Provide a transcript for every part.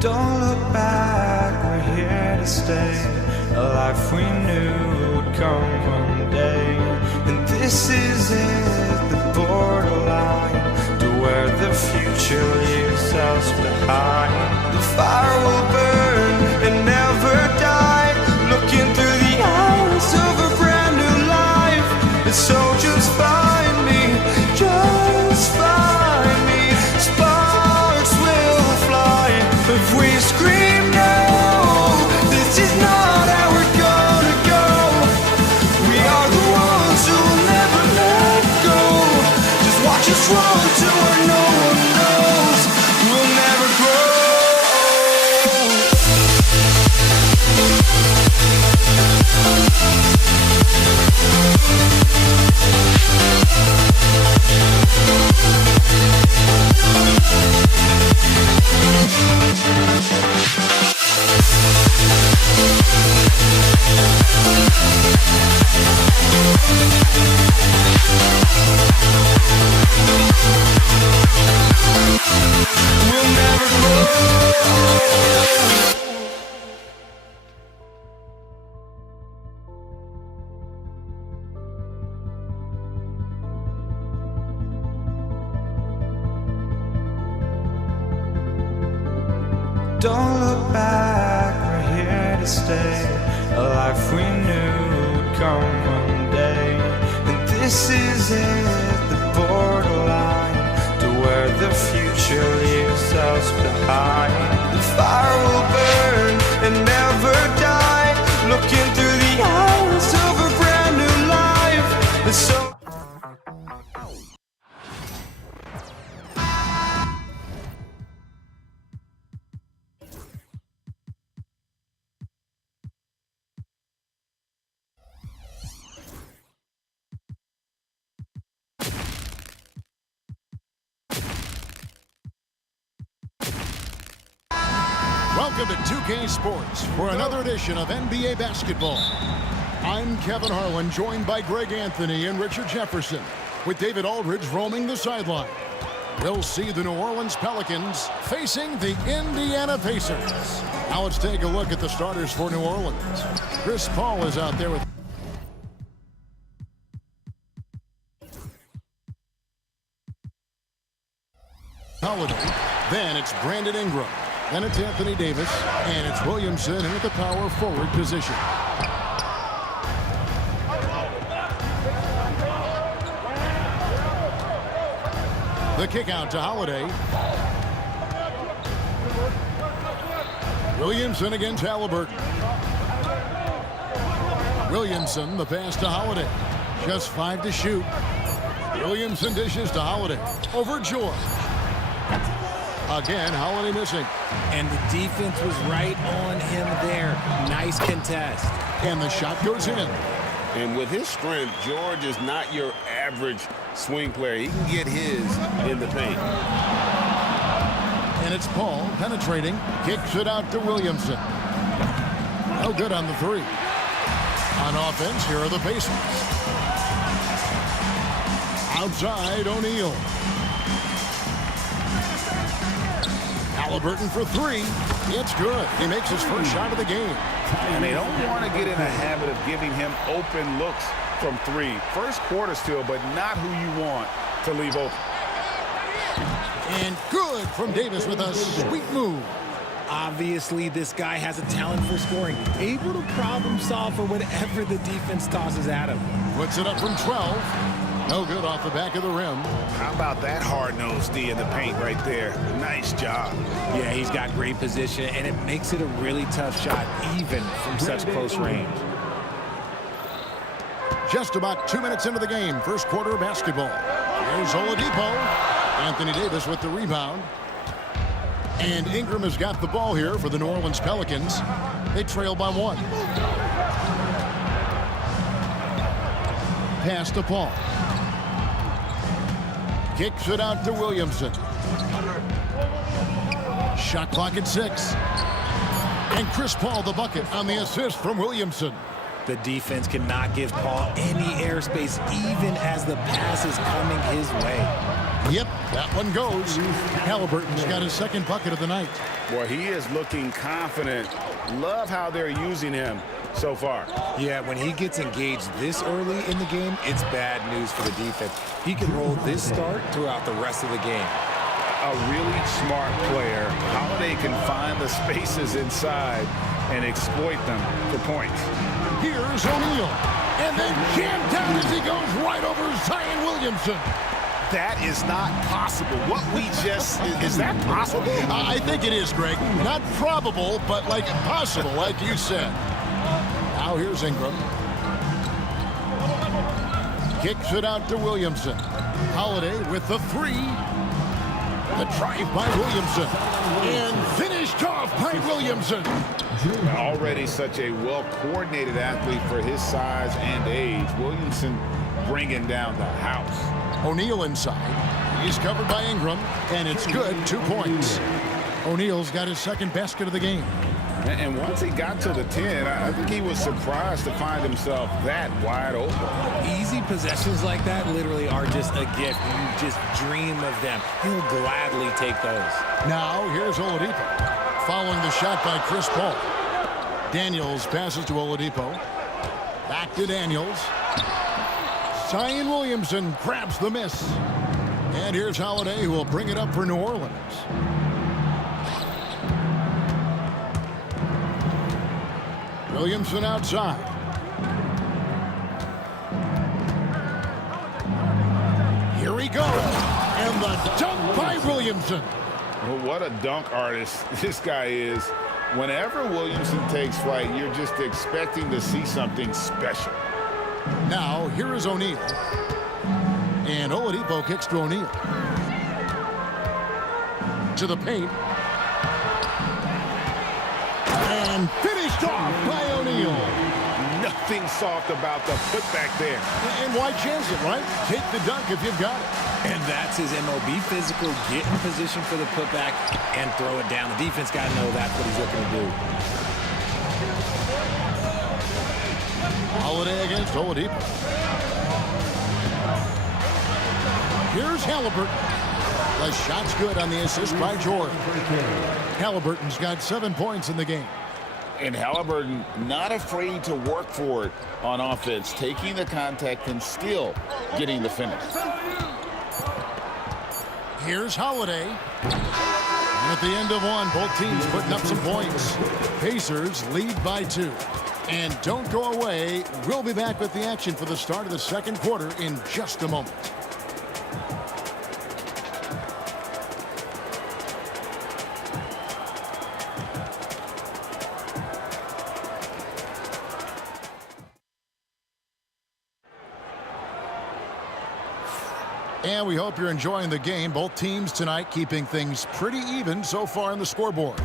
Don't look back, we're here to stay. A life we knew would come one day. And this is it, the borderline to where the future leaves us behind. The fire will burn and never die, looking through the eyes of a brand new life. And so just find me, just find me. control to where no one knows. We'll never grow. We'll never grow. Don't look back, we're here to stay. A life we knew would come one day. And this is it, the borderline to where the future leaves us behind. The fire will burn and never die, looking through the eyes of a brand new life. And so welcome to 2K Sports for another edition of NBA basketball. I'm Kevin Harlan, joined by Greg Anthony and Richard Jefferson, with David Aldridge roaming the sideline. We'll see the New Orleans Pelicans facing the Indiana Pacers. Now let's take a look at the starters for New Orleans. Chris Paul is out there with Holiday. Then it's Brandon Ingram. Then it's Anthony Davis, and it's Williamson in at the power forward position. The kick out to Holiday. Williamson against Halliburton. Williamson, the pass to Holiday. Just 5 to shoot. Williamson dishes to Holiday. Over George. Again, Holiday missing. And the defense was right on him there. Nice contest. And the shot goes in. And with his strength, George is not your average swing player. He can get his in the paint. And it's Paul penetrating. Kicks it out to Williamson. No good on the three. On offense, here are the Pacers. Outside, O'Neal. Halliburton for three. It's good. He makes his first shot of the game. And they don't want to get in a habit of giving him open looks from three. First quarter still, but not who you want to leave open. And good from Davis with a sweet move. Obviously, this guy has a talent for scoring. Able to problem solve for whatever the defense tosses at him. Puts it up from 12. No good off the back of the rim. How about that hard-nosed D in the paint right there? Nice job. Yeah, he's got great position, and it makes it a really tough shot, even from such close range. Just about 2 minutes into the game, first quarter of basketball. Here's Oladipo. Anthony Davis with the rebound. And Ingram has got the ball here for the New Orleans Pelicans. They trail by 1. Pass to Paul. Kicks it out to Williamson. Shot clock at 6. And Chris Paul the bucket on the assist from Williamson. The defense cannot give Paul any airspace, even as the pass is coming his way. Yep, that one goes. Halliburton's got his second bucket of the night. Boy, he is looking confident. Love how they're using him so far. Yeah, when he gets engaged this early in the game, it's bad news for the defense. He can roll this start throughout the rest of the game. A really smart player. Holiday can find the spaces inside and exploit them for points. Here's O'Neal. And then jammed down as he goes right over Zion Williamson. That is not possible. What we just, is that possible? I think it is, Greg. Not probable, but like possible, like you said. Now here's Ingram. Kicks it out to Williamson. Holiday with the three. The drive by Williamson. And finished off by Williamson. Already such a well-coordinated athlete for his size and age. Williamson bringing down the house. O'Neal inside. He's covered by Ingram. And it's good. 2 points. O'Neal's got his second basket of the game. And once he got to the 10, I think he was surprised to find himself that wide open. Easy possessions like that literally are just a gift. You just dream of them. He'll gladly take those. Now, here's Oladipo. Following the shot by Chris Paul. Daniels passes to Oladipo. Back to Daniels. Zion Williamson grabs the miss. And here's Holiday, who will bring it up for New Orleans. Williamson outside. Here he goes. And the dunk by Williamson. Well, what a dunk artist this guy is. Whenever Williamson takes flight, you're just expecting to see something special. Now, here is O'Neal. And Oladipo kicks to O'Neal. To the paint. And finished off by O'Neal. Nothing soft about the putback there. And why chance it, right? Take the dunk if you've got it. And that's his MO. Be physical, get in position for the putback, and throw it down. The defense got to know that's what he's looking to do. Holiday against Oladipo. Here's Halliburton. The shot's good on the assist by George. Halliburton's got 7 points in the game. And Halliburton not afraid to work for it on offense, taking the contact and still getting the finish. Here's Holiday. And at the end of one, both teams putting up some points. Pacers lead by 2. And don't go away. We'll be back with the action for the start of the second quarter in just a moment. And we hope you're enjoying the game. Both teams tonight keeping things pretty even so far on the scoreboard.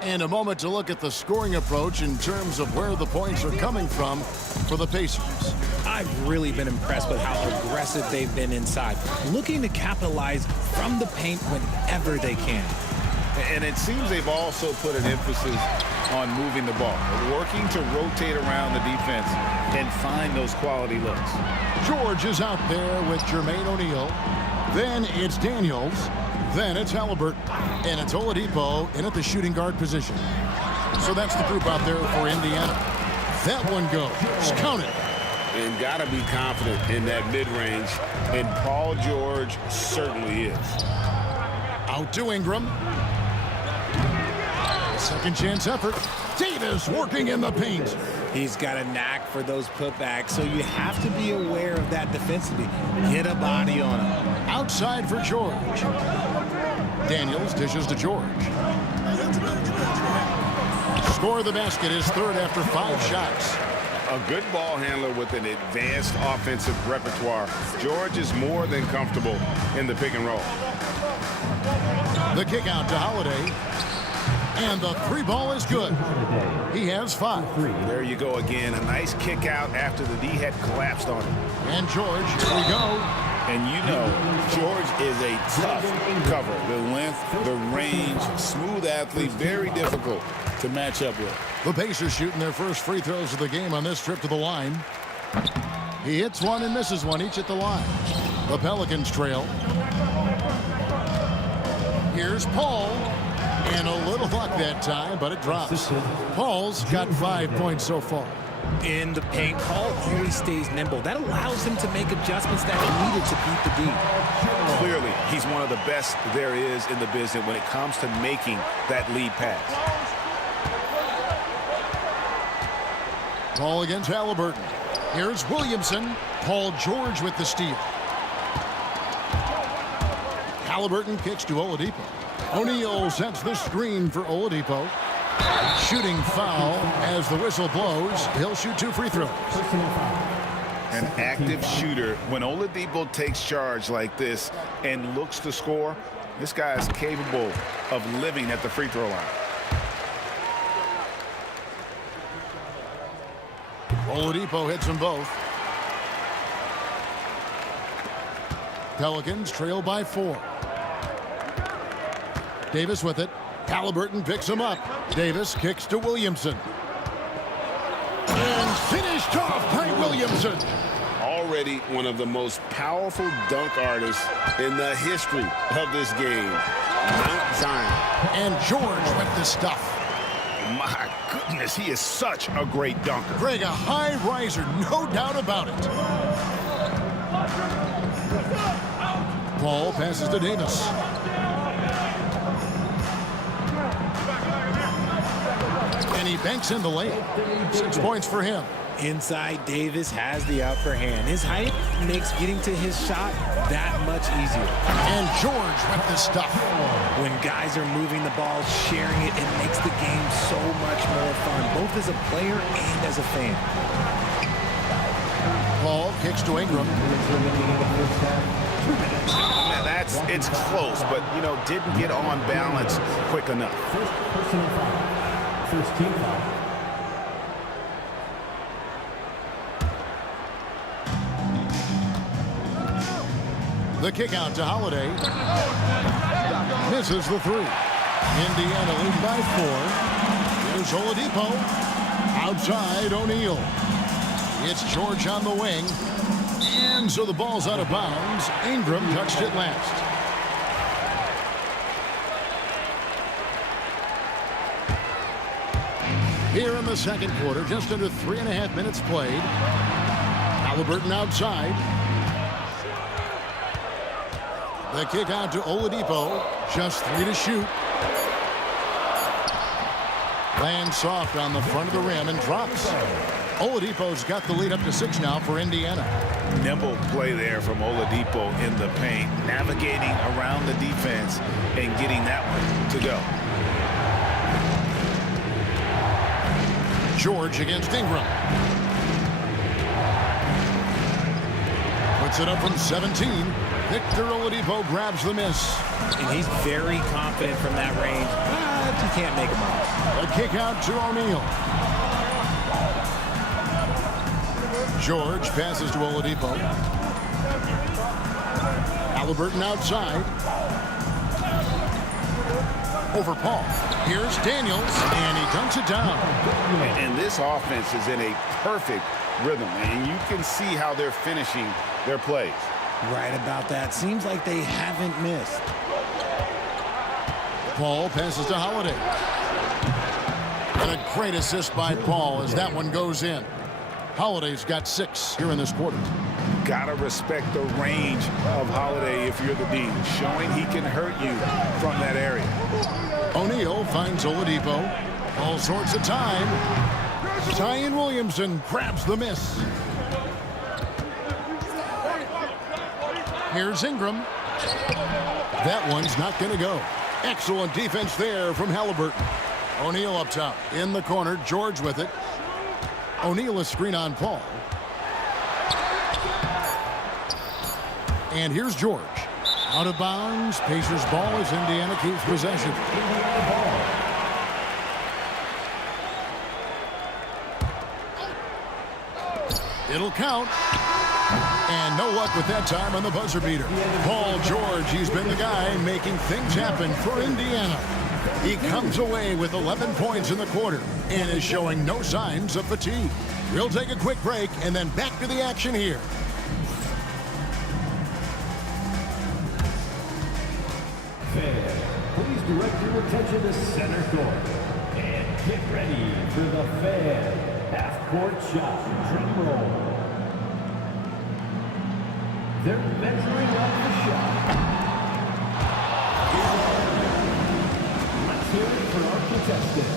And a moment to look at the scoring approach in terms of where the points are coming from for the Pacers. I've really been impressed with how aggressive they've been inside, looking to capitalize from the paint whenever they can. And it seems they've also put an emphasis on moving the ball, working to rotate around the defense and find those quality looks. George is out there with Jermaine O'Neal. Then it's Daniels. Then it's Halliburton. And it's Oladipo in at the shooting guard position. So that's the group out there for Indiana. That one goes. Count it. And got to be confident in that mid-range. And Paul George certainly is. Out to Ingram. Second chance effort. Davis working in the paint. He's got a knack for those putbacks, so you have to be aware of that defensively. Get a body on him. Outside for George. Daniels dishes to George. Score of the basket is third after 5 shots. A good ball handler with an advanced offensive repertoire. George is more than comfortable in the pick and roll. The kick out to Holiday. And the 3 ball is good. He has 5. There you go again. A nice kick out after the D had collapsed on him. And George, here we go. And you know, George is a tough cover. The length, the range, smooth athlete, very difficult to match up with. The Pacers shooting their first free throws of the game on this trip to the line. He hits one and misses one, each at the line. The Pelicans trail. Here's Paul. And a little luck that time, but it drops. Paul's got 5 points so far. In the paint, Paul always stays nimble. That allows him to make adjustments that he needed to beat the D. Clearly, he's one of the best there is in the business when it comes to making that lead pass. Paul against Halliburton. Here's Williamson. Paul George with the steal. Halliburton kicks to Oladipo. O'Neal sets the screen for Oladipo. Shooting foul as the whistle blows. He'll shoot 2 free throws. an active shooter. When Oladipo takes charge like this and looks to score, this guy is capable of living at the free throw line. Oladipo hits them both. Pelicans trail by 4. Davis with it. Halliburton picks him up. Davis kicks to Williamson. And finished off by Williamson. Already one of the most powerful dunk artists in the history of this game. Mount Zion. And George with the stuff. My goodness, he is such a great dunker. Greg, a high riser, no doubt about it. Paul passes to Davis. And he banks in the layup. 6 points for him. Inside, Davis has the upper hand. His height makes getting to his shot that much easier. And George with the stuff. When guys are moving the ball, sharing it, it makes the game so much more fun, both as a player and as a fan. Paul kicks to Ingram. It's close, but, didn't get on balance quick enough. First team foul. The kick out to Holiday. Misses the 3. Indiana lead by 4. Here's Oladipo. Outside, O'Neal. It's George on the wing. And so the ball's out of bounds. Ingram touched it last. Here in the second quarter, just under 3.5 minutes played. Halliburton outside. The kick out to Oladipo. Just 3 to shoot. Lands soft on the front of the rim and drops. Oladipo's got the lead up to 6 now for Indiana. Nimble play there from Oladipo in the paint, navigating around the defense and getting that one to go. George against Ingram. Puts it up from 17. Victor Oladipo grabs the miss. And he's very confident from that range, but you can't make him off. A kick out to O'Neal. George passes to Oladipo. Halliburton outside. Over Paul. Here's Daniels, and he dunks it down. And this offense is in a perfect rhythm, and you can see how they're finishing their plays. Right about that. Seems like they haven't missed. Paul passes to Holiday. And a great assist by Paul as that one goes in. Holiday's got 6 here in this quarter. Gotta respect the range of Holiday if you're the D, showing he can hurt you from that area. O'Neal finds Oladipo. All sorts of time. Zion Williamson grabs the miss. Here's Ingram. That one's not going to go. Excellent defense there from Halliburton. O'Neal up top. In the corner, George with it. O'Neal a screen on Paul. And here's George. Out of bounds. Pacers ball as Indiana keeps possession. It'll count. And no luck with that time on the buzzer beater. Paul George, he's been the guy making things happen for Indiana. He comes away with 11 points in the quarter and is showing no signs of fatigue. We'll take a quick break and then back to the action here. Fans, please direct your attention to center court. And get ready for the Fan half-court shot. Drum roll. They're measuring up the shot. Let's hear it for our contestant.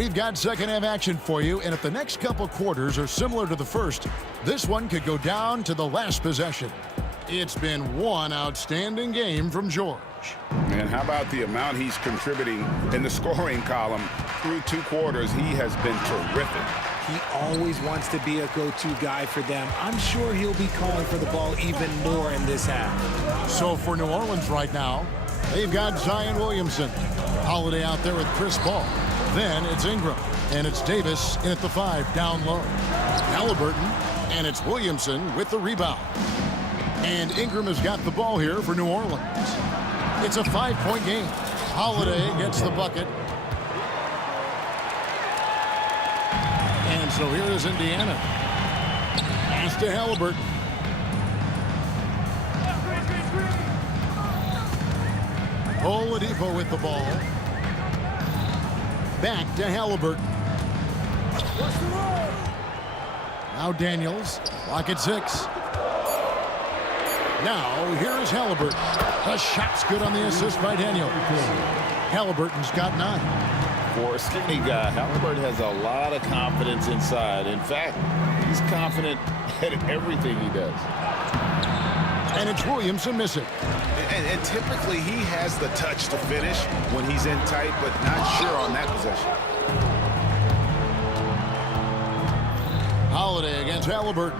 We've got second half action for you, and if the next couple quarters are similar to the first, this one could go down to the last possession. It's been one outstanding game from George. And how about the amount he's contributing in the scoring column through 2 quarters? He has been terrific. He always wants to be a go-to guy for them. I'm sure he'll be calling for the ball even more in this half. So for New Orleans right now, they've got Zion Williamson. Holiday out there with Chris Paul. Then it's Ingram, and it's Davis in at the 5 down low. Halliburton, and it's Williamson with the rebound. And Ingram has got the ball here for New Orleans. It's a 5-point game. Holiday gets the bucket. And so here is Indiana. Pass to Halliburton. Oladipo with the ball. Back to Halliburton. Now Daniels. Clock at 6. Now here is Halliburton. The shot's good on the assist by Daniels. Halliburton's got 9. For a skinny guy, Halliburton has a lot of confidence inside. In fact, he's confident at everything he does. And it's Williamson missing. And typically he has the touch to finish when he's in tight, but not sure on that possession. Holiday against Halliburton.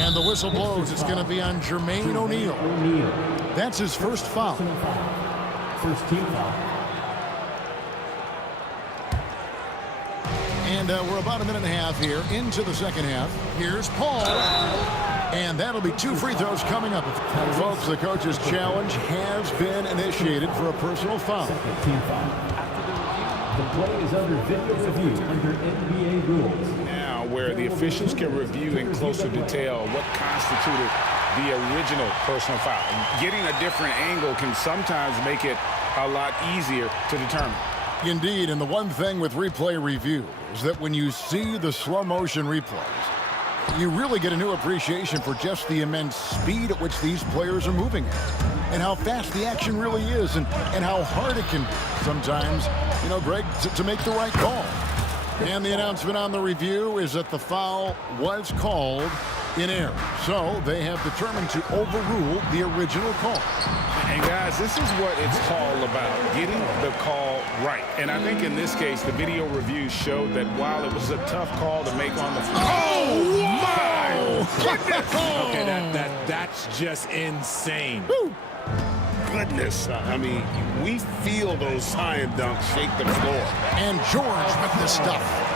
And the whistle blows. It's going to be on Jermaine O'Neal. That's his first foul. First team foul. And we're about a minute and a half here into the second half. Here's Paul. And that'll be 2 free throws coming up. Folks, the coach's challenge has been initiated for a personal foul. Second team foul. The play is under video review under NBA rules. Now, where the officials can review in closer detail what constituted the original personal foul. Getting a different angle can sometimes make it a lot easier to determine. Indeed, and the one thing with replay review is that when you see the slow motion replays, you really get a new appreciation for just the immense speed at which these players are moving at, and how fast the action really is, and how hard it can be sometimes, you know, Greg, to make the right call. And the announcement on the review is that the foul was called in error. So they have determined to overrule the original call. And guys, this is what it's all about, getting the call right. And I think in this case, the video review showed that while it was a tough call to make on the floor. Oh, my goodness! Okay, that's just insane. Woo. Goodness. I mean, we feel those Zion dunks shake the floor. And George with the stuff.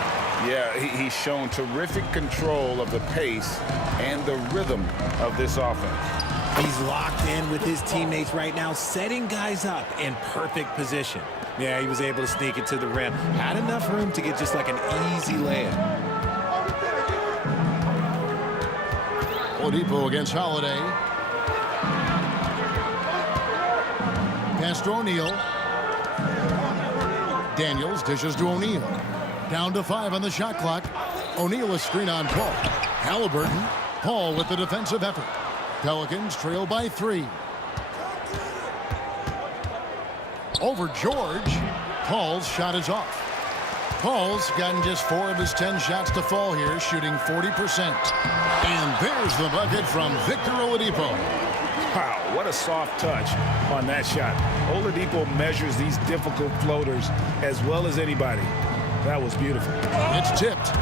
Yeah, he's shown terrific control of the pace and the rhythm of this offense. He's locked in with his teammates right now, setting guys up in perfect position. Yeah, he was able to sneak it to the rim. Had enough room to get just like an easy layup. Oladipo against Holiday. Pass to O'Neal. Daniels dishes to O'Neal. Down to 5 on the shot clock. O'Neal is screen on Paul. Halliburton. Paul with the defensive effort. Pelicans trail by 3. Over George. Paul's shot is off. Paul's gotten just 4 of his 10 shots to fall here, shooting 40%. And there's the bucket from Victor Oladipo. Wow, what a soft touch on that shot. Oladipo measures these difficult floaters as well as anybody. That was beautiful. It's tipped.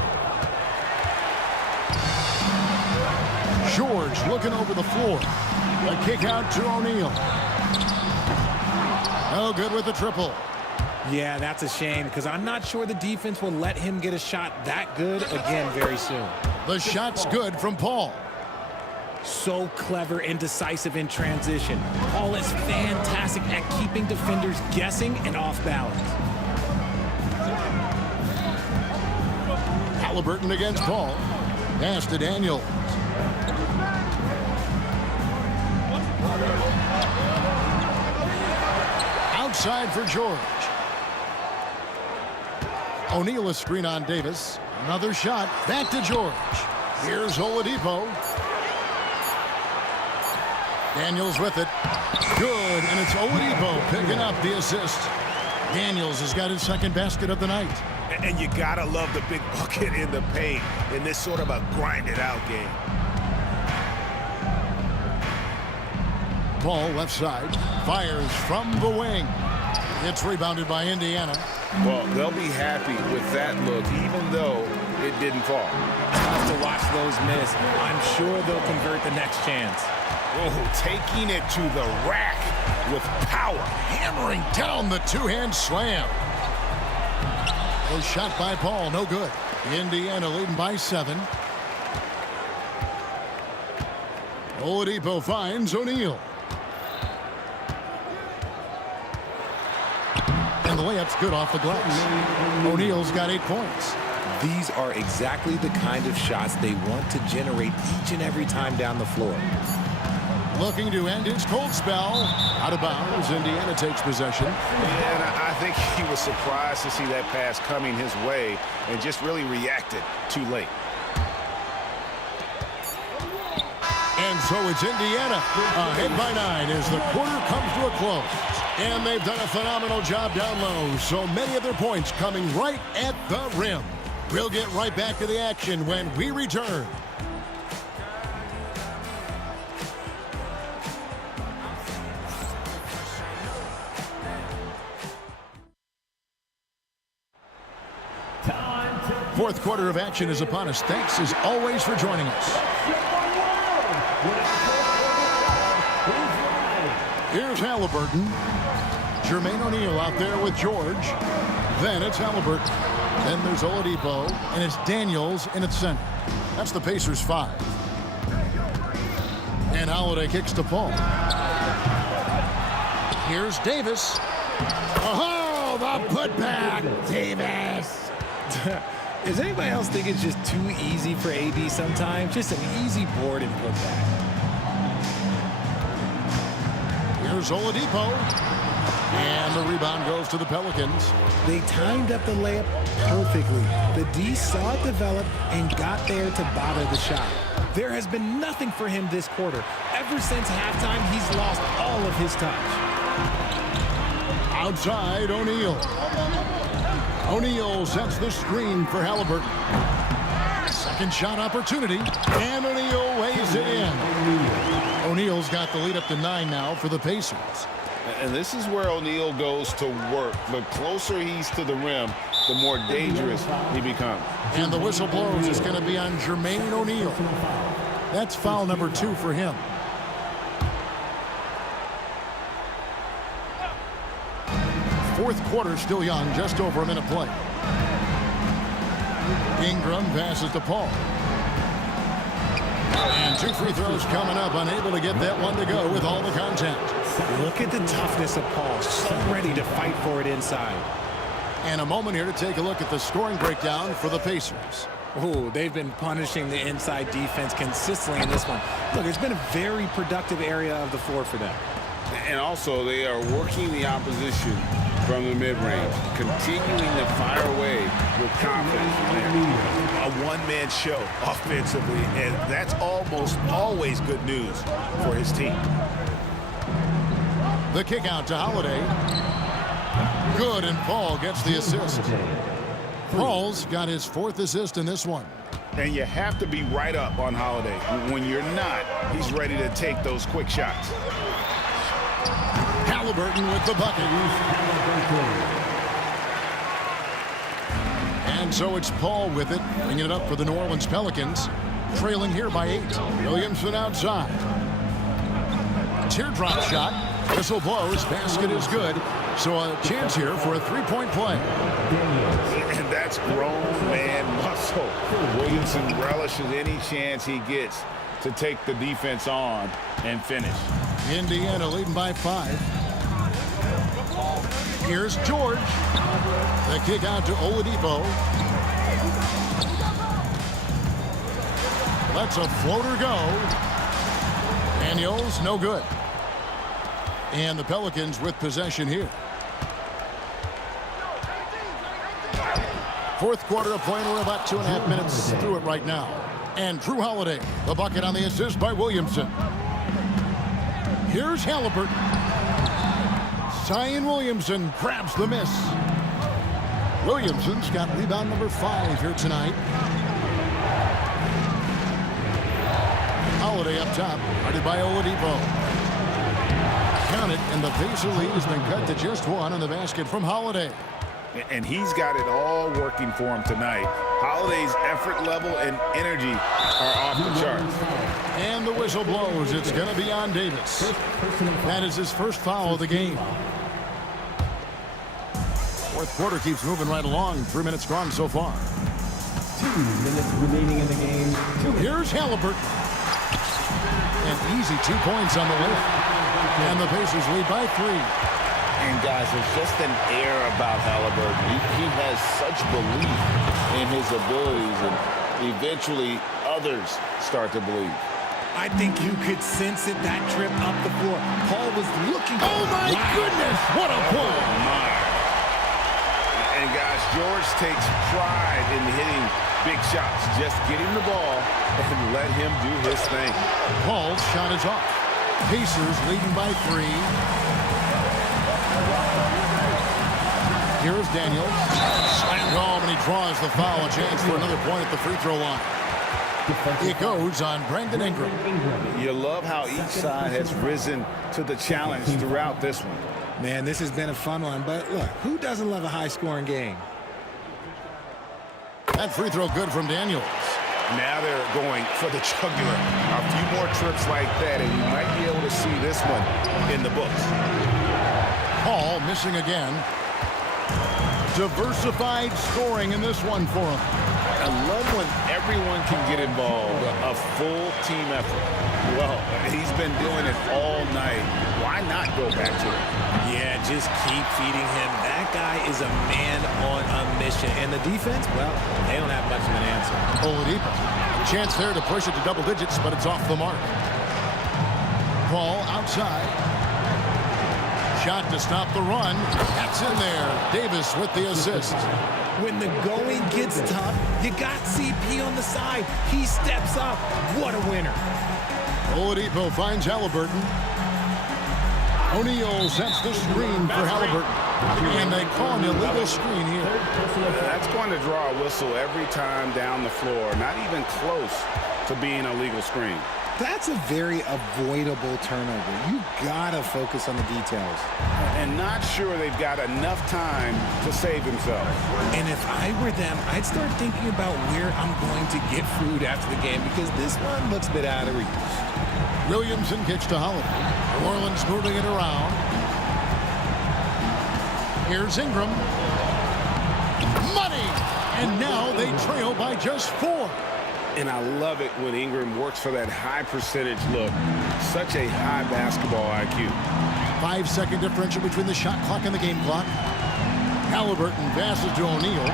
George looking over the floor. A kick out to O'Neal. No good with the triple. Yeah, that's a shame because I'm not sure the defense will let him get a shot that good again very soon. The shot's good from Paul. So clever and decisive in transition. Paul is fantastic at keeping defenders guessing and off balance. Halliburton against Paul. Pass to Daniels. Outside for George. O'Neal is screen on Davis. Another shot. Back to George. Here's Oladipo. Daniels with it. Good, and it's Oladipo picking up the assist. Daniels has got his second basket of the night. And you gotta love the big bucket in the paint in this sort of a grind-it-out game. Ball left side. Fires from the wing. It's rebounded by Indiana. Well, they'll be happy with that look, even though it didn't fall. Tough to watch those miss. I'm sure they'll convert the next chance. Oh, taking it to the rack with power. Hammering down the two-hand slam. A shot by Paul, no good. Indiana leading by 7. Oladipo finds O'Neal. And the layup's good off the glass. O'Neal's got 8 points. These are exactly the kind of shots they want to generate each and every time down the floor. Looking to end his cold spell. Out of bounds, Indiana takes possession. Yeah, and I think he was surprised to see that pass coming his way and just really reacted too late. And so it's Indiana ahead by 9 as the quarter comes to a close. And they've done a phenomenal job down low. So many of their points coming right at the rim. We'll get right back to the action when we return. Fourth quarter of action is upon us. Thanks as always for joining us. Here's Halliburton. Jermaine O'Neal out there with George. Then it's Halliburton. Then there's Oladipo. And it's Daniels in its center. That's the Pacers 5. And Holiday kicks to Paul. Here's Davis. Oh, the putback. Davis. Does anybody else think it's just too easy for AD sometimes? Just an easy board and putback. Here's Oladipo. And the rebound goes to the Pelicans. They timed up the layup perfectly. The D saw it develop and got there to bother the shot. There has been nothing for him this quarter. Ever since halftime, he's lost all of his touch. Outside, O'Neal. O'Neal sets the screen for Halliburton. Second shot opportunity, and O'Neal weighs it in. O'Neal's got the lead up to 9 now for the Pacers. And this is where O'Neal goes to work. The closer he's to the rim, the more dangerous he becomes. And the whistle blows. It's going to be on Jermaine O'Neal. That's foul number 2 for him. Fourth quarter still young, just over a minute play. Ingram passes to Paul. And 2 free throws coming up, unable to get that one to go with all the contact. Look at the toughness of Paul, so ready to fight for it inside. And a moment here to take a look at the scoring breakdown for the Pacers. Oh, they've been punishing the inside defense consistently in this one. Look, it's been a very productive area of the floor for them. And also, they are working the opposition from the mid-range, continuing to fire away with confidence. A one-man show offensively, and that's almost always good news for his team. The kick out to Holiday. Good, and Paul gets the assist. Paul's got his 4th assist in this one. And you have to be right up on Holiday. When you're not, he's ready to take those quick shots. Halliburton with the bucket. And so it's Paul with it, bringing it up for the New Orleans Pelicans, trailing here by 8. Williamson outside. Teardrop shot. Whistle blows. Basket is good. So a chance here for a 3-point play. And that's grown man muscle. Williamson relishes any chance he gets to take the defense on and finish. Indiana leading by 5. Here's George. The kick out to Oladipo. Lets a floater go. Daniels, no good. And the Pelicans with possession here. Fourth quarter of play. We're about 2.5 minutes through it right now. And Drew Holiday, the bucket on the assist by Williamson. Here's Halliburton. Zion Williamson grabs the miss. Williamson's got rebound number 5 here tonight. Holiday up top, guarded by Oladipo. Count it, and the Pacer lead has been cut to just 1 on the basket from Holiday. And he's got it all working for him tonight. Holiday's effort level and energy are off the charts. And the whistle blows. It's going to be on Davis. That is his first foul of the game. Fourth quarter keeps moving right along. 3 minutes gone so far. 2 minutes remaining in the game. Here's Halliburton. An easy 2 points on the way. And the Pacers lead by 3. And guys, there's just an air about Halliburton. He has such belief in his abilities, and eventually others start to believe. I think you could sense it that trip up the floor. Paul was looking. Oh my goodness! What a pull! My. And guys, George takes pride in hitting big shots. Just get him the ball and let him do his thing. Paul's shot is off. Pacers leading by 3. Here's Daniels. Slammed home, and he draws the foul. A chance for another point at the free throw line. It goes on Brandon Ingram. You love how each side has risen to the challenge throughout this one. Man, this has been a fun one, but look, who doesn't love a high-scoring game? That free throw good from Daniels. Now they're going for the jugular. A few more trips like that, and you might be able to see this one in the books. Paul missing again. Diversified scoring in this one for him. I love when everyone can get involved, a full team effort. Well, he's been doing it all night. Why not go back to it? Yeah, just keep feeding him. That guy is a man on a mission. And the defense, well, they don't have much of an answer. Oladipo. Chance there to push it to double digits, but it's off the mark. Paul outside. Shot to stop the run. That's in there. Davis with the assist. When the going gets tough, you got CP on the side. He steps up. What a winner. Oladipo finds Halliburton. O'Neal sets the screen for Halliburton. And they call an illegal screen here. That's going to draw a whistle every time down the floor. Not even close to being a legal screen. That's a very avoidable turnover. You gotta focus on the details. And not sure they've got enough time to save themselves. And if I were them, I'd start thinking about where I'm going to get food after the game, because this one looks a bit out of reach. Williamson kicks to Holiday. New Orleans moving it around. Here's Ingram. Money! And now they trail by just 4. And I love it when Ingram works for that high percentage look. Such a high basketball IQ. 5-second differential between the shot clock and the game clock. Halliburton passes to O'Neal.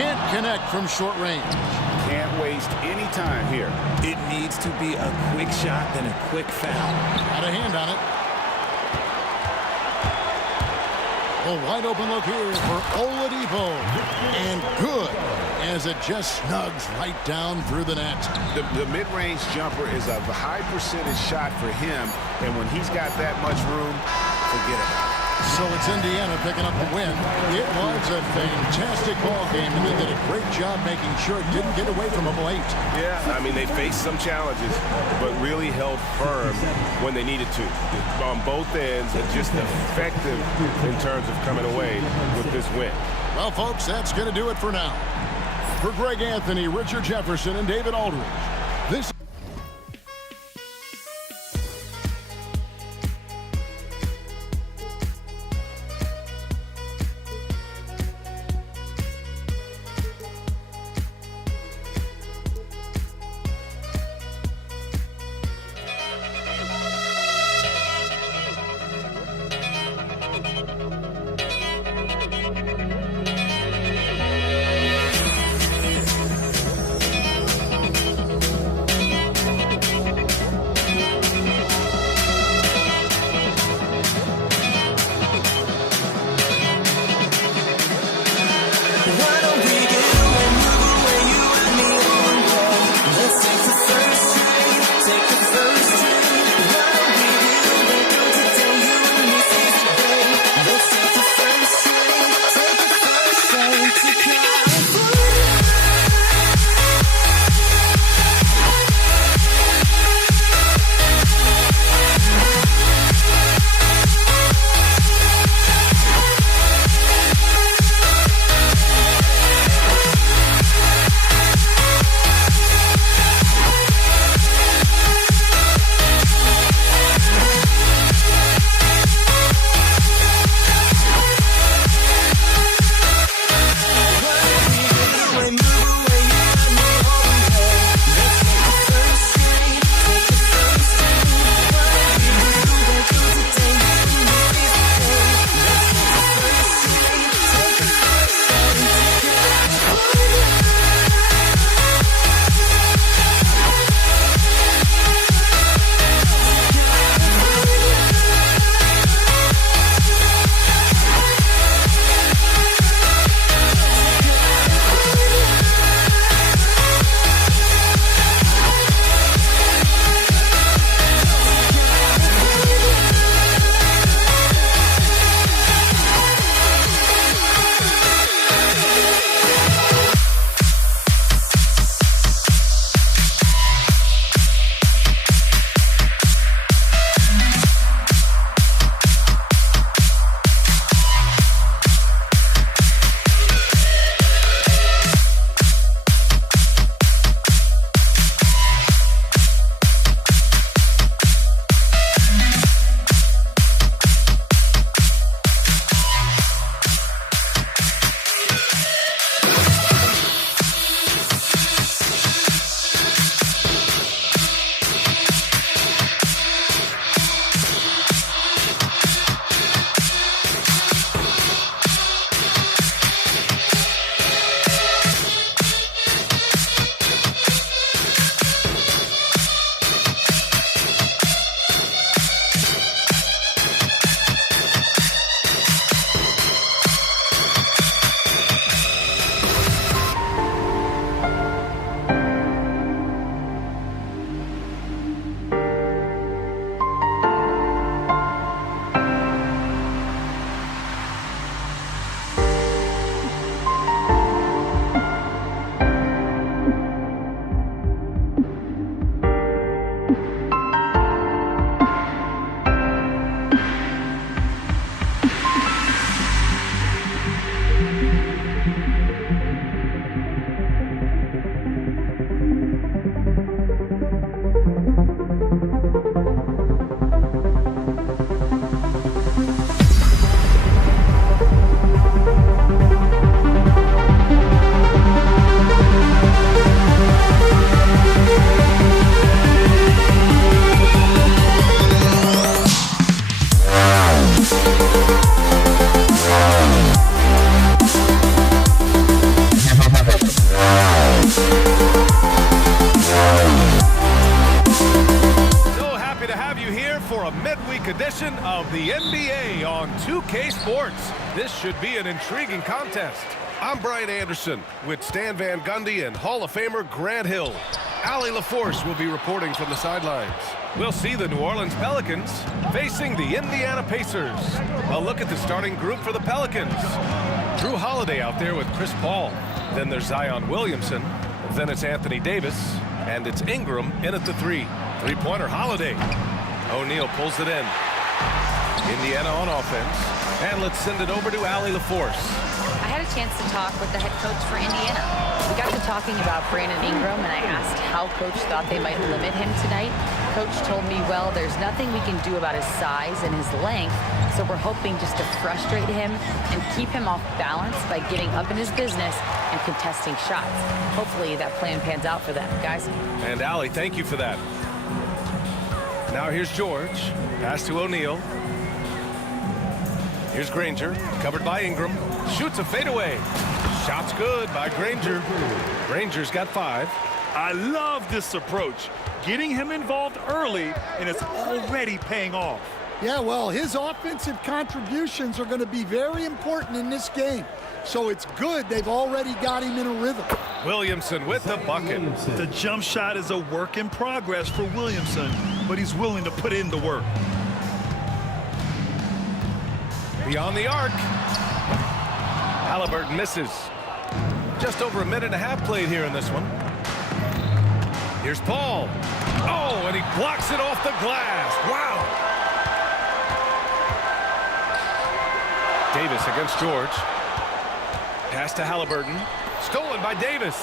Can't connect from short range. Can't waste any time here. It needs to be a quick shot, then a quick foul. Got a hand on it. A wide open look here for Oladipo. And good, as it just snugs right down through the net. The mid-range jumper is a high percentage shot for him, and when he's got that much room, forget it. So it's Indiana picking up the win. It was a fantastic ball game, and they did a great job making sure it didn't get away from them late. Yeah, I mean, they faced some challenges, but really held firm when they needed to. On both ends, and just effective in terms of coming away with this win. Well, folks, that's going to do it for now. For Greg Anthony, Richard Jefferson, and David Aldridge, this have you here for a midweek edition of the NBA on 2K Sports. This should be an intriguing contest. I'm Brian Anderson with Stan Van Gundy and Hall of Famer Grant Hill. Allie LaForce will be reporting from the sidelines. We'll see the New Orleans Pelicans facing the Indiana Pacers. A look at the starting group for the Pelicans. Drew Holiday out there with Chris Paul. Then there's Zion Williamson. Then it's Anthony Davis. And it's Ingram in at the 3. Three-pointer Holiday. O'Neal pulls it in. Indiana on offense. And let's send it over to Allie LaForce. I had a chance to talk with the head coach for Indiana. We got to talking about Brandon Ingram, and I asked how coach thought they might limit him tonight. Coach told me, well, there's nothing we can do about his size and his length, so we're hoping just to frustrate him and keep him off balance by getting up in his business and contesting shots. Hopefully that plan pans out for them, guys. And Allie, thank you for that. Now here's George. Pass to O'Neal. Here's Granger, covered by Ingram. Shoots a fadeaway. Shot's good by Granger. Granger's got 5. I love this approach. Getting him involved early, and it's already paying off. Yeah, well, his offensive contributions are going to be very important in this game. So it's good they've already got him in a rhythm. Williamson with the bucket. The jump shot is a work in progress for Williamson, but he's willing to put in the work. Beyond the arc. Halliburton misses. Just over a minute and a half played here in this one. Here's Paul. Oh, and he blocks it off the glass. Wow. Davis against George. Pass to Halliburton. Stolen by Davis.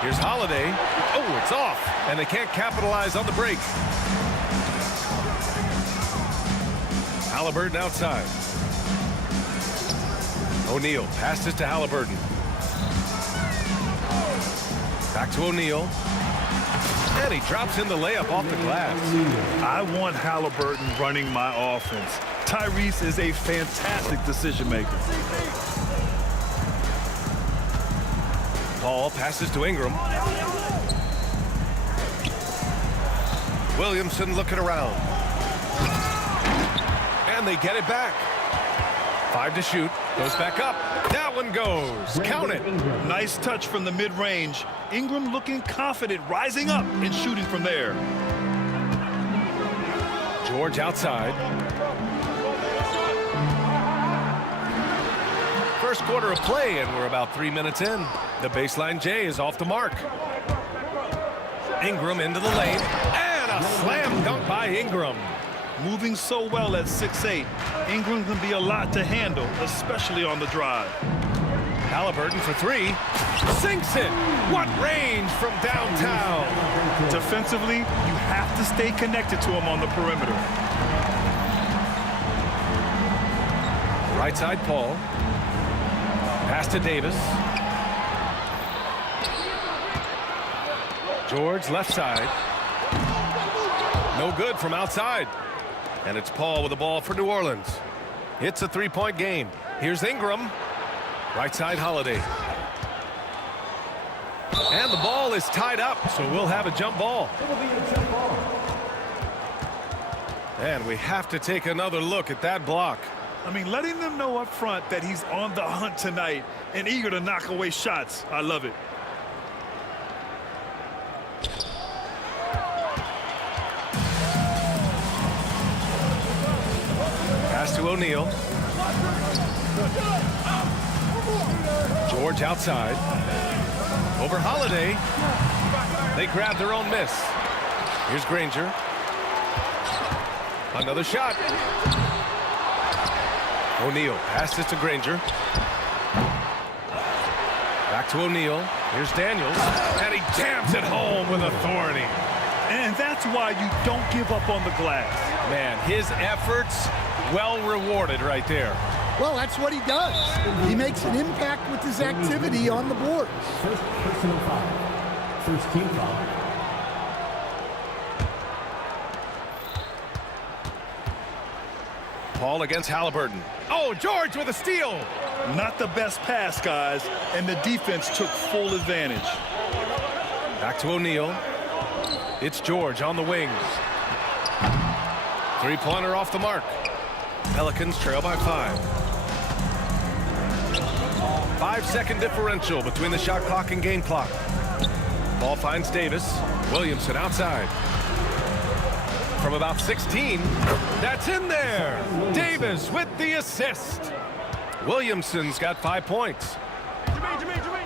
Here's Holiday. Oh, it's off. And they can't capitalize on the break. Halliburton outside. O'Neal passes to Halliburton. Back to O'Neal. And he drops in the layup off the glass. I want Halliburton running my offense. Tyrese is a fantastic decision maker. Paul passes to Ingram. Williamson looking around. And they get it back. 5 to shoot. Goes back up. That one goes. Count it. Nice touch from the mid-range. Ingram looking confident, rising up and shooting from there. George outside. First quarter of play, and we're about 3 minutes in. The baseline J is off the mark. Ingram into the lane. And a slam dunk by Ingram. Moving so well at 6'8", Ingram can be a lot to handle, especially on the drive. Halliburton for 3. Sinks it. What range from downtown. Defensively, you have to stay connected to him on the perimeter. Right side, Paul. Pass to Davis. George left side. No good from outside. And it's Paul with the ball for New Orleans. It's a 3-point game. Here's Ingram. Right side, Holiday. And the ball is tied up, so we'll have a jump ball. And we have to take another look at that block. I mean, letting them know up front that he's on the hunt tonight and eager to knock away shots. I love it. Pass to O'Neal. George outside. Over Holiday. They grab their own miss. Here's Granger. Another shot. O'Neal passes to Granger. Back to O'Neal. Here's Daniels. And he jams it home with authority. And that's why you don't give up on the glass. Man, his efforts well rewarded right there. Well, that's what he does. He makes an impact with his activity on the board. First personal foul. First team foul. Paul against Halliburton. Oh, George with a steal. Not the best pass, guys, and the defense took full advantage. Back to O'Neal. It's George on the wings. Three-pointer off the mark. Pelicans trail by 5. 5-second differential between the shot clock and game clock. Ball finds Davis. Williamson outside. From about 16, that's in there. Davis with the assist. Williamson's got 5 points.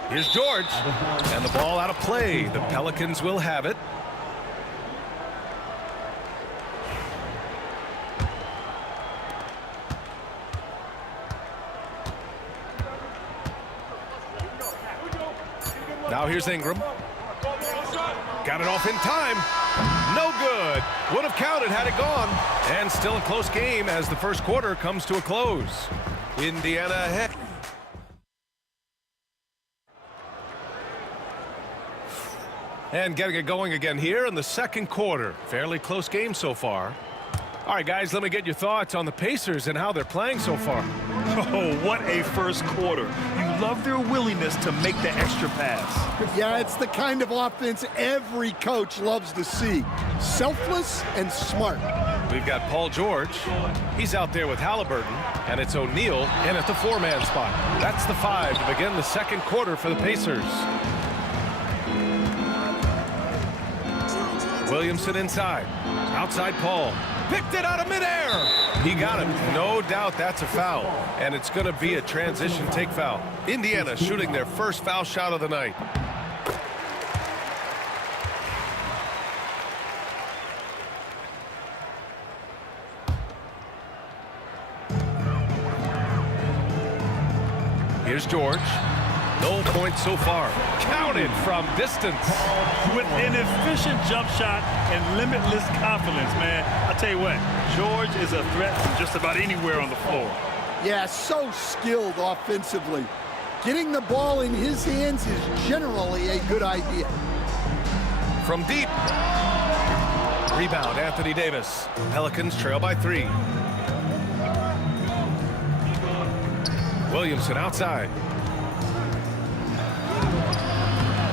Here's George, and the ball out of play. The Pelicans will have it. Now here's Ingram. Got it off in time. No good. Would have counted had it gone. And still a close game as the first quarter comes to a close. Indiana ahead. And getting it going again here in the second quarter. Fairly close game so far. All right, guys, let me get your thoughts on the Pacers and how they're playing so far. Oh, what a first quarter. You love their willingness to make the extra pass. Yeah, it's the kind of offense every coach loves to see. Selfless and smart. We've got Paul George. He's out there with Halliburton. And it's O'Neal in at the 4-man spot. That's the 5 to begin the second quarter for the Pacers. Williamson inside. Outside Paul. Picked it out of midair. He got him. No doubt that's a foul. And it's going to be a transition take foul. Indiana shooting their first foul shot of the night. Here's George. No points so far. Counted from distance. With an efficient jump shot and limitless confidence, man. I'll tell you what, George is a threat from just about anywhere on the floor. Yeah, so skilled offensively. Getting the ball in his hands is generally a good idea. From deep. Rebound, Anthony Davis. Pelicans trail by 3. Williamson outside.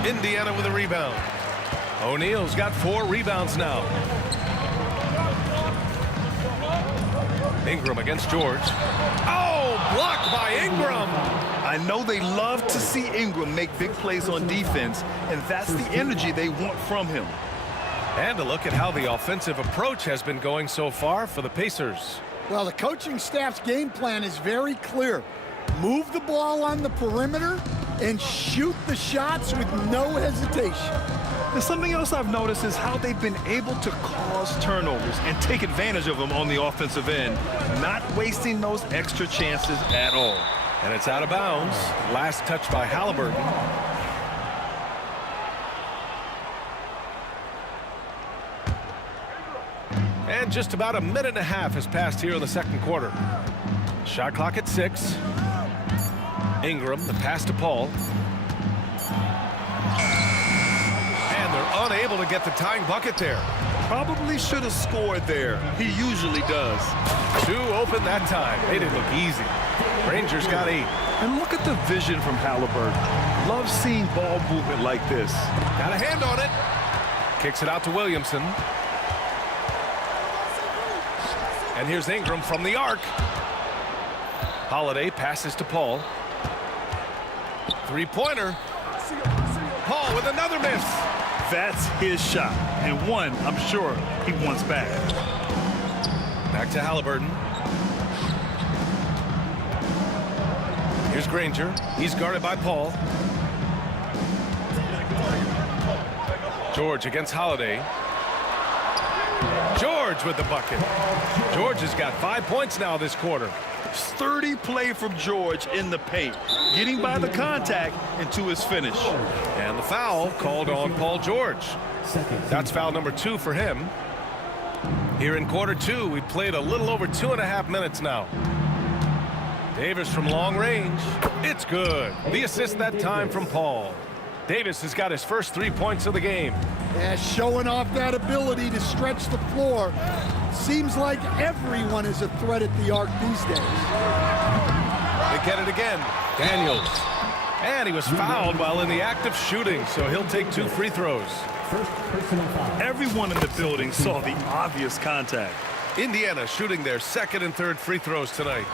Indiana with a rebound. O'Neal's got 4 rebounds now. Ingram against George. Oh, blocked by Ingram. I know they love to see Ingram make big plays on defense, and that's the energy they want from him. And a look at how the offensive approach has been going so far for the Pacers. Well, the coaching staff's game plan is very clear. Move the ball on the perimeter and shoot the shots with no hesitation. And something else I've noticed is how they've been able to cause turnovers and take advantage of them on the offensive end, not wasting those extra chances at all. And it's out of bounds. Last touch by Halliburton. And just about a minute and a half has passed here in the second quarter. Shot clock at 6. Ingram, the pass to Paul. And they're unable to get the tying bucket there. Probably should have scored there. He usually does. 2 open that time. They didn't look easy. Rangers got 8. And look at the vision from Halliburton. Love seeing ball movement like this. Got a hand on it. Kicks it out to Williamson. And here's Ingram from the arc. Holiday passes to Paul. 3-pointer. Paul with another miss. That's his shot, and one I'm sure he wants back. Back to Halliburton. Here's Granger. He's guarded by Paul. George against Holiday. George with the bucket. George has got 5 points now this quarter. Sturdy play from George in the paint, getting by the contact and to his finish. And the foul called on Paul George. That's foul number 2 for him. Here in quarter 2, we played a little over 2.5 minutes now. Davis from long range. It's good. The assist that time from Paul. Davis has got his first 3 points of the game. Yeah, showing off that ability to stretch the floor. Seems like everyone is a threat at the arc these days. They get it again. Daniels. And he was fouled while in the act of shooting, so he'll take 2 free throws. Everyone in the building saw the obvious contact. Indiana shooting their 2nd and 3rd free throws tonight.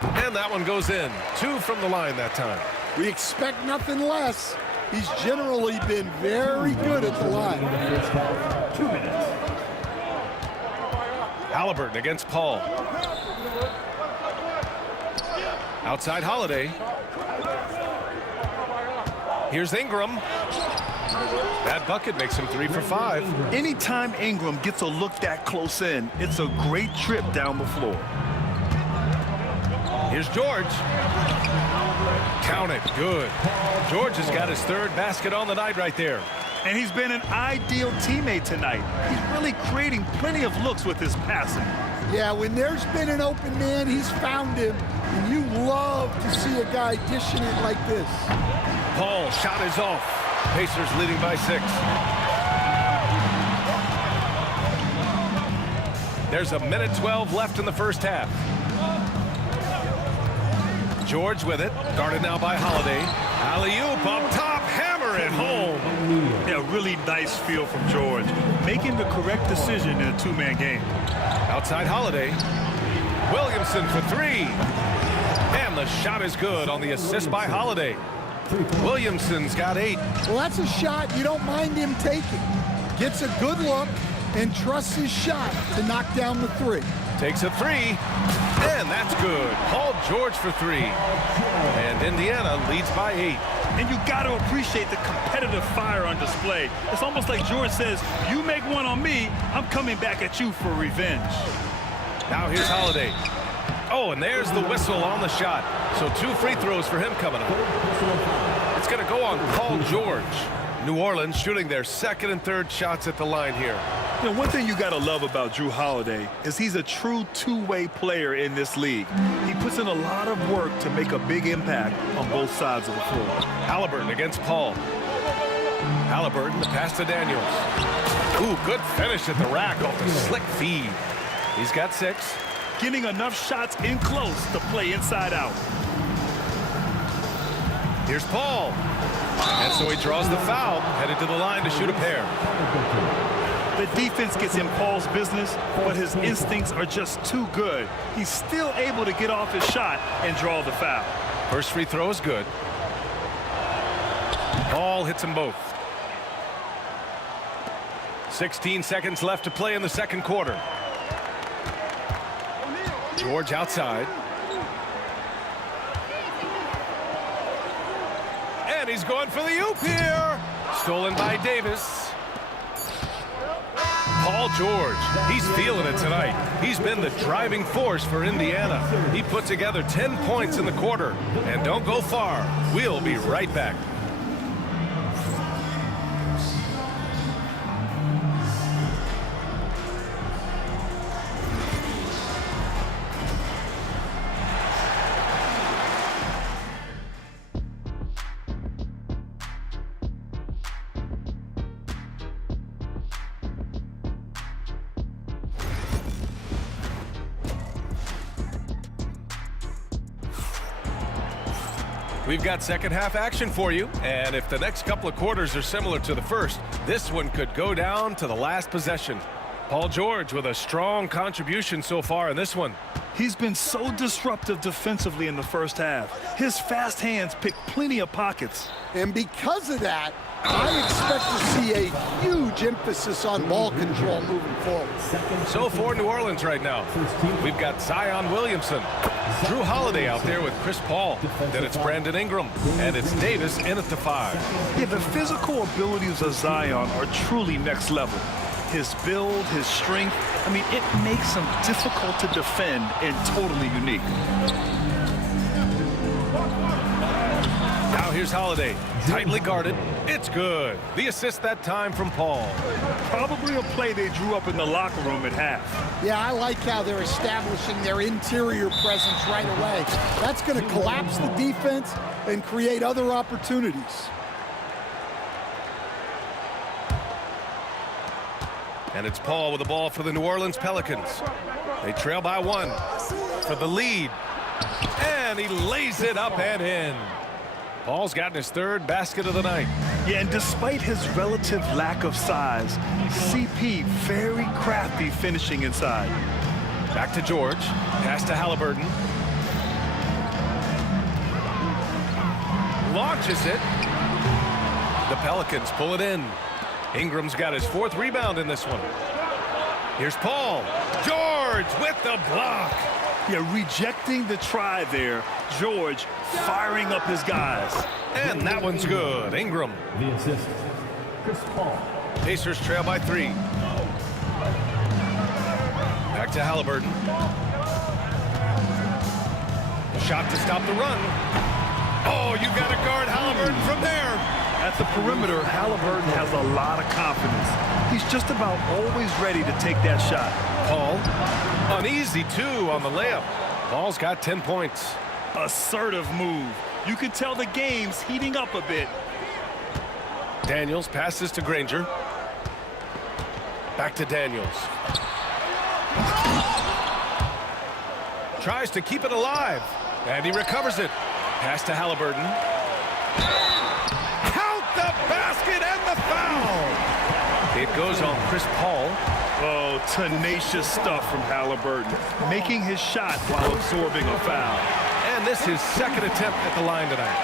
And that one goes in. 2 from the line that time. We expect nothing less. He's generally been very good at the line. 2 minutes. Halliburton against Paul. Outside Holiday. Here's Ingram. That bucket makes him 3 for 5. Anytime Ingram gets a look that close in, it's a great trip down the floor. Here's George. Count it. Good. George has got his 3rd basket on the night right there. And he's been an ideal teammate tonight. He's really creating plenty of looks with his passing. Yeah, when there's been an open man, he's found him. And you love to see a guy dishing it like this. Paul, shot is off. Pacers leading by 6. There's a minute 12 left in the first half. George with it, guarded now by Holiday. Alley-oop up top, hammer it home. Yeah, really nice feel from George, making the correct decision in a 2-man game. Outside Holiday. Williamson for 3. And the shot is good on the assist by Holiday. Williamson's got 8. Well, that's a shot you don't mind him taking. Gets a good look and trusts his shot to knock down the 3. Takes a 3, and that's good. Paul George for 3. And Indiana leads by 8. And you got to appreciate the competitive fire on display. It's almost like George says, you make one on me, I'm coming back at you for revenge. Now here's Holiday. Oh, and there's the whistle on the shot. So 2 free throws for him coming up. It's going to go on Paul George. New Orleans shooting their 2nd and 3rd shots at the line here. You know, one thing you got to love about Jrue Holiday is he's a true 2-way player in this league. He puts in a lot of work to make a big impact on both sides of the floor. Halliburton against Paul. Halliburton, the pass to Daniels. Ooh, good finish at the rack off the slick feed. He's got 6. Getting enough shots in close to play inside out. Here's Paul. And so he draws the foul, headed to the line to shoot a pair. The defense gets in Paul's business, but his instincts are just too good. He's still able to get off his shot and draw the foul. First free throw is good. Paul hits them both. 16 seconds left to play in the 2nd quarter. George outside. And he's going for the oop here. Stolen by Davis. Paul George, he's feeling it tonight. He's been the driving force for Indiana. He put together 10 points in the quarter. And don't go far. We'll be right back. We've got 2nd half action for you, and if the next couple of quarters are similar to the first, this one could go down to the last possession. Paul George with a strong contribution so far in this one. He's been so disruptive defensively in the first half. His fast hands pick plenty of pockets. And because of that, I expect to see a huge emphasis on ball control moving forward. So for New Orleans right now, we've got Zion Williamson, Jrue Holiday out there with Chris Paul. Then it's Brandon Ingram, and it's Davis in at the 5. Yeah, the physical abilities of Zion are truly next level. His build, his strength, I mean, it makes him difficult to defend and totally unique. Now here's Holiday, tightly guarded. It's good. The assist that time from Paul. Probably a play they drew up in the locker room at half. Yeah, I like how they're establishing their interior presence right away. That's going to collapse the defense and create other opportunities. And it's Paul with the ball for the New Orleans Pelicans. They trail by 1 for the lead. And he lays it up and in. Paul's gotten his third basket of the night. Yeah, and despite his relative lack of size, CP very crafty finishing inside. Back to George. Pass to Halliburton. Launches it. The Pelicans pull it in. Ingram's got his 4th rebound in this one. Here's Paul. George with the block. Yeah, rejecting the try there. George firing up his guys. And that one's good. Ingram. The assist, Chris Paul. Pacers trail by 3. Back to Halliburton. The shot to stop the run. Oh, you got to guard Halliburton from there. At the perimeter, Halliburton has a lot of confidence. He's just about always ready to take that shot. Paul, an easy 2 on the layup. Paul's got 10 points. Assertive move. You can tell the game's heating up a bit. Daniels passes to Granger. Back to Daniels. Tries to keep it alive. And he recovers it. Pass to Halliburton. Count the basket and the foul. It goes on Chris Paul. Oh, tenacious stuff from Halliburton, making his shot while absorbing a foul. And this is 2nd attempt at the line tonight.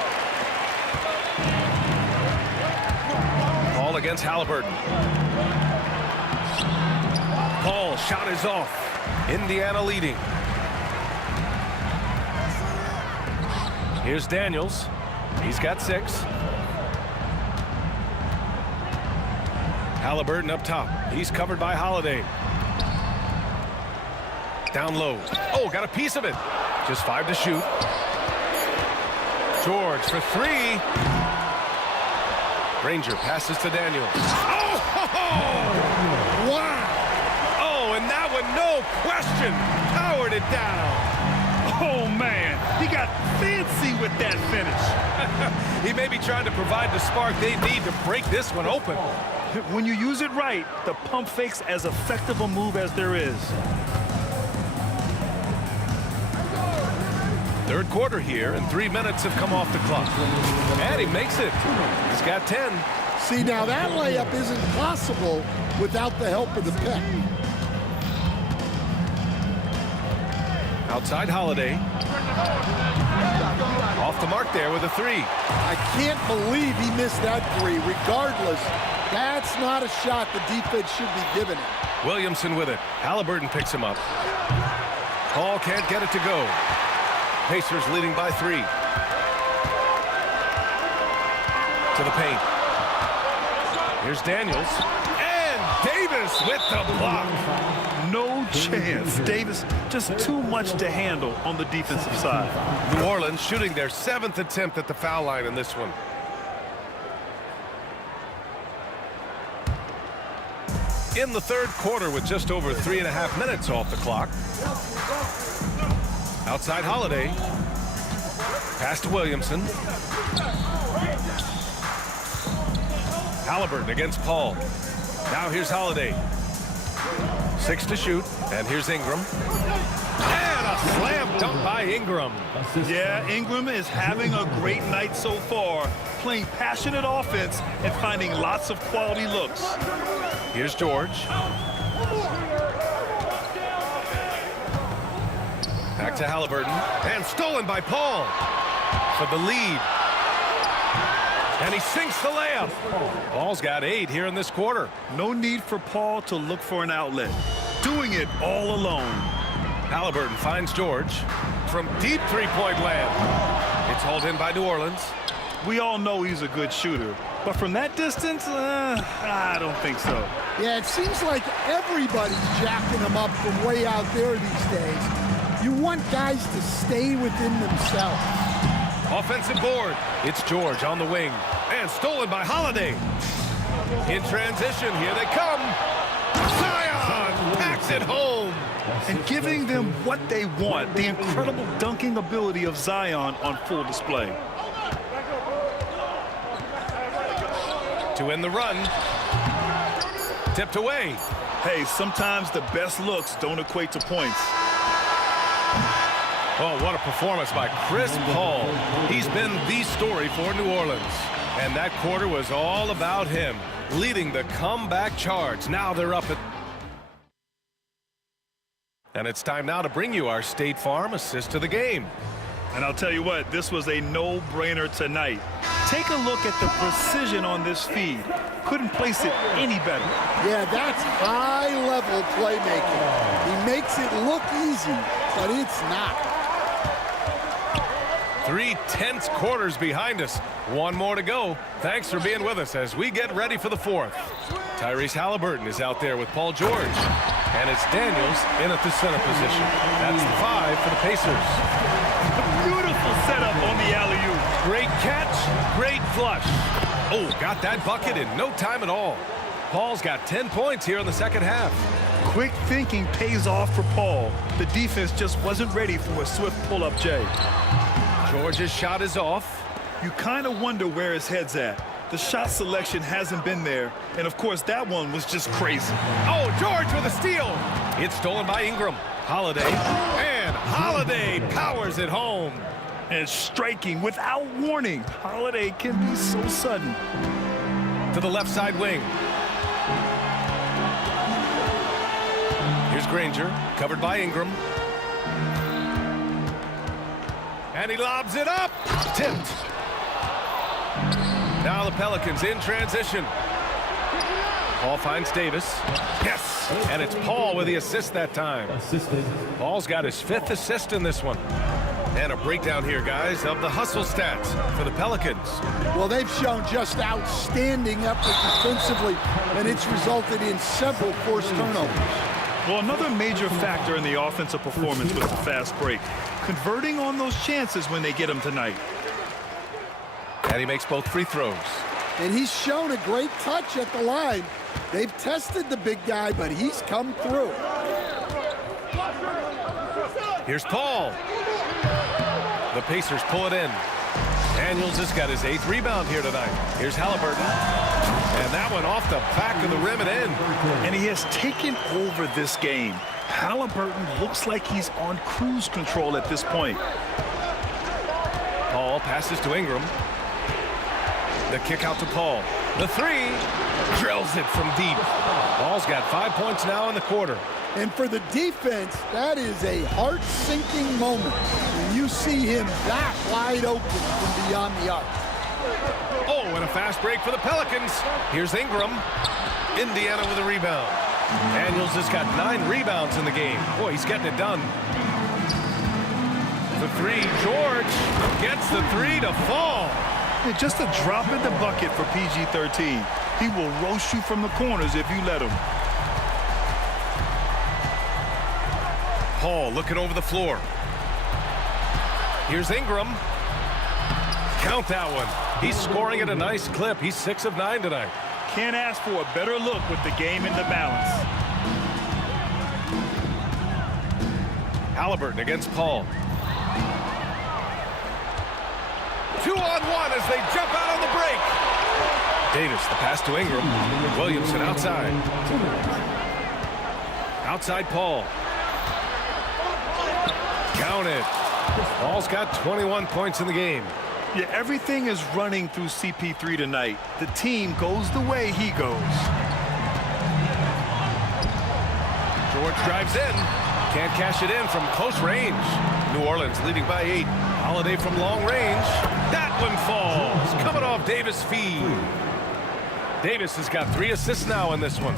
Paul against Halliburton. Paul, shot is off. Indiana leading. Here's Daniels. He's got 6. Halliburton up top. He's covered by Holiday. Down low. Oh, got a piece of it. Just 5 to shoot. George for 3. Granger passes to Daniels. Oh! Wow! Oh, and that one, no question, powered it down. Oh, man, he got fancy with that finish. He may be trying to provide the spark they need to break this one open. When you use it right, the pump fake's as effective a move as there is. 3rd quarter here, and 3 minutes have come off the clock. And he makes it. He's got 10. See, now that layup isn't possible without the help of the pick. Outside Holiday. Off the mark there with a 3. I can't believe he missed that 3. Regardless, that's not a shot the defense should be giving him. Williamson with it. Halliburton picks him up. Paul can't get it to go. Pacers leading by 3. To the paint. Here's Daniels. And Davis with the block. No chance. Davis just too much to handle on the defensive side. New Orleans shooting their 7th attempt at the foul line in this one. In the 3rd quarter with just over 3.5 minutes off the clock. Outside Holiday. Pass to Williamson. Halliburton against Paul. Now here's Holiday. 6 to shoot. And here's Ingram. And a slam dunk by Ingram. Yeah, Ingram is having a great night so far, playing passionate offense and finding lots of quality looks. Here's George. Back to Halliburton. And stolen by Paul for the lead. And he sinks the layup. Paul's got 8 here in this quarter. No need for Paul to look for an outlet. Doing it all alone. Halliburton finds George from deep 3-point land. It's hauled in by New Orleans. We all know he's a good shooter, but from that distance, I don't think so. Yeah, it seems like everybody's jacking him up from way out there these days. You want guys to stay within themselves. Offensive board. It's George on the wing. And stolen by Holiday. In transition, here they come. Zion packs it home. And giving them what they want, the incredible dunking ability of Zion on full display. To end the run. Tipped away. Hey, sometimes the best looks don't equate to points. Oh, what a performance by Chris Paul. He's been the story for New Orleans. And that quarter was all about him, leading the comeback charge. Now they're up at... And it's time now to bring you our State Farm assist to the game. And I'll tell you what, this was a no-brainer tonight. Take a look at the precision on this feed. Couldn't place it any better. Yeah, that's high-level playmaking. He makes it look easy, but it's not. 3 tense quarters behind us. One more to go. Thanks for being with us as we get ready for the fourth. Tyrese Halliburton is out there with Paul George. And it's Daniels in at the center position. That's the 5 for the Pacers. A beautiful setup on the alley-oop. Great catch, great flush. Oh, got that bucket in no time at all. Paul's got 10 points here in the second half. Quick thinking pays off for Paul. The defense just wasn't ready for a swift pull-up Jay. George's shot is off. You kind of wonder where his head's at. The shot selection hasn't been there, and of course that one was just crazy. Oh, George with a steal. It's stolen by Ingram. Holiday, and Holiday powers it home. And striking without warning. Holiday can be so sudden. To the left side wing. Here's Granger, covered by Ingram. And he lobs it up. Tipped. Now the Pelicans in transition. Paul finds Davis. Yes! And it's Paul with the assist that time. Paul's got his 5th assist in this one. And a breakdown here, guys, of the hustle stats for the Pelicans. Well, they've shown just outstanding effort defensively, and it's resulted in several forced turnovers. Well, another major factor in the offensive performance was the fast break. Converting on those chances when they get them tonight. And he makes both free throws. And he's shown a great touch at the line. They've tested the big guy, but he's come through. Here's Paul. The Pacers pull it in. Daniels has got his 8th rebound here tonight. Here's Halliburton. And that one off the back of the rim and in. And he has taken over this game. Halliburton looks like he's on cruise control at this point. Paul passes to Ingram. The kick out to Paul. The 3 drills it from deep. Paul's got 5 points now in the quarter. And for the defense, that is a heart-sinking moment when you see him that wide open from beyond the arc. Oh, and a fast break for the Pelicans. Here's Ingram. Indiana with a rebound. Daniels has got 9 rebounds in the game. Boy, he's getting it done. The 3, George gets the 3 to fall. Yeah, just a drop in the bucket for PG-13. He will roast you from the corners if you let him. Paul looking over the floor. Here's Ingram. Count that one. He's scoring at a nice clip. He's 6 of 9 tonight. Can't ask for a better look with the game in the balance. Halliburton against Paul. 2-on-1 as they jump out on the break. Davis, the pass to Ingram. Williamson outside. Outside Paul. Count it. Paul's got 21 points in the game. Yeah, everything is running through CP3 tonight. The team goes the way he goes. George drives in. Can't cash it in from close range. New Orleans leading by 8. Holiday from long range. That one falls. Coming off Davis' feed. Davis has got 3 assists now in this one.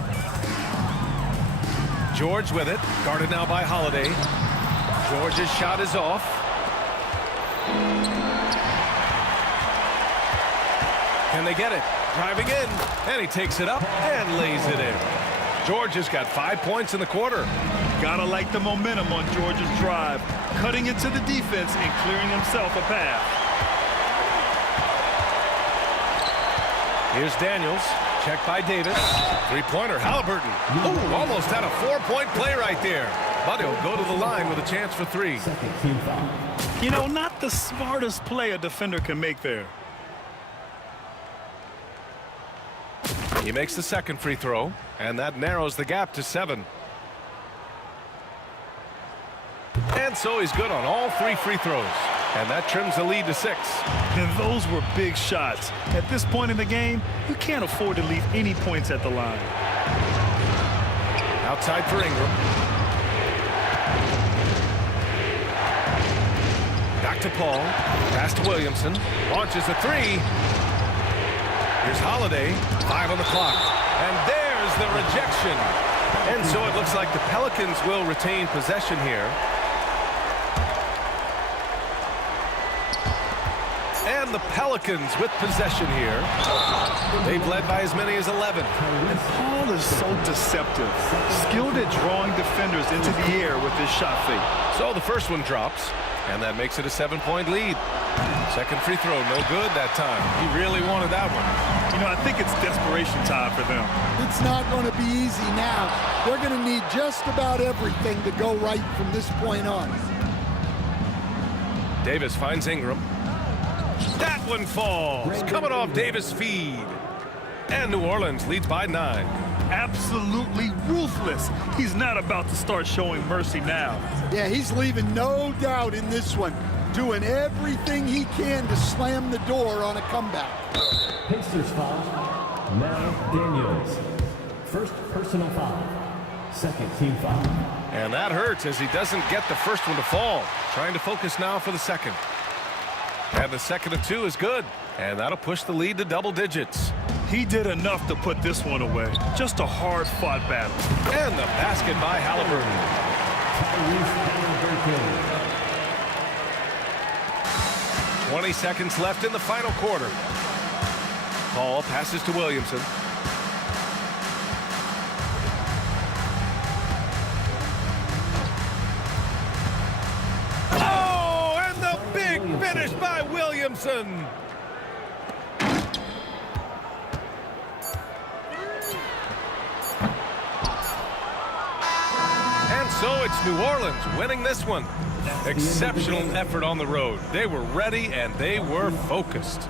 George with it. Guarded now by Holiday. George's shot is off. Can they get it? Driving in. And he takes it up and lays it in. George has got 5 points in the quarter. Gotta like the momentum on George's drive. Cutting into the defense and clearing himself a path. Here's Daniels. Checked by Davis. 3-pointer, Halliburton. Oh, almost had a 4-point play right there. But he'll go to the line with a chance for 3. You know, not the smartest play a defender can make there. He makes the second free throw, and that narrows the gap to 7. And And so he's good on all 3 free throws. And that trims the lead to 6. And those were big shots. At this point in the game, you can't afford to leave any points at the line. Outside for Ingram. Back to Paul. Pass to Williamson. Launches a 3. Here's Holiday. 5 on the clock. And there's the rejection. And so it looks like the Pelicans will retain possession here. And the Pelicans with possession here. They've led by as many as 11. And Paul is so deceptive. Skilled at drawing defenders into the air with his shot fake. So the first one drops, and that makes it a 7-point lead. Second free throw, no good that time. He really wanted that one. You know, I think it's desperation time for them. It's not going to be easy now. They're going to need just about everything to go right from this point on. Davis finds Ingram. That one falls, coming off Davis' feed. And New Orleans leads by 9. Absolutely ruthless. He's not about to start showing mercy now. Yeah, he's leaving no doubt in this one. Doing everything he can to slam the door on a comeback. Pacers foul. Now Daniels. First personal foul. Second team foul. And that hurts as he doesn't get the first one to fall. Trying to focus now for the second. And the second of 2 is good. And that'll push the lead to double digits. He did enough to put this one away. Just a hard-fought battle. And the basket by Halliburton. 20 seconds left in the final quarter. Paul passes to Williamson. Oh, and the big finish by Williamson. And so it's New Orleans winning this one. Exceptional effort on the road. They were ready and they were focused.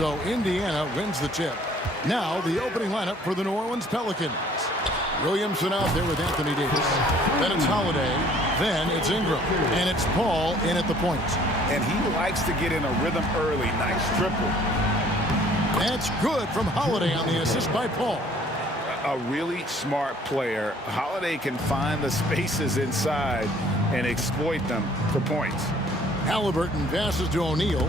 So Indiana wins the tip. Now the opening lineup for the New Orleans Pelicans. Williamson out there with Anthony Davis. Then it's Holiday. Then it's Ingram. And it's Paul in at the point. And he likes to get in a rhythm early. Nice triple. That's good from Holiday on the assist by Paul. A really smart player. Holiday can find the spaces inside and exploit them for points. Halliburton passes to O'Neal.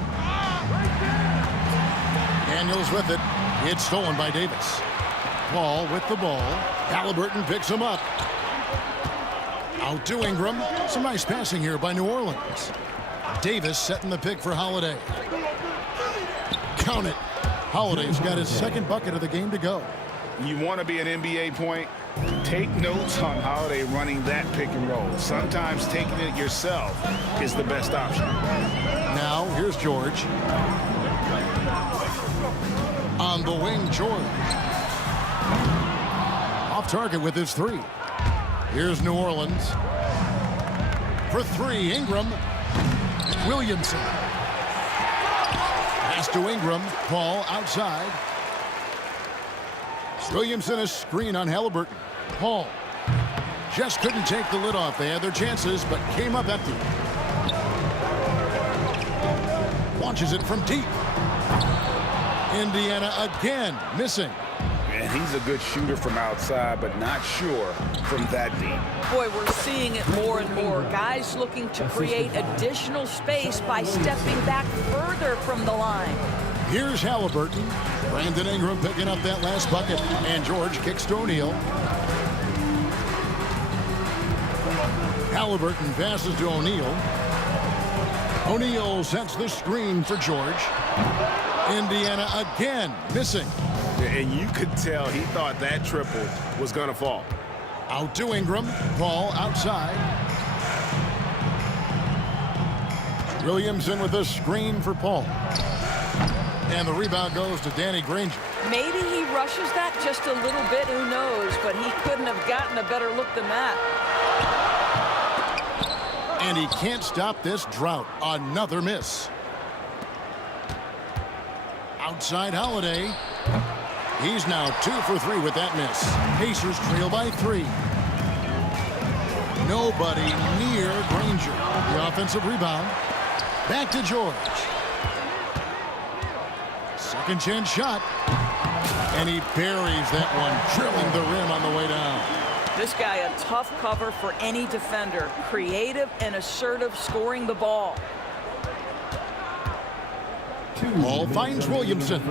Daniels with it. It's stolen by Davis. Paul with the ball. Halliburton picks him up. Out to Ingram. Some nice passing here by New Orleans. Davis setting the pick for Holiday. Count it. Holiday's got his second bucket of the game to go. You want to be an NBA point? Take notes on Holiday running that pick and roll. Sometimes taking it yourself is the best option. Now, here's George. On the wing, George. Off target with his three. Here's New Orleans. For three, Ingram. Williamson. Pass to Ingram. Paul outside. Williamson a screen on Halliburton. Paul just couldn't take the lid off. They had their chances, but came up empty. Launches it from deep. Indiana again missing. And he's a good shooter from outside, but not sure from that deep. Boy, we're seeing it more and more. Guys looking to create additional space by stepping back further from the line. Here's Halliburton. Brandon Ingram picking up that last bucket. And George kicks to O'Neal. Halliburton passes to O'Neal. O'Neal sets the screen for George. Indiana again missing. And you could tell he thought that triple was going to fall. Out to Ingram. Paul outside. Williamson with a screen for Paul. And the rebound goes to Danny Granger. Maybe he rushes that just a little bit, who knows, but he couldn't have gotten a better look than that. And he can't stop this drought. Another miss. Outside Holiday. He's now 2 for 3 with that miss. Pacers trail by 3. Nobody near Granger. The offensive rebound. Back to George. Second chance shot. And he buries that one, drilling the rim on the way down. This guy a tough cover for any defender. Creative and assertive scoring the ball. Ball finds Williamson.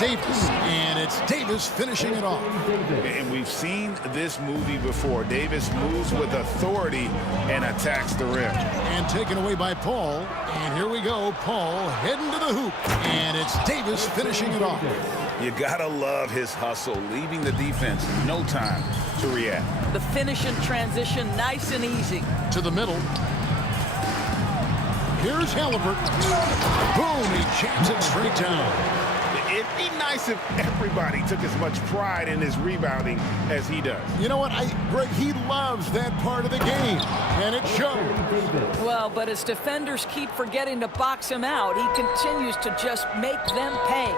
Davis. And it's Davis finishing it off. And we've seen this movie before. Davis moves with authority and attacks the rim. And taken away by Paul. And here we go. Paul heading to the hoop. And it's Davis finishing it off. You gotta love his hustle, leaving the defense no time to react. The finish and transition nice and easy. To the middle. Here's Halliburton. Boom, he jams it straight down. It'd be nice if everybody took as much pride in his rebounding as he does. You know what, Greg, he loves that part of the game, and it shows. Well, but as defenders keep forgetting to box him out, he continues to just make them pay.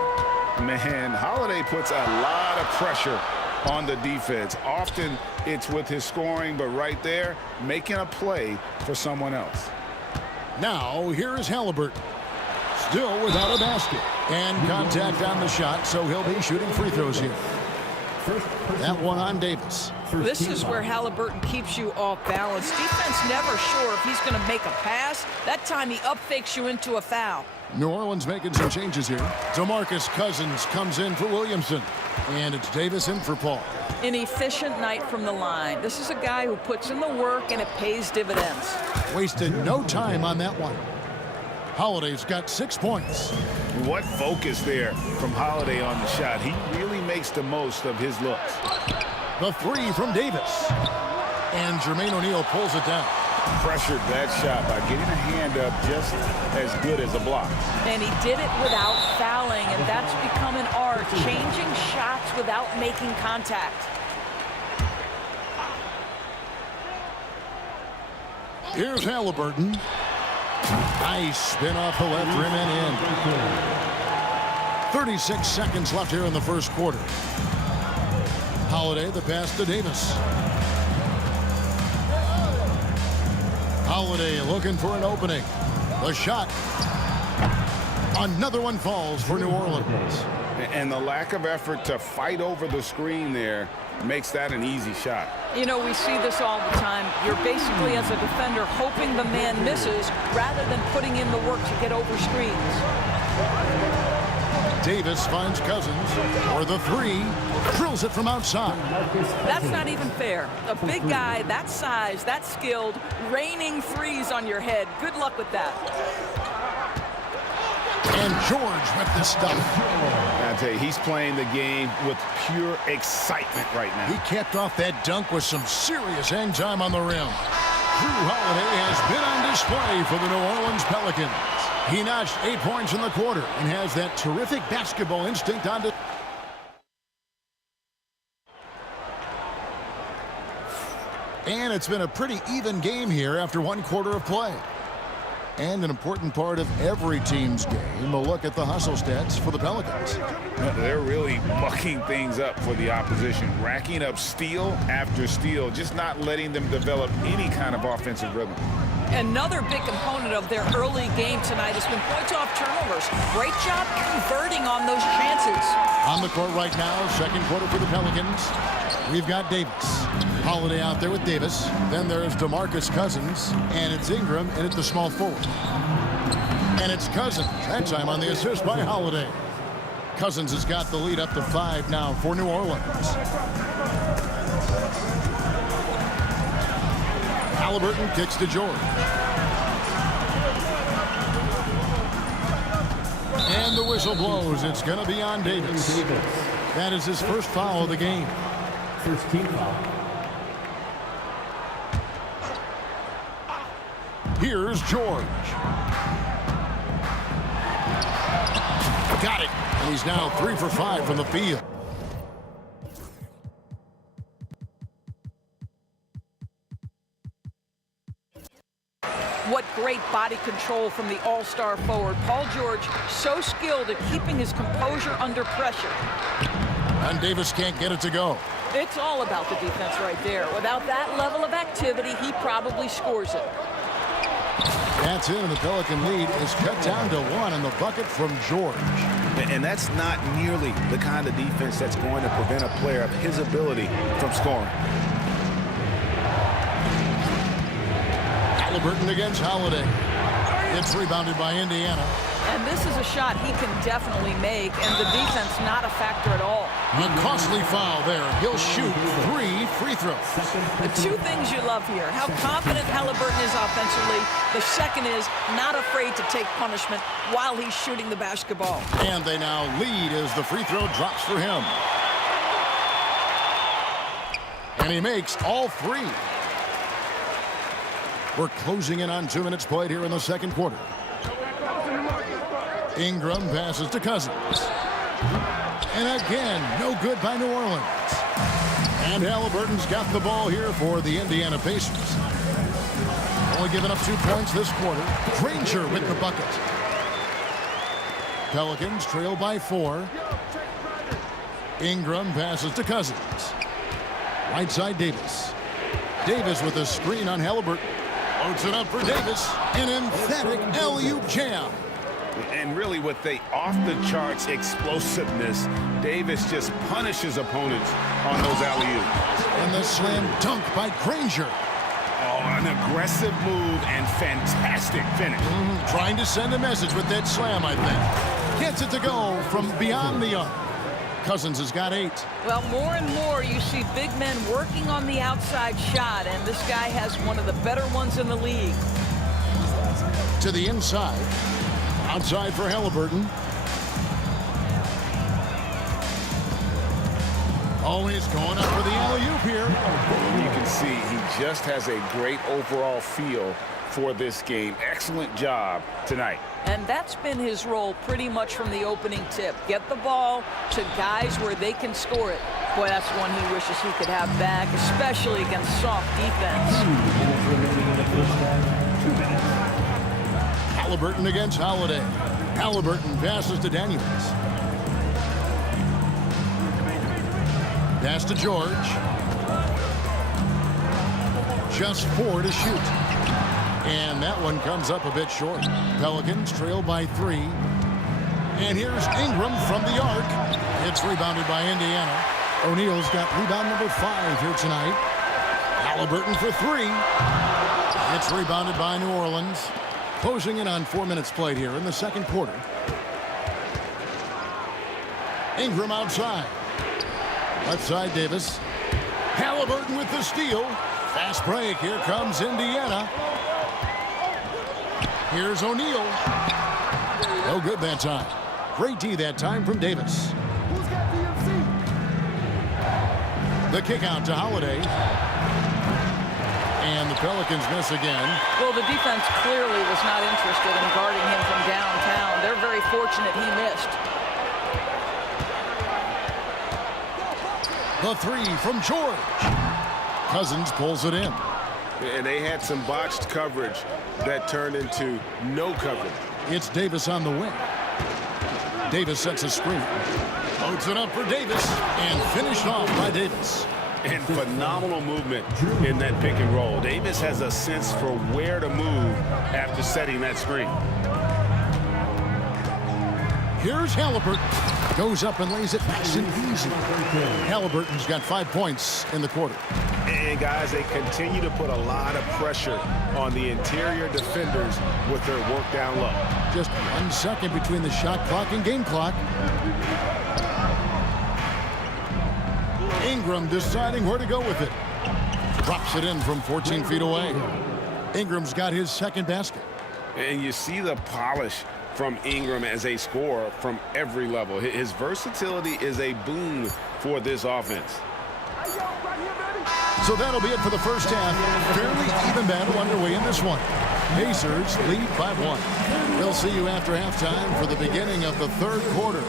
Man, Holiday puts a lot of pressure on the defense. Often it's with his scoring, but right there, making a play for someone else. Now, here is Halliburton. Still without a basket. And contact on the shot, so he'll be shooting free throws here. That one on Davis. This is where Halliburton keeps you off balance. Defense never sure if he's going to make a pass. That time he up-fakes you into a foul. New Orleans making some changes here. DeMarcus Cousins comes in for Williamson. And it's Davis in for Paul. An efficient night from the line. This is a guy who puts in the work and it pays dividends. Wasted no time on that one. Holiday's got 6 points. What focus there from Holiday on the shot. He really makes the most of his looks. The three from Davis. And Jermaine O'Neal pulls it down. Pressured that shot by getting a hand up just as good as a block. And he did it without fouling, and that's become an art, changing shots without making contact. Here's Halliburton. Nice spin off the left rim and in. 36 seconds left here in the first quarter. Holiday, the pass to Davis. Holiday looking for an opening. The shot. Another one falls for New Orleans. And the lack of effort to fight over the screen there makes that an easy shot. You know, we see this all the time. You're basically, as a defender, hoping the man misses rather than putting in the work to get over screens. Davis finds Cousins for the three. Drills it from outside. That's not even fair. A big guy, that size, that skilled, raining threes on your head. Good luck with that. And George with the stuff. I tell you, he's playing the game with pure excitement right now. He capped off that dunk with some serious hang time on the rim. Drew Holiday has been on display for the New Orleans Pelicans. He notched 8 points in the quarter and has that terrific basketball instinct on display. And it's been a pretty even game here after 1 quarter of play. And an important part of every team's game, a look at the hustle stats for the Pelicans. They're really mucking things up for the opposition, racking up steal after steal, just not letting them develop any kind of offensive rhythm. Another big component of their early game tonight has been points off turnovers. Great job converting on those chances. On the court right now, second quarter for the Pelicans. We've got Davis. Holiday out there with Davis. Then there's DeMarcus Cousins. And it's Ingram in at the small forward. And it's Cousins. That time on the assist by Holiday. Cousins has got the lead up to 5 now for New Orleans. Halliburton kicks to George. And the whistle blows. It's going to be on Davis. That is his first foul of the game. First team foul. Here's George. Got it. And he's now 3 for 5 from the field. What great body control from the all-star forward. Paul George, so skilled at keeping his composure under pressure. And Davis can't get it to go. It's all about the defense right there. Without that level of activity, he probably scores it. That's it, and the Pelican lead is cut down to 1 in the bucket from George. And that's not nearly the kind of defense that's going to prevent a player of his ability from scoring. Halliburton against Holiday. It's rebounded by Indiana. And this is a shot he can definitely make, and the defense not a factor at all. A costly foul there. He'll shoot 3 free throws. The 2 things you love here, how confident Halliburton is offensively. The second is not afraid to take punishment while he's shooting the basketball. And they now lead as the free throw drops for him. And he makes all 3. We're closing in on 2 minutes played here in the second quarter. Ingram passes to Cousins. And again, no good by New Orleans. And Halliburton's got the ball here for the Indiana Pacers. Only giving up 2 points this quarter. Granger with the bucket. Pelicans trail by 4. Ingram passes to Cousins. Right side Davis. Davis with a screen on Halliburton. Loads it up for Davis. An emphatic alley-oop jam. And really with the off-the-charts explosiveness, Davis just punishes opponents on those alley-oops. And the slam dunk by Granger. Oh, an aggressive move and fantastic finish. Trying to send a message with that slam, I think. Gets it to go from beyond the arc. Cousins has got 8. Well, more and more you see big men working on the outside shot, and this guy has one of the better ones in the league. To the inside. Outside for Halliburton. Always going up for the alley-oop here. You can see he just has a great overall feel for this game. Excellent job tonight. And that's been his role pretty much from the opening tip. Get the ball to guys where they can score it. Boy, that's one he wishes he could have back, especially against soft defense. Halliburton against Holiday. Halliburton passes to Daniels. Pass to George. Just 4 to shoot. And that one comes up a bit short. Pelicans trail by 3. And here's Ingram from the arc. It's rebounded by Indiana. O'Neal's got rebound number 5 here tonight. Halliburton for 3. It's rebounded by New Orleans. Closing in on 4 minutes played here in the second quarter. Ingram outside. Left side, Davis. Halliburton with the steal. Fast break. Here comes Indiana. Here's O'Neal. No good that time. Great D that time from Davis. The kick out to Holiday. And the Pelicans miss again. Well, the defense clearly was not interested in guarding him from downtown. They're very fortunate he missed. The 3 from George. Cousins pulls it in. And they had some boxed coverage that turned into no coverage. It's Davis on the wing. Davis sets a screen. Loads it up for Davis. And finished off by Davis. And phenomenal movement in that pick and roll. Davis has a sense for where to move after setting that screen. Here's Halliburton. Goes up and lays it nice and easy. Halliburton's got 5 points in the quarter. And guys, they continue to put a lot of pressure on the interior defenders with their work down low. Just 1 second between the shot clock and game clock. Ingram deciding where to go with it. Drops it in from 14 feet away. Ingram's got his second basket. And you see the polish from Ingram as a scorer from every level. His versatility is a boon for this offense. So that'll be it for the first half. Fairly even battle underway in this one. Pacers lead by 1. We'll see you after halftime for the beginning of the third quarter.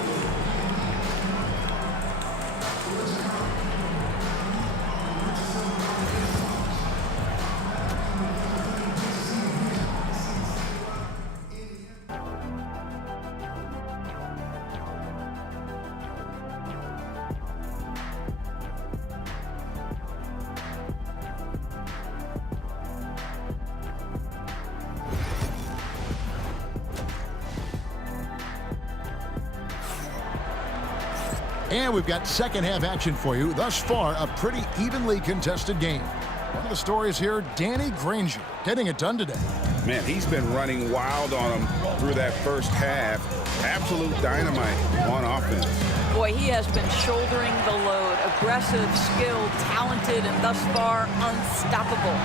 And we've got second half action for you. Thus far, a pretty evenly contested game. One of the stories here, Danny Granger getting it done today. Man, he's been running wild on him through that first half. Absolute dynamite on offense. Boy, he has been shouldering the load. Aggressive, skilled, talented, and thus far unstoppable.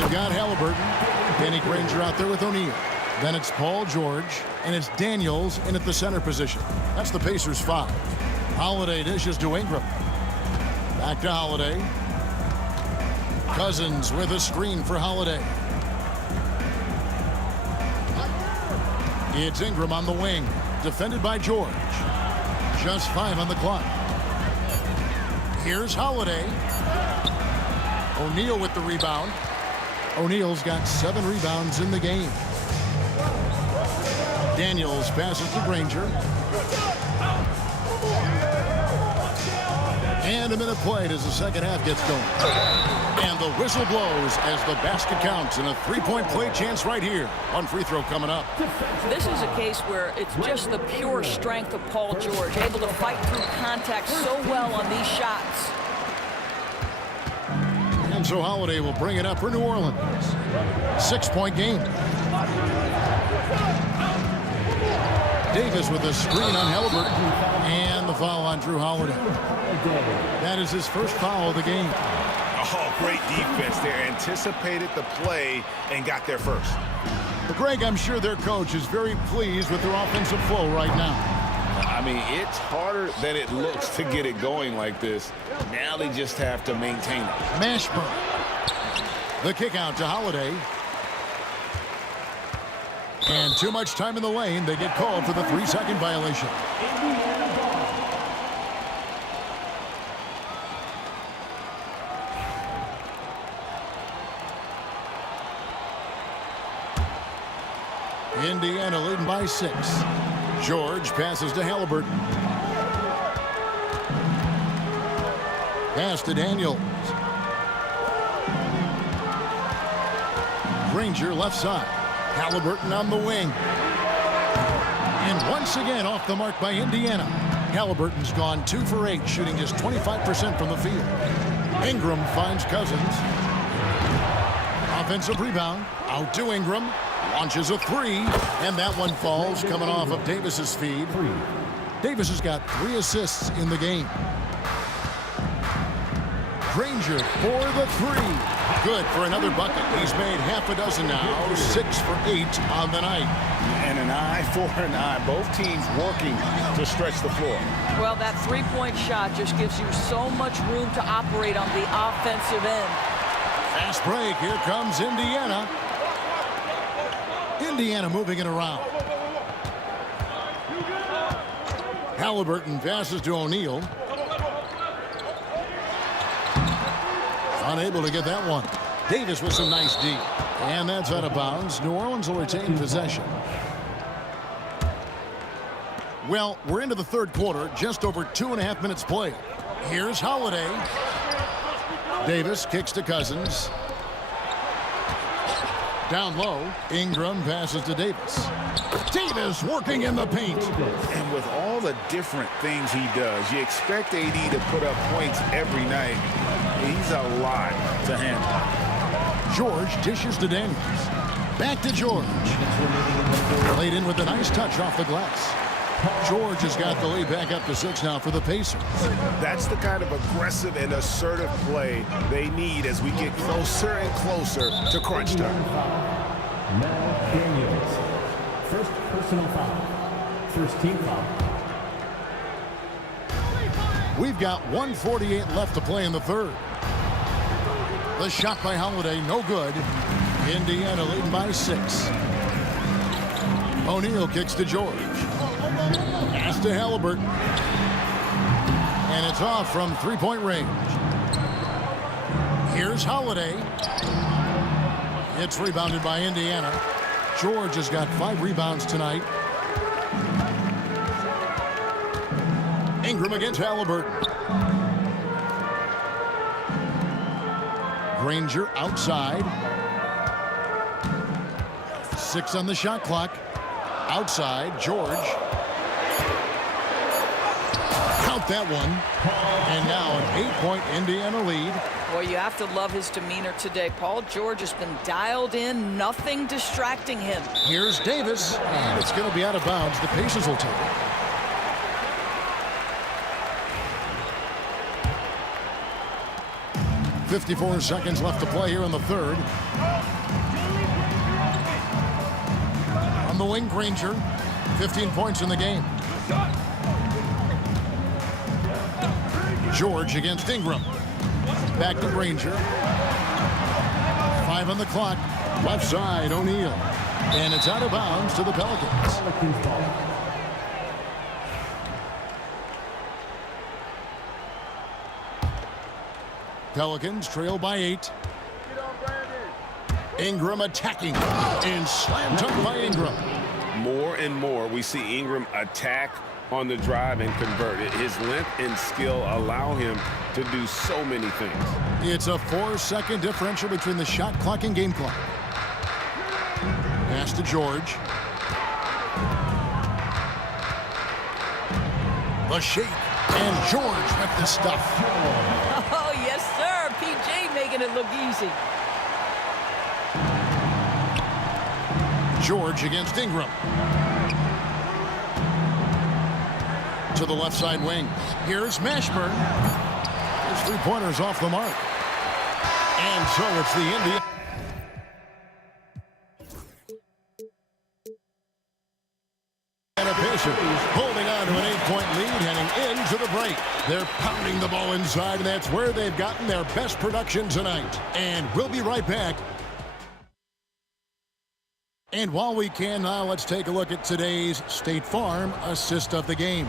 We've got Halliburton. Danny Granger out there with O'Neal. Then it's Paul George, and it's Daniels in at the center position. That's the Pacers' 5. Holiday dishes to Ingram. Back to Holiday. Cousins with a screen for Holiday. It's Ingram on the wing. Defended by George. Just 5 on the clock. Here's Holiday. O'Neal with the rebound. O'Neal's got 7 rebounds in the game. Daniels passes to Granger. And a minute played as the second half gets going. And the whistle blows as the basket counts and a 3-point play chance right here. One free throw coming up. This is a case where it's just the pure strength of Paul George, able to fight through contact so well on these shots. And so Holiday will bring it up for New Orleans. 6-point game. Davis with a screen on Halliburton. And the foul on Drew Holiday. That is his first foul of the game. Oh, great defense there. Anticipated the play and got there first. But Greg, I'm sure their coach is very pleased with their offensive flow right now. I mean, it's harder than it looks to get it going like this. Now they just have to maintain it. Mashburn. The kick out to Holiday. And too much time in the lane. They get called for the 3-second violation. Indiana leading by 6. George passes to Halliburton. Pass to Daniels. Granger left side. Halliburton on the wing. And once again off the mark by Indiana. Halliburton's gone 2 for 8, shooting just 25% from the field. Ingram finds Cousins. Offensive rebound. Out to Ingram. Launches a 3. And that one falls coming off of Davis's feed. Davis has got 3 assists in the game. Granger for the 3. Good for another bucket. He's made half a dozen now. 6 for 8 on the night. And an eye for an eye. Both teams working to stretch the floor. Well, that three-point shot just gives you so much room to operate on the offensive end. Fast break. Here comes Indiana. Indiana moving it around. Halliburton passes to O'Neal. Unable to get that one. Davis with some nice deep. And that's out of bounds. New Orleans will retain possession. Well, we're into the third quarter. Just over 2.5 minutes played. Here's Holiday. Davis kicks to Cousins. Down low. Ingram passes to Davis. Davis working in the paint. And with all the different things he does, you expect AD to put up points every night. He's a lot to handle. George dishes to Daniels. Back to George. Played in with a nice touch off the glass. George has got the lead back up to 6 now for the Pacers. That's the kind of aggressive and assertive play they need as we get closer and closer to crunch time. Now Daniels. First personal foul. First team foul. We've got 1:48 left to play in the third. The shot by Holiday, no good. Indiana leading by 6. O'Neal kicks to George. Pass to Halliburton. And it's off from 3-point range. Here's Holiday. It's rebounded by Indiana. George has got 5 rebounds tonight. Ingram against Halliburton. Granger outside. 6 on the shot clock. Outside, George. Count that one. And now an 8-point Indiana lead. Well, you have to love his demeanor today. Paul George has been dialed in, nothing distracting him. Here's Davis, and it's going to be out of bounds. The Pacers will take it. .54 seconds left to play here in the third. On the wing, Granger. 15 points in the game. George against Ingram. Back to Granger. 5 on the clock. Left side, O'Neal. And it's out of bounds to the Pelicans. Pelicans trail by 8. Ingram attacking. And slam dunk by Ingram. More and more we see Ingram attack on the drive and convert it. His length and skill allow him to do so many things. It's a 4-second differential between the shot clock and game clock. Pass to George. The shake. And George with the stuff. Oh, yes, sir. PJ making it look easy. George against Ingram. To the left side wing. Here's Mashburn. His 3-pointers off the mark. And so it's the Indiana. Pacers holding on to an 8-point lead heading into the break. They're pounding the ball inside, and that's where they've gotten their best production tonight. And we'll be right back. And while we can now, let's take a look at today's State Farm assist of the game.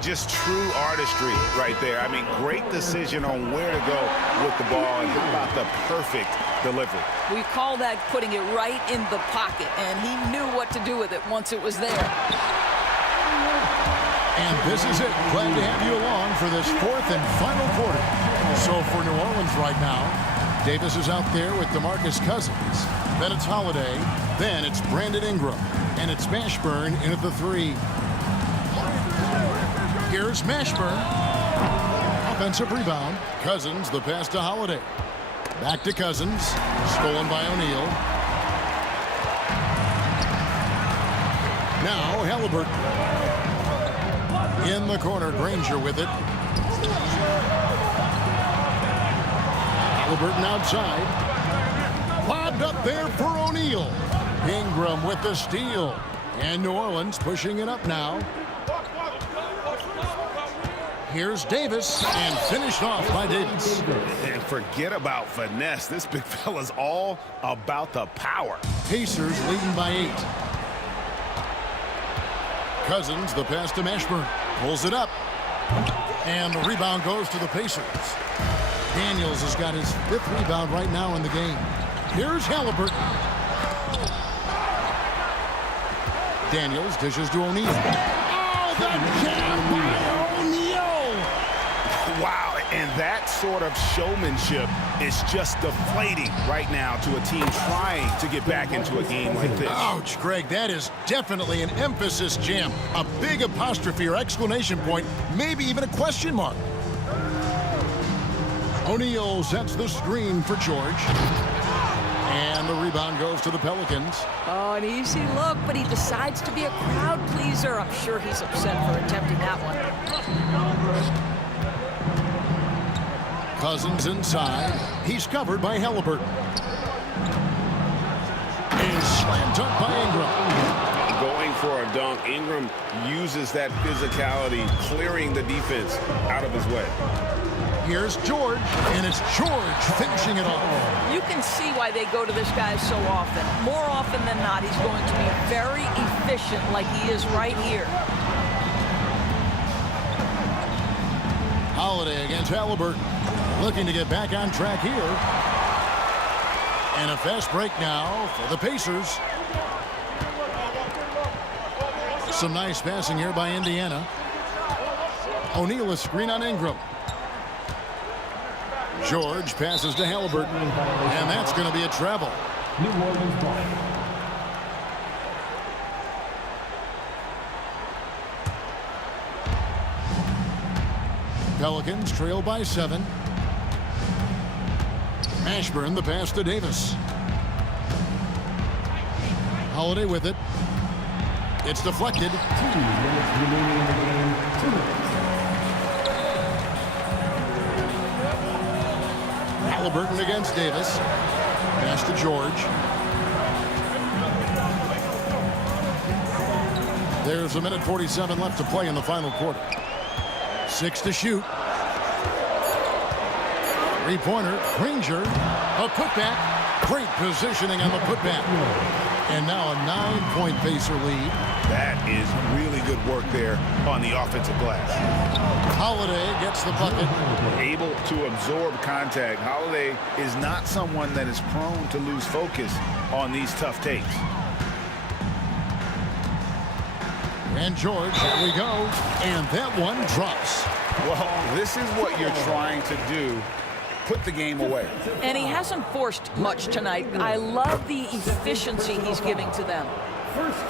Just true artistry right there. I mean, great decision on where to go with the ball, and how about the perfect delivery. We call that putting it right in the pocket, and he knew what to do with it once it was there. And this is it. Glad to have you along for this fourth and final quarter. So for New Orleans right now, Davis is out there with DeMarcus Cousins. Then it's Holiday. Then it's Brandon Ingram. And it's Mashburn in at the 3. Here's Mashburn. Offensive rebound. Cousins, the pass to Holiday. Back to Cousins. Stolen by O'Neal. Now Halliburton. In the corner, Granger with it. Halliburton outside. Lobbed up there for O'Neal. Ingram with the steal. And New Orleans pushing it up now. Here's Davis, and finished off by Davis. And forget about finesse. This big fella's all about the power. Pacers leading by 8. Cousins, the pass to Mashburn. Pulls it up. And the rebound goes to the Pacers. Daniels has got his 5th rebound right now in the game. Here's Halliburton. Daniels dishes to O'Neal. Oh, the jam by O'Neal! Wow, and that sort of showmanship is just deflating right now to a team trying to get back into a game like this. Ouch, Greg, that is definitely an emphasis jam. A big apostrophe or exclamation point, maybe even a question mark. O'Neal sets the screen for George. And the rebound goes to the Pelicans. Oh, an easy look, but he decides to be a crowd pleaser. I'm sure he's upset for attempting that one. Cousins inside. He's covered by Halliburton. And slam dunk by Ingram. Going for a dunk. Ingram uses that physicality, clearing the defense out of his way. Here's George, and it's George finishing it off. You can see why they go to this guy so often. More often than not, he's going to be very efficient like he is right here. Holiday against Halliburton. Looking to get back on track here. And a fast break now for the Pacers. Some nice passing here by Indiana. O'Neal a screen on Ingram. George passes to Halliburton, and that's going to be a travel. New Orleans ball. Pelicans trail by 7. Mashburn, the pass to Davis. Holiday with it. It's deflected. 2 minutes remaining in the game. 2 minutes. Halliburton against Davis. Pass to George. There's 1:47 left to play in the final quarter. 6 to shoot. 3-pointer. Granger. A putback. Great positioning on the putback. And now a 9-point Pacer lead. That is really good work there on the offensive glass. Holiday gets the bucket. Able to absorb contact. Holiday is not someone that is prone to lose focus on these tough takes. And George, here we go. And that one drops. Well, this is what you're trying to do. Put the game away. And he hasn't forced much tonight. I love the efficiency he's giving to them.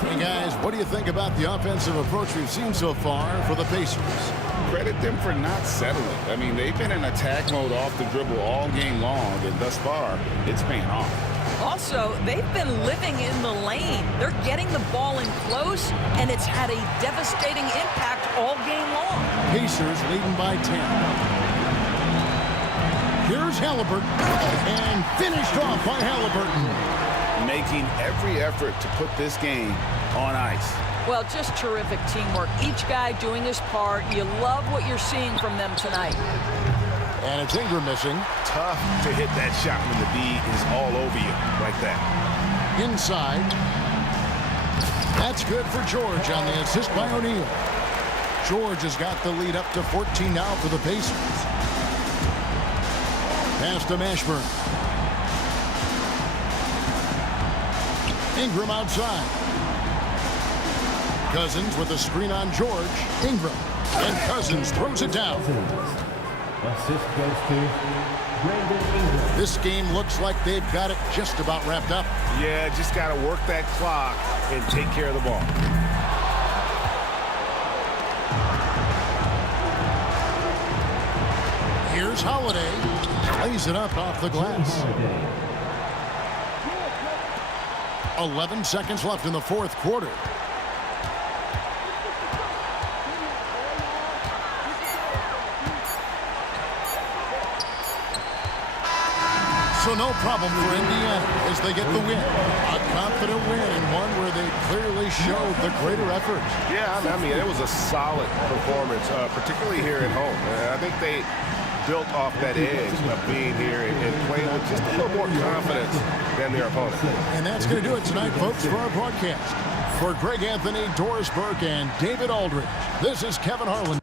Hey guys, what do you think about the offensive approach we've seen so far for the Pacers? Credit them for not settling. I mean, they've been in attack mode off the dribble all game long, and thus far, it's paying off. Also, they've been living in the lane. They're getting the ball in close, and it's had a devastating impact all game long. Pacers leading by 10. Here's Halliburton, and finished off by Halliburton. Making every effort to put this game on ice. Well, just terrific teamwork. Each guy doing his part. You love what you're seeing from them tonight. And it's Ingram missing. Tough to hit that shot when the D is all over you like that. Inside. That's good for George on the assist by O'Neal. George has got the lead up to 14 now for the Pacers. Pass to Mashburn. Ingram outside. Cousins with a screen on George. Ingram. And Cousins throws it down. Assist goes to Brandon Ingram. This game looks like they've got it just about wrapped up. Yeah, just got to work that clock and take care of the ball. Here's Holiday. Plays it up off the glass. 11 seconds left in the fourth quarter. So no problem for Indiana as they get the win. A confident win and one where they clearly showed the greater effort. Yeah, I mean, it was a solid performance, particularly here at home. I think they built off that edge of being here and playing with just a little more confidence than their opponent. And that's going to do it tonight, folks, for our broadcast. For Greg Anthony, Doris Burke, and David Aldridge, this is Kevin Harlan.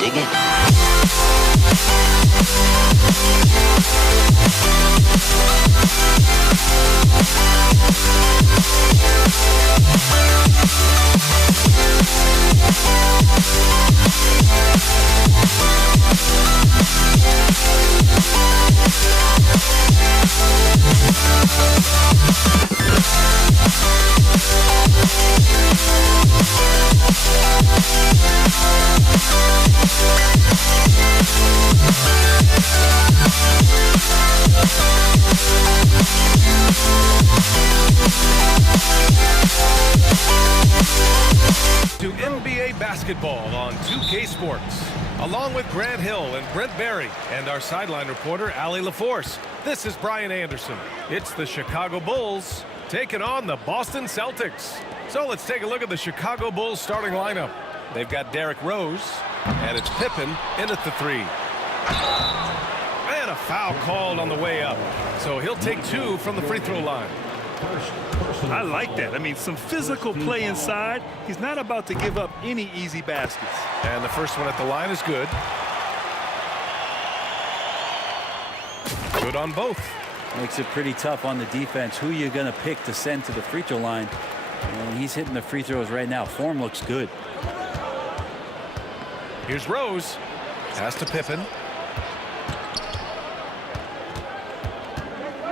Dig it? To NBA basketball on 2K Sports. Along with Grant Hill and Brent Barry and our sideline reporter, Allie LaForce, this is Brian Anderson. It's the Chicago Bulls taking on the Boston Celtics. So let's take a look at the Chicago Bulls starting lineup. They've got Derrick Rose, and it's Pippen in at the 3. And a foul called on the way up. So he'll take 2 from the free throw line. I like that. I mean, some physical play inside. He's not about to give up any easy baskets. And the first one at the line is good. Good on both. Makes it pretty tough on the defense. Who you're going to pick to send to the free throw line. And he's hitting the free throws right now. Form looks good. Here's Rose. Pass to Pippen.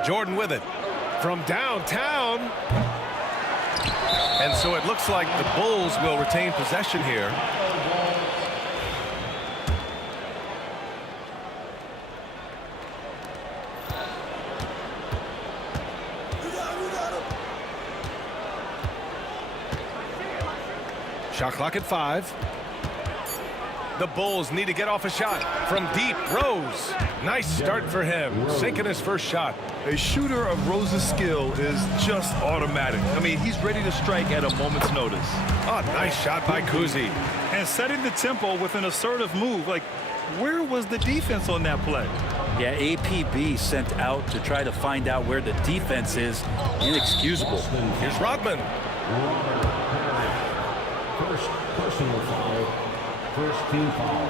Jordan with it. From downtown. And so it looks like the Bulls will retain possession here. Shot clock at 5. The Bulls need to get off a shot from deep. Rose. Nice start for him. Sinking his first shot. A shooter of Rose's skill is just automatic. I mean, he's ready to strike at a moment's notice. Oh, nice shot by Kuzi. And setting the tempo with an assertive move. Like, where was the defense on that play? Yeah, APB sent out to try to find out where the defense is. Inexcusable. Here's Rodman. First personal foul. First team foul.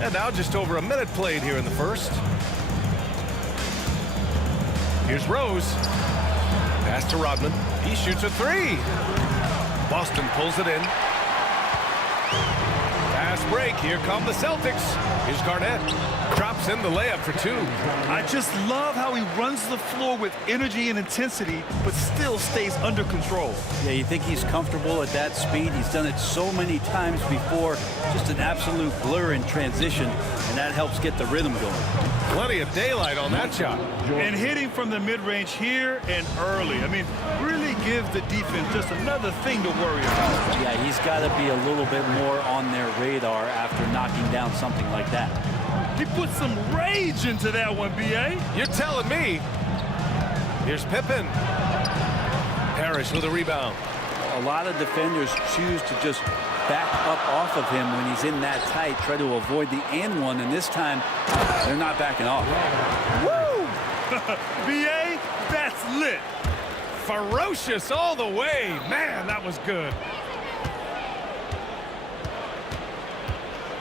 And now just over a minute played here in the first. Here's Rose. Pass to Rodman. He shoots a 3. Boston pulls it in. Fast break. Here come the Celtics. Here's Garnett. Drops in the layup for 2. I just love how he runs the floor with energy and intensity, but still stays under control. Yeah, you think he's comfortable at that speed? He's done it so many times before. Just an absolute blur in transition, and that helps get the rhythm going. Plenty of daylight on that shot. And hitting from the mid-range here and early. I mean, really give the defense just another thing to worry about. Yeah, he's got to be a little bit more on their radar after knocking down something like that. He put some rage into that one, B.A. You're telling me. Here's Pippen. Parrish with a rebound. A lot of defenders choose to just back up off of him when he's in that tight, try to avoid the and one, and this time they're not backing off. Woo! B.A., that's lit. Ferocious all the way. Man, that was good.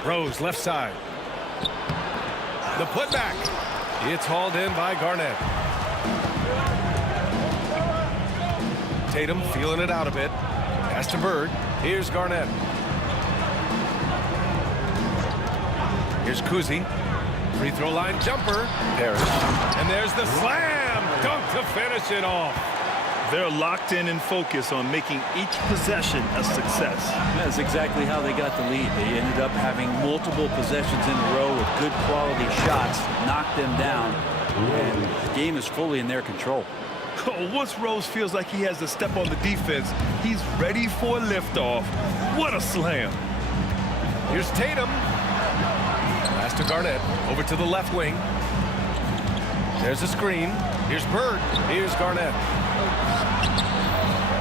Rose, left side. The putback. It's hauled in by Garnett. Tatum feeling it out a bit. Pass to Bird. Here's Garnett. Here's Kuzi. Free throw line jumper. Parrish. And there's the slam dunk to finish it off. They're locked in and focused on making each possession a success. That's exactly how they got the lead. They ended up having multiple possessions in a row with good quality shots, knocked them down, and the game is fully in their control. Once Rose feels like he has to step on the defense, he's ready for a liftoff. What a slam. Here's Tatum. Pass to Garnett. Over to the left wing. There's a screen. Here's Bird. Here's Garnett.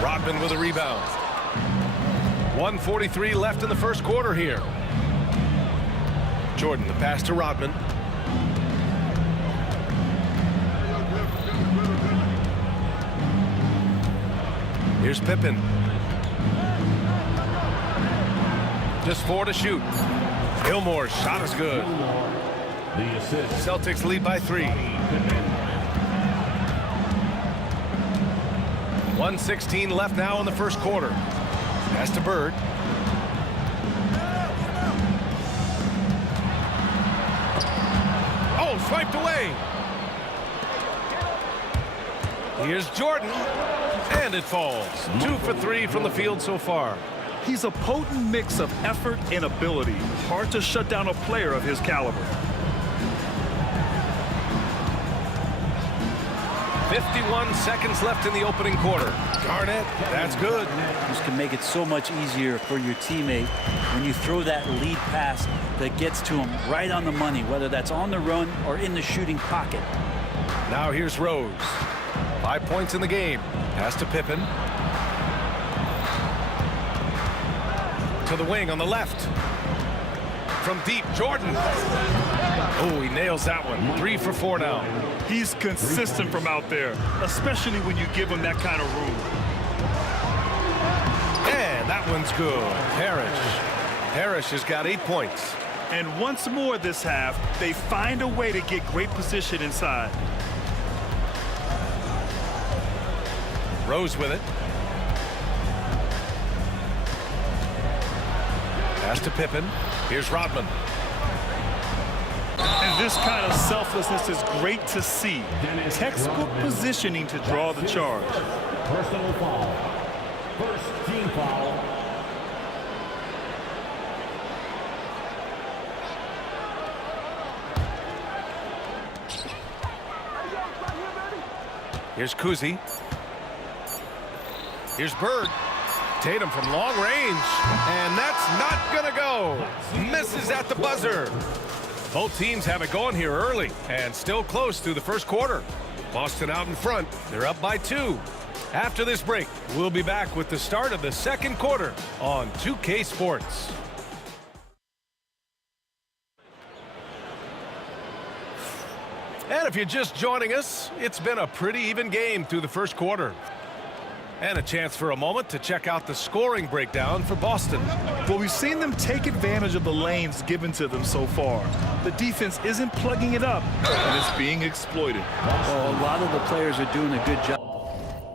Rodman with a rebound. 1:43 left in the first quarter here. Jordan, the pass to Rodman. Here's Pippen. Just 4 to shoot. Gilmore's shot is good. The assist. Celtics lead by 3. 1:16 left now in the first quarter. Pass to Bird. Oh, swiped away. Here's Jordan. And it falls. 2 for 3 from the field so far. He's a potent mix of effort and ability. Hard to shut down a player of his caliber. 51 seconds left in the opening quarter. Garnett, that's good. This can make it so much easier for your teammate when you throw that lead pass that gets to him right on the money, whether that's on the run or in the shooting pocket. Now here's Rose. 5 points in the game. Pass to Pippen. To the wing on the left. From deep, Jordan. Oh, he nails that one. 3 for 4 now. He's consistent from out there, especially when you give him that kind of room. And that one's good. Parrish has got 8 points. And once more this half, they find a way to get great position inside. Rose with it. Pass to Pippen. Here's Rodman. And this kind of selflessness is great to see. Textbook positioning to draw the charge. Personal foul. First team foul. Here's Kuzi. Here's Bird. Tatum from long range. And that's not going to go. Misses at the buzzer. Both teams have it going here early and still close through the first quarter. Boston out in front. They're up by 2. After this break, we'll be back with the start of the second quarter on 2K Sports. And if you're just joining us, it's been a pretty even game through the first quarter. And a chance for a moment to check out the scoring breakdown for Boston. Well, we've seen them take advantage of the lanes given to them so far. The defense isn't plugging it up, and it's being exploited. Well, a lot of the players are doing a good job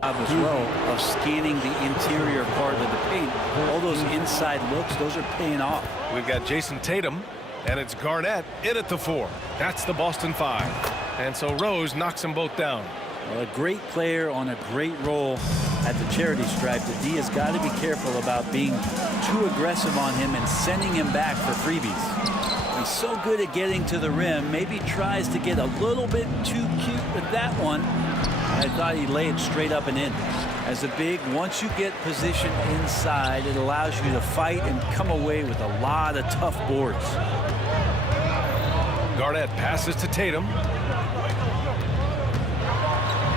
as well of scanning the interior part of the paint. All those inside looks, those are paying off. We've got Jason Tatum, and it's Garnett in at the 4. That's the Boston 5. And so Rose knocks them both down. Well, a great player on a great role at the charity stripe. The D has got to be careful about being too aggressive on him and sending him back for freebies. He's so good at getting to the rim. Maybe tries to get a little bit too cute with that one. I thought he'd lay it straight up and in. As a big, once you get positioned inside, it allows you to fight and come away with a lot of tough boards. Garnett passes to Tatum.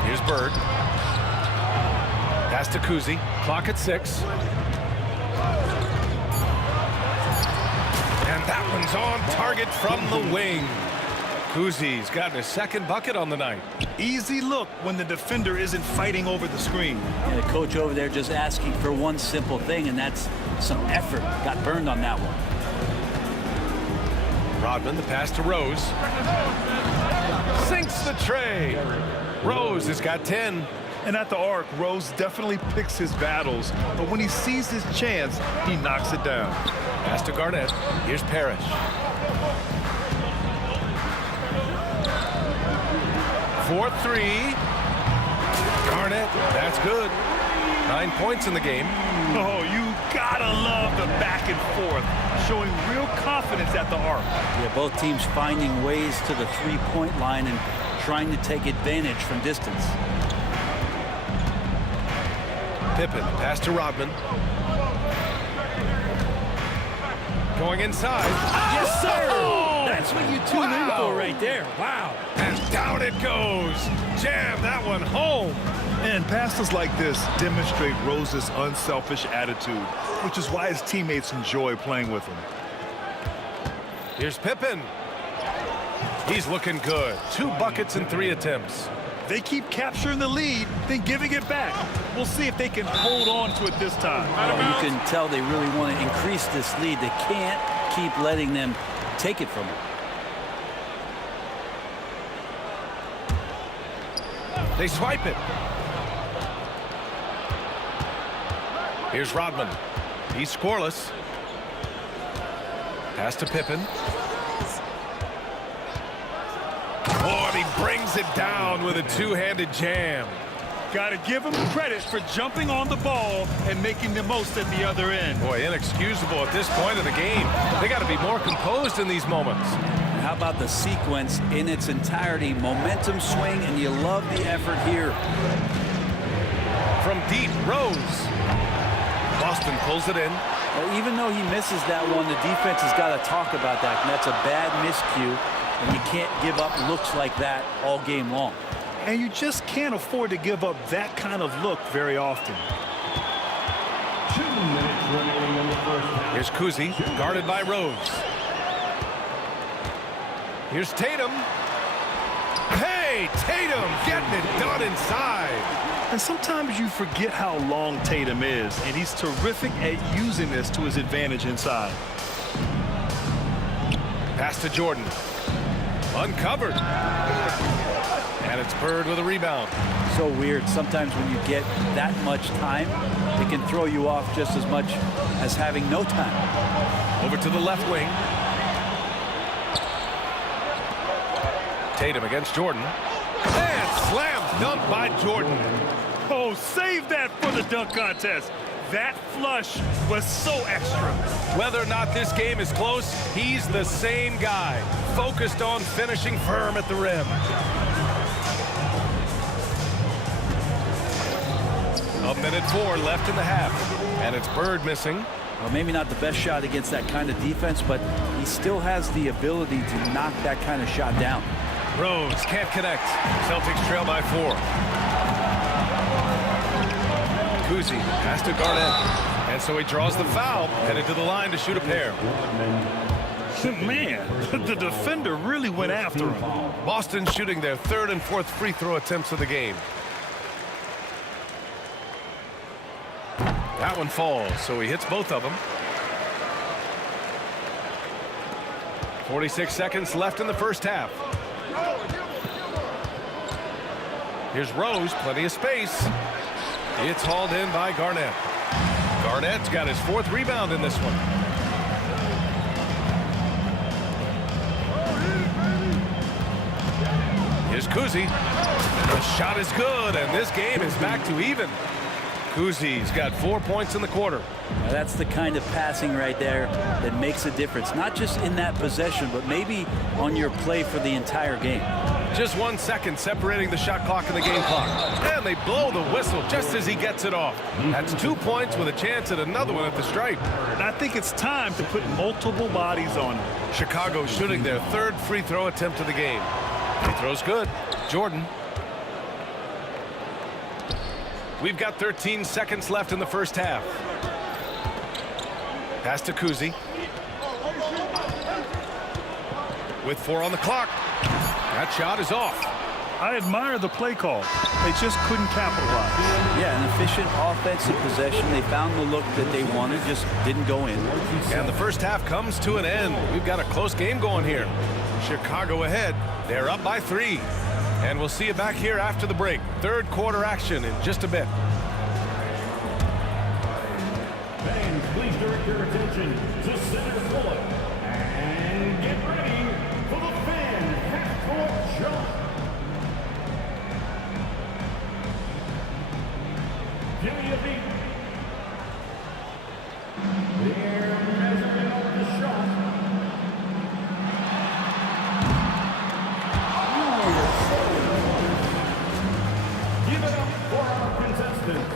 Here's Bird. Pass to Kuzi. Clock at 6. And that one's on target from the wing. Kuzi's gotten his second bucket on the night. Easy look when the defender isn't fighting over the screen. And the coach over there just asking for one simple thing, and that's some effort. Got burned on that one. Rodman, the pass to Rose. Sinks the tray. Rose has got 10. And at the arc, Rose definitely picks his battles, but when he sees his chance, he knocks it down. Pass to Garnett. Here's Parrish. For 3. Garnett, that's good. 9 points in the game. Oh, you gotta love the back and forth, showing real confidence at the arc. Yeah, both teams finding ways to the three-point line and trying to take advantage from distance. Pippen, pass to Rodman. Going inside. Yes, sir! That's what you tune in for right there. Wow. And down it goes. Jam that one home. And passes like this demonstrate Rose's unselfish attitude, which is why his teammates enjoy playing with him. Here's Pippen. He's looking good. 2 buckets in 3 attempts. They keep capturing the lead, then giving it back. We'll see if they can hold on to it this time. You can tell they really want to increase this lead. They can't keep letting them take it from them. They swipe it. Here's Rodman. He's scoreless. Pass to Pippen. Oh, and he brings it down with a two-handed jam. Got to give him credit for jumping on the ball and making the most at the other end. Boy, inexcusable at this point of the game. They got to be more composed in these moments. How about the sequence in its entirety? Momentum swing, and you love the effort here. From deep, Rose. Boston pulls it in. Well, even though he misses that one, the defense has got to talk about that. And that's a bad miscue, and you can't give up looks like that all game long. And you just can't afford to give up that kind of look very often. 2 minutes remaining in the first half. Here's Kuzi, guarded by Rose. Here's Tatum. Hey, Tatum getting it done inside. And sometimes you forget how long Tatum is, and he's terrific at using this to his advantage inside. Pass to Jordan. Uncovered. And it's Bird with a rebound. So weird. Sometimes when you get that much time, it can throw you off just as much as having no time. Over to the left wing. Tatum against Jordan. And slam dunk by Jordan. Oh, save that for the dunk contest. That flush was so extra. Whether or not this game is close, he's the same guy, focused on finishing firm at the rim. A minute 4 left in the half, and it's Bird missing. Well, maybe not the best shot against that kind of defense, but he still has the ability to knock that kind of shot down. Rose can't connect. Celtics trail by 4. Kuzi pass to Garnett. And so he draws the foul, headed to the line to shoot a pair. Man, the defender really went after him. Boston shooting their 3rd and 4th free throw attempts of the game. That one falls, so he hits both of them. 46 seconds left in the first half. Here's Rose, plenty of space. It's hauled in by Garnett. Garnett's got his 4th rebound in this one. Here's Kuzi. The shot is good, and this game is back to even. Kuzi's got 4 points in the quarter. Now that's the kind of passing right there that makes a difference, not just in that possession, but maybe on your play for the entire game. Just 1 second separating the shot clock and the game clock. And they blow the whistle just as he gets it off. That's 2 points with a chance at another one at the stripe. And I think it's time to put multiple bodies on him. Chicago shooting their 3rd free throw attempt of the game. Free throw's good. Jordan. We've got 13 seconds left in the first half. Pass to Kuzi. With 4 on the clock. That shot is off. I admire the play call. They just couldn't capitalize. Yeah, an efficient offensive possession. They found the look that they wanted, just didn't go in. And the first half comes to an end. We've got a close game going here. Chicago ahead. They're up by 3. And we'll see you back here after the break. 3rd quarter action in just a bit. Fans, please direct your attention to center court. And get ready for the fan half-court jump. Give me a beat. They're measuring up the shot. Give it up for our contestants.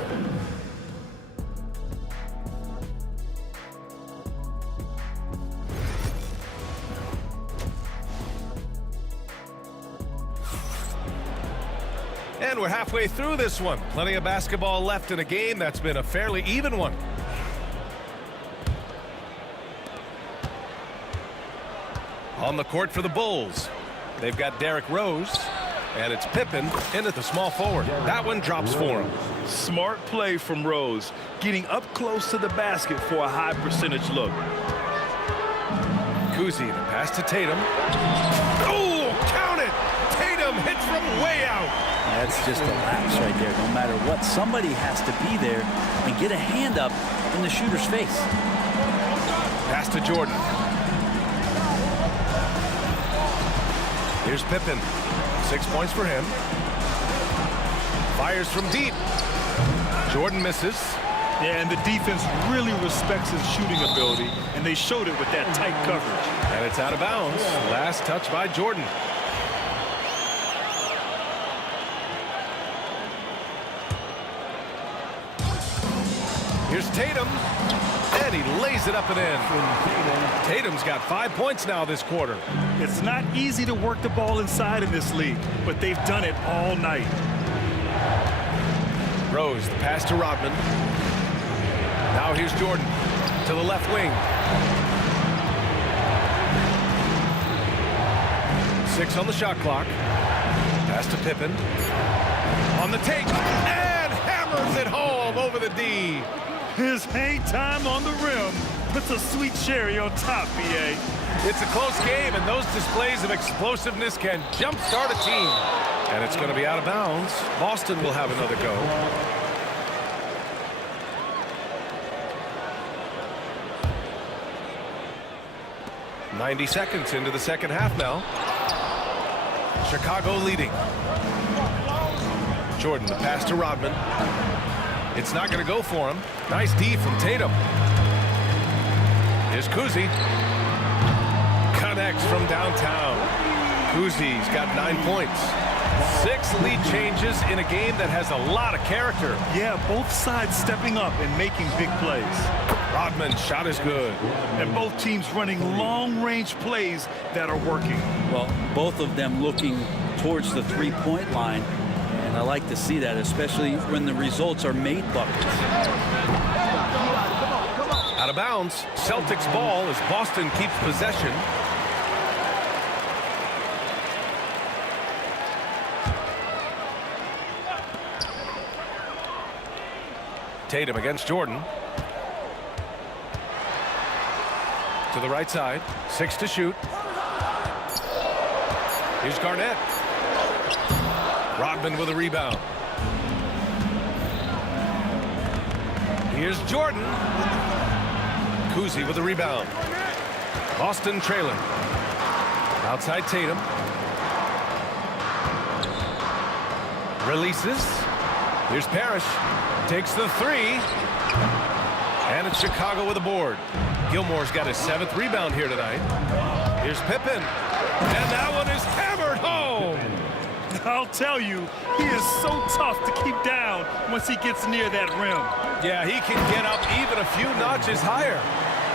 And we're halfway through this one. Plenty of basketball left in a game that's been a fairly even one. On the court for the Bulls, they've got Derrick Rose. And it's Pippen in at the small forward. That one drops for him. Smart play from Rose, getting up close to the basket for a high percentage look. Kuzi, the pass to Tatum. Oh, count it! Tatum hits from way out. That's just a lapse right there. No matter what, somebody has to be there and get a hand up in the shooter's face. Pass to Jordan. Here's Pippen. 6 points for him. Fires from deep. Jordan misses. Yeah, and the defense really respects his shooting ability, and they showed it with that tight coverage. And it's out of bounds. Last touch by Jordan. Here's Tatum. And he lays it up and in. Tatum's got 5 points now this quarter. It's not easy to work the ball inside in this league, but they've done it all night. Rose, the pass to Rodman. Now here's Jordan to the left wing. 6 on the shot clock. Pass to Pippen. On the take. And hammers it home over the D. His hang time on the rim puts a sweet cherry on top, BA. It's a close game, and those displays of explosiveness can jumpstart a team. And it's going to be out of bounds. Boston will have another go. "90 seconds into the second half now. Chicago leading. Jordan, the pass to Rodman. It's not going to go for him. Nice D from Tatum. Here's Kuzi. Connects from downtown. Kuzi's got 9 points. 6 lead changes in a game that has a lot of character. Yeah, both sides stepping up and making big plays. Rodman's shot is good. And both teams running long-range plays that are working. Well, both of them looking towards the three-point line. And I like to see that, especially when the results are made buckets. Out of bounds. Celtics ball as Boston keeps possession. Tatum against Jordan. To the right side. 6 to shoot. Here's Garnett. Rodman with a rebound. Here's Jordan. Kuzi with a rebound. Boston trailing. Outside Tatum. Releases. Here's Parrish. Takes the 3. And it's Chicago with a board. Gilmore's got his 7th rebound here tonight. Here's Pippen. And that one is hammered home. I'll tell you, he is so tough to keep down once he gets near that rim. Yeah, he can get up even a few notches higher.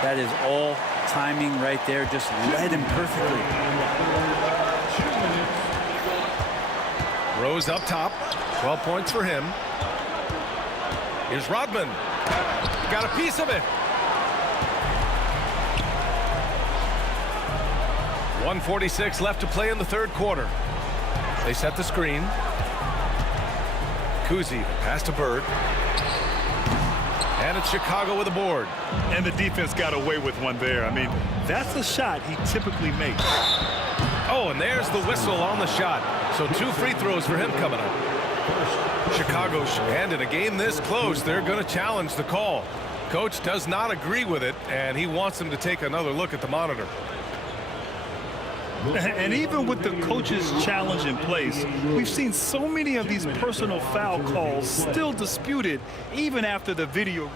That is all timing right there. Just led him perfectly. Rose up top. 12 points for him. Here's Rodman. Got a piece of it. 1:46 left to play in the third quarter. They set the screen. Kuzi, pass to Bird. And it's Chicago with a board. And the defense got away with one there. I mean, that's a shot he typically makes. Oh, and there's the whistle on the shot. So 2 free throws for him coming up. Chicago, and in a game this close, they're going to challenge the call. Coach does not agree with it, and he wants them to take another look at the monitor. And even with the coach's challenge in place, we've seen so many of these personal foul calls still disputed even after the video.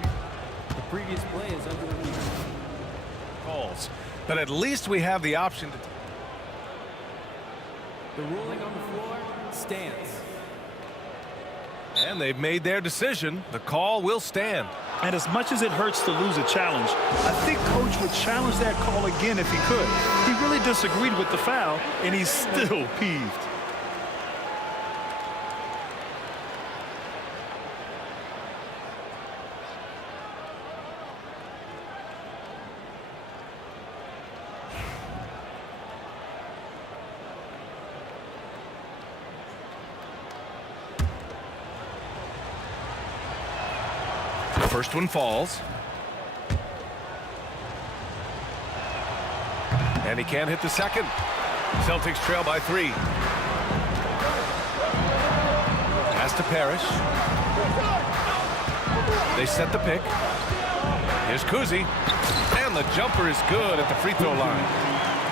The previous play is under review. Calls, but at least we have the option to. The ruling on the floor stands. And they've made their decision. The call will stand. And as much as it hurts to lose a challenge, I think Coach would challenge that call again if he could. He really disagreed with the foul, and he's still peeved. First one falls. And he can't hit the second. Celtics trail by 3. Pass to Parrish. They set the pick. Here's Kuzi. And the jumper is good at the free throw line.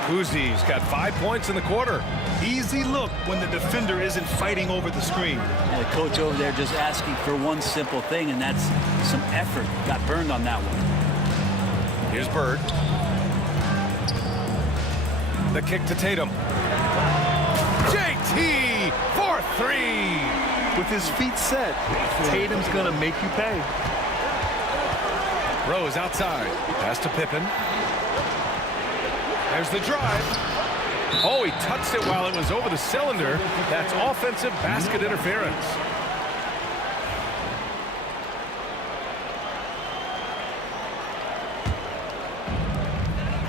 Kuzi's got 5 points in the quarter. Easy look when the defender isn't fighting over the screen. And the coach over there just asking for one simple thing, and that's some effort. Got burned on that one. Here's Bird. The kick to Tatum. JT for 3. With his feet set, Tatum's gonna make you pay. Rose outside. Pass to Pippen. There's the drive. Oh, he touched it while it was over the cylinder. That's offensive basket interference.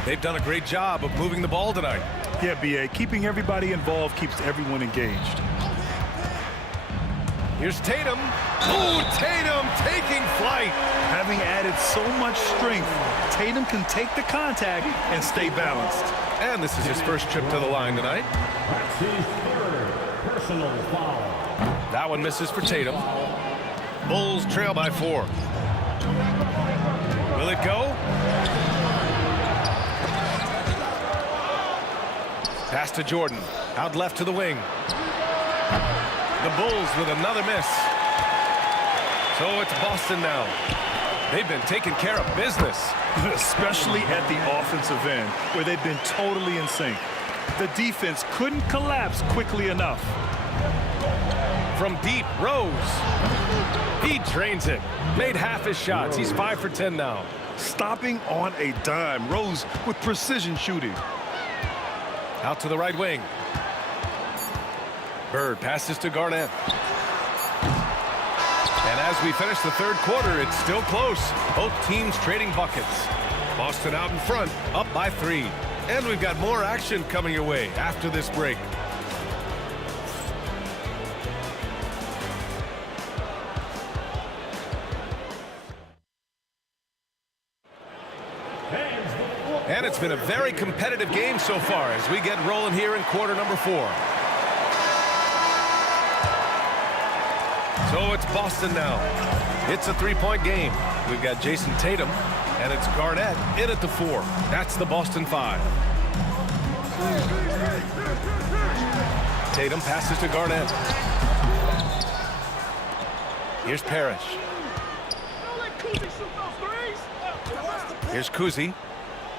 They've done a great job of moving the ball tonight. Yeah, B.A. Keeping everybody involved keeps everyone engaged. Here's Tatum. Oh, Tatum taking flight. Having added so much strength, Tatum can take the contact and stay balanced. And this is his first trip to the line tonight. That's his third personal foul. That one misses for Tatum. Bulls trail by 4. Will it go? Pass to Jordan. Out left to the wing. The Bulls with another miss. So it's Boston now. They've been taking care of business. Especially at the offensive end, where they've been totally in sync. The defense couldn't collapse quickly enough. From deep, Rose. He drains it. Made half his shots. He's 5 for 10 now. Stopping on a dime. Rose with precision shooting. Out to the right wing. Bird passes to Garnett. And as we finish the third quarter, it's still close. Both teams trading buckets. Boston out in front, up by 3. And we've got more action coming your way after this break. And it's been a very competitive game so far as we get rolling here in quarter number 4. So it's Boston now. It's a 3-point game. We've got Jason Tatum, and it's Garnett in at the 4. That's the Boston 5. Tatum passes to Garnett. Here's Parrish. Here's Kuzi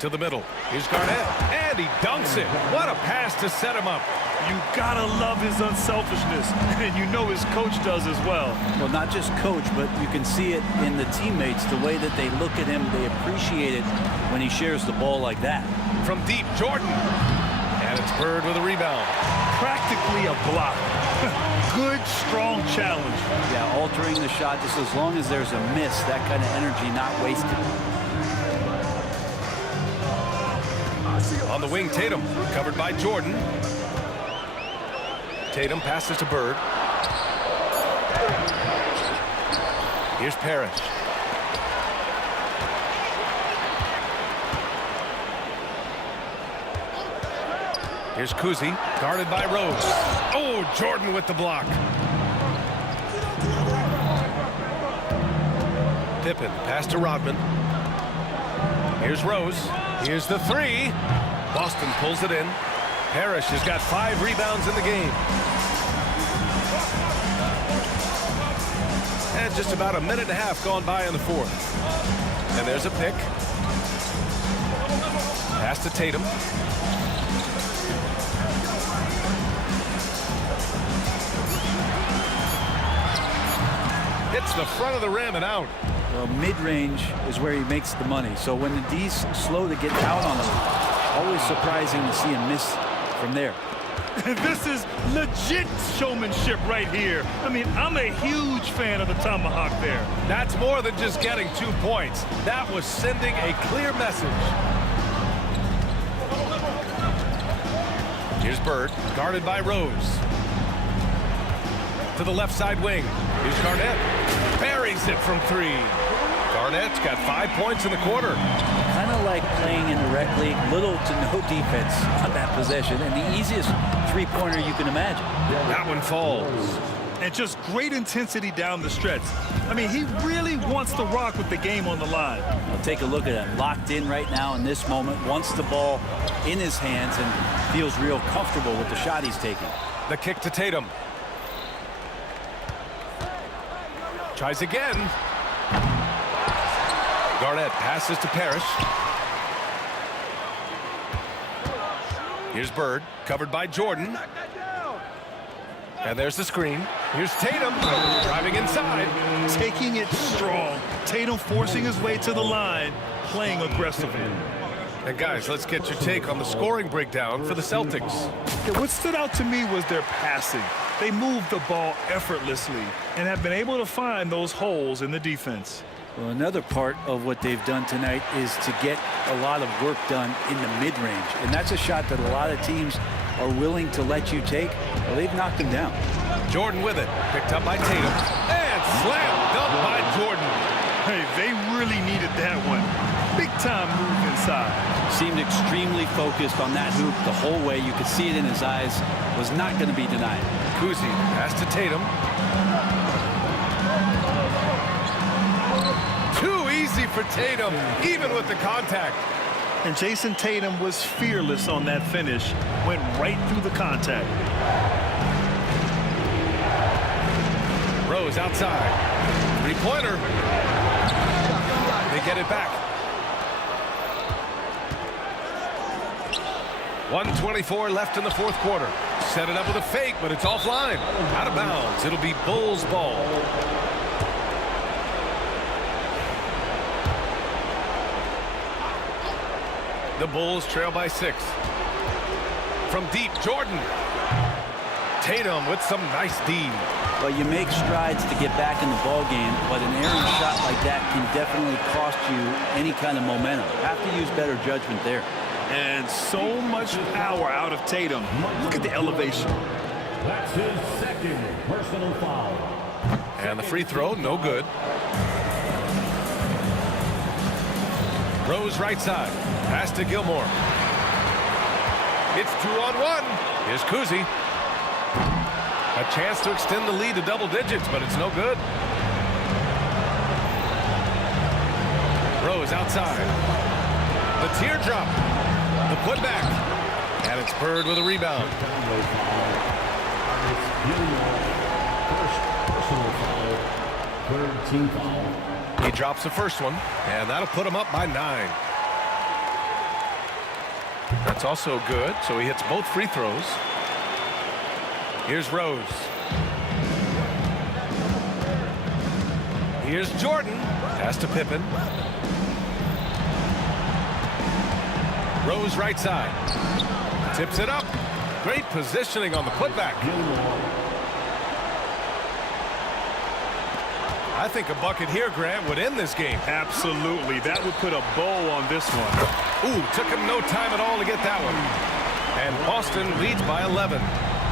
to the middle. Here's Garnett, and he dunks it. What a pass to set him up. You gotta love his unselfishness, and you know his coach does as well. Well, not just coach, but you can see it in the teammates, the way that they look at him. They appreciate it when he shares the ball like that. From deep, Jordan. And it's Bird with a rebound. Practically a block. Good, strong challenge. Yeah, altering the shot just as long as there's a miss, that kind of energy not wasted. On the wing, Tatum, covered by Jordan. Tatum passes to Bird. Here's Parrish. Here's Kuzi, guarded by Rose. Oh, Jordan with the block. Pippen, pass to Rodman. Here's Rose. Here's the 3. Boston pulls it in. Parrish has got 5 rebounds in the game. And just about a minute and a half gone by in the 4th. And there's a pick. Pass to Tatum. Hits the front of the rim and out. Well, mid-range is where he makes the money. So when the D's slow to get down on him, always surprising to see him miss from there. This is legit showmanship right here. I mean, I'm a huge fan of the tomahawk there. That's more than just getting 2 points. That was sending a clear message. Here's Bird, guarded by Rose. To the left side wing. Here's Garnett. Buries it from 3. Garnett's got 5 points in the quarter. Kind of like playing in the rec league, little to no defense on that possession, and the easiest three-pointer you can imagine. That one falls. And just great intensity down the stretch. I mean, he really wants to rock with the game on the line. I'll take a look at him. Locked in right now in this moment, wants the ball in his hands and feels real comfortable with the shot he's taking. The kick to Tatum. Tries again. Garnett passes to Parrish. Here's Bird, covered by Jordan. And there's the screen. Here's Tatum, driving inside. Taking it strong. Tatum forcing his way to the line, playing aggressively. And guys, let's get your take on the scoring breakdown for the Celtics. Yeah, what stood out to me was their passing. They moved the ball effortlessly and have been able to find those holes in the defense. Well, another part of what they've done tonight is to get a lot of work done in the mid-range. And that's a shot that a lot of teams are willing to let you take. Well, they've knocked him down. Jordan with it. Picked up by Tatum. And slam dunk by Jordan. Hey, they really needed that one. Big time move inside. Seemed extremely focused on that hoop the whole way. You could see it in his eyes. Was not going to be denied. Kuzi pass to Tatum. Too easy for Tatum, even with the contact. And Jason Tatum was fearless on that finish. Went right through the contact. Rose outside. Three-pointer. They get it back. 1:24 left in the fourth quarter. Set it up with a fake, but it's offline. Out of bounds. It'll be Bulls ball. The Bulls trail by 6. From deep, Jordan. Tatum with some nice D. Well, you make strides to get back in the ball game, but an errant shot like that can definitely cost you any kind of momentum. Have to use better judgment there. And so much power out of Tatum. Look at the elevation. That's his second personal foul. And the free throw, no good. Rose right side. Pass to Gilmore. It's 2-on-1. Here's Kuzi. A chance to extend the lead to double digits, but it's no good. Rose outside. The teardrop. The putback. And it's Bird with a rebound. First personal foul. Third team foul. He drops the first one, and that'll put him up by 9. That's also good, so he hits both free throws. Here's Rose. Here's Jordan. Pass to Pippen. Rose right side. Tips it up. Great positioning on the putback. I think a bucket here, Grant, would end this game. Absolutely. That would put a bow on this one. Ooh, took him no time at all to get that one. And Boston leads by 11.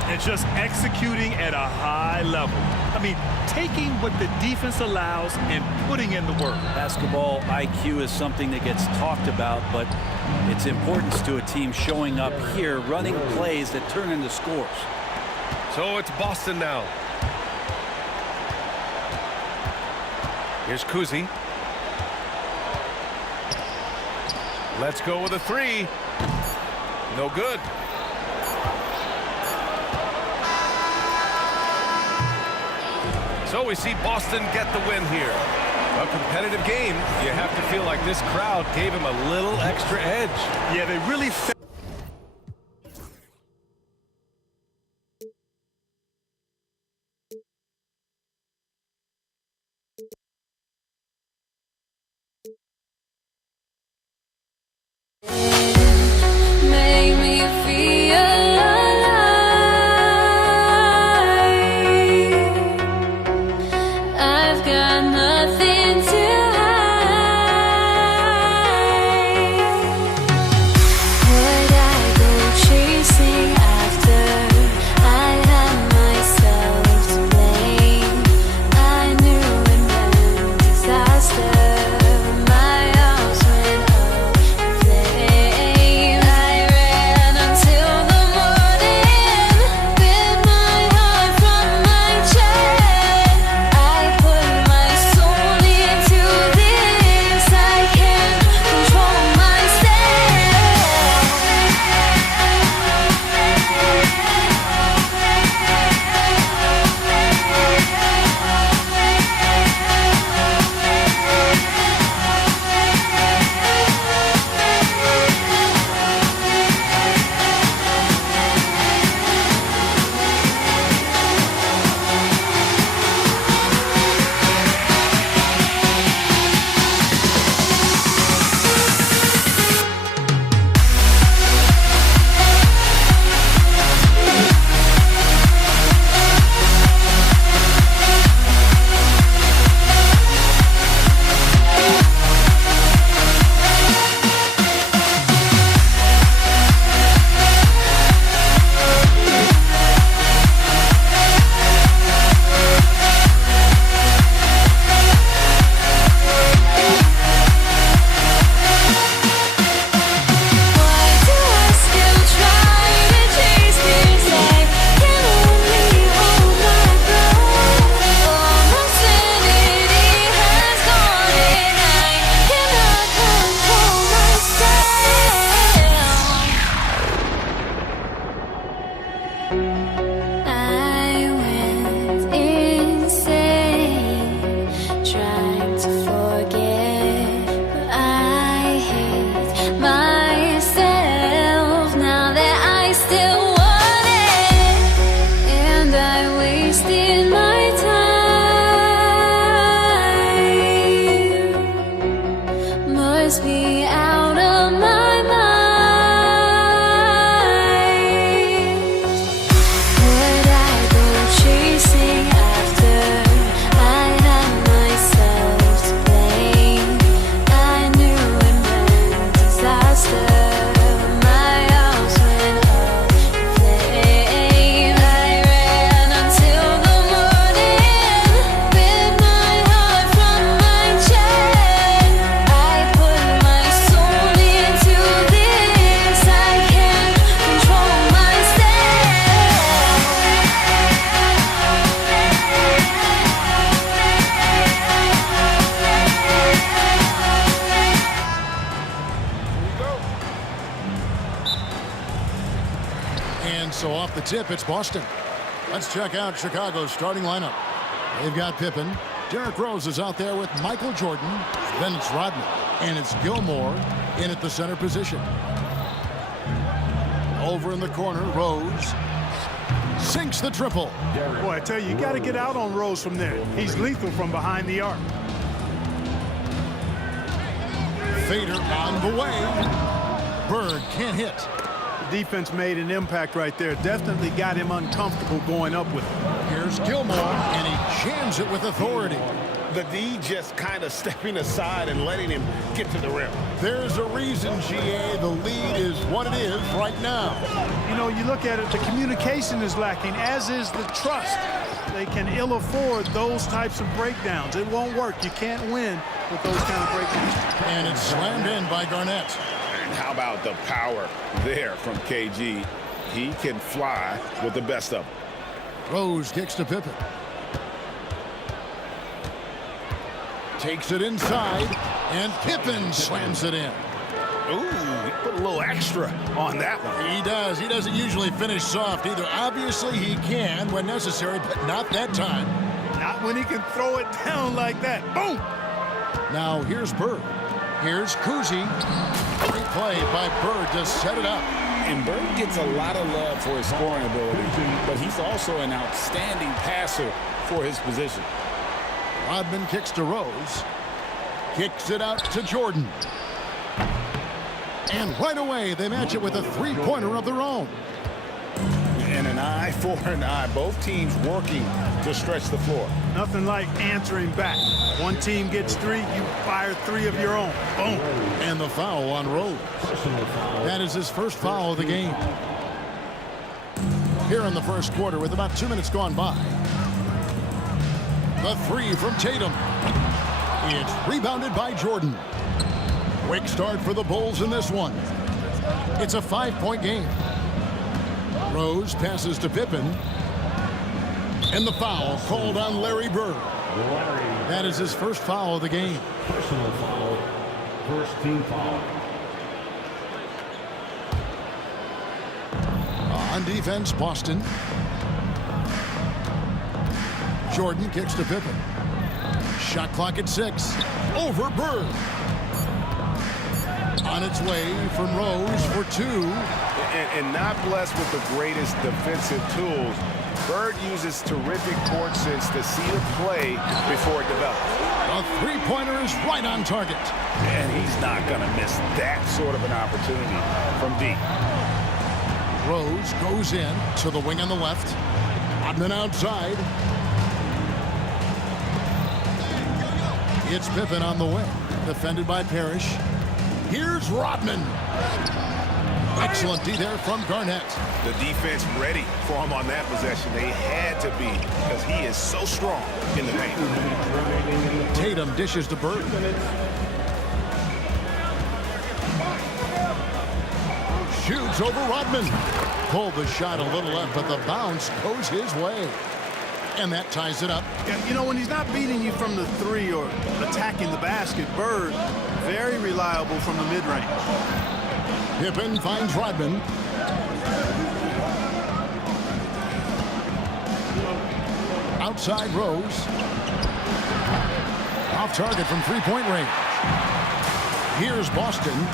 And just executing at a high level. I mean, taking what the defense allows and putting in the work. Basketball IQ is something that gets talked about, but its importance to a team showing up here, running plays that turn into scores. So it's Boston now. Here's Kuzi. Let's go with a 3. No good. So we see Boston get the win here. A competitive game. You have to feel like this crowd gave him a little extra edge. Yeah, they really felt make me feel alive. I've got nothing to hide. must be out of my mind. Would I go chasing after? I had myself to blame. I knew it meant disaster. My house went up in flames. I ran until the morning with my heart from my chest. I put my soul into this. I can't control myself. And so off the tip, it's Boston. Let's check out Chicago's starting lineup. They've got Pippen. Derrick Rose is out there with Michael Jordan. Then it's Rodman. And it's Gilmore in at the center position. Over in the corner, Rose sinks the triple. Boy, I tell you, you got to get out on Rose from there. He's lethal from behind the arc. Fader on the way. Bird can't hit. The defense made an impact right there. Definitely got him uncomfortable going up with it. Here's Gilmore, and he jams it with authority. The D just kind of stepping aside and letting him get to the rim. There's a reason, GA, the lead is what it is right now. You know, you look at it, the communication is lacking, as is the trust. They can ill afford those types of breakdowns. It won't work. You can't win with those kind of breakdowns. And it's slammed in by Garnett. And how about the power there from KG? He can fly with the best of them. Rose kicks to Pippen. Takes it inside, and Pippen slams it in. Ooh, he put a little extra on that one. He does. He doesn't usually finish soft either. Obviously, he can when necessary, but not that time. Not when he can throw it down like that. Boom! Now, here's Bird. Here's Kuzi. Great play by Bird to set it up. And Bird gets a lot of love for his scoring ability, but he's also an outstanding passer for his position. Rodman kicks to Rose. Kicks it out to Jordan. And right away, they match it with a three-pointer of their own. And an eye for an eye. Both teams working to stretch the floor. Nothing like answering back. One team gets three, you fire three of your own. Boom. And the foul on Rose. That is his first foul of the game. Here in the first quarter with about 2 minutes gone by. The three from Tatum. It's rebounded by Jordan. Quick start for the Bulls in this one. It's a 5-point game. Rose passes to Pippen. And the foul called on Larry Bird. That is his first foul of the game. Personal foul. First team foul. On defense, Boston. Jordan kicks to Pippen. Shot clock at 6. Over Bird. On its way from Rose for 2. And not blessed with the greatest defensive tools. Bird uses terrific court sense to see the play before it develops. A three-pointer is right on target. And he's not going to miss that sort of an opportunity from deep. Rose goes in to the wing on the left. Rodman outside. It's Pippen on the wing. Defended by Parrish. Here's Rodman. Excellent D there from Garnett. The defense ready for him on that possession. They had to be because he is so strong in the paint. Tatum dishes to Bird. Shoots over Rodman. Pulled the shot a little left, but the bounce goes his way. And that ties it up. Yeah, you know, when he's not beating you from the three or attacking the basket, Bird, very reliable from the mid-range. Pippen finds Rodman. Outside Rose. Off target from three-point range. Here's Boston.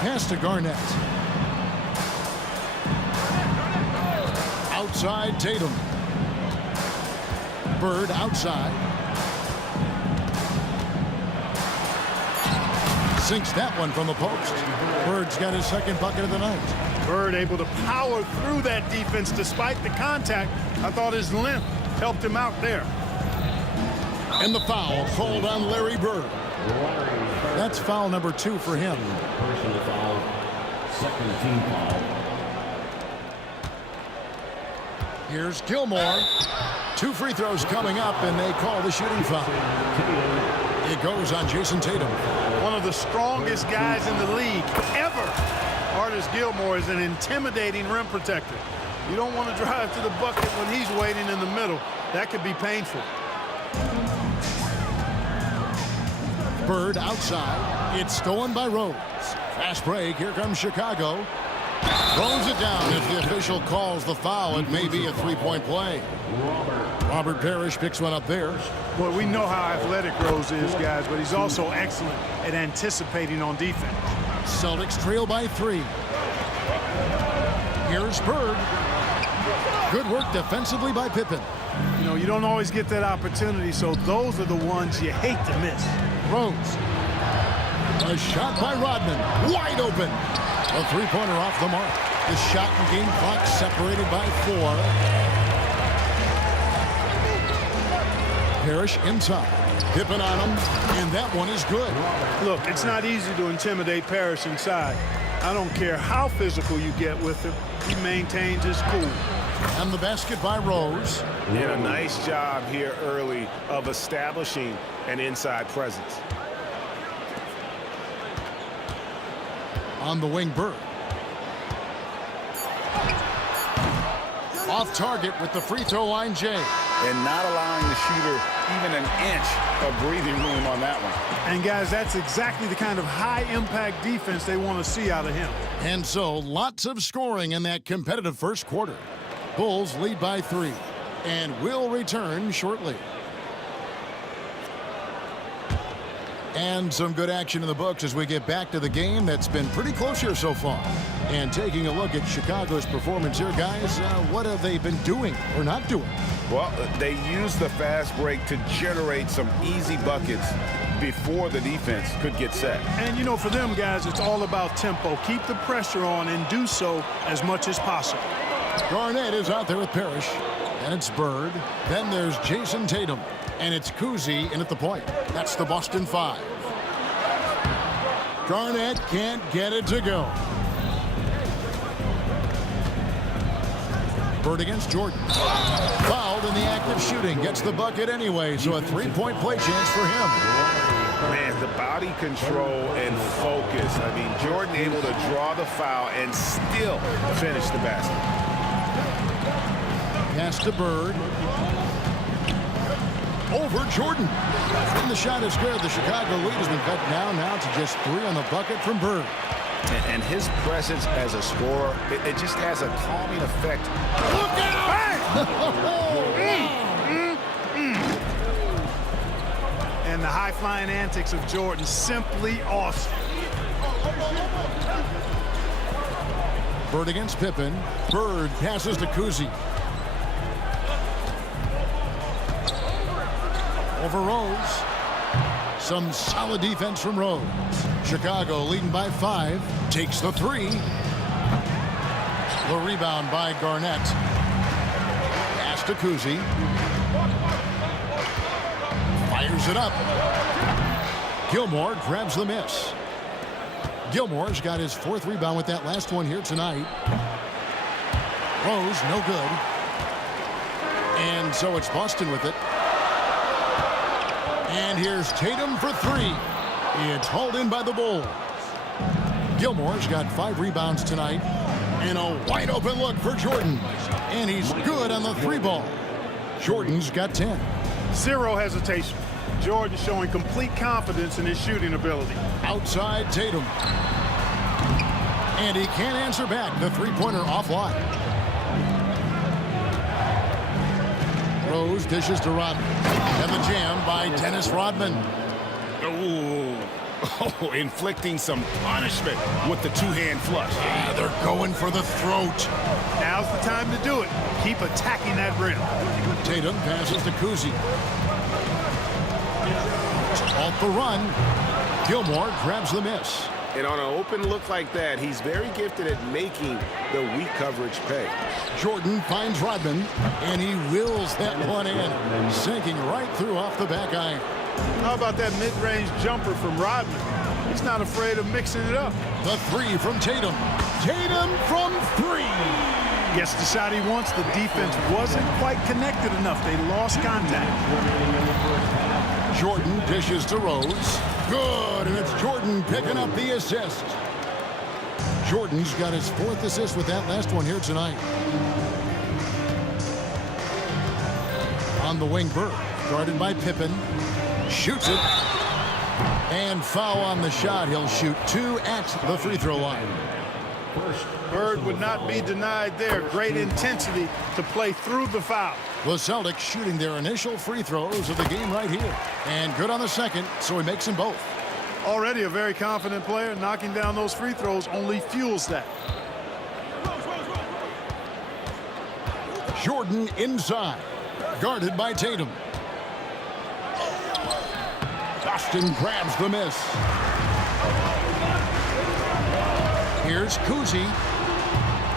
Pass to Garnett. Outside Tatum. Bird outside. Sinks that one from the post. Bird's got his second bucket of the night. Bird able to power through that defense despite the contact. I thought his length helped him out there. And the foul called on Larry Bird. That's foul number 2 for him. Personal foul. Second team foul. Here's Gilmore. 2 free throws coming up, and they call the shooting foul. It goes on Jason Tatum. One of the strongest guys in the league ever. Artis Gilmore is an intimidating rim protector. You don't want to drive to the bucket when he's waiting in the middle. That could be painful. Bird outside. It's stolen by Rose. Fast break. Here comes Chicago. Throws it down. If the official calls the foul, it may be a three-point play. Robert Parrish picks one up there. Well, we know how athletic Rose is, guys, but he's also excellent at anticipating on defense. Celtics trail by 3. Here's Bird. Good work defensively by Pippen. You know, you don't always get that opportunity, so those are the ones you hate to miss. Rose. A shot by Rodman. Wide open. A three-pointer off the mark. The shot and game clock separated by 4. Parrish inside. Pippen on him, and that one is good. Look, it's not easy to intimidate Parrish inside. I don't care how physical you get with him. He maintains his cool. And the basket by Rose. Did a nice job here early of establishing an inside presence. On the wing, Bird. Off target with the free throw line, Jay. And not allowing the shooter even an inch of breathing room on that one. And, guys, that's exactly the kind of high-impact defense they want to see out of him. And so, lots of scoring in that competitive first quarter. Bulls lead by 3 and will return shortly. And some good action in the books as we get back to the game that's been pretty close here so far. And taking a look at Chicago's performance here, guys, what have they been doing or not doing? Well, they used the fast break to generate some easy buckets before the defense could get set. And, you know, for them, guys, it's all about tempo. Keep the pressure on and do so as much as possible. Garnett is out there with Parrish. And it's Bird. Then there's Jason Tatum. And it's Kuzi in at the point. That's the Boston 5. Garnett can't get it to go. Bird against Jordan. Fouled in the act of shooting. Gets the bucket anyway, so a three-point play chance for him. Man, the body control and focus. I mean, Jordan able to draw the foul and still finish the basket. Pass to Bird. Over Jordan. And the shot is good. The Chicago lead has been cut down now to just 3 on the bucket from Bird. And his presence as a scorer, it just has a calming effect. Look out! And the high-flying antics of Jordan, simply awesome. Bird against Pippen. Bird passes to Kuzi. Over Rose. Some solid defense from Rose. Chicago leading by 5. Takes the 3. The rebound by Garnett. Pass to Kuzi. Fires it up. Gilmore grabs the miss. Gilmore's got his 4th rebound with that last one here tonight. Rose, no good. And so it's Boston with it. And here's Tatum for 3. It's hauled in by the Bulls. Gilmore's got 5 rebounds tonight. And a wide open look for Jordan. And he's good on the 3 ball. Jordan's got 10. Zero hesitation. Jordan showing complete confidence in his shooting ability. Outside Tatum. And he can't answer back. The three-pointer offline. Rose dishes to Rodman. And the jam by Dennis Rodman. Oh, inflicting some punishment with the 2-hand flush. Yeah, they're going for the throat. Now's the time to do it. Keep attacking that rim. Tatum passes to Kuzi. Off the run. Gilmore grabs the miss. And on an open look like that, he's very gifted at making the weak coverage pay. Jordan finds Rodman, and he wills that one in, sinking right through off the back iron. How about that mid-range jumper from Rodman? He's not afraid of mixing it up. The three from Tatum. Tatum from three. Gets the shot he wants. The defense wasn't quite connected enough. They lost contact. Jordan dishes to Rose. Good, and it's Jordan picking up the assist. Jordan's got his 4th assist with that last one here tonight. On the wing, Bird, guarded by Pippen. Shoots it. And foul on the shot. He'll shoot 2 at the free throw line. Bird would not be denied there. Great intensity to play through the foul. The Celtics shooting their initial free throws of the game right here. And good on the second, so he makes them both. Already a very confident player. Knocking down those free throws only fuels that. Jordan inside. Guarded by Tatum. Boston grabs the miss. Here's Kuzi.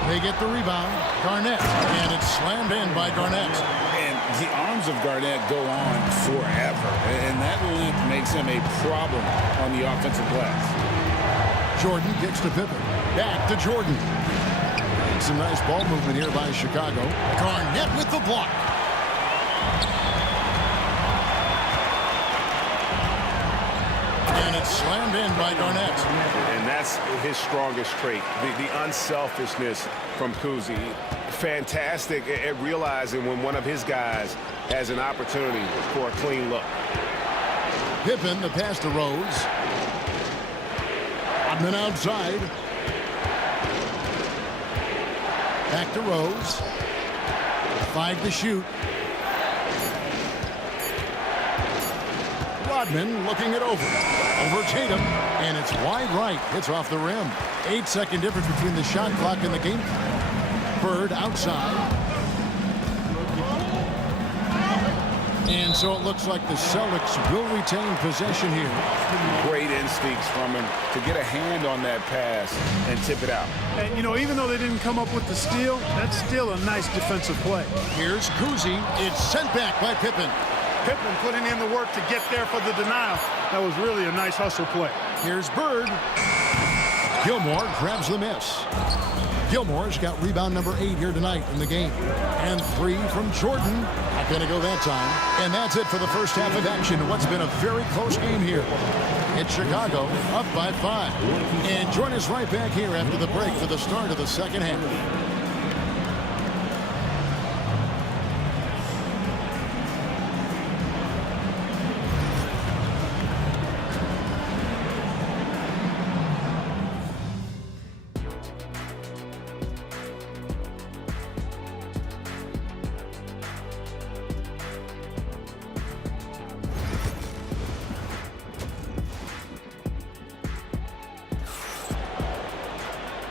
They get the rebound. Garnett. And it's slammed in by Garnett. And the arms of Garnett go on forever. And that length makes him a problem on the offensive glass. Jordan gets to Pippen. Back to Jordan. Some nice ball movement here by Chicago. Garnett with the block. And it's slammed in by Garnett. And that's his strongest trait, the unselfishness from Kuzi. Fantastic at realizing when one of his guys has an opportunity for a clean look. Pippen, the pass to Rose. Rodman outside. Back to Rose. 5 to shoot. Rodman looking it over Tatum, and it's wide right. It's off the rim. 8-second difference between the shot clock and the game. Bird outside. And so it looks like the Celtics will retain possession here. Great instincts from him to get a hand on that pass and tip it out. And, you know, even though they didn't come up with the steal, that's still a nice defensive play. Here's Kuzi. It's sent back by Pippen. Pippen putting in the work to get there for the denial. That was really a nice hustle play. Here's Bird. Gilmore grabs the miss. Gilmore's got rebound number 8 here tonight in the game. And 3 from Jordan. Not going to go that time. And that's it for the first half of action. What's been a very close game here. It's Chicago up by 5. And join us right back here after the break for the start of the second half.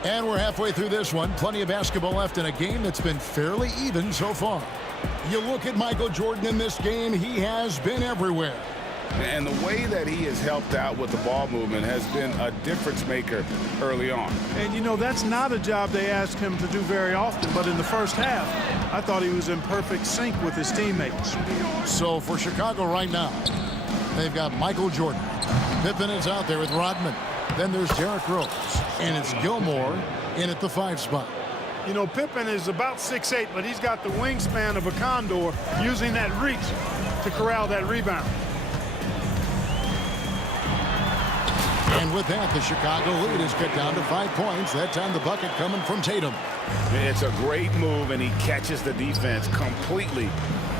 And we're halfway through this one. Plenty of basketball left in a game that's been fairly even so far. You look at Michael Jordan in this game, he has been everywhere. And the way that he has helped out with the ball movement has been a difference maker early on. And, you know, that's not a job they ask him to do very often. But in the first half, I thought he was in perfect sync with his teammates. So for Chicago right now, they've got Michael Jordan. Pippen is out there with Rodman. Then there's Derrick Rose. And it's Gilmore in at the 5 spot. You know, Pippen is about 6'8", but he's got the wingspan of a condor, using that reach to corral that rebound. And with that, the Chicago lead is cut down to 5 points. That time the bucket coming from Tatum. It's a great move, and he catches the defense completely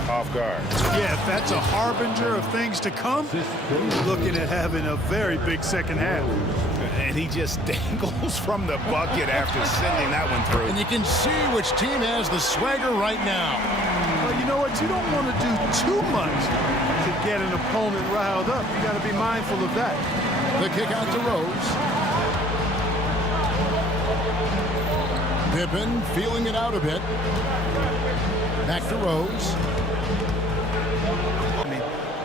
off guard. Yeah, if that's a harbinger of things to come, he's looking at having a very big second half. And he just dangles from the bucket after sending that one through. And you can see which team has the swagger right now. Well, you know what? You don't want to do too much to get an opponent riled up. You got to be mindful of that. The kick out to Rose. Pippen feeling it out a bit. Back to Rose.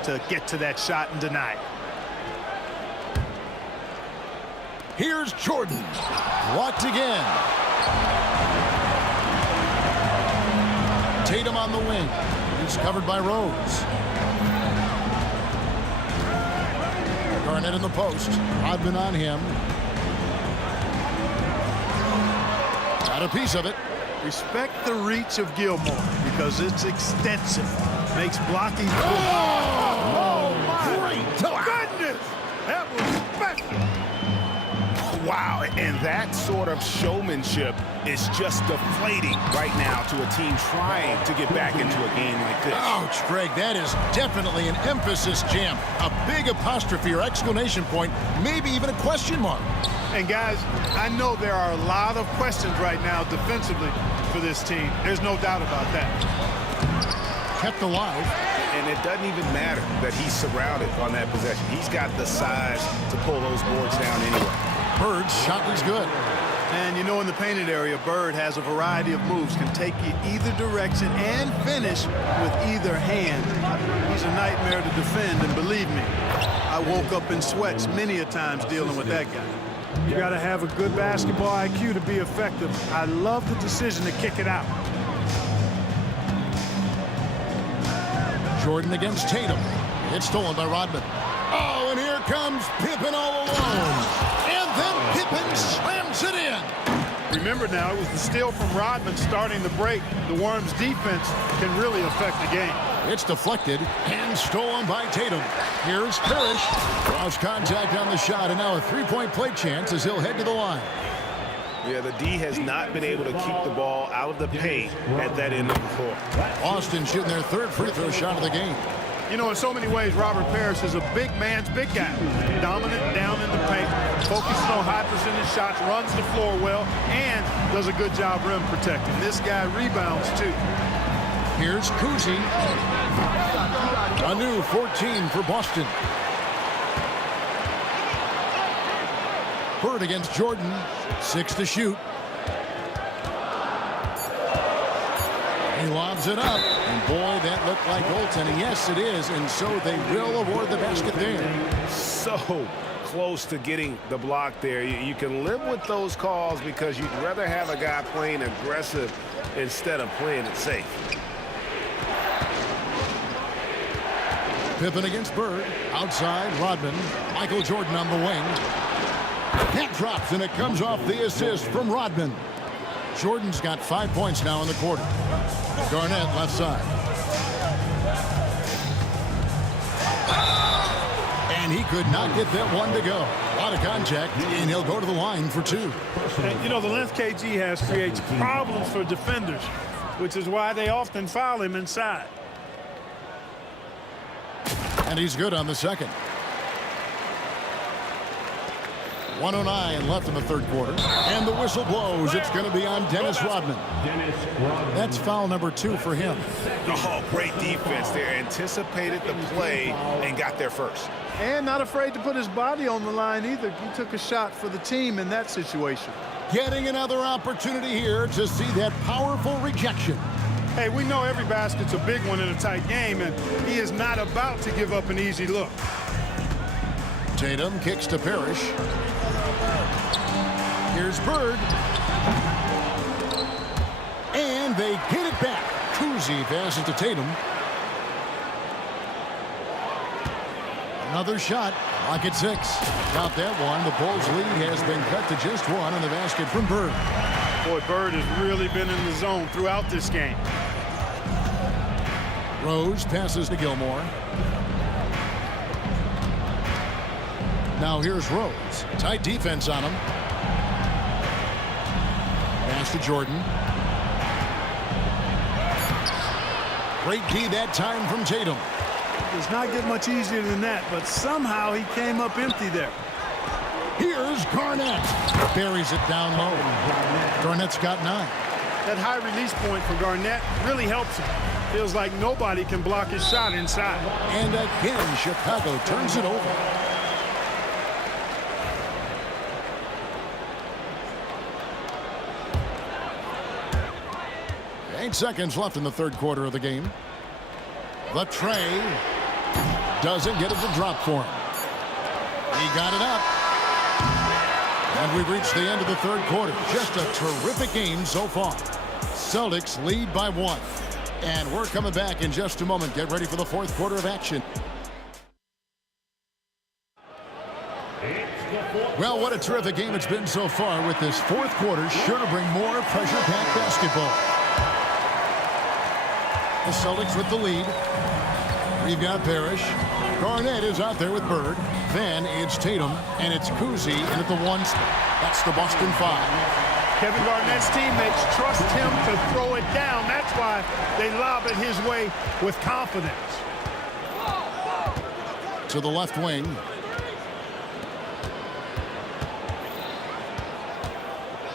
To get to that shot and deny it. Here's Jordan. Blocked again. Tatum on the wing. He's covered by Rose. Garnett in the post. Rodman on him. Got a piece of it. Respect the reach of Gilmore because it's extensive. Makes blocking. Oh, my great goodness! That was special. Wow, and that sort of showmanship is just deflating right now to a team trying to get back into a game like this. Ouch, Greg, that is definitely an emphasis jam. A big apostrophe or exclamation point, maybe even a question mark. And guys, I know there are a lot of questions right now defensively for this team. There's no doubt about that. Kept alive. And it doesn't even matter that he's surrounded on that possession. He's got the size to pull those boards down anyway. Bird's shot was good. And you know, in the painted area, Bird has a variety of moves, can take you either direction and finish with either hand. He's a nightmare to defend, and believe me, I woke up in sweats many a times dealing with that guy. You got to have a good basketball IQ to be effective. I love the decision to kick it out. Jordan against Tatum. It's stolen by Rodman. Oh, and here comes Pippen all alone. And then Pippen slams it in. Remember now, it was the steal from Rodman starting the break. The Worms' defense can really affect the game. It's deflected and stolen by Tatum. Here's Parrish. Lost contact on the shot, and now a three-point play chance as he'll head to the line. Yeah, the D has not been able to keep the ball out of the paint at that end of the floor. Austin shooting their third free throw shot of the game. You know, in so many ways, Robert Parrish is a big man's big guy. Dominant down in the paint, focuses on high percentage shots, runs the floor well, and does a good job rim protecting. This guy rebounds, too. Here's Kuzi. A new 14 for Boston. Bird against Jordan. 6 to shoot. He lobs it up. And boy, that looked like goaltending. Yes, it is. And so they will award the basket there. So close to getting the block there. You can live with those calls because you'd rather have a guy playing aggressive instead of playing it safe. Pippen against Bird. Outside, Rodman. Michael Jordan on the wing. That drops, and it comes off the assist from Rodman. Jordan's got 5 points now in the quarter. Garnett left side. And he could not get that one to go. A lot of contact, and he'll go to the line for 2. And, you know, the length KG has creates problems for defenders, which is why they often foul him inside. And he's good on the second. 1:09 left in the third quarter. And the whistle blows. It's going to be on Dennis Rodman. That's foul number 2 for him. Oh, great defense there. Anticipated the play and got there first. And not afraid to put his body on the line either. He took a shot for the team in that situation. Getting another opportunity here to see that powerful rejection. Hey, we know every basket's a big one in a tight game, and he is not about to give up an easy look. Tatum kicks to Parrish. Here's Bird. And they get it back. Kuzi passes to Tatum. Another shot. Lock at 6. Got that one. The Bulls' lead has been cut to just 1 on the basket from Bird. Boy, Bird has really been in the zone throughout this game. Rose passes to Gilmore. Now here's Rose. Tight defense on him. Pass to Jordan. Great D that time from Tatum. Does not get much easier than that, but somehow he came up empty there. Here's Garnett. Buries it down low. Garnett's got 9. That high release point for Garnett really helps him. Feels like nobody can block his shot inside. And again, Chicago turns it over. Eight seconds left in the third quarter of the game. The tray doesn't get it to drop for him. He got it up. And we've reached the end of the third quarter. Just a terrific game so far. Celtics lead by 1. And we're coming back in just a moment. Get ready for the fourth quarter of action. Well, what a terrific game it's been so far, with this fourth quarter sure to bring more pressure-packed basketball. The Celtics with the lead. We've got Parrish. Garnett is out there with Bird. Then it's Tatum, and it's Kuzi, and at the 1 spot. That's the Boston 5. Kevin Garnett's teammates trust him to throw it down. That's why they lob it his way with confidence. To the left wing.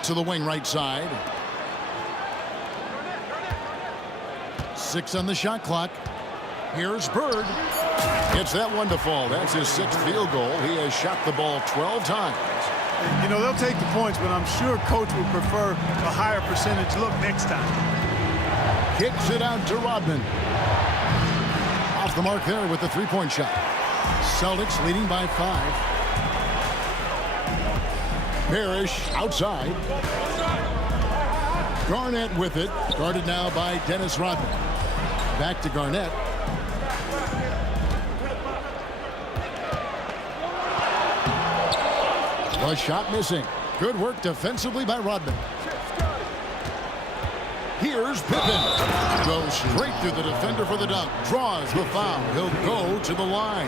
To the wing right side. 6 on the shot clock. Here's Bird. Gets that one to fall. That's his 6th field goal. He has shot the ball 12 times. You know, they'll take the points, but I'm sure coach would prefer a higher percentage look next time. Kicks it out to Rodman. Off the mark there with the three-point shot. Celtics leading by 5. Parrish outside. Garnett with it. Guarded now by Dennis Rodman. Back to Garnett. The shot missing. Good work defensively by Rodman. Here's Pippen. Goes straight through the defender for the dunk. Draws the foul. He'll go to the line.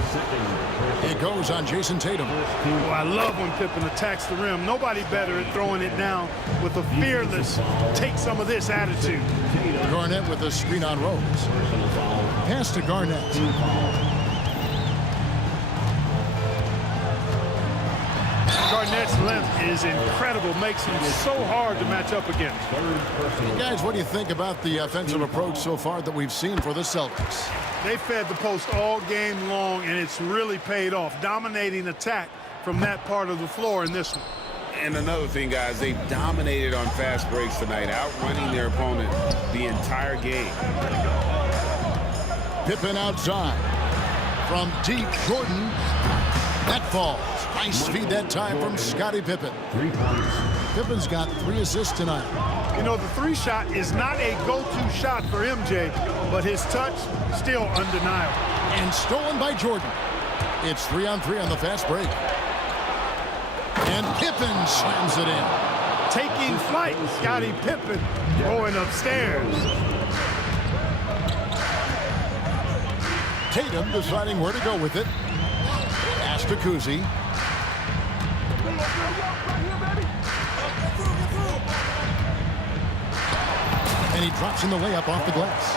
It goes on Jason Tatum. Oh, I love when Pippen attacks the rim. Nobody better at throwing it down with a fearless, take some of this attitude. Garnett with a screen on Rose. Pass to Garnett. Garnett's length is incredible. Makes him so hard to match up against. Guys, what do you think about the offensive approach so far that we've seen for the Celtics? They fed the post all game long, and it's really paid off. Dominating attack from that part of the floor in this one. And another thing, guys, they've dominated on fast breaks tonight, outrunning their opponent the entire game. Pippen outside. From deep, Jordan. That falls. Nice feed that time from Scottie Pippen. Pippen's got 3 assists tonight. You know, the 3 shot is not a go-to shot for MJ, but his touch still undeniable. And stolen by Jordan. It's 3-on-3 on the fast break. And Pippen slams it in. Taking flight, Scottie Pippen going upstairs. Tatum deciding where to go with it. Pass to Kuzi. And he drops in the layup off the glass.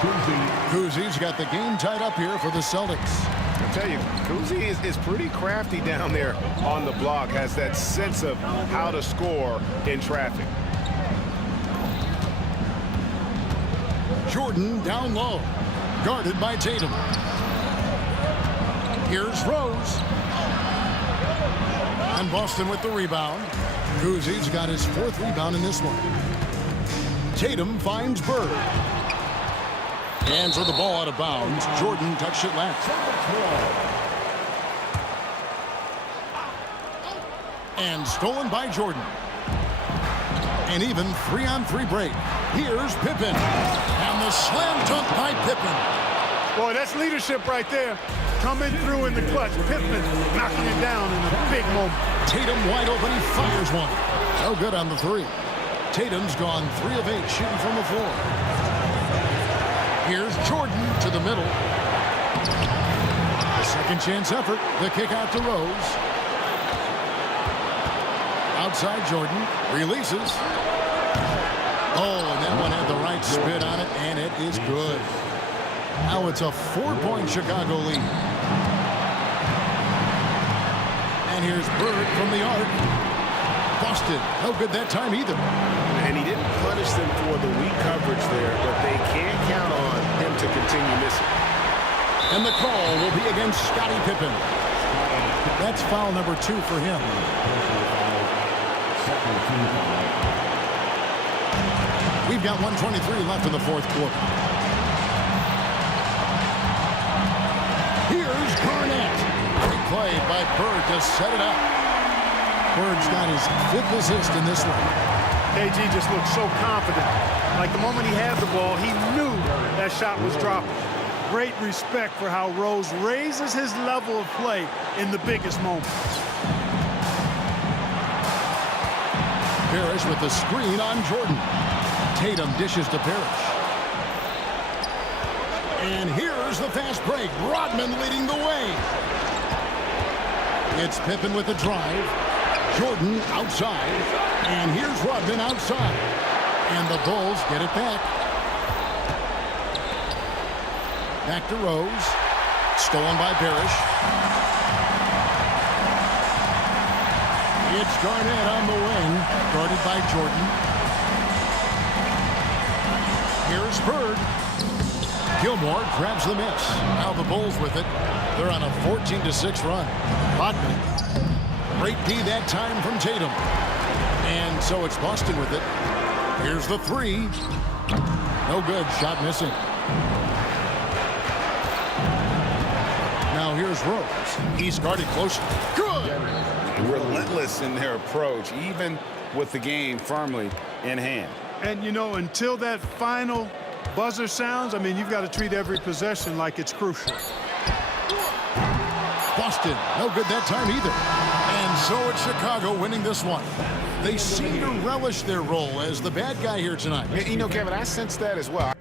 Kuzi's got the game tied up here for the Celtics. I tell you, Kuzi is pretty crafty down there on the block. Has that sense of how to score in traffic. Jordan down low. Guarded by Tatum. Here's Rose. And Boston with the rebound. Kuzi's got his 4th rebound in this one. Tatum finds Bird. Hands with the ball out of bounds. Jordan touched it last. And stolen by Jordan. An even 3-on-3 break. Here's Pippen. And the slam dunk by Pippen. Boy, that's leadership right there. Coming through in the clutch. Pippen knocking it down in a big moment. Tatum wide open. He fires one. No good on the 3. Tatum's gone 3 of 8 shooting from the floor. Here's Jordan to the middle. A second chance effort. The kick out to Rose. Outside Jordan. Releases. Oh, and that one had the right spin on it, and it is good. Now it's a 4-point Chicago lead. And here's Bird from the arc. Busted. No good that time either. And he didn't punish them for the weak coverage there, but they can't count on him to continue missing. And the call will be against Scottie Pippen. That's foul number 2 for him. We've got 1:23 left in the fourth quarter. Here's Garnett. Great play by Bird to set it up. Bird's got his 5th assist in this one. KG just looked so confident. Like the moment he had the ball, he knew that shot was dropping. Great respect for how Rose raises his level of play in the biggest moments. Parrish with the screen on Jordan. Tatum dishes to Parrish. And here's the fast break. Rodman leading the way. It's Pippen with the drive. Jordan outside. And here's Rodman outside. And the Bulls get it back. Back to Rose. Stolen by Parrish. It's Garnett on the wing. Guarded by Jordan. Here's Bird. Gilmore grabs the miss. Now the Bulls with it. They're on a 14-6 run. Rodman. Great D that time from Tatum. And so it's Boston with it. Here's the three. No good. Shot missing. Now here's Rose. He's guarded closely. Good. Relentless in their approach, even with the game firmly in hand. And, you know, until that final buzzer sounds, I mean, you've got to treat every possession like it's crucial. Boston, no good that time either. And so it's Chicago winning this one. They seem to relish their role as the bad guy here tonight. You know, Kevin, I sense that as well.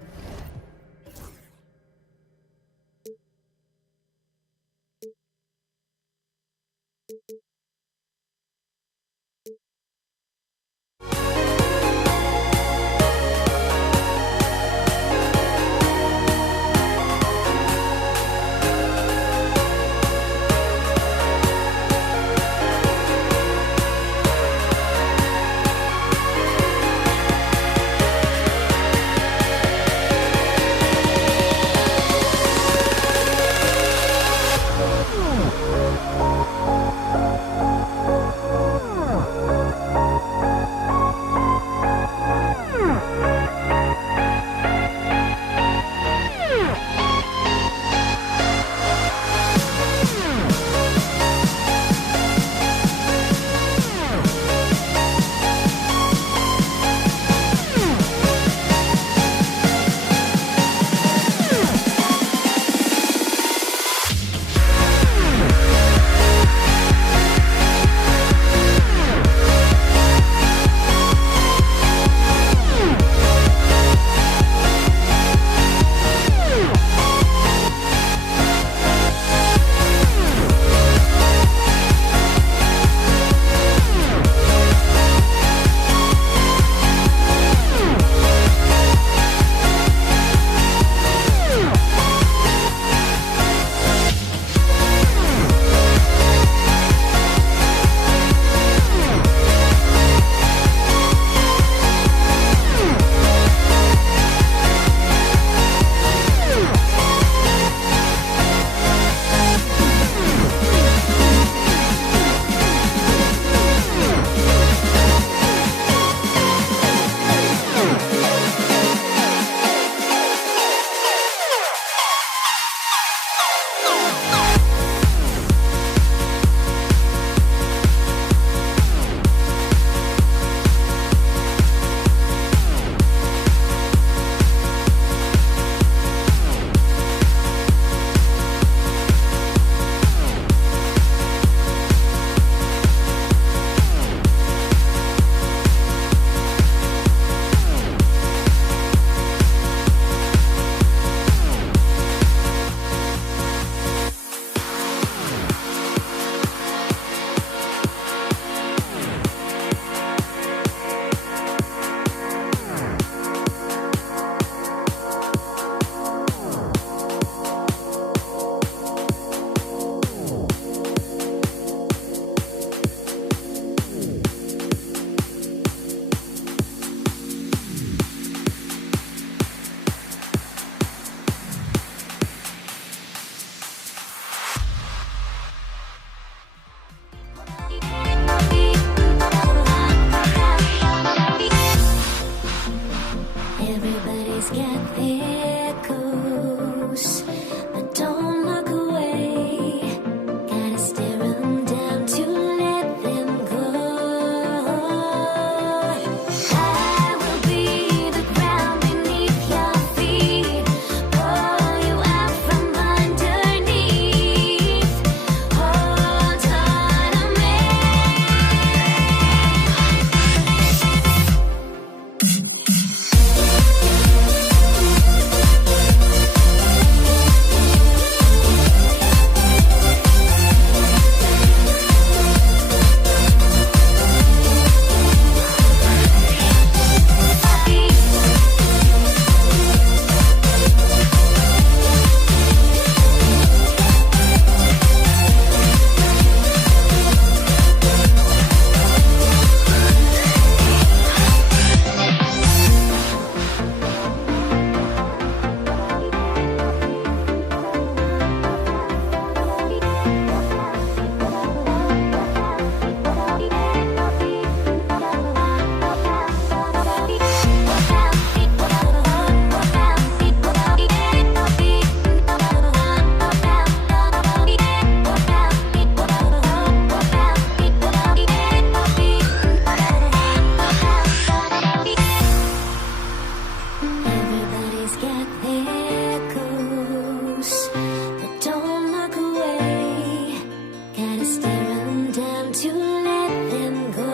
to let them go.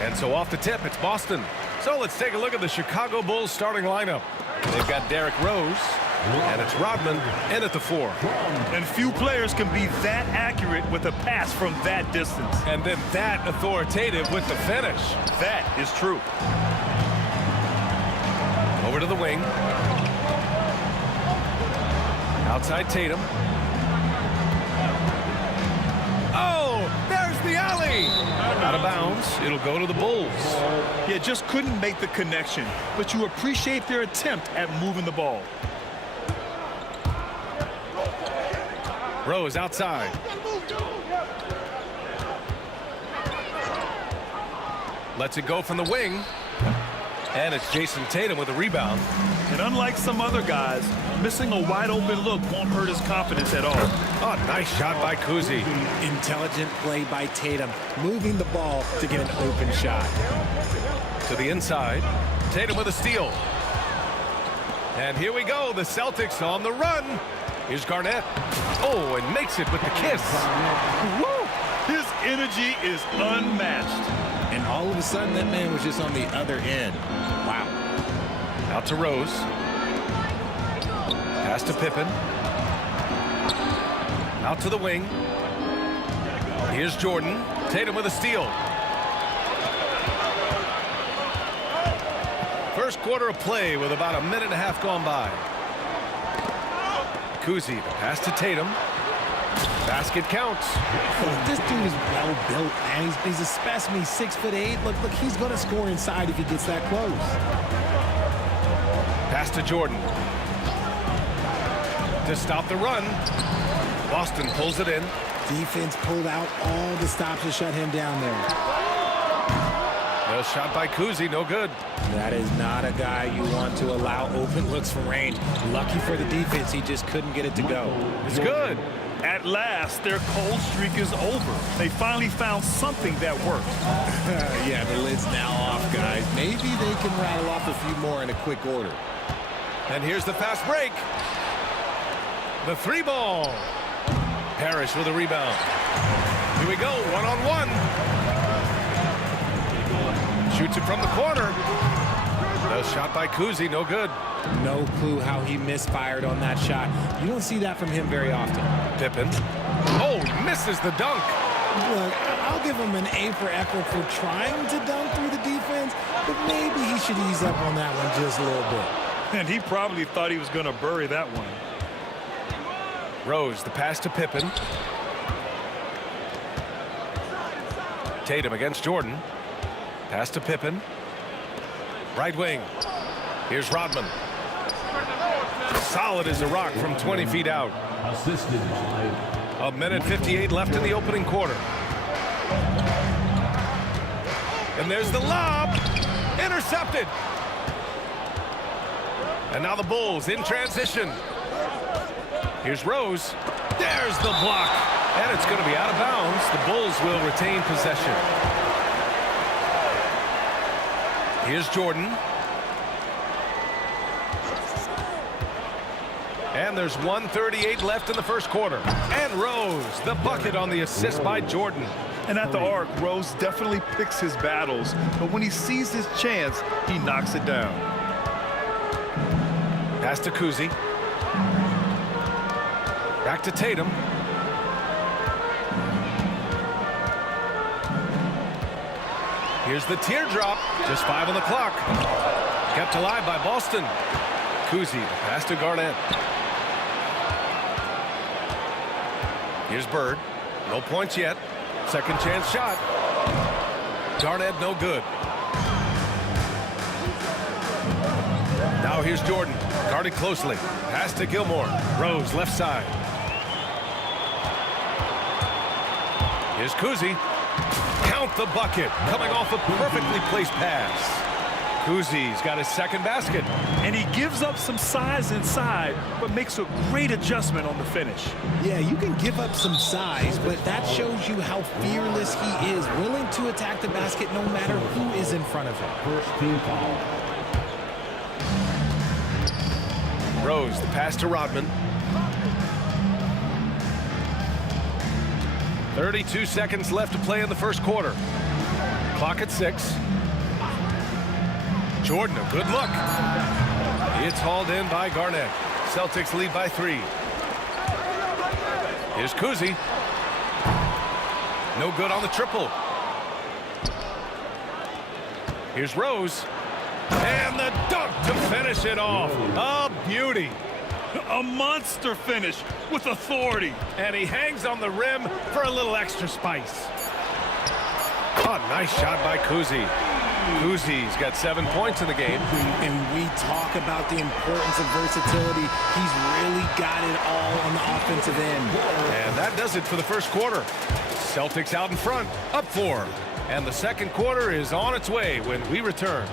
And so off the tip, it's Boston. So let's take a look at the Chicago Bulls starting lineup. They've got Derrick Rose, and it's Rodman in at the 4. And few players can be that accurate with a pass from that distance. And then that authoritative with the finish. That is true. Over to the wing. Outside Tatum. Oh, there's the alley. Out of bounds. It'll go to the Bulls. Yeah, just couldn't make the connection, but you appreciate their attempt at moving the ball. Rose outside. Lets it go from the wing. And it's Jason Tatum with a rebound. And unlike some other guys, missing a wide-open look won't hurt his confidence at all. Oh, nice shot by Kuzi. Intelligent play by Tatum, moving the ball to get an open shot. To the inside. Tatum with a steal. And here we go. The Celtics on the run. Here's Garnett. Oh, and makes it with the kiss. Woo! His energy is unmatched. And all of a sudden, that man was just on the other end. Wow. Out to Rose. Pass to Pippen. Out to the wing. Here's Jordan. Tatum with a steal. First quarter of play with about a minute and a half gone by. Kuzi, the pass to Tatum. Basket counts. This dude is well built, man. He's a specimen. He's 6'8". Look, he's going to score inside if he gets that close. Pass to Jordan. To stop the run. Boston pulls it in. Defense pulled out all the stops to shut him down there. No shot by Kuzi, no good. That is not a guy you want to allow open looks from range. Lucky for the defense, he just couldn't get it to go. It's good. At last, their cold streak is over. They finally found something that worked. Yeah, the lid's now off, guys. Maybe they can rattle off a few more in a quick order. And here's the fast break. The 3 ball. Parrish with a rebound. Here we go, one-on-one. Shoots it from the corner. No shot by Kuzi, no good. No clue how he misfired on that shot. You don't see that from him very often. Pippen. Oh, misses the dunk. Look, I'll give him an A for effort for trying to dunk through the defense, but maybe he should ease up on that one just a little bit. And he probably thought he was going to bury that one. Rose, the pass to Pippen. Tatum against Jordan. Pass to Pippen. Right wing. Here's Rodman. Solid as a rock from 20 feet out. A minute 58 left in the opening quarter. And there's the lob. Intercepted. And now the Bulls in transition. Here's Rose. There's the block. And it's going to be out of bounds. The Bulls will retain possession. Here's Jordan. And there's 1:38 left in the first quarter. And Rose, the bucket on the assist by Jordan. And at the arc, Rose definitely picks his battles, but when he sees his chance, he knocks it down. Pass to Kuzi. Back to Tatum. Here's the teardrop. Just 5 on the clock. Kept alive by Boston. Kuzi, pass to Garnett. Here's Bird. No points yet. Second chance shot. Garnett no good. Now here's Jordan. Guarded closely. Pass to Gilmore. Rose left side. Here's Kuzi. Count the bucket. Coming off a perfectly placed pass. Kuzi's got his second basket. And he gives up some size inside, but makes a great adjustment on the finish. Yeah, you can give up some size, but that shows you how fearless he is, willing to attack the basket no matter who is in front of him. First team foul. Rose, the pass to Rodman. 32 seconds left to play in the first quarter. Clock at 6. Jordan, a good look. It's hauled in by Garnett. Celtics lead by 3. Here's Kuzi. No good on the triple. Here's Rose. And the dunk to finish it off. A beauty. A monster finish with authority. And he hangs on the rim for a little extra spice. Oh, nice shot by Kuzi. Kuzi's got 7 points in the game. And we talk about the importance of versatility. He's really got it all on the offensive end. And that does it for the first quarter. Celtics out in front, up 4. And the second quarter is on its way when we return.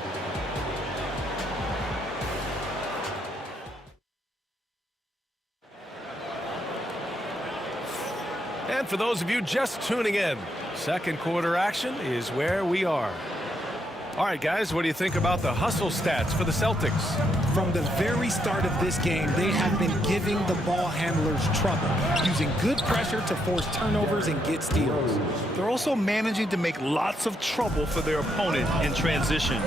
And for those of you just tuning in, second quarter action is where we are. All right, guys, what do you think about the hustle stats for the Celtics? From the very start of this game, they have been giving the ball handlers trouble, using good pressure to force turnovers and get steals. They're also managing to make lots of trouble for their opponent in transition.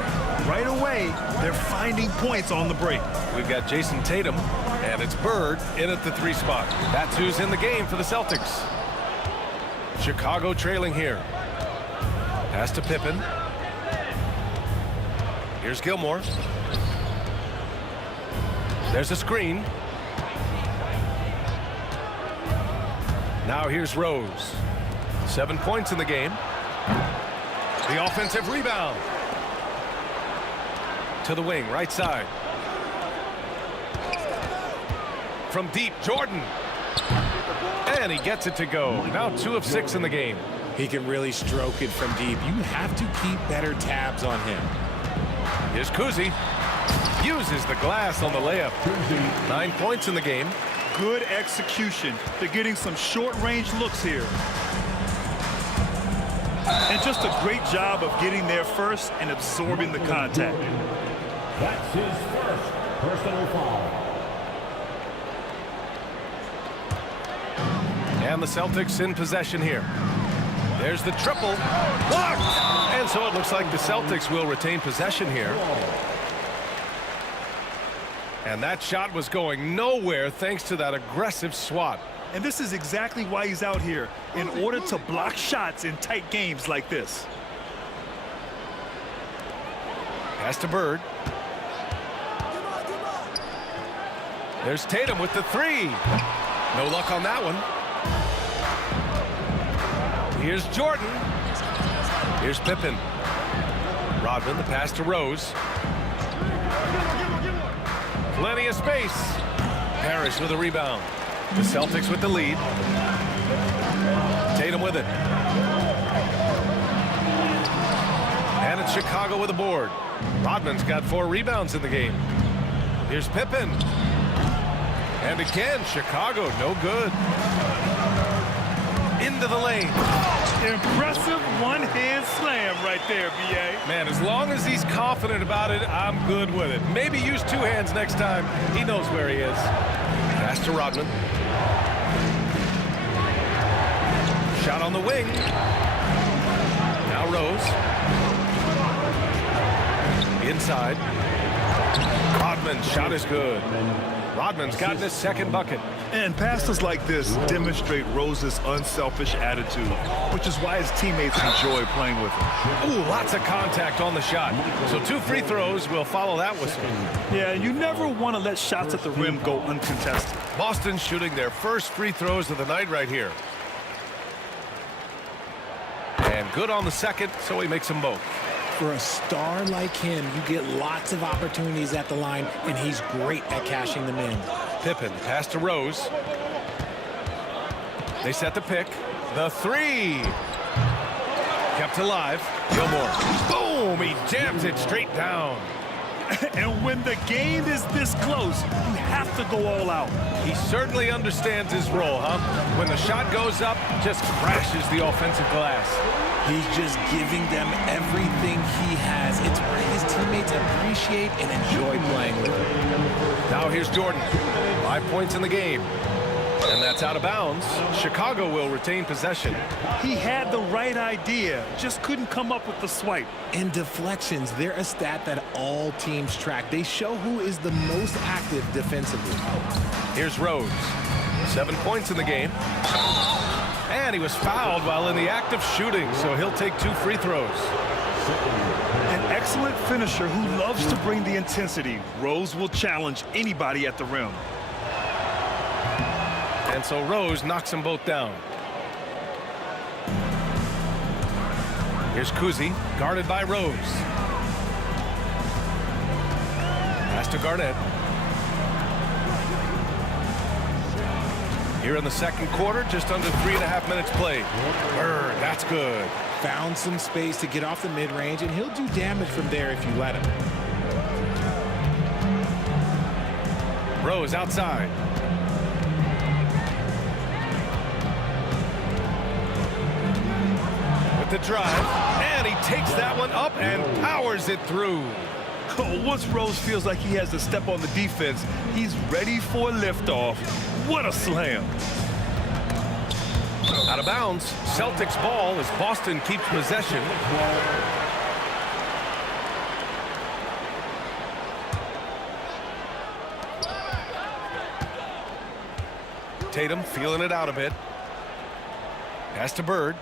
Right away, they're finding points on the break. We've got Jason Tatum, and it's Bird in at the 3 spot. That's who's in the game for the Celtics. Chicago trailing here. Pass to Pippen. Here's Gilmore. There's a screen. Now here's Rose. 7 points in the game. The offensive rebound. To the wing, right side. From deep, Jordan. And he gets it to go. Now 2 of 6 in the game. He can really stroke it from deep. You have to keep better tabs on him. Here's Kuzi. Uses the glass on the layup. 9 points in the game. Good execution. They're getting some short-range looks here. And just a great job of getting there first and absorbing the contact. That's his first personal foul. And the Celtics in possession here. There's the triple. Blocked! And so it looks like the Celtics will retain possession here. And that shot was going nowhere thanks to that aggressive swat. And this is exactly why he's out here, in order to block shots in tight games like this. Pass to Bird. There's Tatum with the 3. No luck on that one. Here's Jordan. Here's Pippen. Rodman, the pass to Rose. Plenty of space. Parrish with a rebound. The Celtics with the lead. Tatum with it. And it's Chicago with a board. Rodman's got 4 rebounds in the game. Here's Pippen. And again, Chicago, no good. Into the lane. Impressive one-hand slam right there, B.A. Man, as long as he's confident about it, I'm good with it. Maybe use 2 hands next time. He knows where he is. Pass to Rodman. Shot on the wing. Rose. Inside. Rodman's shot is good. Rodman's gotten his second bucket. And passes like this demonstrate Rose's unselfish attitude, which is why his teammates enjoy playing with him. Ooh, lots of contact on the shot. So 2 free throws will follow that whistle. Yeah, you never want to let shots at the rim go uncontested. Boston shooting their first free throws of the night right here. And good on the second, so he makes them both. For a star like him, you get lots of opportunities at the line, and he's great at cashing them in. Pippen, pass to Rose. They set the pick. The 3. Kept alive. Gilmore. Boom! He jams it straight down. And when the game is this close, you have to go all out. He certainly understands his role, huh? When the shot goes up, just crashes the offensive glass. He's just giving them everything he has. It's why his teammates appreciate and enjoy playing with him. Now here's Jordan. 5 points in the game. And that's out of bounds. Chicago will retain possession. He had the right idea, just couldn't come up with the swipe. And deflections, they're a stat that all teams track. They show who is the most active defensively. Here's Rose. 7 points in the game. And he was fouled while in the act of shooting, so he'll take 2 free throws. An excellent finisher who loves to bring the intensity. Rose will challenge anybody at the rim. And so Rose knocks them both down. Here's Kuzi, guarded by Rose. Pass to Garnett. Here in the second quarter, just under 3.5 minutes played. Bird, that's good. Found some space to get off the mid-range, and he'll do damage from there if you let him. Rose outside. With the drive, and he takes that one up and powers it through. Once Rose feels like he has to step on the defense, he's ready for a liftoff. What a slam. Out of bounds, Celtics ball as Boston keeps possession. Tatum feeling it out a bit. Pass to Bird.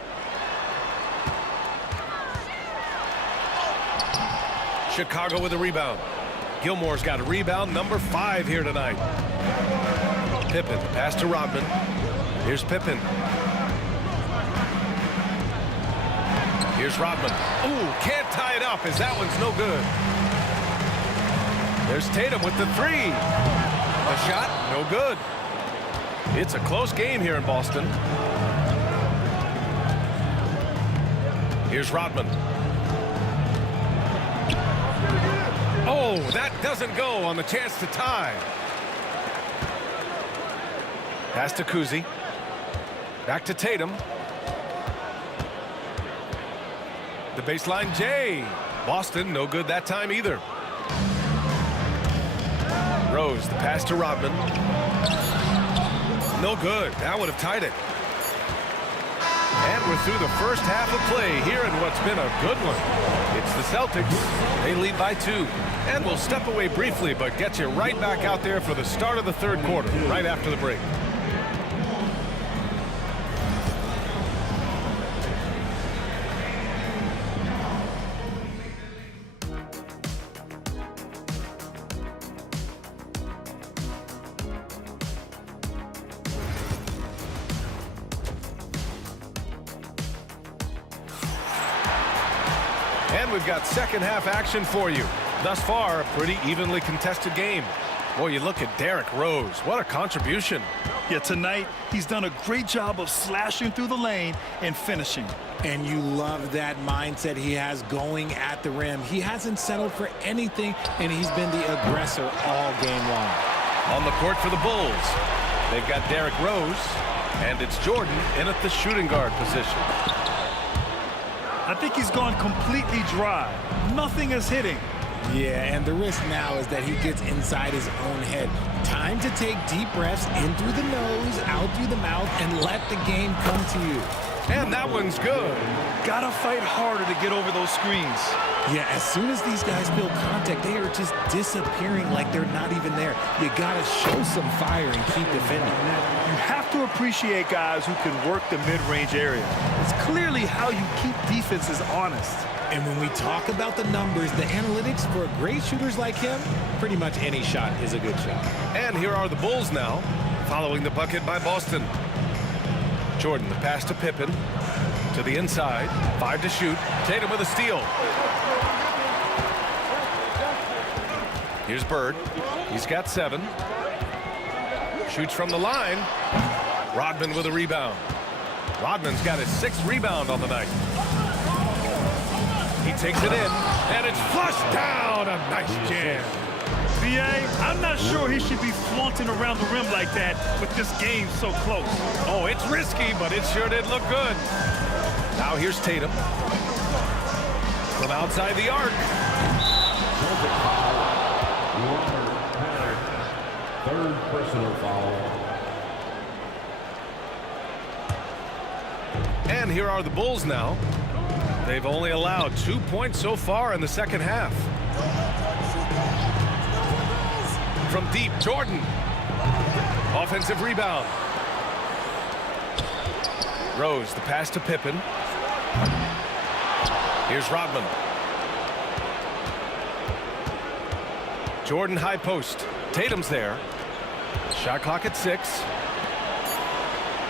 Chicago with a rebound. Gilmore's got a rebound, number 5 here tonight. Pippen, pass to Rodman. Here's Pippen. Here's Rodman. Ooh, can't tie it up as that one's no good. There's Tatum with the 3. A shot, no good. It's a close game here in Boston. Here's Rodman. Oh, that doesn't go on the chance to tie. Pass to Kuzi. Back to Tatum. The baseline J. Boston, no good that time either. Rose, the pass to Rodman. No good. That would have tied it. And we're through the first half of play here in what's been a good one. It's the Celtics. They lead by 2. And we'll step away briefly, but get you right back out there for the start of the third quarter, right after the break. And we've got second half action for you. Thus far, a pretty evenly contested game. Boy, you look at Derrick Rose. What a contribution. Yeah, tonight, he's done a great job of slashing through the lane and finishing. And you love that mindset he has going at the rim. He hasn't settled for anything, and he's been the aggressor all game long. On the court for the Bulls, they've got Derrick Rose, and it's Jordan in at the shooting guard position. I think he's gone completely dry. Nothing is hitting. Yeah, and the risk now is that he gets inside his own head. Time to take deep breaths in through the nose, out through the mouth, and let the game come to you. And that one's good. Gotta fight harder to get over those screens. Yeah, as soon as these guys feel contact, they are just disappearing like they're not even there. You gotta show some fire and keep defending. You have to appreciate guys who can work the mid-range area. It's clearly how you keep defenses honest. And when we talk about the numbers, the analytics for great shooters like him, pretty much any shot is a good shot. And here are the Bulls now, following the bucket by Boston. Jordan, the pass to Pippen. To the inside, 5 to shoot. Tatum with a steal. Here's Bird. He's got 7. Shoots from the line. Rodman with a rebound. Rodman's got his 6th rebound on the night. He takes it in, and it's flushed down. A nice jam. B.A., I'm not sure he should be flaunting around the rim like that with this game so close. Oh, it's risky, but it sure did look good. Now here's Tatum. From outside the arc. Third personal foul. And here are the Bulls now. They've only allowed 2 points so far in the second half. From deep, Jordan. Offensive rebound. Rose, the pass to Pippen. Here's Rodman. Jordan high post. Tatum's there. Shot clock at 6.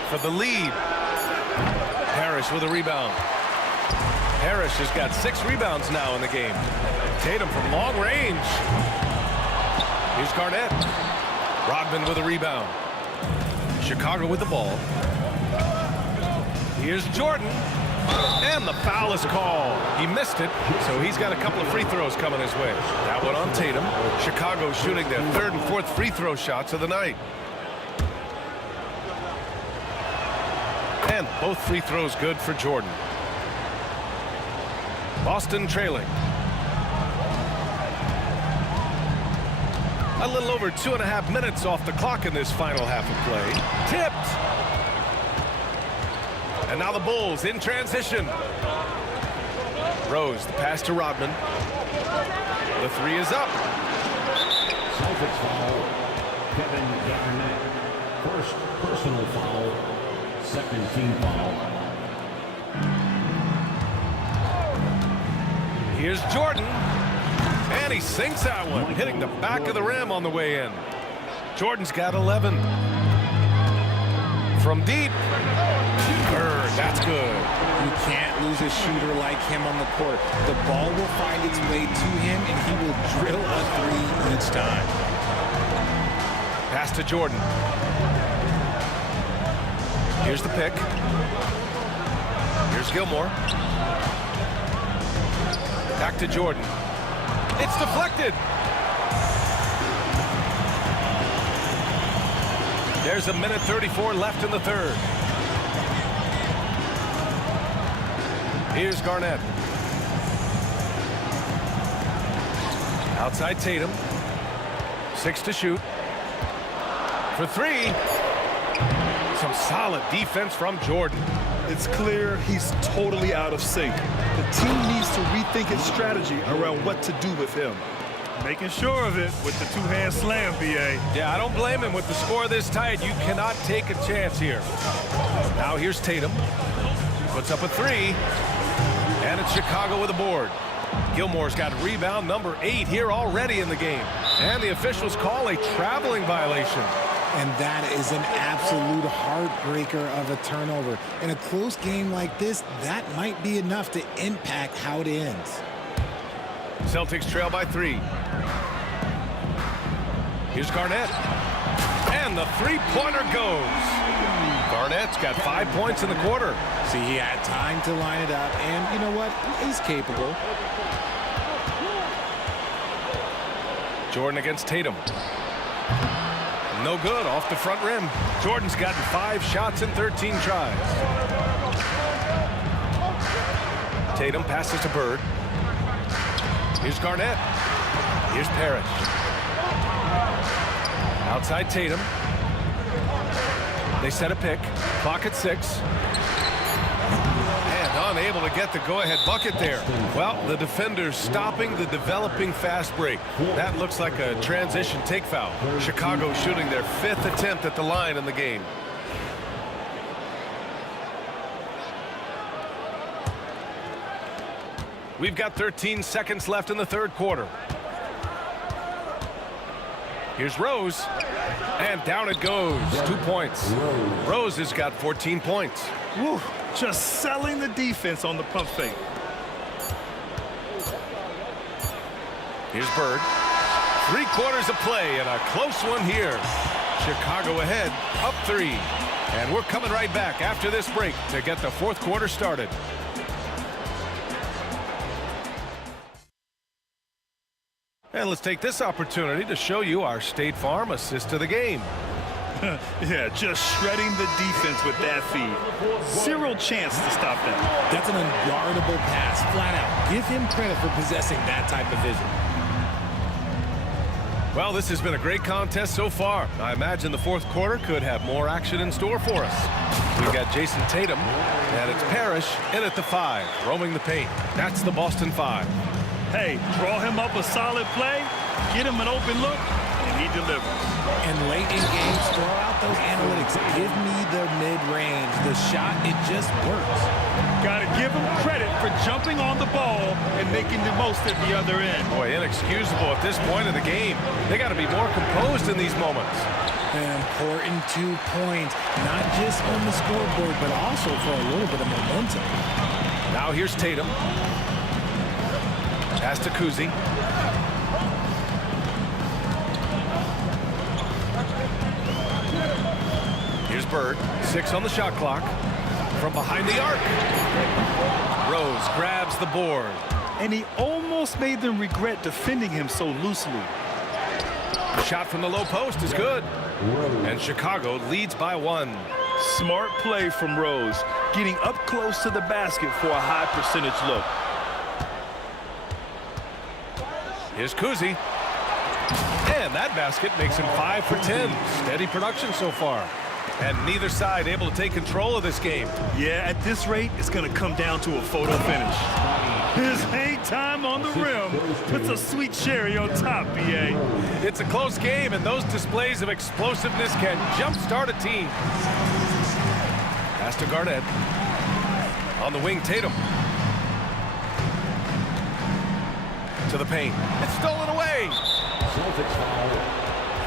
For the lead. Parrish with a rebound. Parrish has got 6 rebounds now in the game. Tatum from long range. Here's Garnett. Rodman with a rebound. Chicago with the ball. Here's Jordan. And the foul is called. He missed it, so he's got a couple of free throws coming his way. That one on Tatum. Chicago shooting their 3rd and 4th free throw shots of the night. And both free throws good for Jordan. Boston trailing. A little over 2.5 minutes off the clock in this final half of play. Tipped. And now the Bulls in transition. Rose, the pass to Rodman. The 3 is up. Celtics foul. Kevin Garnett. First personal foul. Second team foul. Here's Jordan. And he sinks that one, hitting the back of the rim on the way in. Jordan's got 11. From deep. Bird, that's good. You can't lose a shooter like him on the court. The ball will find its way to him, and he will drill a 3 each time. Pass to Jordan. Here's the pick. Here's Gilmore. Back to Jordan. It's deflected. There's a minute 34 left in the 3rd. Here's Garnett. Outside Tatum. 6 to shoot. For 3. Some solid defense from Jordan. It's clear he's totally out of sync. The team needs to rethink its strategy around what to do with him. Making sure of it with the 2-hand slam, B.A. Yeah, I don't blame him with the score this tight. You cannot take a chance here. Now here's Tatum. Puts up a 3. And it's Chicago with a board. Gilmore's got rebound number 8 here already in the game. And the officials call a traveling violation. And that is an absolute heartbreaker of a turnover. In a close game like this, that might be enough to impact how it ends. Celtics trail by 3. Here's Garnett. And the 3-pointer goes. Garnett's got 5 points in the quarter. See, he had time to line it up, and you know what? He's capable. Jordan against Tatum. No good, off the front rim. Jordan's gotten 5 shots in 13 tries. Tatum passes to Bird. Here's Garnett. Here's Parrish. Outside Tatum. They set a pick. Clock at 6. able to get the go-ahead bucket there. Well, the defender's stopping the developing fast break. That looks like a transition take foul. Chicago shooting their 5th attempt at the line in the game. We've got 13 seconds left in the third quarter. Here's Rose, and down it goes. 2 points. Rose has got 14 points. Woo, just selling the defense on the pump fake. Here's Bird. 3 quarters of play and a close one here. Chicago ahead, up 3. And we're coming right back after this break to get the fourth quarter started. And let's take this opportunity to show you our State Farm assist to the game. Yeah, just shredding the defense with that feed. Zero chance to stop that. That's an unguardable pass, flat out. Give him credit for possessing that type of vision. Well, this has been a great contest so far. I imagine the fourth quarter could have more action in store for us. We've got Jason Tatum, and it's Parrish in at the 5, roaming the paint. That's the Boston 5. Hey, draw him up a solid play, get him an open look, and he delivers. And late in games, throw out those analytics. Give me the mid-range. The shot, it just works. Got to give him credit for jumping on the ball and making the most at the other end. Boy, inexcusable at this point of the game. They got to be more composed in these moments. An important 2 points, not just on the scoreboard, but also for a little bit of momentum. Now here's Tatum. Pass to Kuzi. Here's Bird. 6 on the shot clock. From behind the arc. Rose grabs the board. And he almost made them regret defending him so loosely. Shot from the low post is good. And Chicago leads by 1. Smart play from Rose, getting up close to the basket for a high percentage look. Here's Kuzi. And that basket makes him 5 for 10. Steady production so far. And neither side able to take control of this game. Yeah, at this rate, it's going to come down to a photo finish. His hang time on the rim puts a sweet cherry on top, B.A. It's a close game, and those displays of explosiveness can jumpstart a team. Pass to Garnett. On the wing, Tatum. To the paint. It's stolen away.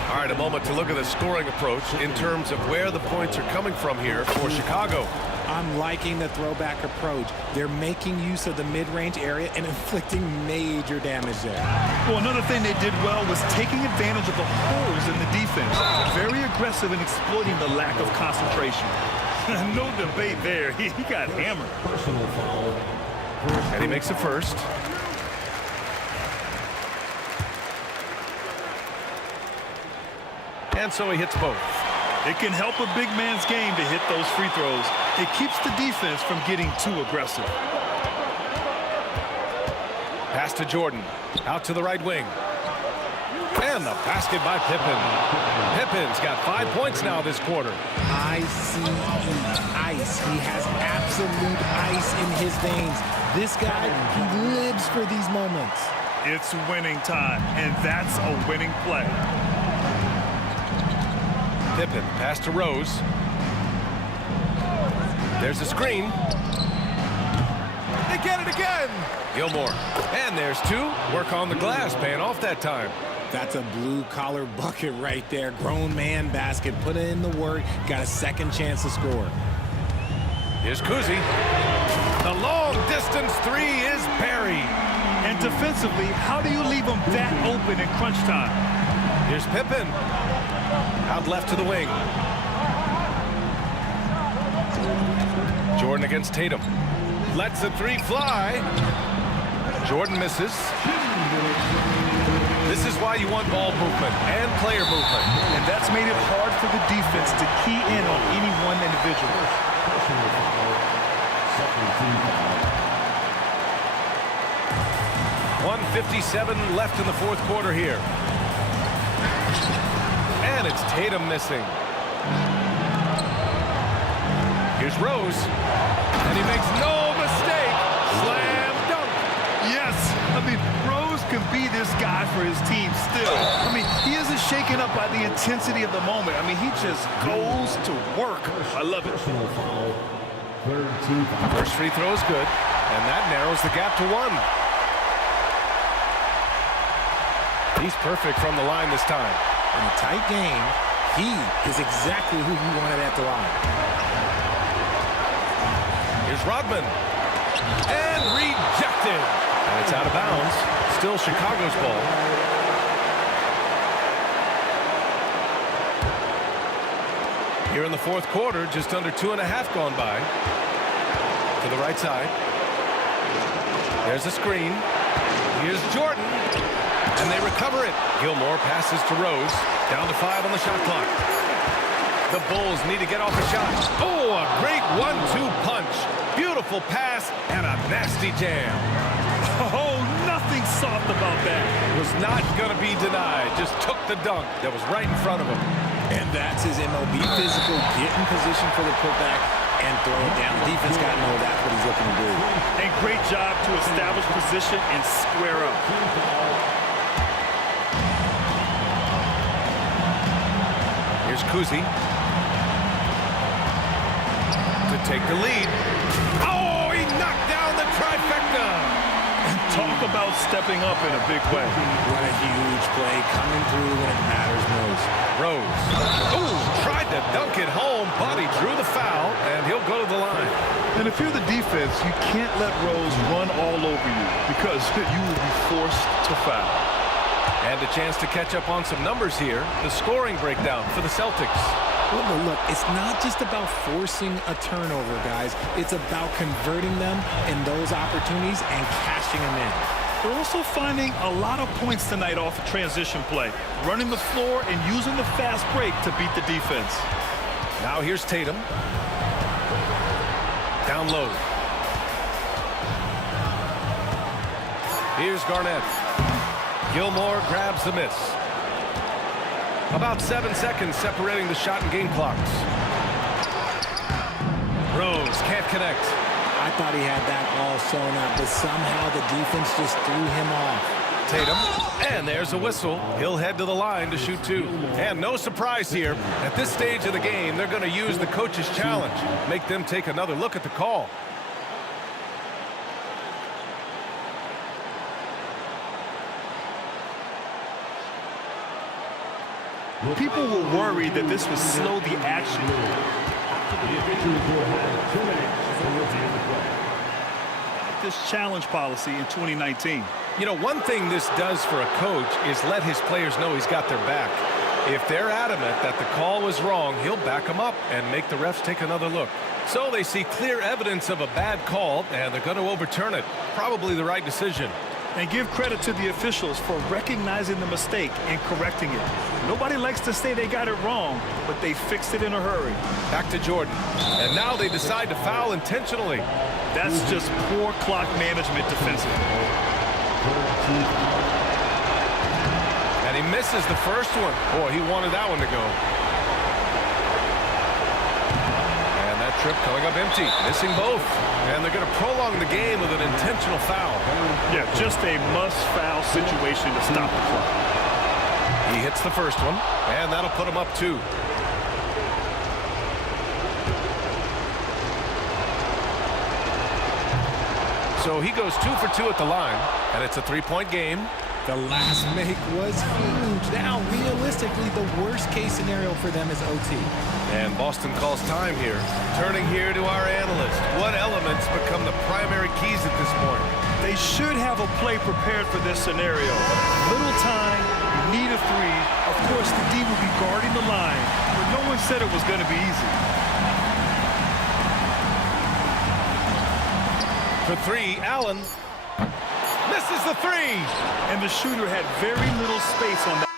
All right, a moment to look at the scoring approach in terms of where the points are coming from here for Chicago. I'm liking the throwback approach. They're making use of the mid-range area and inflicting major damage there. Well, another thing they did well was taking advantage of the holes in the defense. Very aggressive in exploiting the lack of concentration. No debate there. He got hammered. And he makes the first. And so he hits both. It can help a big man's game to hit those free throws. It keeps the defense from getting too aggressive. Pass to Jordan. Out to the right wing. And the basket by Pippen. Pippin's got 5 points now this quarter. ICE, ice. He has absolute ice in his veins. This guy, he lives for these moments. It's winning time, and that's a winning play. Pippen, pass to Rose. There's a screen. They get it again. Gilmore. And there's 2. Work on the glass, paying off that time. That's a blue-collar bucket right there. Grown man basket. Put in the work. Got a second chance to score. Here's Kuzi. The long-distance 3 is buried. And defensively, how do you leave them that open in crunch time? Here's Pippen. Out left to the wing. Jordan against Tatum. Lets the 3 fly. Jordan misses. This is why you want ball movement and player movement. And that's made it hard for the defense to key in on any one individual. 1:57 left in the fourth quarter here. And it's Tatum missing. Here's Rose. And he makes no mistake. guy for his team still. I mean, he isn't shaken up by the intensity of the moment. I mean, he just goes to work. I love it. First free throw is good, and that narrows the gap to 1. He's perfect from the line this time. In a tight game, he is exactly who you wanted at the line. Here's Rodman. And rejected. And it's out of bounds. Still Chicago's ball. Here in the fourth quarter, just under 2.5 gone by. To the right side. There's a screen. Here's Jordan. And they recover it. Gilmore passes to Rose. Down to 5 on the shot clock. The Bulls need to get off a shot. Oh, a great 1-2 punch. Beautiful pass and a nasty jam. Oh, nothing soft about that. Was not going to be denied. Just took the dunk that was right in front of him. And that's his MO. Be physical, get in position for the putback, and throw it down. The defense got to know that's what he's looking to do. And great job to establish position and square up. Here's Kuzi to take the lead. Oh, he knocked down the trifecta. And talk about stepping up in a big way. What a huge play coming through when it matters most. Rose. Oh, tried to dunk it home, but he drew the foul, and he'll go to the line. And if you're the defense, you can't let Rose run all over you because you will be forced to foul. And a chance to catch up on some numbers here. The scoring breakdown for the Celtics. Well, look, it's not just about forcing a turnover, guys. It's about converting them in those opportunities and cashing them in. They're also finding a lot of points tonight off of transition play, running the floor and using the fast break to beat the defense. Now here's Tatum. Down low. Here's Garnett. Gilmore grabs the miss. About 7 seconds separating the shot and game clocks. Rose can't connect. I thought he had that all sewn up, but somehow the defense just threw him off. Tatum, and there's a whistle. He'll head to the line to shoot 2. And no surprise here. At this stage of the game, they're going to use the coach's challenge. Make them take another look at the call. People were worried that this would slow the action. This challenge policy in 2019. You know, one thing this does for a coach is let his players know he's got their back. If they're adamant that the call was wrong, he'll back them up and make the refs take another look. So they see clear evidence of a bad call, and they're going to overturn it. Probably the right decision. And give credit to the officials for recognizing the mistake and correcting it. Nobody likes to say they got it wrong, but they fixed it in a hurry. Back to Jordan. And now they decide to foul intentionally. That's just poor clock management defensively. And he misses the first one. Boy, he wanted that one to go. And that trip coming up empty, missing both. And they're going to prolong the game with an intentional foul. Yeah, just a must-foul situation to stop the clock. He hits the first one, and that'll put him up 2. So he goes 2 for 2 at the line, and it's a 3-point game. The last make was huge. Now, realistically, the worst-case scenario for them is OT. And Boston calls time here. Turning here to our analyst. What elements become the primary keys at this point? They should have a play prepared for this scenario. Little time, need a 3. Of course, the D will be guarding the line, but no one said it was going to be easy. For 3, Allen misses the 3. And the shooter had very little space on that.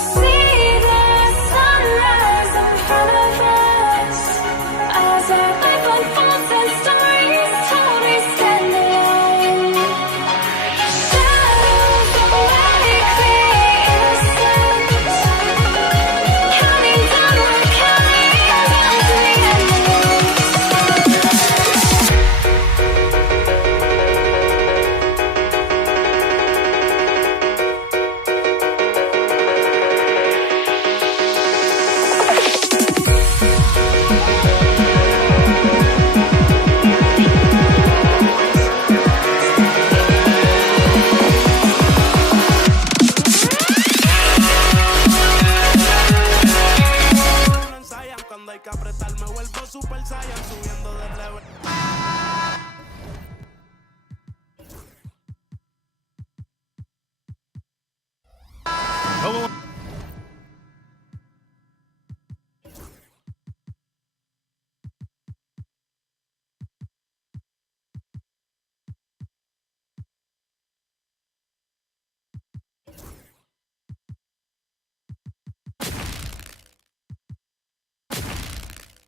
see the sunrise in front of us. As our life unfolds and stories told, we stand alone. Shadows awake the innocence, counting down the counting down to the endless. Cuando hay que apretar me vuelvo super saiyan subiendo de level. Hello.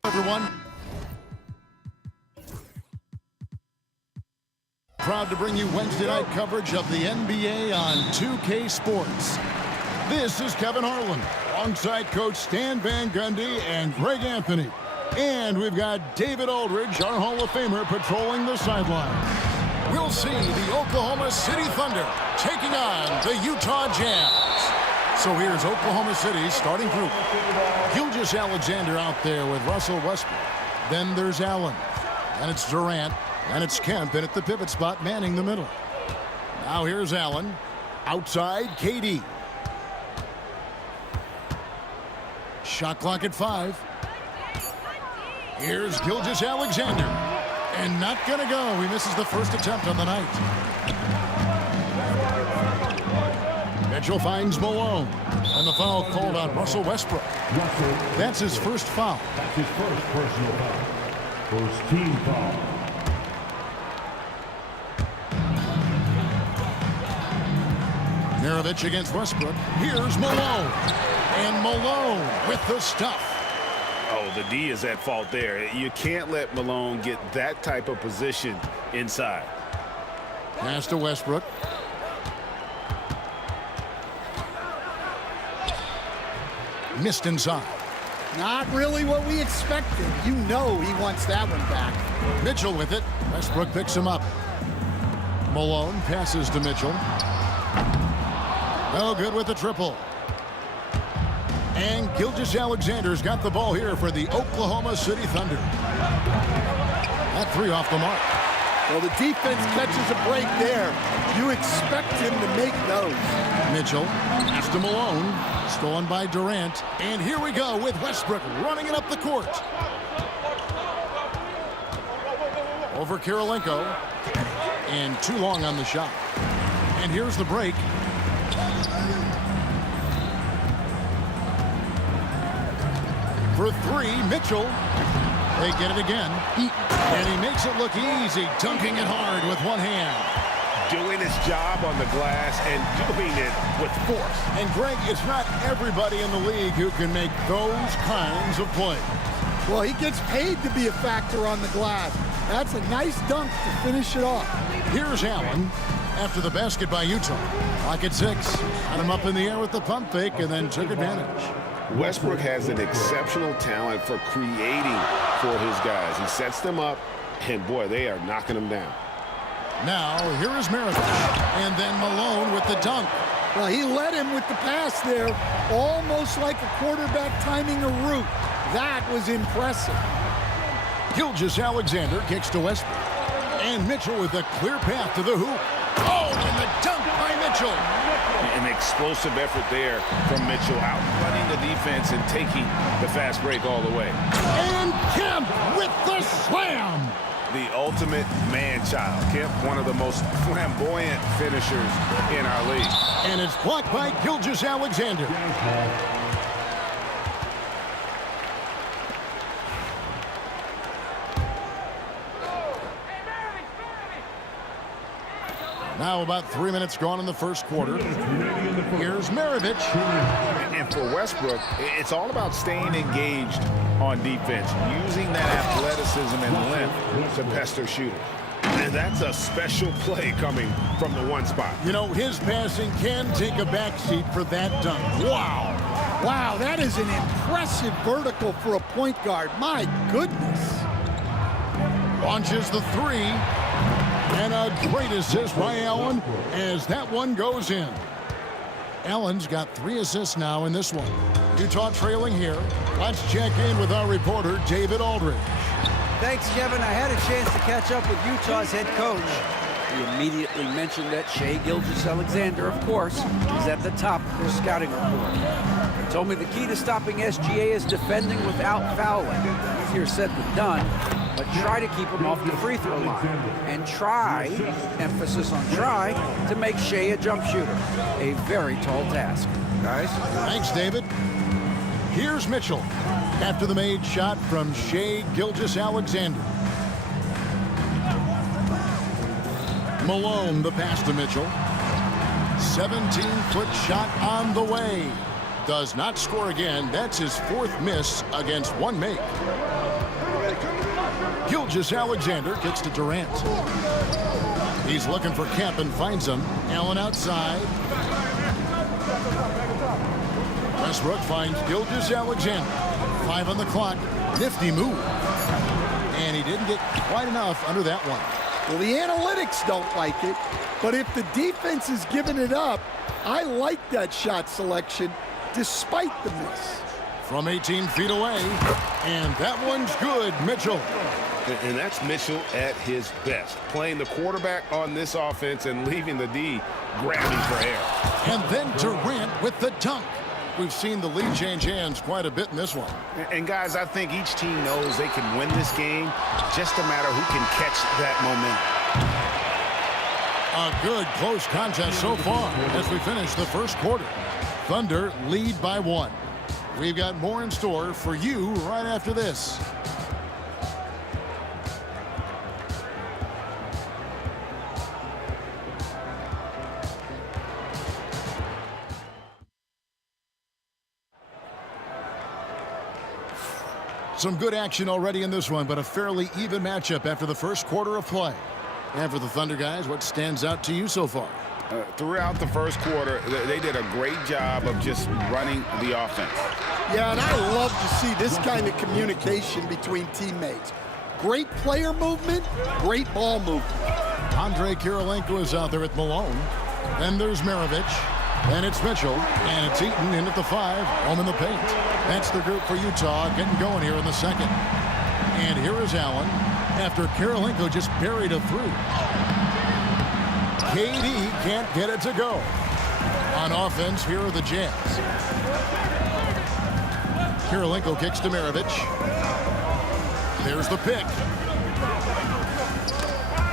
Everyone. Proud to bring you Wednesday night coverage of the NBA on 2K Sports. This is Kevin Harlan, alongside Coach Stan Van Gundy and Greg Anthony. And we've got David Aldridge, our Hall of Famer, patrolling the sideline. We'll see the Oklahoma City Thunder taking on the Utah Jazz. So here's Oklahoma City's starting group. Gilgeous Alexander out there with Russell Westbrook. Then there's Allen. And it's Durant. And it's Kemp in at the pivot spot, manning the middle. Now here's Allen. Outside, KD. Shot clock at 5. Here's Gilgeous Alexander. And not gonna go. He misses the first attempt on the night. Mitchell finds Malone. And the foul called on Russell Westbrook. That's his first foul. That's his first personal foul. First team foul. Mirovic against Westbrook. Here's Malone. And Malone with the stuff. Oh, the D is at fault there. You can't let Malone get that type of position inside. Pass to Westbrook. Missed inside. Not really what we expected. You know he wants that one back. Mitchell with it. Westbrook picks him up. Malone passes to Mitchell. No good with the triple. And Gilgeous Alexander's got the ball here for the Oklahoma City Thunder. That three off the mark. Well, the defense catches a break there. You expect him to make those. Mitchell, pass to Malone. Stolen by Durant. And here we go with Westbrook running it up the court. Over Kirilenko. And too long on the shot. And here's the break. For three, Mitchell. They get it again. And he makes it look easy, dunking it hard with one hand. Doing his job on the glass and doing it with force. And Greg, it's not everybody in the league who can make those kinds of plays. Well, he gets paid to be a factor on the glass. That's a nice dunk to finish it off. Here's Allen after the basket by Utah. Clock at 6. Got him up in the air with the pump fake and then took advantage. Westbrook has an exceptional talent for creating for his guys. He sets them up, and boy, they are knocking them down. Now, here is Mirovic, and then Malone with the dunk. Well, he led him with the pass there, almost like a quarterback timing a route. That was impressive. Gilgeous Alexander kicks to Westbrook, and Mitchell with a clear path to the hoop. Oh, and the dunk by Mitchell. An explosive effort there from Mitchell, outrunning the defense and taking the fast break all the way. And Kemp with the slam. The ultimate man-child. Kemp, one of the most flamboyant finishers in our league. And it's blocked by Gilgeous Alexander. Now about 3 minutes gone in the first quarter. Here's Maravich. And for Westbrook, it's all about staying engaged on defense, using that athleticism and length to pester shooters. And that's a special play coming from the one spot. You know, his passing can take a backseat for that dunk. Wow. Wow, that is an impressive vertical for a point guard. My goodness. Launches the three. And a great assist by Allen as that one goes in. Allen's got 3 assists now in this one. Utah trailing here. Let's check in with our reporter, David Aldridge. Thanks, Kevin. I had a chance to catch up with Utah's head coach. He immediately mentioned that Shai Gilgeous-Alexander, of course, is at the top of their scouting report. He told me the key to stopping SGA is defending without fouling. Easier said than done, but try to keep him off the free throw line. And try, emphasis on try, to make Shai a jump shooter. A very tall task. Guys? Thanks, David. Here's Mitchell after the made shot from Shai Gilgeous-Alexander. Malone, the pass to Mitchell. 17-foot shot on the way. Does not score again. That's his 4th miss against 1 make. Gilgeous-Alexander kicks to Durant. He's looking for Kemp and finds him. Allen outside. Westbrook finds Gilgeous-Alexander. 5 on the clock. Nifty move. And he didn't get quite enough under that one. Well, the analytics don't like it, but if the defense is giving it up, I like that shot selection despite the miss. From 18 feet away, and that one's good, Mitchell. And that's Mitchell at his best, playing the quarterback on this offense and leaving the D grabbing for air. And then Durant with the dunk. We've seen the lead change hands quite a bit in this one. And guys, I think each team knows they can win this game, just a matter who can catch that momentum. A good close contest so far as we finish the first quarter. Thunder lead by 1. We've got more in store for you right after this. Some good action already in this one, but a fairly even matchup after the first quarter of play. And for the Thunder guys, what stands out to you so far? Throughout the first quarter, they did a great job of just running the offense. Yeah, and I love to see this kind of communication between teammates. Great player movement, great ball movement. Andre Kirilenko is out there at Malone. Then there's Maravich. And it's Mitchell. And it's Eaton in at the 5, home in the paint. That's the group for Utah getting going here in the second. And here is Allen after Kirilenko just buried a 3. KD can't get it to go. On offense, here are the Jazz. Kirilenko kicks to Maravich. There's the pick.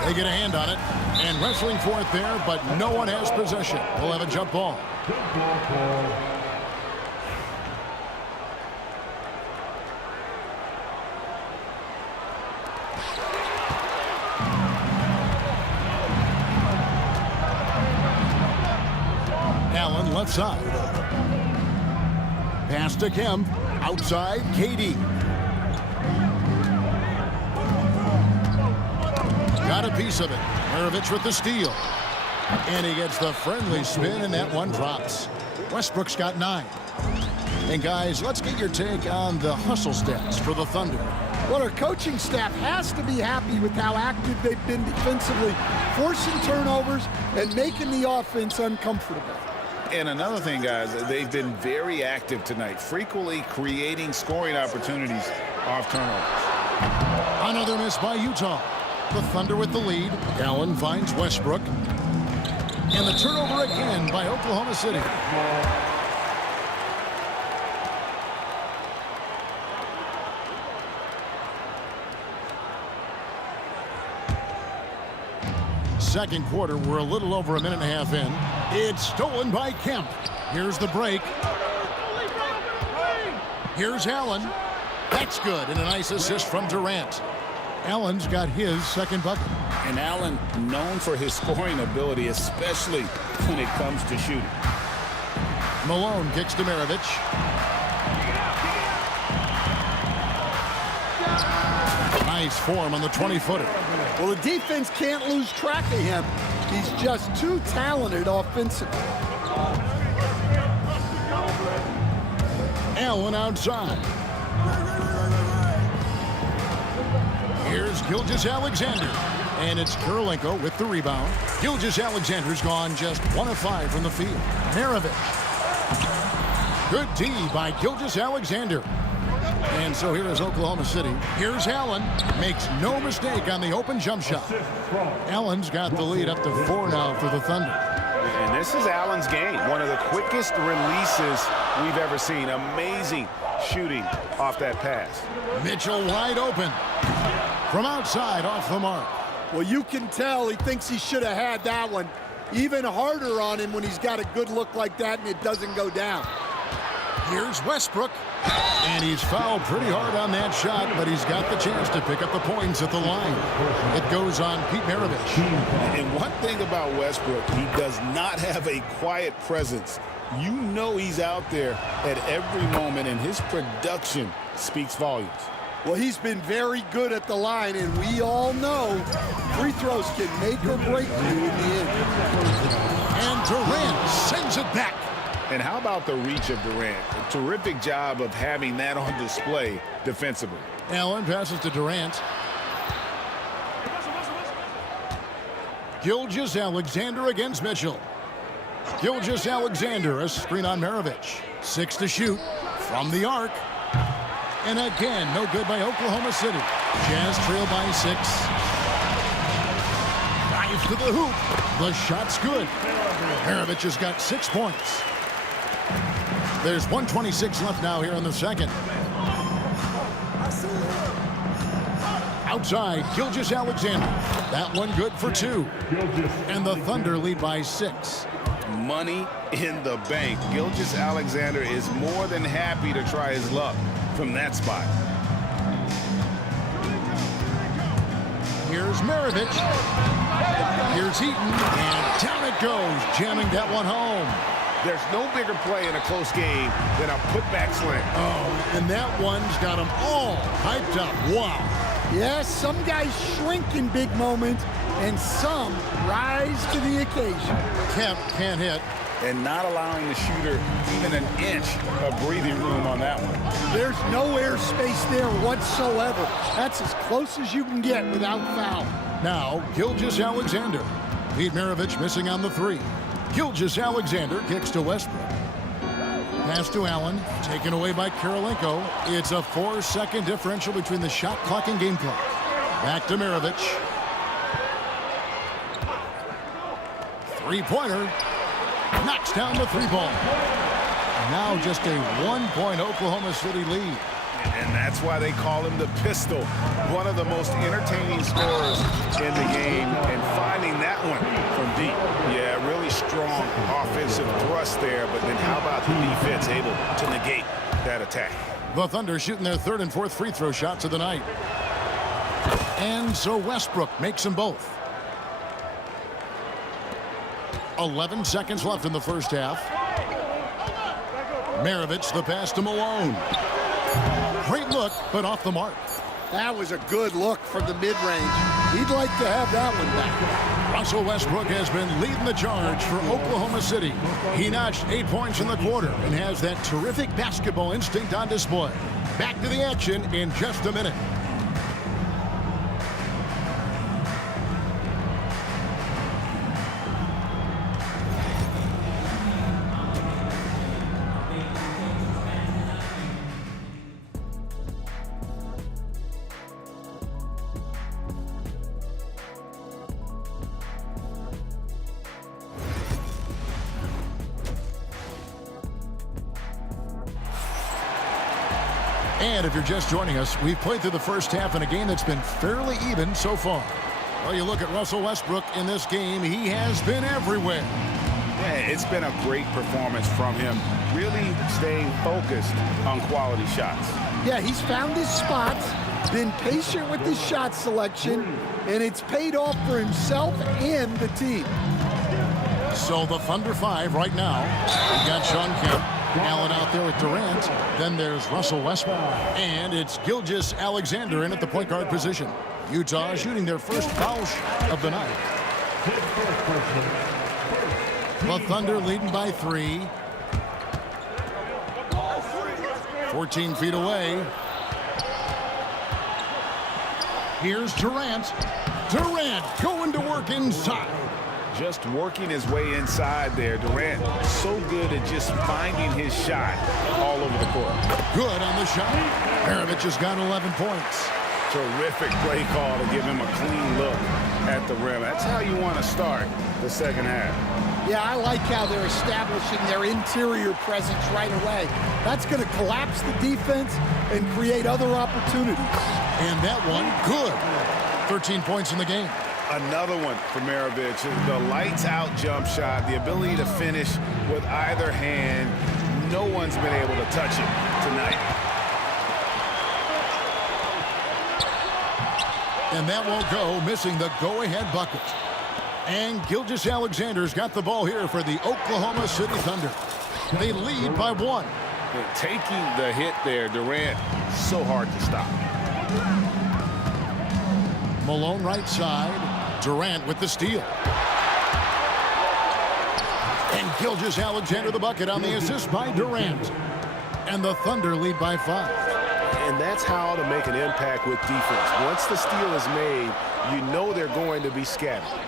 They get a hand on it. And wrestling for it there, but no one has possession. We'll have a jump ball. Allen left side. Pass to Kemp. Outside, KD. Got a piece of it. Maravich with the steal. And he gets the friendly spin, and that one drops. Westbrook's got 9. And guys, let's get your take on the hustle stats for the Thunder. Well, our coaching staff has to be happy with how active they've been defensively, forcing turnovers and making the offense uncomfortable. And another thing, guys, they've been very active tonight, frequently creating scoring opportunities off turnovers. Another miss by Utah. The Thunder with the lead. Allen finds Westbrook. And the turnover again by Oklahoma City. Second quarter, we're a little over a minute and a half in. It's stolen by Kemp. Here's the break. Here's Allen. That's good, and a nice assist from Durant. Allen's got his second bucket. And Allen known for his scoring ability, especially when it comes to shooting. Malone kicks to Maravich. Nice form on the 20-footer. Well, the defense can't lose track of him. He's just too talented offensively. Allen outside. Here's Gilgeous-Alexander. And it's Kirilenko with the rebound. Gilgeous-Alexander's gone just 1 of 5 from the field. Maravich. Good D by Gilgeous-Alexander. And so here is Oklahoma City. Here's Allen. Makes no mistake on the open jump shot. Allen's got the lead up to 4 now for the Thunder. And this is Allen's game. One of the quickest releases we've ever seen. Amazing shooting off that pass. Mitchell wide open. From outside, off the mark. Well, you can tell he thinks he should have had that one. Even harder on him when he's got a good look like that and it doesn't go down. Here's Westbrook. And he's fouled pretty hard on that shot, but he's got the chance to pick up the points at the line. It goes on Pete Maravich. And one thing about Westbrook, he does not have a quiet presence. You know he's out there at every moment, and his production speaks volumes. Well, he's been very good at the line, and we all know free throws can make or break you in the end. And Durant sends it back. And how about the reach of Durant? A terrific job of having that on display defensively. Allen passes to Durant. Gilgeous-Alexander against Mitchell. Gilgeous-Alexander, a screen on Maravich. 6 to shoot from the arc. And again, no good by Oklahoma City. Jazz trail by 6. Drive to the hoop. The shot's good. Maravich has got 6 points. There's 1:26 left now here in the second. Outside, Gilgeous-Alexander. That one good for 2. And the Thunder lead by 6. Money in the bank. Gilgeous-Alexander is more than happy to try his luck from that spot. Here's Maravich. Here's Heaton. And down it goes, jamming that one home. There's no bigger play in a close game than a putback slam. Oh, and that one's got them all hyped up. Wow. Yes, some guys shrink in big moments, and some rise to the occasion. Kemp can't hit. And not allowing the shooter even an inch of breathing room on that one. There's no airspace there whatsoever. That's as close as you can get without foul. Now, Gilgeous-Alexander. Pete Maravich missing on the 3. Gilgeous-Alexander kicks to Westbrook. Pass to Allen, taken away by Kirilenko. It's a 4-second differential between the shot clock and game clock. Back to Maravich. 3-pointer. Knocks down the 3-ball. Now just a 1-point Oklahoma City lead. And that's why they call him the pistol. One of the most entertaining scorers in the game. And finding that one from deep. Yeah, really strong offensive thrust there. But then how about the defense able to negate that attack? The Thunder shooting their 3rd and 4th free throw shots of the night. And so Westbrook makes them both. 11 seconds left in the first half. Maravich, the pass to Malone. Great look, but off the mark. That was a good look from the mid-range. He'd like to have that one back. Russell Westbrook has been leading the charge for Oklahoma City. He notched 8 points in the quarter and has that terrific basketball instinct on display. Back to the action in just a minute. And if you're just joining us, we've played through the first half in a game that's been fairly even so far. Well, you look at Russell Westbrook in this game, he has been everywhere. Yeah, it's been a great performance from him, really staying focused on quality shots. Yeah, he's found his spots, been patient with his shot selection, and it's paid off for himself and the team. So the Thunder 5 right now. We got Sean Kemp, Allen out there with Durant. Then there's Russell Westbrook. And it's Gilgeous-Alexander in at the point guard position. Utah shooting their first foul of the night. The Thunder leading by 3. 14 feet away. Here's Durant. Durant going to work inside. Just working his way inside there. Durant so good at just finding his shot all over the court. Good on the shot. Maravich has got 11 points. Terrific play call to give him a clean look at the rim. That's how you want to start the second half. Yeah, I like how they're establishing their interior presence right away. That's going to collapse the defense and create other opportunities. And that one, good. 13 points in the game. Another one for Maravich. The lights-out jump shot, the ability to finish with either hand. No one's been able to touch it tonight. And that won't go, missing the go-ahead bucket. And Gilgeous-Alexander's got the ball here for the Oklahoma City Thunder. They lead by 1. Taking the hit there, Durant, so hard to stop. Malone right side. Durant with the steal. And Gilgeous-Alexander the bucket on the assist by Durant. And the Thunder lead by 5. And that's how to make an impact with defense. Once the steal is made, you know they're going to be scattered.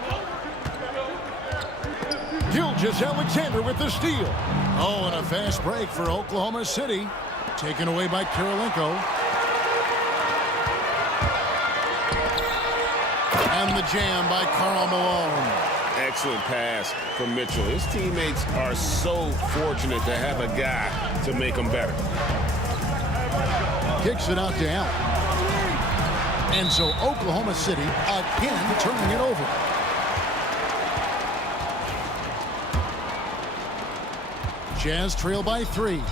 Gilgeous-Alexander with the steal. Oh, and a fast break for Oklahoma City. Taken away by Kirilenko. And the jam by Karl Malone. Excellent pass from Mitchell. His teammates are so fortunate to have a guy to make them better. Kicks it out to Allen. And so Oklahoma City again turning it over. Jazz trail by 3.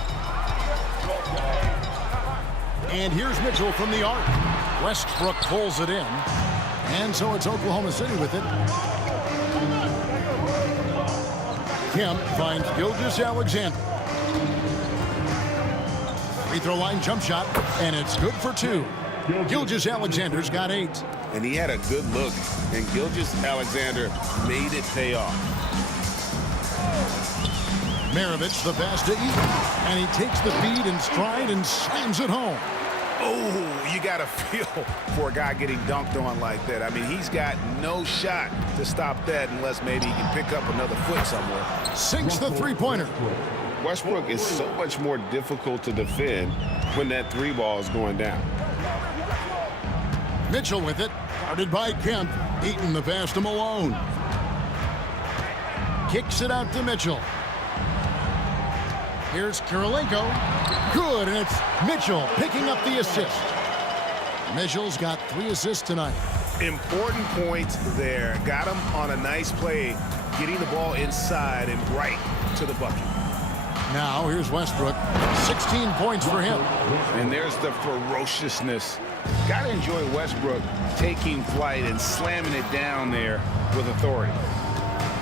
And here's Mitchell from the arc. Westbrook pulls it in. And so it's Oklahoma City with it. Kemp finds Gilgeous-Alexander. Free throw line jump shot, and it's good for 2. Gilgeous-Alexander's got 8. And he had a good look, and Gilgeous-Alexander made it pay off. Maravich the pass to Eaton, and he takes the feed in stride and slams it home. Oh, you got to feel for a guy getting dunked on like that. I mean, he's got no shot to stop that unless maybe he can pick up another foot somewhere. Sinks the three-pointer. Westbrook is so much more difficult to defend when that 3 ball is going down. Mitchell with it. Guarded by Kemp. Eaton the pass to Malone. Kicks it out to Mitchell. Here's Kirilenko. Good, and it's Mitchell picking up the assist. Mitchell's got 3 assists tonight. Important points there. Got him on a nice play, getting the ball inside and right to the bucket. Now here's Westbrook. 16 points for him. And there's the ferociousness. Got to enjoy Westbrook taking flight and slamming it down there with authority.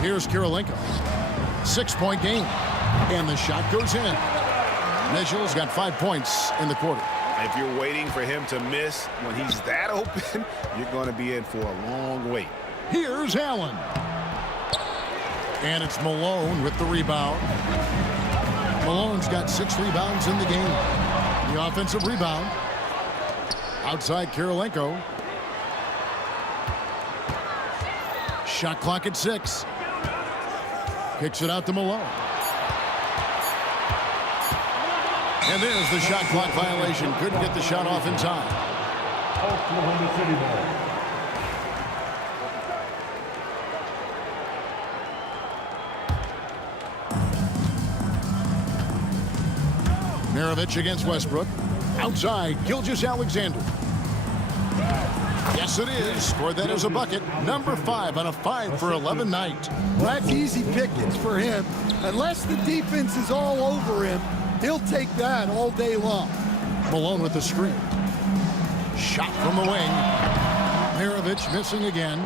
Here's Kirilenko. 6-point game. And the shot goes in. Mitchell's got 5 points in the quarter. If you're waiting for him to miss when he's that open, you're going to be in for a long wait. Here's Allen. And it's Malone with the rebound. Malone's got 6 rebounds in the game. The offensive rebound. Outside Kirilenko. Shot clock at 6. Kicks it out to Malone. And there's the shot clock violation. Couldn't get the shot off in time. Oklahoma City ball. Maravich against Westbrook. Outside, Gilgeous-Alexander. Yes, it is. Scored that as a bucket. Number 5 on a 5-for-11 night. Well, that's easy pickings for him. Unless the defense is all over him, he'll take that all day long. Malone with the screen. Shot from the wing. Maravich missing again.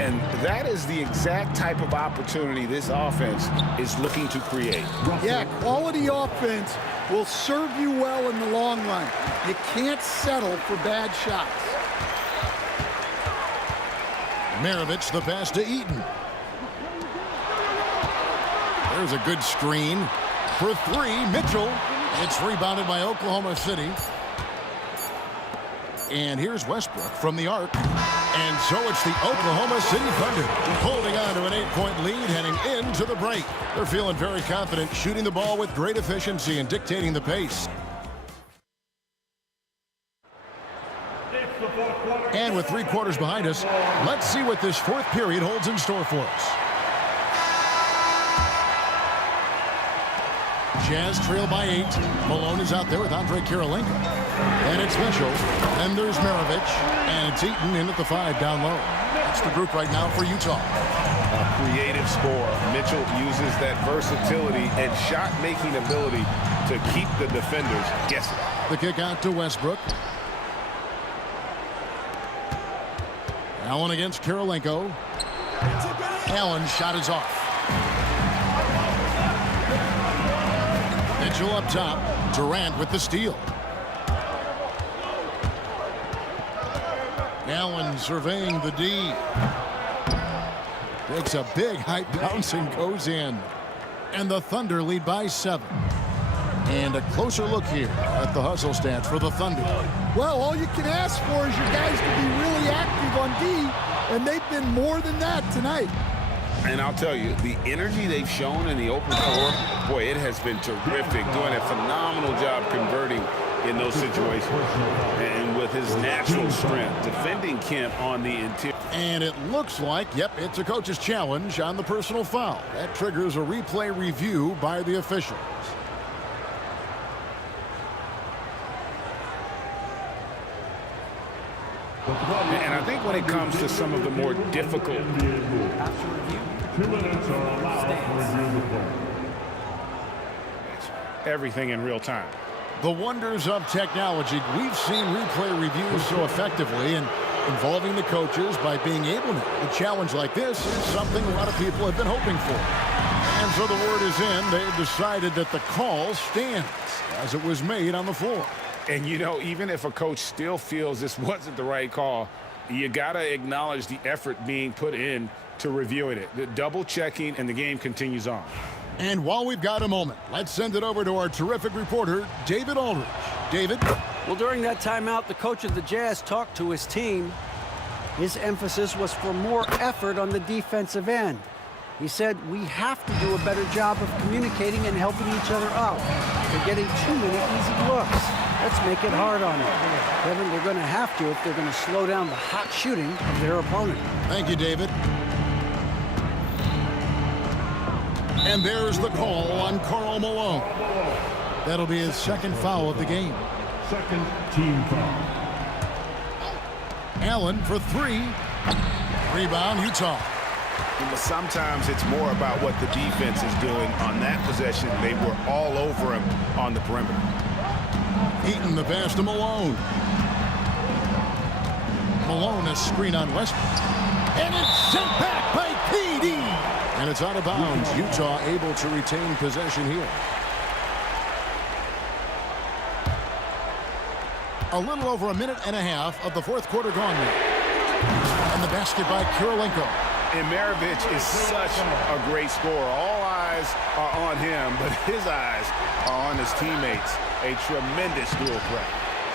And that is the exact type of opportunity this offense is looking to create. Yeah, quality offense will serve you well in the long run. You can't settle for bad shots. Maravich, the pass to Eaton. There's a good screen for three. Mitchell. It's rebounded by Oklahoma City. And here's Westbrook from the arc. And so it's the Oklahoma City Thunder holding on to an 8-point lead heading into the break. They're feeling very confident, shooting the ball with great efficiency and dictating the pace. And with 3 quarters behind us, let's see what this fourth period holds in store for us. Jazz trail by 8. Malone is out there with Andre Kirilenko. And it's Mitchell. And there's Maravich. And it's Eaton in at the 5 down low. That's the group right now for Utah. A creative scorer. Mitchell uses that versatility and shot-making ability to keep the defenders guessing. The kick out to Westbrook. Allen against Kirilenko. Allen's shot is off. Mitchell up top. Durant with the steal. Allen surveying the D. Takes a big height bounce and goes in. And the Thunder lead by 7. And a closer look here at the hustle stats for the Thunder. Well, all you can ask for is your guys to be really active on D, and they've been more than that tonight. And I'll tell you, the energy they've shown in the open floor, boy, it has been terrific. Doing a phenomenal job converting in those situations. And with his natural strength, defending Kemp on the interior. And it looks like, yep, it's a coach's challenge on the personal foul. That triggers a replay review by the officials. And I think when it comes to some of the more difficult, 2 minutes are allowed for review the play. everything in real time. The wonders of technology. We've seen replay reviews so effectively and involving the coaches by being able to. A challenge like this is something a lot of people have been hoping for. And so the word is in. They've decided that the call stands as it was made on the floor. And, you know, even if a coach still feels this wasn't the right call, you got to acknowledge the effort being put in to reviewing it. The double checking, and the game continues on. And while we've got a moment, let's send it over to our terrific reporter, David Aldridge. David? Well, during that timeout, the coach of the Jazz talked to his team. His emphasis was for more effort on the defensive end. He said, we have to do a better job of communicating and helping each other out. They're getting too many easy looks. Let's make it hard on them. Kevin, they're going to have to if they're going to slow down the hot shooting of their opponent. Thank you, David. And there's the call on Karl Malone. That'll be his second foul of the game. Second team foul. Allen for 3. Rebound, Utah. But sometimes it's more about what the defense is doing on that possession. They were all over him on the perimeter. Eaton the pass to Malone. Malone a screen on Westbrook. And it's sent back by PD. And it's out of bounds. Utah able to retain possession here. A little over a minute and a half of the fourth quarter gone now. And the basket by Kirilenko. And Maravich is such a great scorer. All eyes are on him, but his eyes are on his teammates. A tremendous dual threat.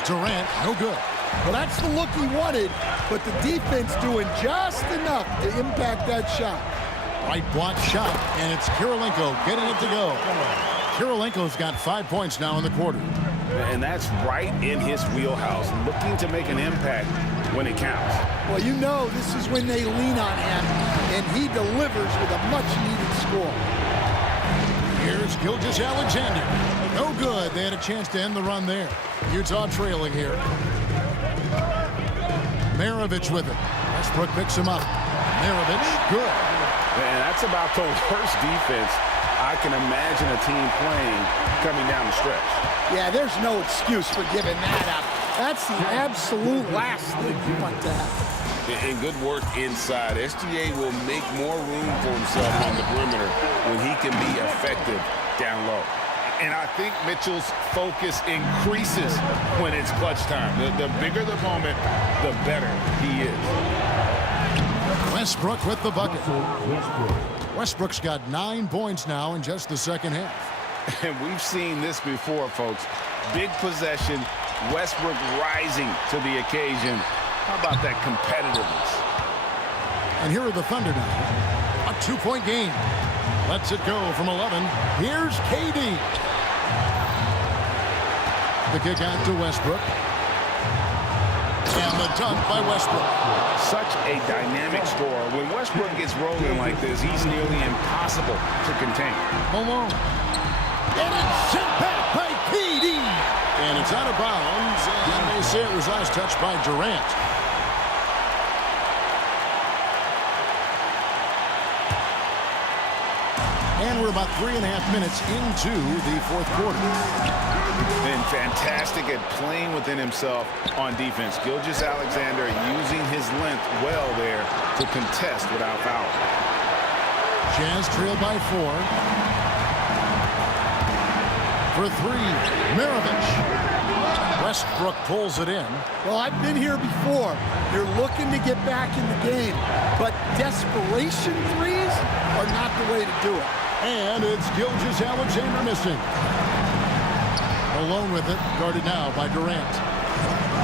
Durant, no good. Well, that's the look he wanted, but the defense doing just enough to impact that shot. Right block shot, and it's Kirilenko getting it to go. Kirilenko's got 5 points now in the quarter. And that's right in his wheelhouse, looking to make an impact when it counts. Well, you know this is when they lean on him, and he delivers with a much-needed score. Here's Gilgeous-Alexander. No good. They had a chance to end the run there. Utah trailing here. Maravich with it. Westbrook picks him up. Maravich, good. And that's about the worst defense I can imagine a team playing coming down the stretch. Yeah, there's no excuse for giving that up. That's the absolute last thing you want to have. And good work inside. SGA will make more room for himself on the perimeter when he can be effective down low. And I think Mitchell's focus increases when it's clutch time. The bigger the moment, the better he is. Westbrook with the bucket. Westbrook's got 9 points now in just the second half. And we've seen this before, folks. Big possession, Westbrook rising to the occasion. How about that competitiveness? And here are the Thunder now. A 2-point game. Lets it go from 11. Here's KD. The kick out to Westbrook. And the dunk by Westbrook. Such a dynamic scorer. When Westbrook gets rolling like this, he's nearly impossible to contain. Malone. And it's sent back by KD. And it's out of bounds. And they say it was last touched by Durant. And we're about 3.5 minutes into the fourth quarter. Been fantastic at playing within himself on defense. Gilgeous-Alexander using his length well there to contest without foul. Jazz trail by 4. For 3, Maravich. Westbrook pulls it in. Well, I've been here before. You're looking to get back in the game, but desperation threes are not the way to do it. And it's Gilgeous-Alexander missing. Malone with it, guarded now by Durant.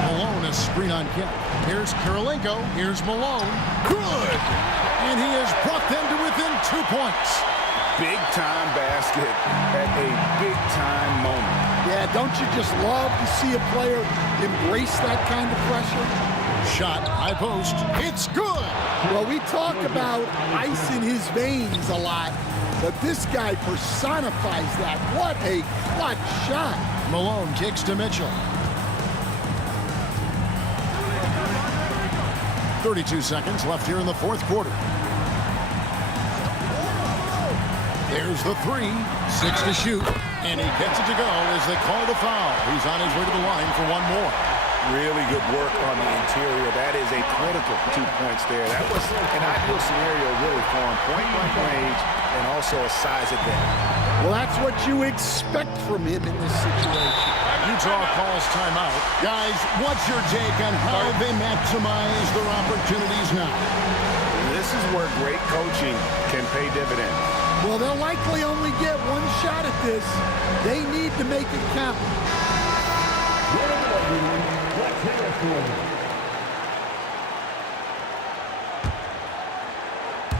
Malone is screen on Kemp. Here's Karolinko. Here's Malone. Good! And he has brought them to within 2 points. Big-time basket at a big-time moment. Yeah, don't you just love to see a player embrace that kind of pressure? Shot, high post. It's good! Well, we talk about ice in his veins a lot, but this guy personifies that. What a clutch shot. Malone kicks to Mitchell. 32 seconds left here in the fourth quarter. There's the 3, 6 to shoot, and he gets it to go as they call the foul. He's on his way to the line for one more. Really good work on the interior. That is a critical 2 points there. That was an ideal scenario really for him. Point-blank range and also a size advantage. Well, that's what you expect from him in this situation. Utah calls timeout. Guys, what's your take on how they maximize their opportunities now? This is where great coaching can pay dividends. Well, they'll likely only get one shot at this. They need to make it count.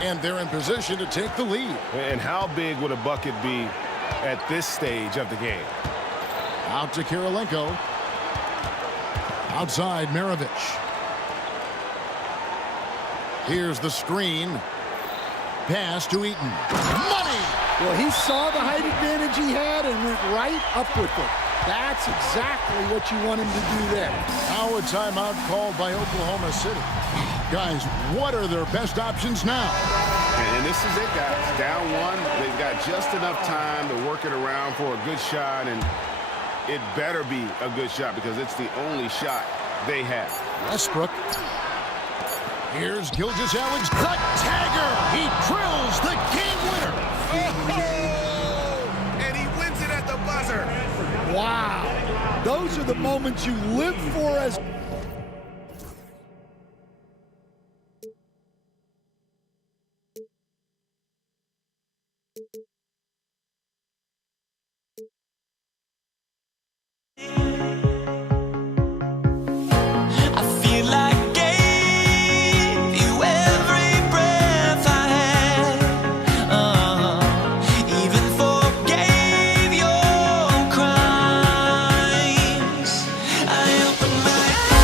And they're in position to take the lead. And how big would a bucket be at this stage of the game? Out to Karolinko. Outside, Maravich. Here's the screen. Pass to Eaton. Money! Well, he saw the height advantage he had and went right up with it. That's exactly what you want him to do there. Now a timeout called by Oklahoma City. Guys, what are their best options now? And this is it, guys. Down 1, they've got just enough time to work it around for a good shot, and it better be a good shot because it's the only shot they have. Westbrook. Here's Gilgeous-Alexander. The tagger! He drills the game winner! Oh! And he wins it at the buzzer. Wow. Those are the moments you live for as... I open my eyes.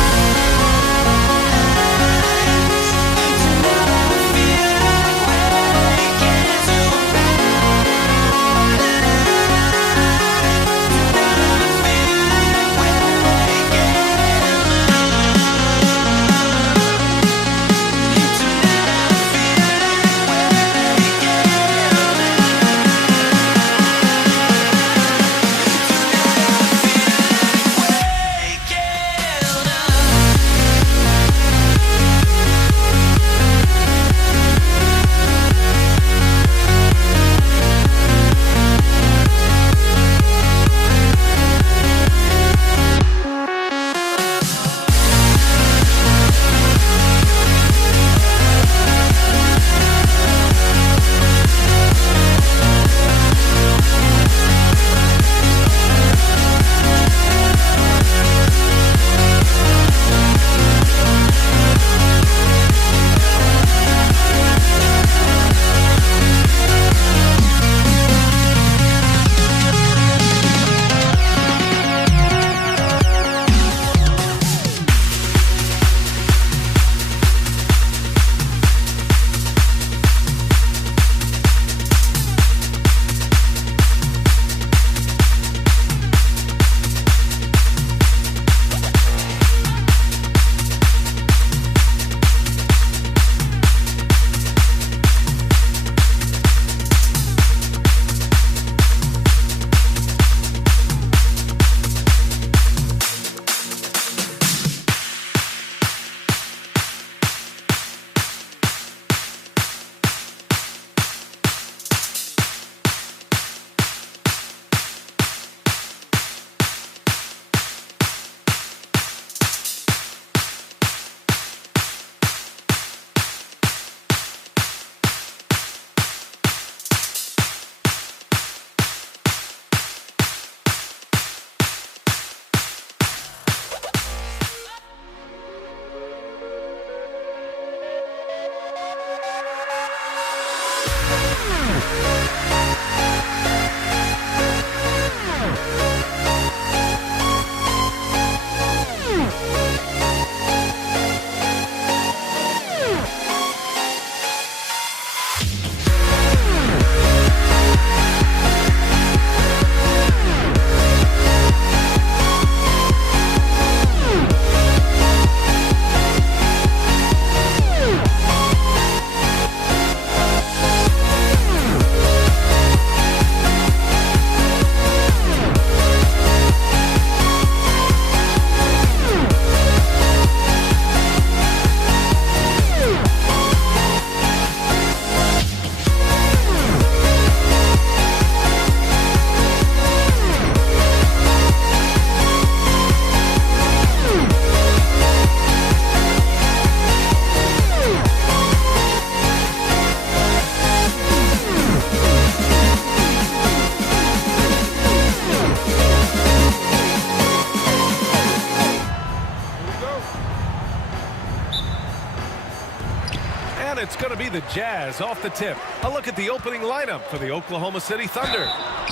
It's going to be the Jazz off the tip. A look at the opening lineup for the Oklahoma City Thunder.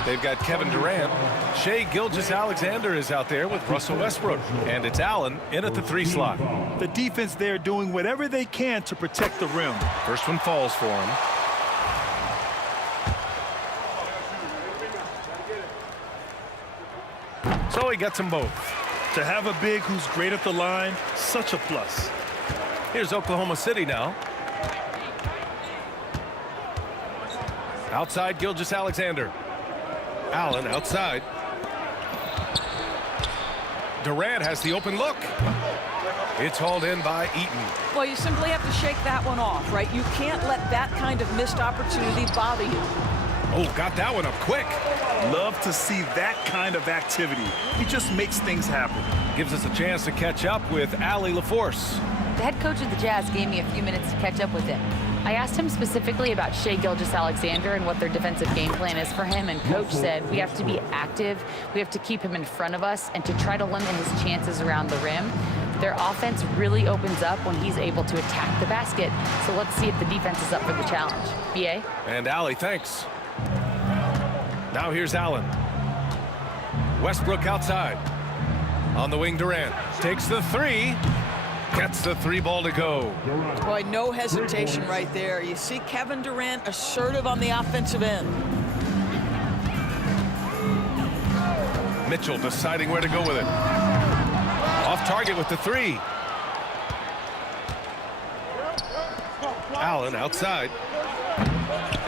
They've got Kevin Durant. Shai Gilgeous-Alexander is out there with Russell Westbrook. And it's Allen in at the 3 slot. The defense there doing whatever they can to protect the rim. First one falls for him. So he gets them both. To have a big who's great at the line, such a plus. Here's Oklahoma City now. Outside Gilgeous-Alexander. Allen outside. Durant has the open look. It's hauled in by Eaton. Well, you simply have to shake that one off, right? You can't let that kind of missed opportunity bother you. Oh, got that one up quick. Love to see that kind of activity. He just makes things happen. Gives us a chance to catch up with Allie LaForce. The head coach of the Jazz gave me a few minutes to catch up with him. I asked him specifically about Shai Gilgeous-Alexander and what their defensive game plan is for him, and Coach said we have to be active, we have to keep him in front of us, and to try to limit his chances around the rim. Their offense really opens up when he's able to attack the basket, so let's see if the defense is up for the challenge. B.A.? And Allie, thanks. Now here's Allen. Westbrook outside. On the wing, Durant takes the 3. Gets the 3 ball to go. Boy, no hesitation right there. You see Kevin Durant assertive on the offensive end. Mitchell deciding where to go with it. Off target with the 3. Allen outside.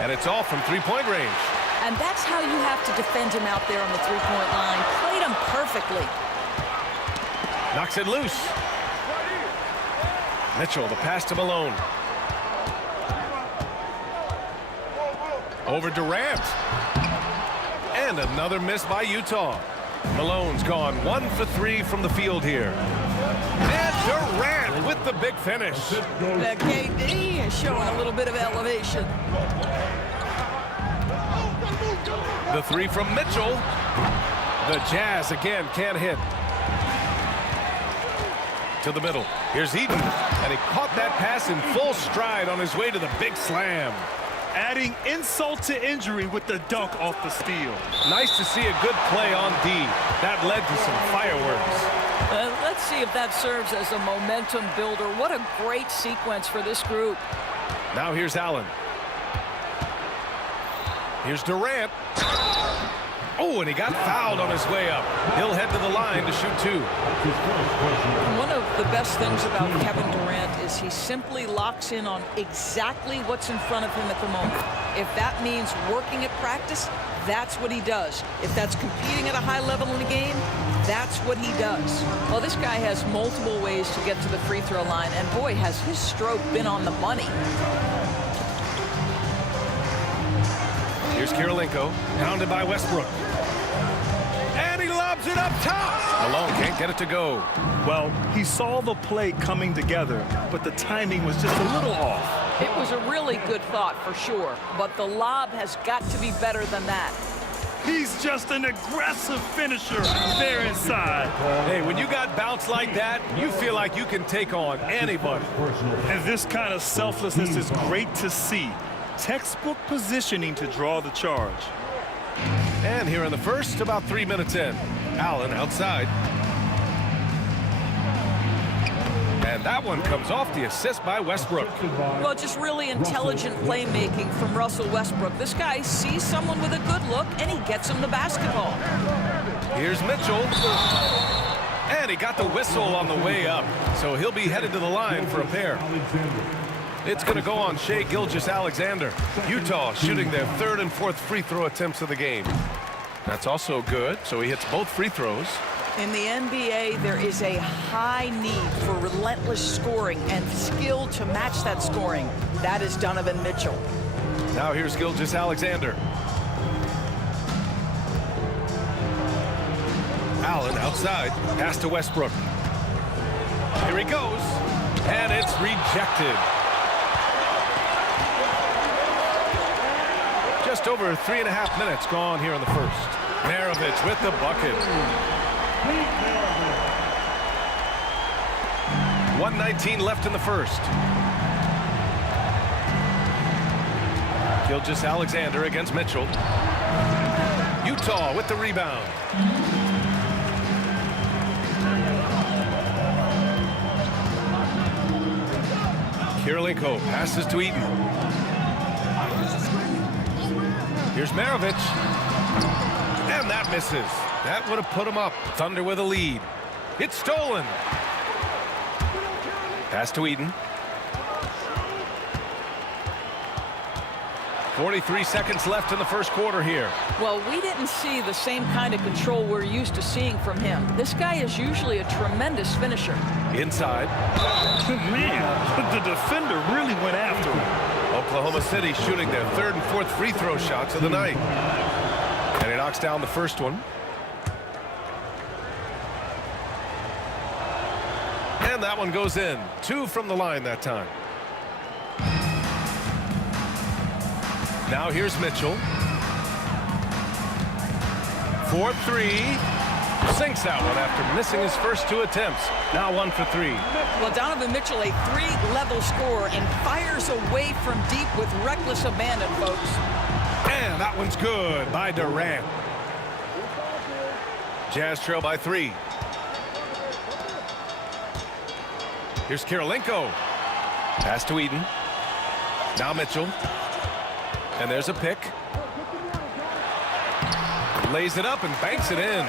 And it's off from 3-point range. And that's how you have to defend him out there on the 3-point line. Played him perfectly. Knocks it loose. Mitchell, the pass to Malone. Over Durant. And another miss by Utah. Malone's gone 1 for 3 from the field here. And Durant with the big finish. The KD is showing a little bit of elevation. The 3 from Mitchell. The Jazz again can't hit. To the middle. Here's Eaton. And he caught that pass in full stride on his way to the big slam. Adding insult to injury with the dunk off the steal. Nice to see a good play on D. That led to some fireworks. Let's see if that serves as a momentum builder. What a great sequence for this group. Now here's Allen. Here's Durant. Oh, and he got fouled on his way up. He'll head to the line to shoot 2. One of the best things about Kevin Durant is he simply locks in on exactly what's in front of him at the moment. If that means working at practice, that's what he does. If that's competing at a high level in the game, that's what he does. Well, this guy has multiple ways to get to the free throw line, and boy, has his stroke been on the money. Here's Kirilenko, pounded by Westbrook. And he lobs it up top. Malone can't get it to go. Well, he saw the play coming together, but the timing was just a little off. It was a really good thought for sure, but the lob has got to be better than that. He's just an aggressive finisher there inside. Hey, when you got bounce like that, you feel like you can take on anybody. And this kind of selflessness is great to see. Textbook positioning to draw the charge. And here in the first, about 3 minutes in. Allen outside. And that one comes off the assist by Westbrook. Well, just really intelligent playmaking from Russell Westbrook. This guy sees someone with a good look, and he gets him the basketball. Here's Mitchell. And he got the whistle on the way up. So he'll be headed to the line for a pair. It's going to go on Shai Gilgeous-Alexander. Utah shooting their third and fourth free throw attempts of the game. That's also good, so he hits both free throws. In the NBA, there is a high need for relentless scoring and skill to match that scoring. That is Donovan Mitchell. Now here's Gilgeous-Alexander. Allen outside. Pass to Westbrook. Here he goes. And it's rejected. Just over 3.5 minutes gone here in the first. Maravich with the bucket. 1:19 left in the first. Gilgeous-Alexander against Mitchell. Utah with the rebound. Kirilenko passes to Eaton. Here's Maravich. And that misses. That would have put him up. Thunder with a lead. It's stolen. Pass to Eaton. 43 seconds left in the first quarter here. Well, we didn't see the same kind of control we're used to seeing from him. This guy is usually a tremendous finisher. Inside. Man, the defender really went after him. Oklahoma City shooting their third and fourth free throw shots of the night. And he knocks down the first one. And that one goes in. 2 from the line that time. Now here's Mitchell. 4-3. Sinks that one after missing his first 2 attempts. Now 1 for 3. Well, Donovan Mitchell, a 3-level scorer, and fires away from deep with reckless abandon, folks. And that one's good by Durant. Jazz trail by 3. Here's Kirilenko. Pass to Eaton. Now Mitchell. And there's a pick. Lays it up and banks it in.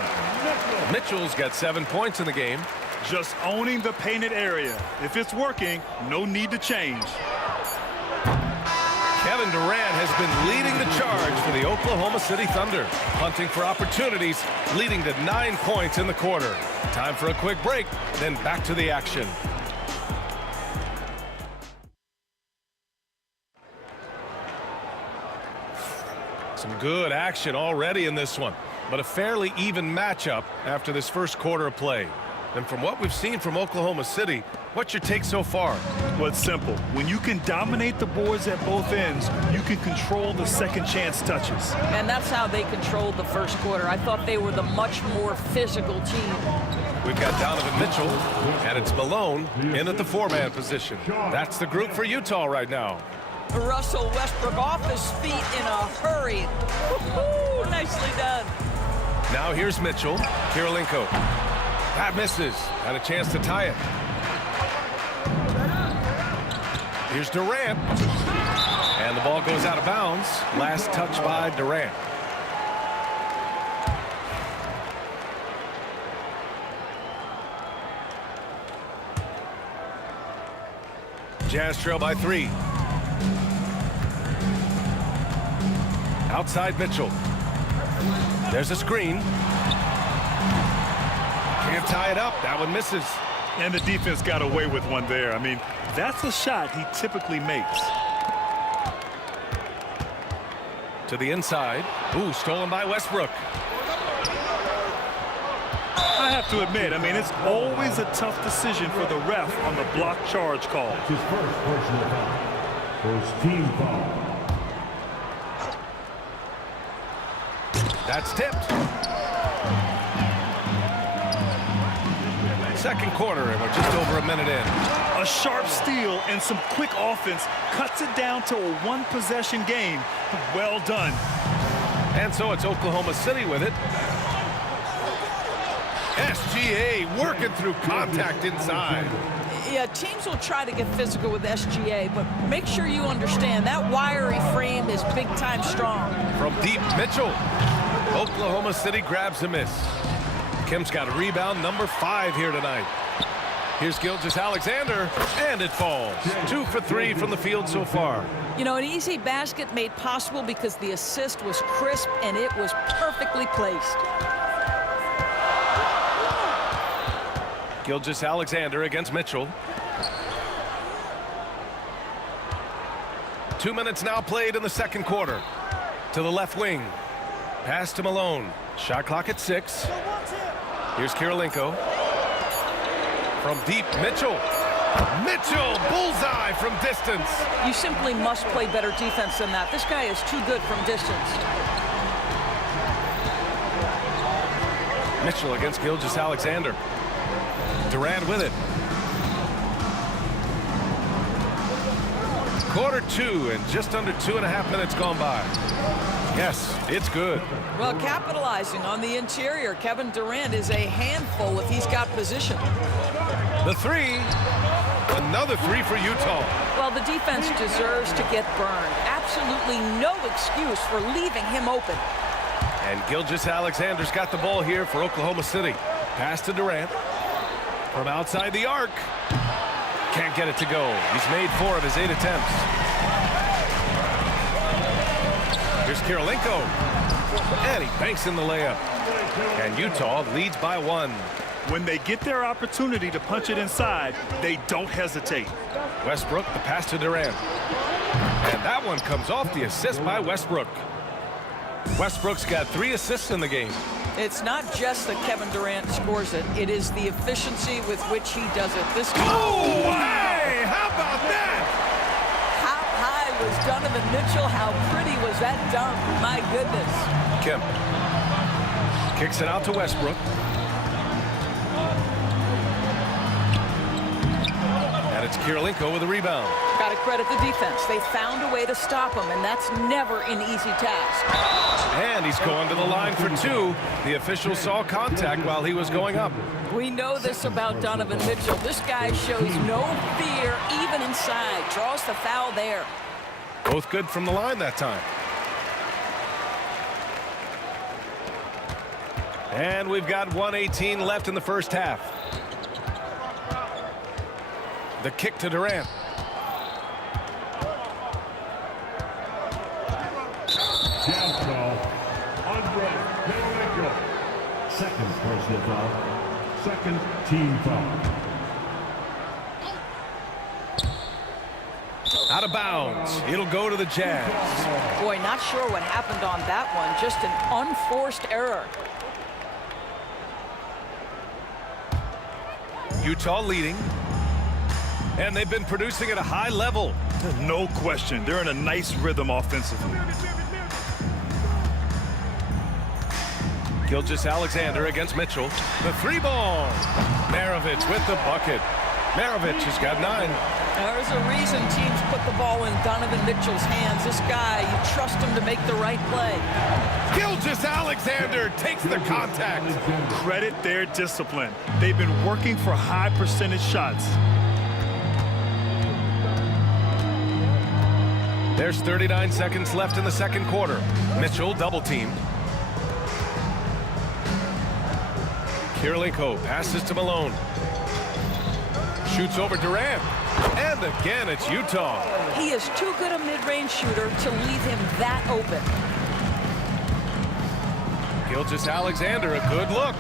Mitchell's got 7 points in the game. Just owning the painted area. If it's working, no need to change. Kevin Durant has been leading the charge for the Oklahoma City Thunder. Hunting for opportunities, leading to 9 points in the quarter. Time for a quick break, then back to the action. Some good action already in this one, but a fairly even matchup after this first quarter of play. And from what we've seen from Oklahoma City, what's your take so far? Well, it's simple. When you can dominate the boards at both ends, you can control the second chance touches. And that's how they controlled the first quarter. I thought they were the much more physical team. We've got Donovan Mitchell, and it's Malone in at the 4-man position. That's the group for Utah right now. Russell Westbrook off his feet in a hurry. Woo-hoo, nicely done. Now here's Mitchell. Kirilenko. That misses. Had a chance to tie it. Here's Durant. And the ball goes out of bounds. Last touch by Durant. Jazz trail by 3. Outside Mitchell. There's a screen. Can't tie it up. That one misses. And the defense got away with one there. I mean, that's a shot he typically makes. To the inside. Ooh, stolen by Westbrook. I have to admit, I mean, it's always a tough decision for the ref on the block charge call. His first personal foul. First team foul. That's tipped. second quarter, and we're just over a minute in. A sharp steal and some quick offense cuts it down to a one-possession game. Well done. And so it's Oklahoma City with it. SGA working through contact inside. Yeah, teams will try to get physical with SGA, but make sure you understand that wiry frame is big-time strong. From deep, Mitchell. Oklahoma City grabs a miss. Kim's got a rebound, number 5 here tonight. Here's Gilgeous-Alexander, and it falls. 2 for 3 from the field so far. You know, an easy basket made possible because the assist was crisp and it was perfectly placed. Gilgeous-Alexander against Mitchell. 2 minutes now played in the second quarter. To the left wing. Pass to Malone. Shot clock at 6. Here's Kirilenko. From deep, Mitchell. Mitchell, bullseye from distance. You simply must play better defense than that. This guy is too good from distance. Mitchell against Gilgeous-Alexander. Durant with it. Quarter 2 and just under 2.5 minutes gone by. Yes, it's good. Well, capitalizing on the interior, Kevin Durant is a handful if he's got position. The 3. Another 3 for Utah. Well, the defense deserves to get burned. Absolutely no excuse for leaving him open. And Gilgeous-Alexander's got the ball here for Oklahoma City. Pass to Durant. From outside the arc. Can't get it to go. He's made 4 of his 8 attempts. Here's Kirilenko. And he banks in the layup. And Utah leads by 1. When they get their opportunity to punch it inside, they don't hesitate. Westbrook, the pass to Durant. And that one comes off the assist by Westbrook. Westbrook's got 3 assists in the game. It's not just that Kevin Durant scores it. It is the efficiency with which he does it. This oh, hey, how about that? How high was Donovan Mitchell? How pretty was that dunk? My goodness. Kim kicks it out to Westbrook. And it's Kirilenko with a rebound. Got to credit the defense. They found a way to stop him, and that's never an easy task. And he's going to the line for 2. The official saw contact while he was going up. We know this about Donovan Mitchell. This guy shows no fear even inside. Draws the foul there. Both good from the line that time. And we've got 1:18 left in the first half. The kick to Durant. Jazz ball. Second personal foul. Second team foul. Out of bounds. It'll go to the Jazz. Boy, not sure what happened on that one. Just an unforced error. Utah leading. And they've been producing at a high level. No question. They're in a nice rhythm offensively. Gilgeous-Alexander against Mitchell. The 3-ball. Maravich with the bucket. Maravich has got 9. There's a reason teams put the ball in Donovan Mitchell's hands. This guy, you trust him to make the right play. Gilgeous-Alexander takes the contact. Credit their discipline. They've been working for high percentage shots. There's 39 seconds left in the second quarter. Mitchell double-teamed. Kirilenko passes to Malone. Shoots over Durant. And again, it's Utah. He is too good a mid-range shooter to leave him that open. Gilgeous-Alexander, a good look.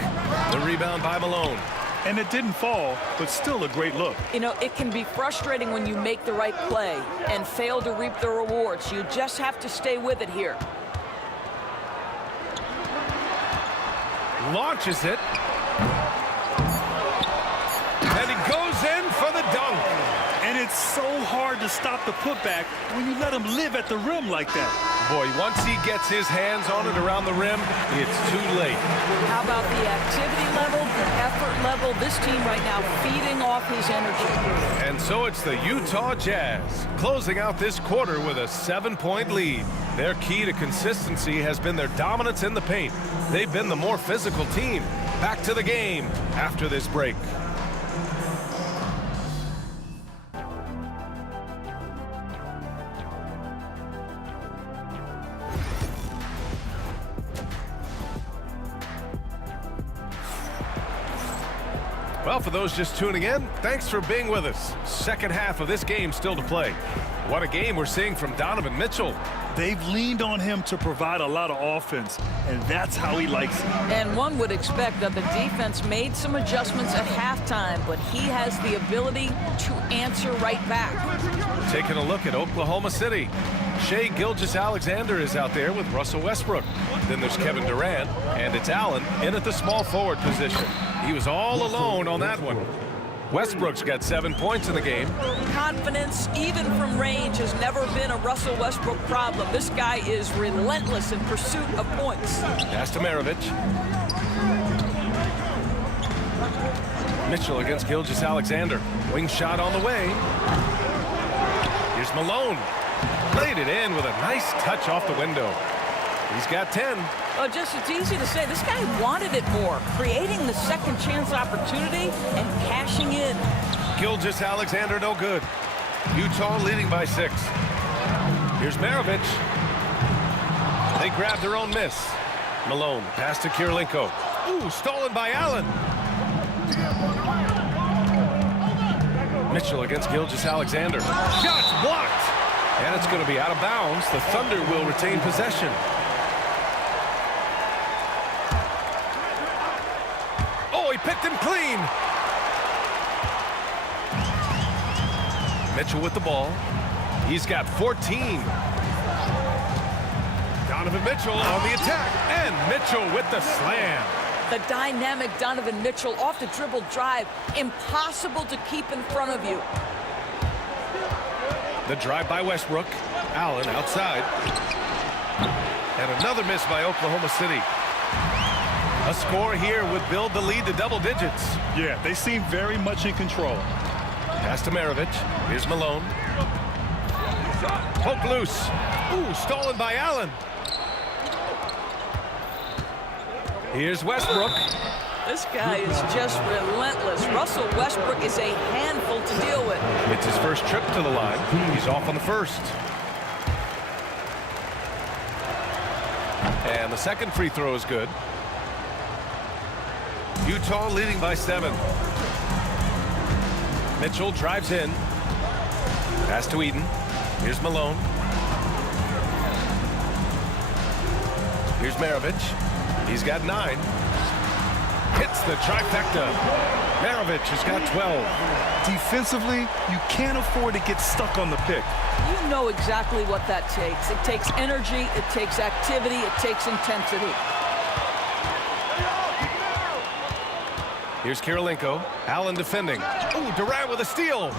The rebound by Malone. And it didn't fall, but still a great look. You know, it can be frustrating when you make the right play and fail to reap the rewards. You just have to stay with it here. Launches it. And he goes in for the dunk. And it's so hard to stop the putback when you let him live at the rim like that. boy, once he gets his hands on it around the rim, it's too late. How about the activity level, the effort level? This team right now feeding off his energy. And so it's the Utah Jazz closing out this quarter with a 7-point lead. Their key to consistency has been their dominance in the paint. They've been the more physical team. Back to the game after this break. Well, for those just tuning in, thanks for being with us. Second half of this game still to play. What a game we're seeing from Donovan Mitchell. They've leaned on him to provide a lot of offense, and that's how he likes it. And one would expect that the defense made some adjustments at halftime, but he has the ability to answer right back. Taking a look at Oklahoma City. Shai Gilgeous-Alexander is out there with Russell Westbrook. Then there's Kevin Durant, and it's Allen in at the small forward position. He was all alone on that one. Westbrook's got 7 points in the game. Confidence, even from range, has never been a Russell Westbrook problem. This guy is relentless in pursuit of points. Pass to Maravich. Mitchell against Gilgeous-Alexander. Wing shot on the way. Here's Malone. Laid it in with a nice touch off the window. He's got 10. Oh, just it's easy to say. This guy wanted it more, creating the second chance opportunity and cashing in. Gilgeous-Alexander no good. Utah leading by 6. Here's Maravich. They grab their own miss. Malone, pass to Kirilenko. Ooh, stolen by Allen. Mitchell against Gilgeous-Alexander. Shots blocked. And it's going to be out of bounds. The Thunder will retain possession. Oh, he picked him clean. Mitchell with the ball. He's got 14. Donovan Mitchell on the attack. And Mitchell with the slam. The dynamic Donovan Mitchell off the dribble drive. Impossible to keep in front of you. The drive by Westbrook. Allen outside. And another miss by Oklahoma City. A score here would build the lead to double digits. Yeah, they seem very much in control. Pass to Maravich. Here's Malone. Poke loose. Ooh, stolen by Allen. Here's Westbrook. This guy is just relentless. Russell Westbrook is a handful to deal with. It's his first trip to the line. He's off on the first. And the second free throw is good. Utah leading by 7. Mitchell drives in. Pass to Eden. Here's Malone. Here's Maravich. He's got 9. Hits the trifecta. Maravich has got 12. Defensively, you can't afford to get stuck on the pick. You know exactly what that takes. It takes energy, it takes activity, it takes intensity. Here's Kirilenko. Allen defending. Ooh, Durant with a steal.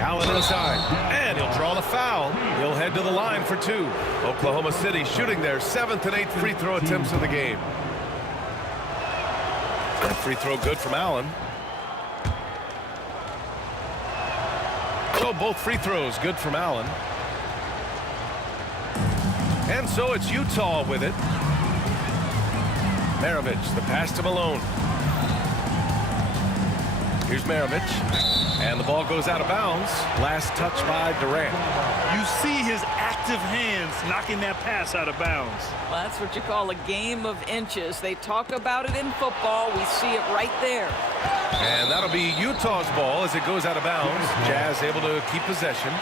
Allen inside. And he'll draw the foul. He'll head to the line for 2. Oklahoma City shooting their 7th and 8th free throw attempts of the game. That free throw good from Allen. So both free throws good from Allen. And so it's Utah with it. Maravich, the pass to Malone. Here's Maravich. And the ball goes out of bounds. Last touch by Durant. You see his active hands knocking that pass out of bounds. Well, that's what you call a game of inches. They talk about it in football. We see it right there. And that'll be Utah's ball as it goes out of bounds. Jazz able to keep possession.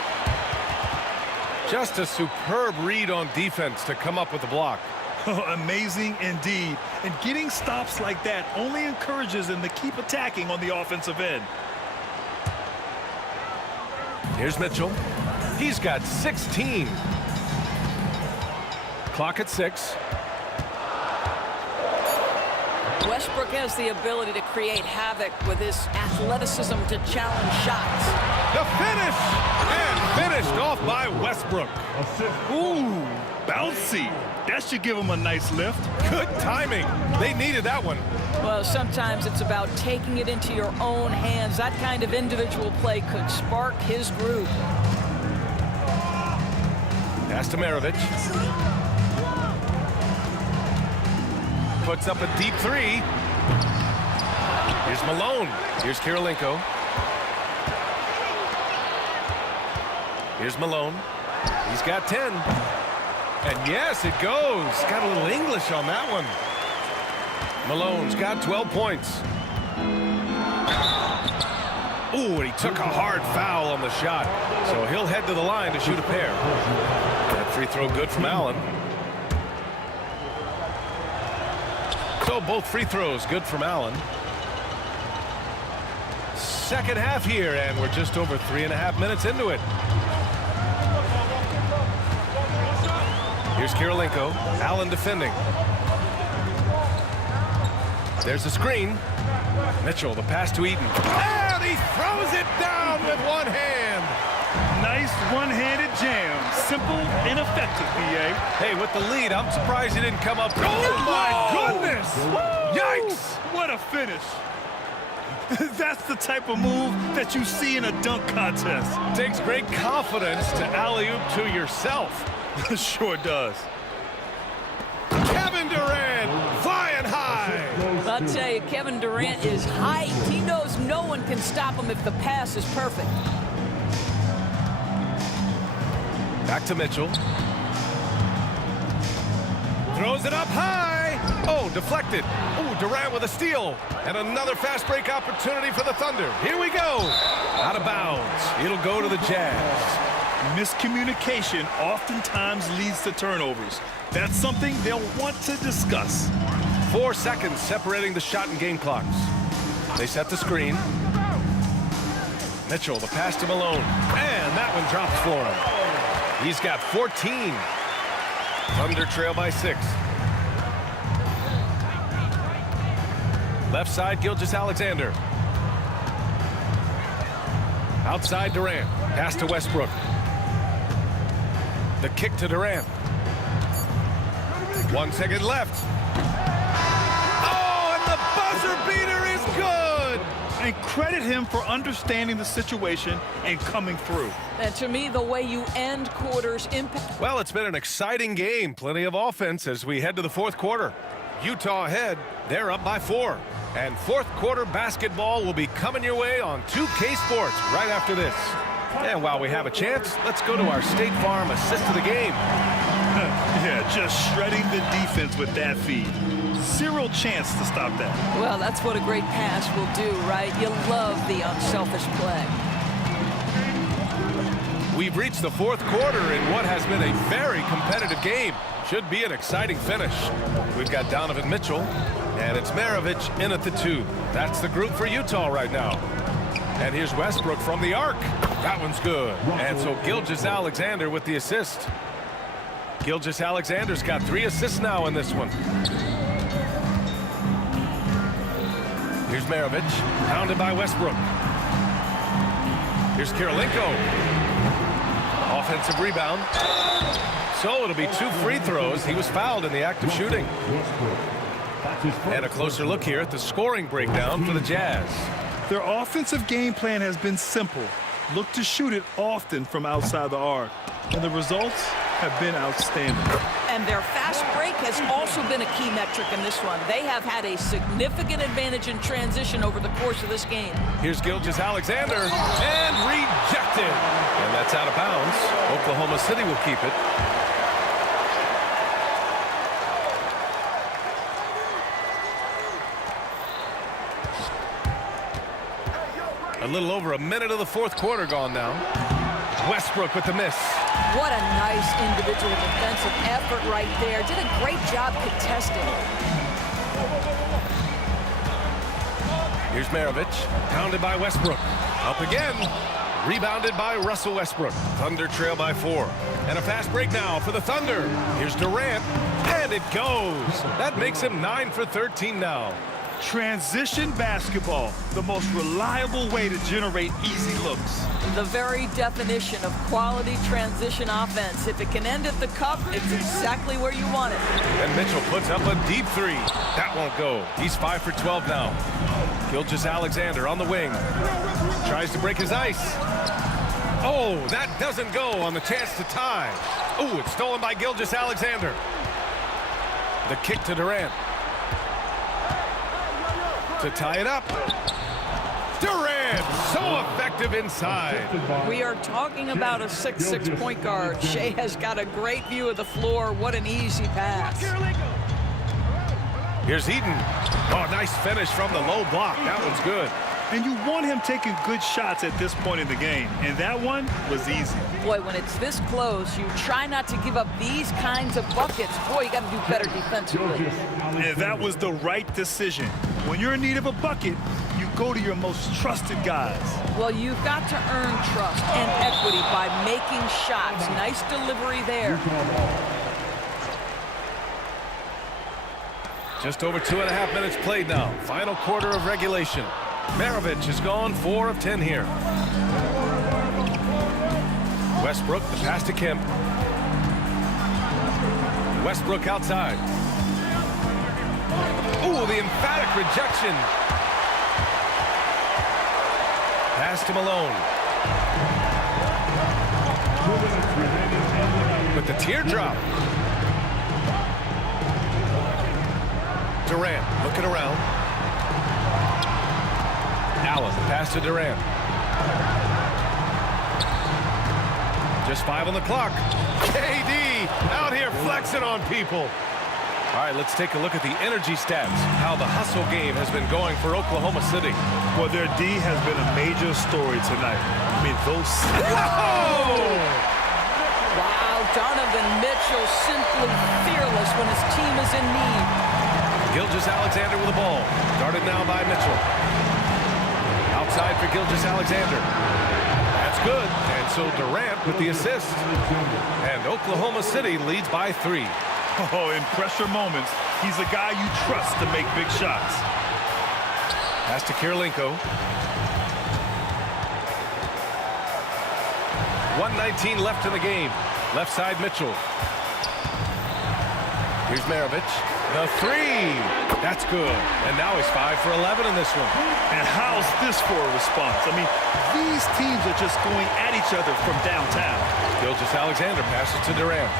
Just a superb read on defense to come up with the block. Amazing indeed. And getting stops like that only encourages them to keep attacking on the offensive end. Here's Mitchell. He's got 16. Clock at 6. Westbrook has the ability to create havoc with his athleticism to challenge shots. The finish! And Finished off by Westbrook. Ooh, bouncy. That should give him a nice lift. Good timing. They needed that one. Well, sometimes it's about taking it into your own hands. That kind of individual play could spark his groove. Pass to Maravich. Puts up a deep three. Here's Malone. Here's Kirilenko. Here's Malone. He's got 10. And yes, it goes. Got a little English on that one. Malone's got 12 points. Ooh, and he took a hard foul on the shot. So he'll head to the line to shoot a pair. That free throw good from Allen. So both free throws good from Allen. Second half here, and we're just over 3.5 minutes into it. Here's Kirilenko. Allen defending. There's the screen. Mitchell, the pass to Eaton. And he throws it down with one hand. Nice one-handed jam. Simple and effective, B.A. Hey, with the lead, I'm surprised he didn't come up. Oh, my goodness! Woo! Yikes! What a finish. That's the type of move that you see in a dunk contest. Takes great confidence to alley-oop to yourself. Sure does. Kevin Durant flying high. I'll tell you, Kevin Durant is hyped. He knows no one can stop him if the pass is perfect. Back to Mitchell. Throws it up high. Oh, deflected. Oh, Durant with a steal. And another fast break opportunity for the Thunder. Here we go. Out of bounds. It'll go to the Jazz. Miscommunication oftentimes leads to turnovers. That's something they'll want to discuss. 4 seconds separating the shot and game clocks. They set the screen. Mitchell, the pass to Malone. And that one drops for him. He's got 14. Thunder trail by 6. Left side, Gilgeous-Alexander. Outside, Durant. Pass to Westbrook. The kick to Durant. 1 second left. Oh, and the buzzer beater is good. And credit him for understanding the situation and coming through. And to me, the way you end quarters impact. Well, it's been an exciting game. Plenty of offense as we head to the fourth quarter. Utah ahead. They're up by 4. And fourth quarter basketball will be coming your way on 2K Sports right after this. And while we have a chance, let's go to our State Farm assist of the game. Yeah, just shredding the defense with that feed. Zero chance to stop that. Well, that's what a great pass will do, right? You love the unselfish play. We've reached the fourth quarter in what has been a very competitive game. Should be an exciting finish. We've got Donovan Mitchell, and it's Maravich in at the 2. That's the group for Utah right now. And here's Westbrook from the arc. That one's good. And so Gilgeous-Alexander with the assist. Gilgeous-Alexander's got 3 assists now in this one. Here's Maravich, pounded by Westbrook. Here's Kirilenko. Offensive rebound. So it'll be 2 free throws. He was fouled in the act of shooting. And a closer look here at the scoring breakdown for the Jazz. Their offensive game plan has been simple. Look to shoot it often from outside the arc. And the results have been outstanding. And their fast break has also been a key metric in this one. They have had a significant advantage in transition over the course of this game. Here's Gilgeous-Alexander, and rejected. And that's out of bounds. Oklahoma City will keep it. A little over a minute of the fourth quarter gone now. Westbrook with the miss. What a nice individual defensive effort right there. Did a great job contesting. Here's Maravich, pounded by Westbrook. Up again. Rebounded by Russell Westbrook. Thunder trail by 4. And a fast break now for the Thunder. Here's Durant, and it goes. That makes him 9 for 13 now. Transition basketball, the most reliable way to generate easy looks. The very definition of quality transition offense. If it can end at the cup, it's exactly where you want it. And Mitchell puts up a deep three. That won't go. He's 5 for 12 now. Gilgeous-Alexander on the wing. Tries to break his ice. Oh, that doesn't go on the chance to tie. Oh, it's stolen by Gilgeous-Alexander. The kick to Durant. To tie it up. Durant, so effective inside. We are talking about a 6'6" point guard. Shea has got a great view of the floor. What an easy pass. Here's Eden. Oh, nice finish from the low block. That one's good. And you want him taking good shots at this point in the game. And that one was easy. Boy, when it's this close, you try not to give up these kinds of buckets. Boy, you got to do better defensively. And that was the right decision. When you're in need of a bucket, you go to your most trusted guys. Well, you've got to earn trust and equity by making shots. Nice delivery there. Just over 2.5 minutes played now. Final quarter of regulation. Maravich has gone 4 of 10 here. Westbrook, the pass to Kemp. Westbrook outside. Ooh, the emphatic rejection. Pass to Malone. With the teardrop. Durant looking around. Allen, pass to Durant. Just 5 on the clock. KD out here flexing on people. All right, let's take a look at the energy stats, how the hustle game has been going for Oklahoma City. Well, their D has been a major story tonight. I mean, those... Whoa! Wow, Donovan Mitchell simply fearless when his team is in need. Gilgeous-Alexander with the ball. Guarded now by Mitchell. Outside for Gilgeous-Alexander. That's good. And so Durant with the assist. And Oklahoma City leads by 3. Oh, in pressure moments, he's a guy you trust to make big shots. Pass to Kirilenko. 1:19 left in the game. Left side, Mitchell. Here's Maravich. The 3. That's good. And now he's 5 for 11 in this one. And how's this for a response? I mean, these teams are just going at each other from downtown. Gilgeous-Alexander passes to Durant.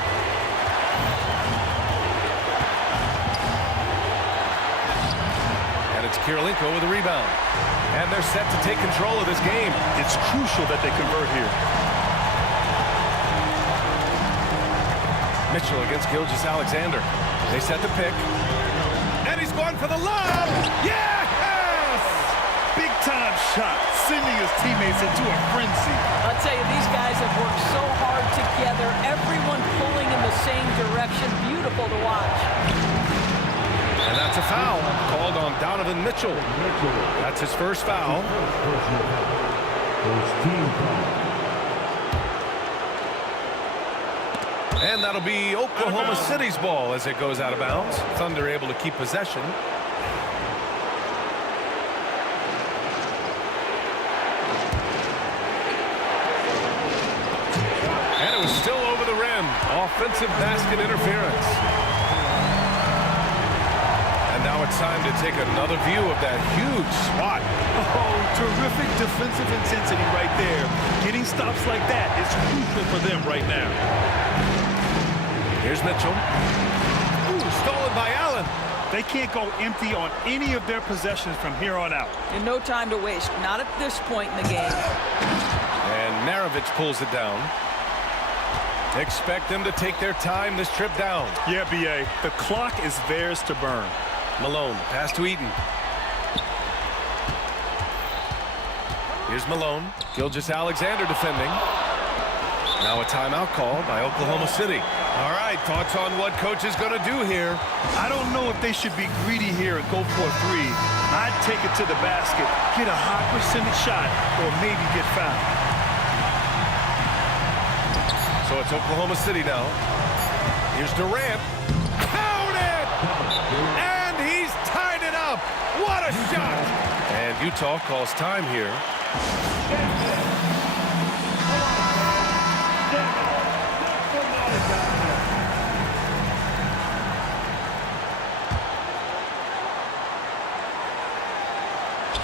And it's Kirilenko with a rebound. And they're set to take control of this game. It's crucial that they convert here. Mitchell against Gilgeous-Alexander. They set the pick. And he's going for the lob. Yes! Big-time shot, sending his teammates into a frenzy. I'll tell you, these guys have worked so hard together. Everyone pulling in the same direction. Beautiful to watch. And that's a foul called on Donovan Mitchell. That's his first foul. And that'll be Oklahoma City's ball as it goes out of bounds. Thunder able to keep possession. And it was still over the rim. Offensive basket interference. And now it's time to take another view of that huge swat. Oh, terrific defensive intensity right there. Getting stops like that is crucial for them right now. Here's Mitchell. Ooh, stolen by Allen. They can't go empty on any of their possessions from here on out. And no time to waste. Not at this point in the game. And Maravich pulls it down. Expect them to take their time this trip down. Yeah, B.A. The clock is theirs to burn. Malone, pass to Eaton. Here's Malone. Gilgeous-Alexander defending. Now a timeout call by Oklahoma City. All right, thoughts on what coach is going to do here? I don't know if they should be greedy here and go for a 3. I'd take it to the basket, get a high percentage shot, or maybe get fouled. So it's Oklahoma City now. Here's Durant. Count it! And he's tied it up. What a shot! And Utah calls time here.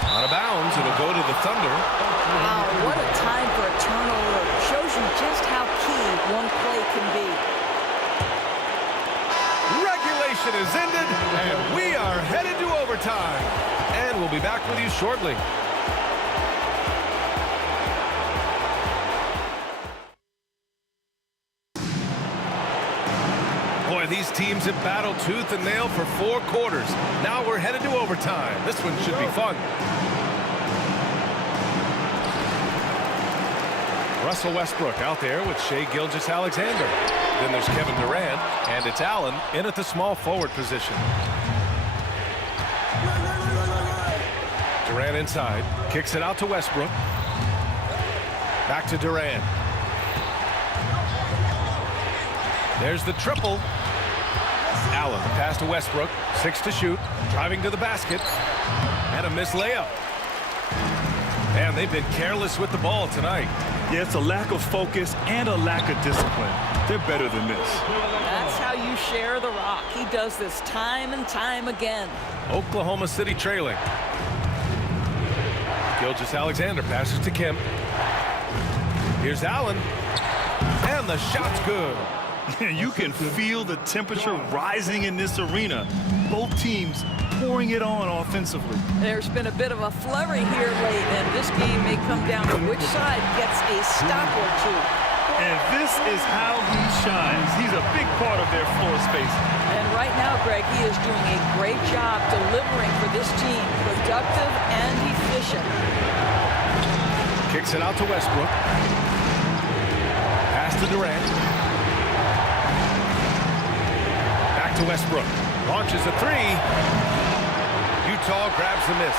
Out of bounds, it'll go to the Thunder. Wow, what a time for a turnover. Shows you just how key one play can be. Regulation is ended, and we are headed to overtime. And we'll be back with you shortly. Boy, these teams have battled tooth and nail for 4 quarters. Now we're headed to overtime. This one should be fun. Russell Westbrook out there with Shai Gilgeous-Alexander. Then there's Kevin Durant, and it's Allen in at the small forward position. Durant inside, kicks it out to Westbrook. Back to Durant. There's the triple. Allen, pass to Westbrook, 6 to shoot, driving to the basket, and a missed layup. And they've been careless with the ball tonight. Yeah, it's a lack of focus and a lack of discipline. They're better than this. That's how you share the rock. He does this time and time again. Oklahoma City trailing. Gilgeous-Alexander passes to Kemp. Here's Allen. And the shot's good. You can feel the temperature rising in this arena. Both teams pouring it on offensively. There's been a bit of a flurry here late, and this game may come down to which side gets a stop or two. And this is how he shines. He's a big part of their floor space. And right now, Greg, he is doing a great job delivering for this team. Productive and efficient. Kicks it out to Westbrook. Pass to Durant. Back to Westbrook. Launches a 3. Utah grabs the miss.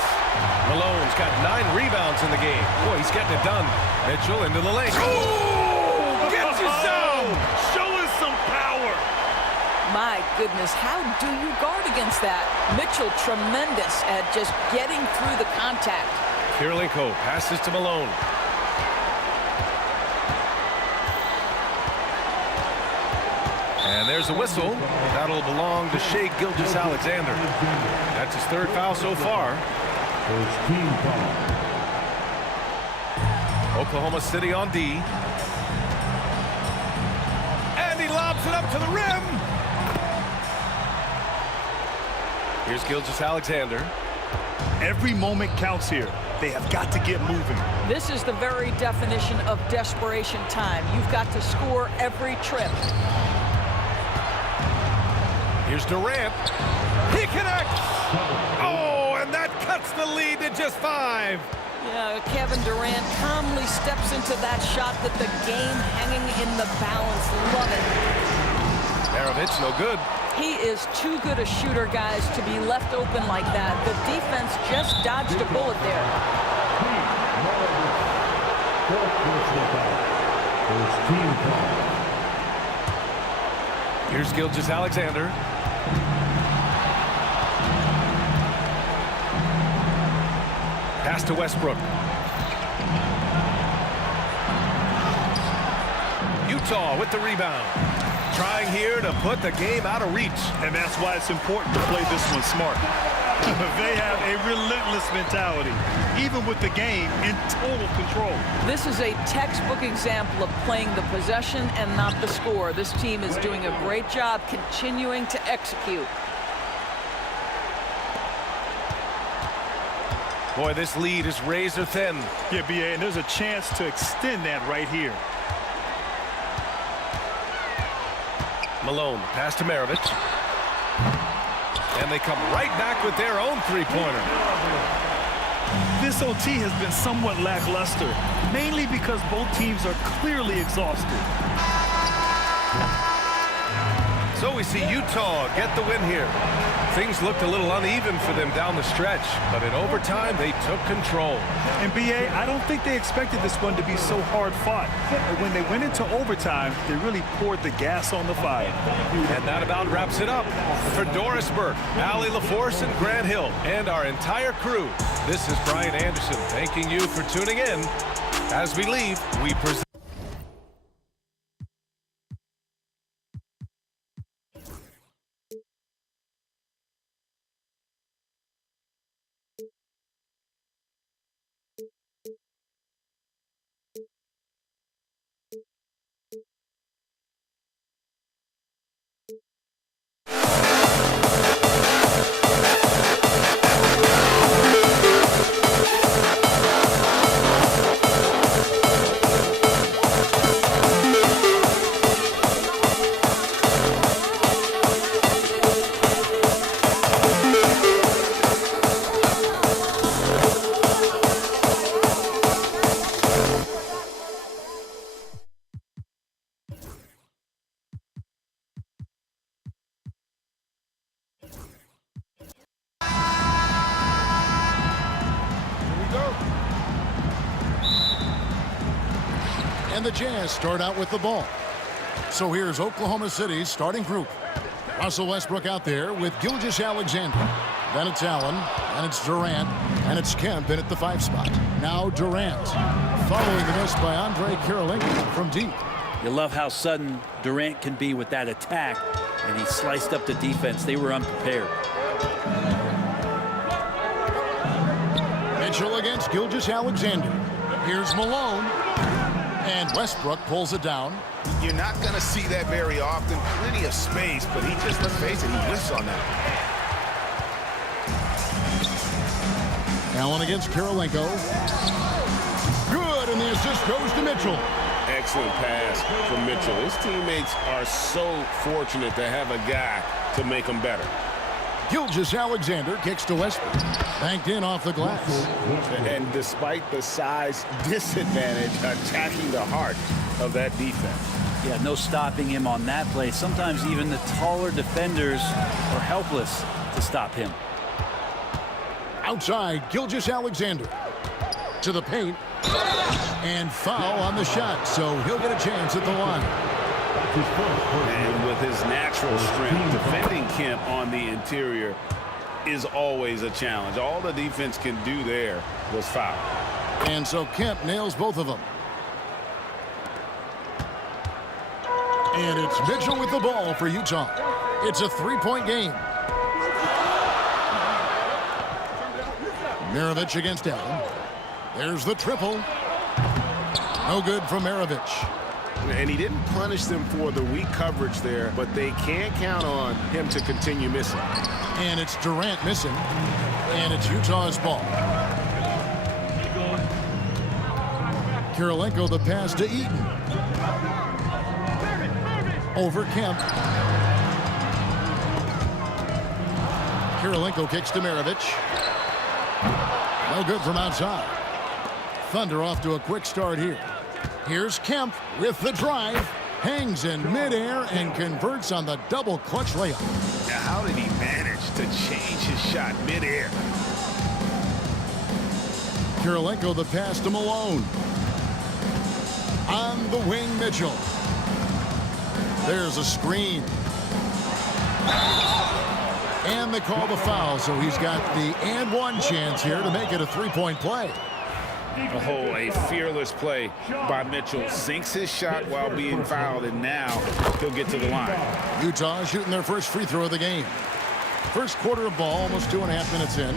Malone's got 9 rebounds in the game. Boy, he's getting it done. Mitchell into the lane. Oh! Gets you some! Show us some power! My goodness, how do you guard against that? Mitchell tremendous at just getting through the contact. Kirilenko passes to Malone. And there's a whistle. That'll belong to Shai Gilgeous-Alexander. That's his 3rd foul so far. First team foul. Oklahoma City on D. And he lobs it up to the rim. Here's Gilgeous-Alexander. Every moment counts here. They have got to get moving. This is the very definition of desperation time. You've got to score every trip. Here's Durant. He connects. Oh, and that cuts the lead to just 5. Yeah, Kevin Durant calmly steps into that shot with the game hanging in the balance. Love it. Maravich, no good. He is too good a shooter, guys, to be left open like that. The defense just dodged a bullet there. First team foul. Here's Gilgeous-Alexander. Pass to Westbrook. Utah with the rebound. Trying here to put the game out of reach. And that's why it's important to play this one smart. They have a relentless mentality, even with the game in total control. This is a textbook example of playing the possession and not the score. This team is doing a great job continuing to execute. Boy, this lead is razor thin. Yeah, B.A., and there's a chance to extend that right here. Malone, pass to Maravich. And they come right back with their own 3-pointer. This OT has been somewhat lackluster, mainly because both teams are clearly exhausted. So So we see Utah get the win here. Things looked a little uneven for them down the stretch, but in overtime, they took control. And BA, I don't think they expected this one to be so hard fought. But when they went into overtime, they really poured the gas on the fire. And that about wraps it up. For Doris Burke, Allie LaForce, and Grant Hill, and our entire crew, this is Brian Anderson thanking you for tuning in. As we leave, we present. And the Jazz start out with the ball. So here's Oklahoma City's starting group. Russell Westbrook out there with Gilgeous-Alexander. Then it's Allen, and it's Durant, and it's Kemp in at the 5 spot. Now Durant, following the miss by Andre Karolinko from deep. You love how sudden Durant can be with that attack, and he sliced up the defense. They were unprepared. Mitchell against Gilgeous-Alexander. Here's Malone. And Westbrook pulls it down. You're not going to see that very often. Plenty of space, but he just, let's face it, he whiffs on that. Allen against Karolinko. Good, and the assist goes to Mitchell. Excellent pass from Mitchell. His teammates are so fortunate to have a guy to make them better. Gilgeous-Alexander kicks to Westbrook. Banked in off the glass. And despite the size disadvantage, attacking the heart of that defense. Yeah, no stopping him on that play. Sometimes even the taller defenders are helpless to stop him. Outside, Gilgeous-Alexander to the paint. And foul on the shot, so he'll get a chance at the line. And with his natural strength, defending Kemp on the interior is always a challenge. All the defense can do there was foul. And so Kemp nails both of them. And it's Mitchell with the ball for Utah. It's a 3-point game. Maravich against Allen. There's the triple. No good from Maravich. And he didn't punish them for the weak coverage there, but they can't count on him to continue missing. And it's Durant missing. And it's Utah's ball. Karolinko the pass to Eaton. Over Kemp. Karolinko kicks to Maravich. No good from outside. Thunder off to a quick start here. Here's Kemp with the drive. Hangs in midair and converts on the double clutch layup. Now, how did he manage to change his shot midair? Karolinko the pass to Malone. On the wing, Mitchell. There's a screen. And they call the foul, so he's got the and one chance here to make it a 3-point play. A fearless play by Mitchell. Sinks his shot while being fouled, and now he'll get to the line. Utah shooting their first free throw of the game. First quarter of ball, almost 2.5 minutes in.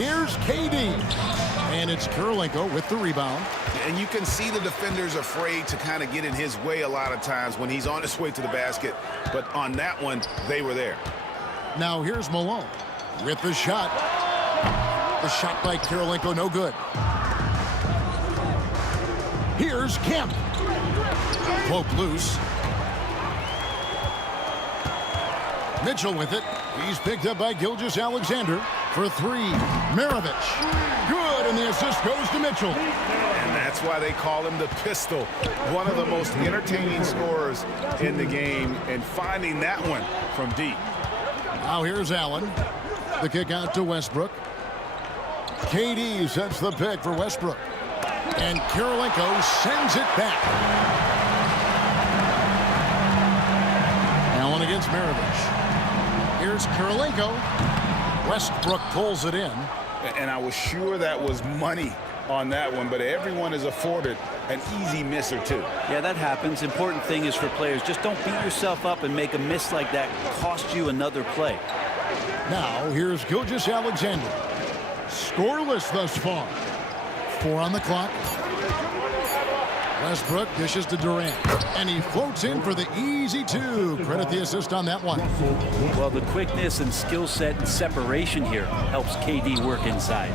Here's KD. And it's Karolinko with the rebound. And you can see the defenders afraid to kind of get in his way a lot of times when he's on his way to the basket. But on that one, they were there. Now here's Malone with the shot. The shot by Karolinko, no good. Here's Kemp. Poke loose. Mitchell with it. He's picked up by Gilgeous-Alexander. For three, Maravich. Good, and the assist goes to Mitchell. And that's why they call him the pistol. One of the most entertaining scorers in the game, and finding that one from deep. Now here's Allen. The kick out to Westbrook. KD sets the pick for Westbrook. And Kirilenko sends it back. Allen against Maravich. Here's Kirilenko. Westbrook pulls it in. And I was sure that was money on that one, but everyone is afforded an easy miss or two. Yeah, that happens. Important thing is for players, just don't beat yourself up and make a miss like that cost you another play. Now, here's Gilgeous-Alexander. Scoreless thus far. 4 on the clock. Westbrook dishes to Durant, and he floats in for the easy 2. Credit the assist on that one. Well, the quickness and skill set and separation here helps KD work inside.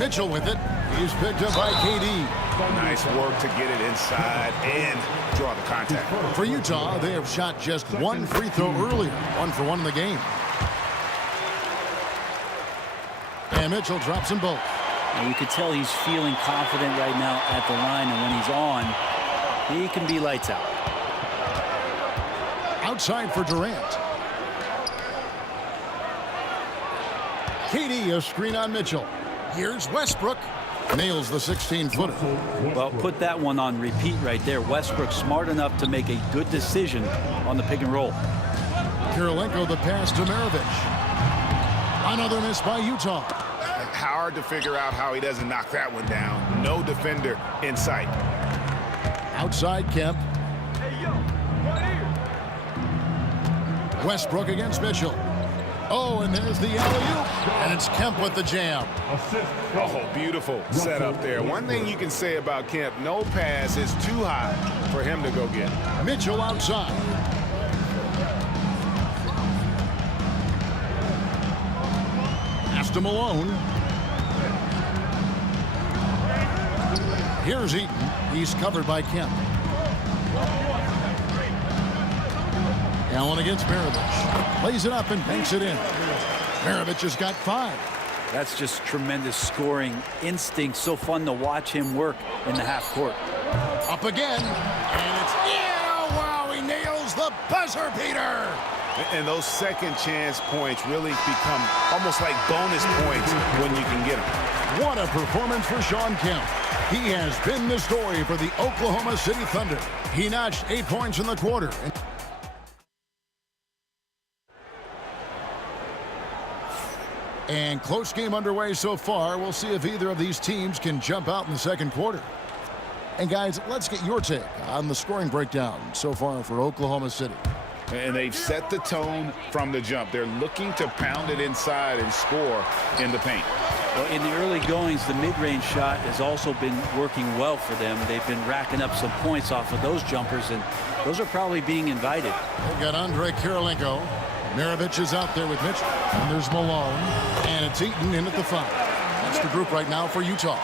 Mitchell with it. He's picked up by KD. Nice work to get it inside and draw the contact. For Utah, they have shot just 1 free throw earlier. 1 for 1 in the game. And Mitchell drops them both. And you can tell he's feeling confident right now at the line, and when he's on, he can be lights out. Outside for Durant. KD, a screen on Mitchell. Here's Westbrook. Nails the 16-footer. Well, put that one on repeat right there. Westbrook smart enough to make a good decision on the pick and roll. Kirilenko the pass to Maravich. Another miss by Utah. Hard to figure out how he doesn't knock that one down. No defender in sight. Outside Kemp. Westbrook against Mitchell. Oh, and there's the alley-oop. And it's Kemp with the jam. Oh, beautiful setup there. One thing you can say about Kemp, no pass is too high for him to go get. Mitchell outside. Pass to Malone. Here's Eaton. He's covered by Kemp. Allen against Maravich. Plays it up and banks it in. Maravich has got 5. That's just tremendous scoring instinct. So fun to watch him work in the half court. Up again. And it's, yeah, wow, he nails the buzzer beater. And those second chance points really become almost like bonus points when you can get them. What a performance for Shawn Kemp. He has been the story for the Oklahoma City Thunder. He notched 8 points in the quarter. And close game underway so far. We'll see if either of these teams can jump out in the second quarter. And guys, let's get your take on the scoring breakdown so far for Oklahoma City. And they've set the tone from the jump. They're looking to pound it inside and score in the paint. Well, in the early goings, the mid-range shot has also been working well for them. They've been racking up some points off of those jumpers, and those are probably being invited. They've got Andre Kirilenko. Maravich is out there with Mitchell. And there's Malone. And it's Eaton in at the 5. That's the group right now for Utah.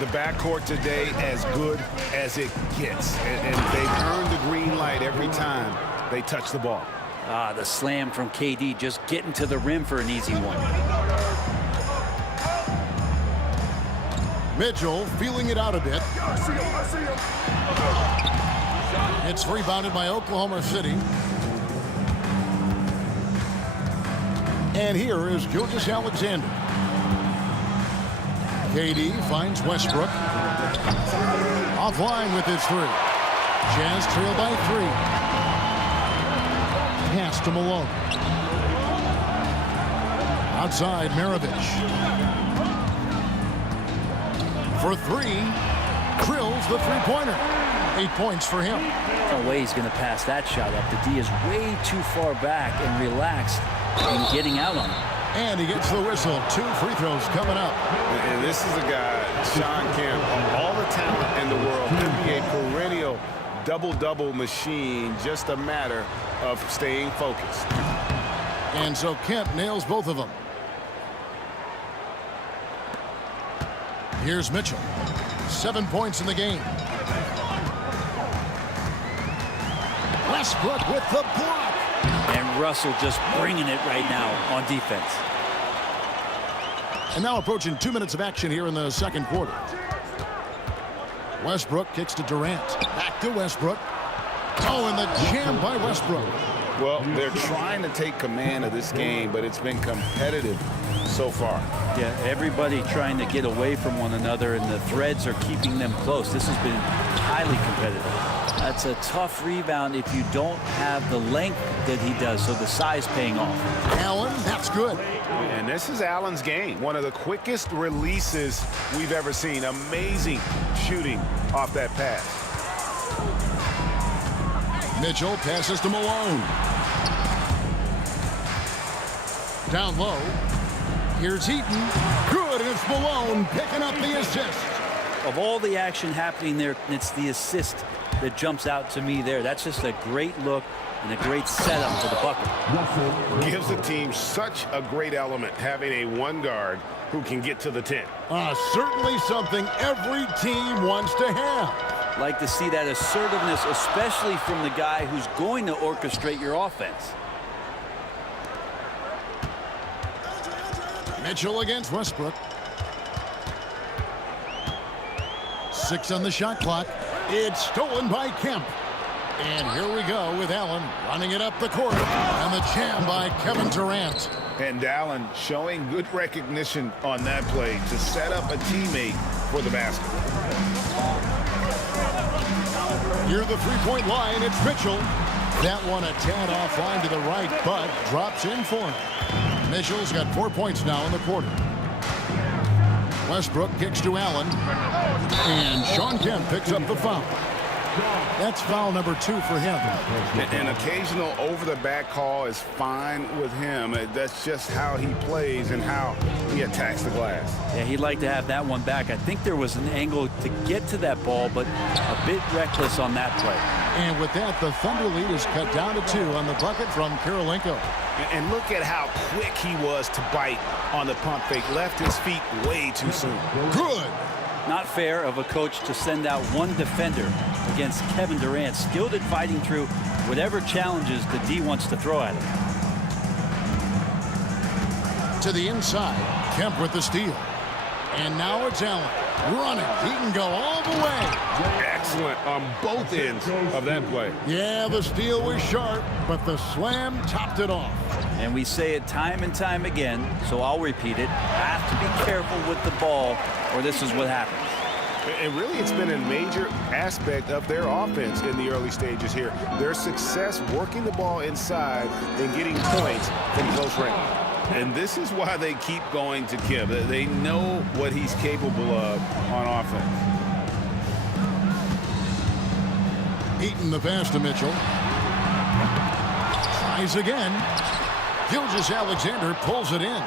The backcourt today as good as it gets. And they've earned the green light every time they touch the ball. The slam from KD, just getting to the rim for an easy one. Mitchell feeling it out a bit. It's rebounded by Oklahoma City. And here is Gilgeous-Alexander. KD finds Westbrook. Offline with his 3. Jazz trail by 3. Pass to Malone. Outside, Maravich. For 3. Drills the 3-pointer. 8 points for him. No way he's going to pass that shot up. The D is way too far back and relaxed in getting out on it. And he gets the whistle. 2 free throws coming up. And this is a guy, Shawn Kemp, all the talent in the world, could be a perennial double-double machine, just a matter of staying focused. And so Kemp nails both of them. Here's Mitchell. 7 points in the game. Westbrook with the block. And Russell just bringing it right now on defense. And now approaching 2 minutes of action here in the second quarter. Westbrook kicks to Durant. Back to Westbrook. Oh, and the jam by Westbrook. Well, they're trying to take command of this game, but it's been competitive so far. Yeah, everybody trying to get away from one another, and the threads are keeping them close. This has been highly competitive. That's a tough rebound if you don't have the length that he does, so the size paying off. Allen, that's good. And this is Allen's game. One of the quickest releases we've ever seen. Amazing shooting off that pass. Mitchell passes to Malone. Down low. Here's Eaton. Good, and it's Malone picking up the assist. Of all the action happening there, it's the assist that jumps out to me there. That's just a great look and a great setup for the bucket. Gives the team such a great element, having a one guard who can get to the 10. Certainly something every team wants to have. Like to see that assertiveness, especially from the guy who's going to orchestrate your offense. Mitchell against Westbrook. 6 on the shot clock. It's stolen by Kemp. And here we go with Allen running it up the court. And the jam by Kevin Durant. And Allen showing good recognition on that play to set up a teammate for the basket. Near the three-point line, it's Mitchell. That one a tad offline to the right, but drops in for him. Mitchell's got 4 points now in the quarter. Westbrook kicks to Allen. And Sean Kemp picks up the foul. That's foul number 2 for him. An occasional over-the-back call is fine with him. That's just how he plays and how he attacks the glass. Yeah, he'd like to have that one back. I think there was an angle to get to that ball, but a bit reckless on that play. And with that, the Thunder lead is cut down to 2 on the bucket from Kirilenko. And look at how quick he was to bite on the pump fake. Left his feet way too soon. Good. Not fair of a coach to send out one defender against Kevin Durant, skilled at fighting through whatever challenges the D wants to throw at him. To the inside, Kemp with the steal. And now it's Allen running. He can go all the way. Excellent on both ends of that play. Yeah, the steal was sharp, but the slam topped it off. And we say it time and time again, so I'll repeat it. Have to be careful with the ball, or this is what happens. And really, it's been a major aspect of their offense in the early stages here. Their success working the ball inside and getting points from close range. And this is why they keep going to Kemp. They know what he's capable of on offense. Eaton the pass to Mitchell. Tries again. Gilgeous-Alexander pulls it in.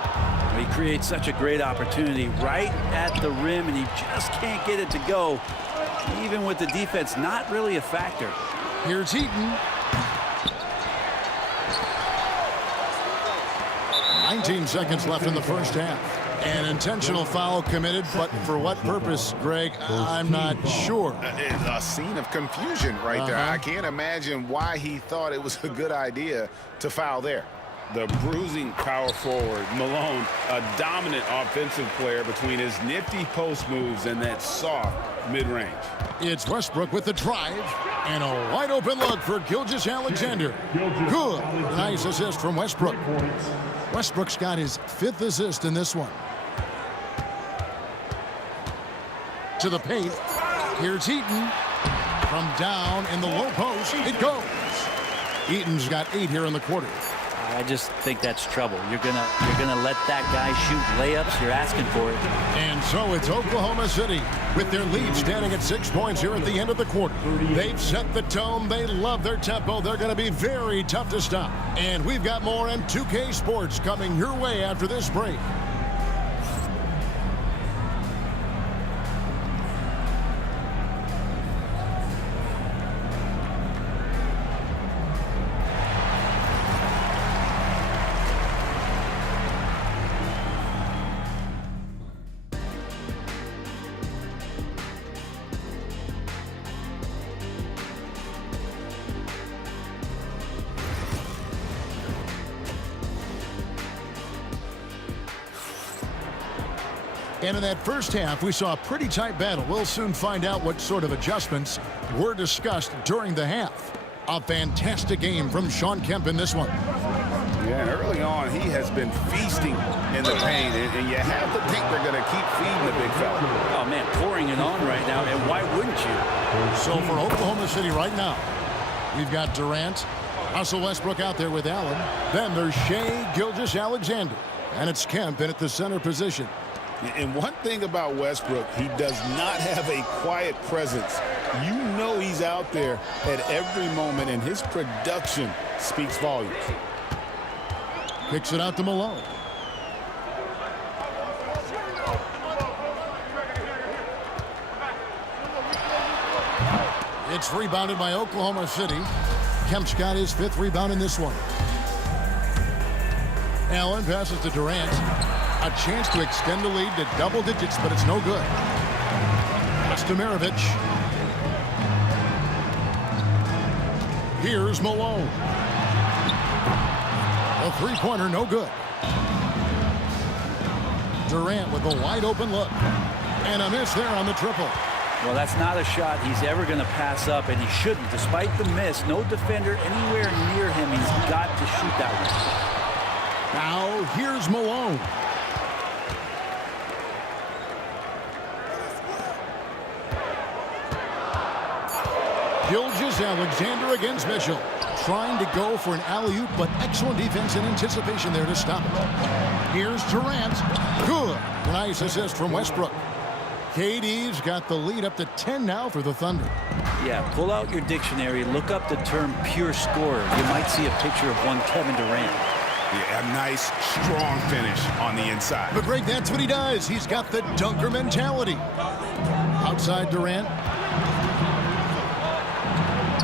He creates such a great opportunity right at the rim, and he just can't get it to go. Even with the defense, not really a factor. Here's Eaton. 19 seconds left in the first half. An intentional foul committed, but for what purpose, Greg, I'm not sure. A scene of confusion right there. I can't imagine why he thought it was a good idea to foul there. The bruising power forward, Malone, a dominant offensive player between his nifty post moves and that soft mid-range. It's Westbrook with the drive, and a wide open look for Gilgeous-Alexander. Good. Nice assist from Westbrook. Westbrook's got his 5th assist in this one. To the paint. Here's Eaton. From down in the low post, it goes. Eaton's got 8 here in the quarter. I just think that's trouble. You're gonna let that guy shoot layups. You're asking for it. And so it's Oklahoma City with their lead standing at 6 points here at the end of the quarter. They've set the tone. They love their tempo. They're going to be very tough to stop. And we've got more in 2K Sports coming your way after this break. And in that first half, we saw a pretty tight battle. We'll soon find out what sort of adjustments were discussed during the half. A fantastic game from Shawn Kemp in this one. Yeah, and early on, he has been feasting in the paint, and you have to think they're going to keep feeding the big fella. Oh, man, pouring it on right now, and why wouldn't you? So for Oklahoma City right now, we've got Durant, Russell Westbrook out there with Allen. Then there's Shai Gilgeous-Alexander, and it's Kemp in at the center position. And one thing about Westbrook, he does not have a quiet presence. You know he's out there at every moment, and his production speaks volumes. Kicks it out to Malone. It's rebounded by Oklahoma City. Kemp's got his 5th rebound in this one. Allen passes to Durant. A chance to extend the lead to double digits, but it's no good. Pass to Maravich. Here's Malone. A three-pointer, no good. Durant with a wide-open look. And a miss there on the triple. Well, that's not a shot he's ever going to pass up, and he shouldn't. Despite the miss, no defender anywhere near him. He's got to shoot that one. Now, here's Malone. Gilgeous-Alexander against Mitchell. Trying to go for an alley-oop, but excellent defense and anticipation there to stop it. Here's Durant. Good. Nice assist from Westbrook. KD's got the lead up to 10 now for the Thunder. Yeah, pull out your dictionary, look up the term pure scorer. You might see a picture of one Kevin Durant. Yeah, a nice, strong finish on the inside. But Greg, that's what he does. He's got the dunker mentality. Outside Durant.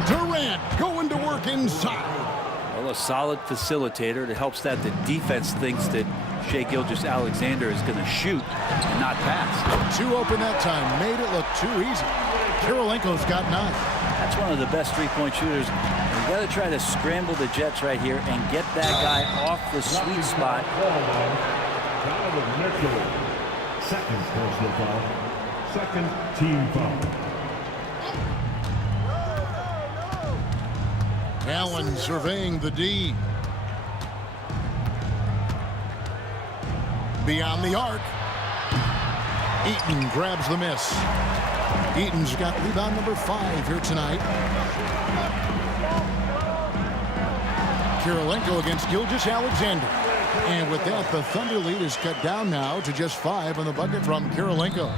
Durant going to work inside. Well, a solid facilitator that helps that the defense thinks that Shai Gilgeous-Alexander is going to shoot and not pass. Too open that time. Made it look too easy. Kirilenko's got 9. That's one of the best three-point shooters. You've got to try to scramble the Jets right here and get that guy off the sweet spot. Second personal foul. Second team foul. Allen surveying the D. Beyond the arc. Eaton grabs the miss. Eaton's got rebound number 5 here tonight. Kirilenko against Gilgeous-Alexander. And with that, the Thunder lead is cut down now to just 5 on the bucket from Kirilenko.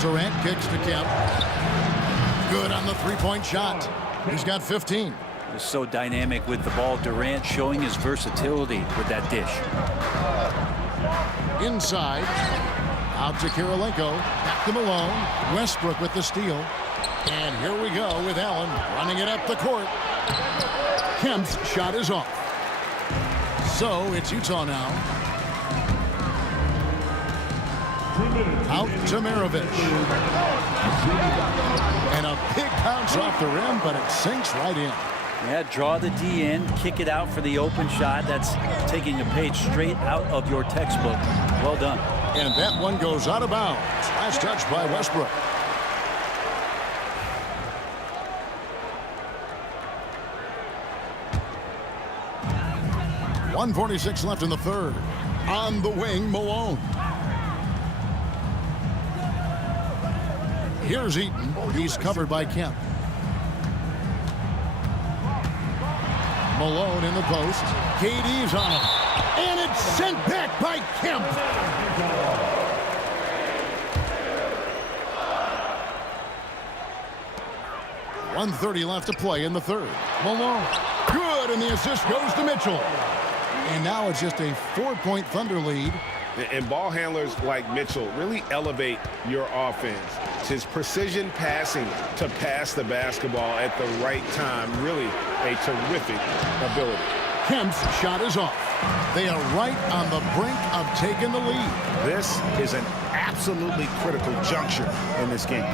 Durant kicks to Kemp. Good on the three-point shot. He's got 15. He's so dynamic with the ball. Durant showing his versatility with that dish. Inside. Out to Kirilenko. Back to Malone. Westbrook with the steal. And here we go with Allen running it up the court. Kemp's shot is off. So it's Utah now. Out to Maravich. And a big bounce off the rim, but it sinks right in. Yeah, draw the D in, kick it out for the open shot. That's taking a page straight out of your textbook. Well done. And that one goes out of bounds. Last touch by Westbrook. .146 left in the third. On the wing, Malone. Here's Eaton. He's covered by Kemp. Malone in the post. KD's on him. And it's sent back by Kemp. .130 left to play in the third. Malone. Good, and the assist goes to Mitchell. And now it's just a 4-point Thunder lead. And ball handlers like Mitchell really elevate your offense. It's his precision passing to pass the basketball at the right time. Really a terrific ability. Kemp's shot is off. They are right on the brink of taking the lead. This is an absolutely critical juncture in this game.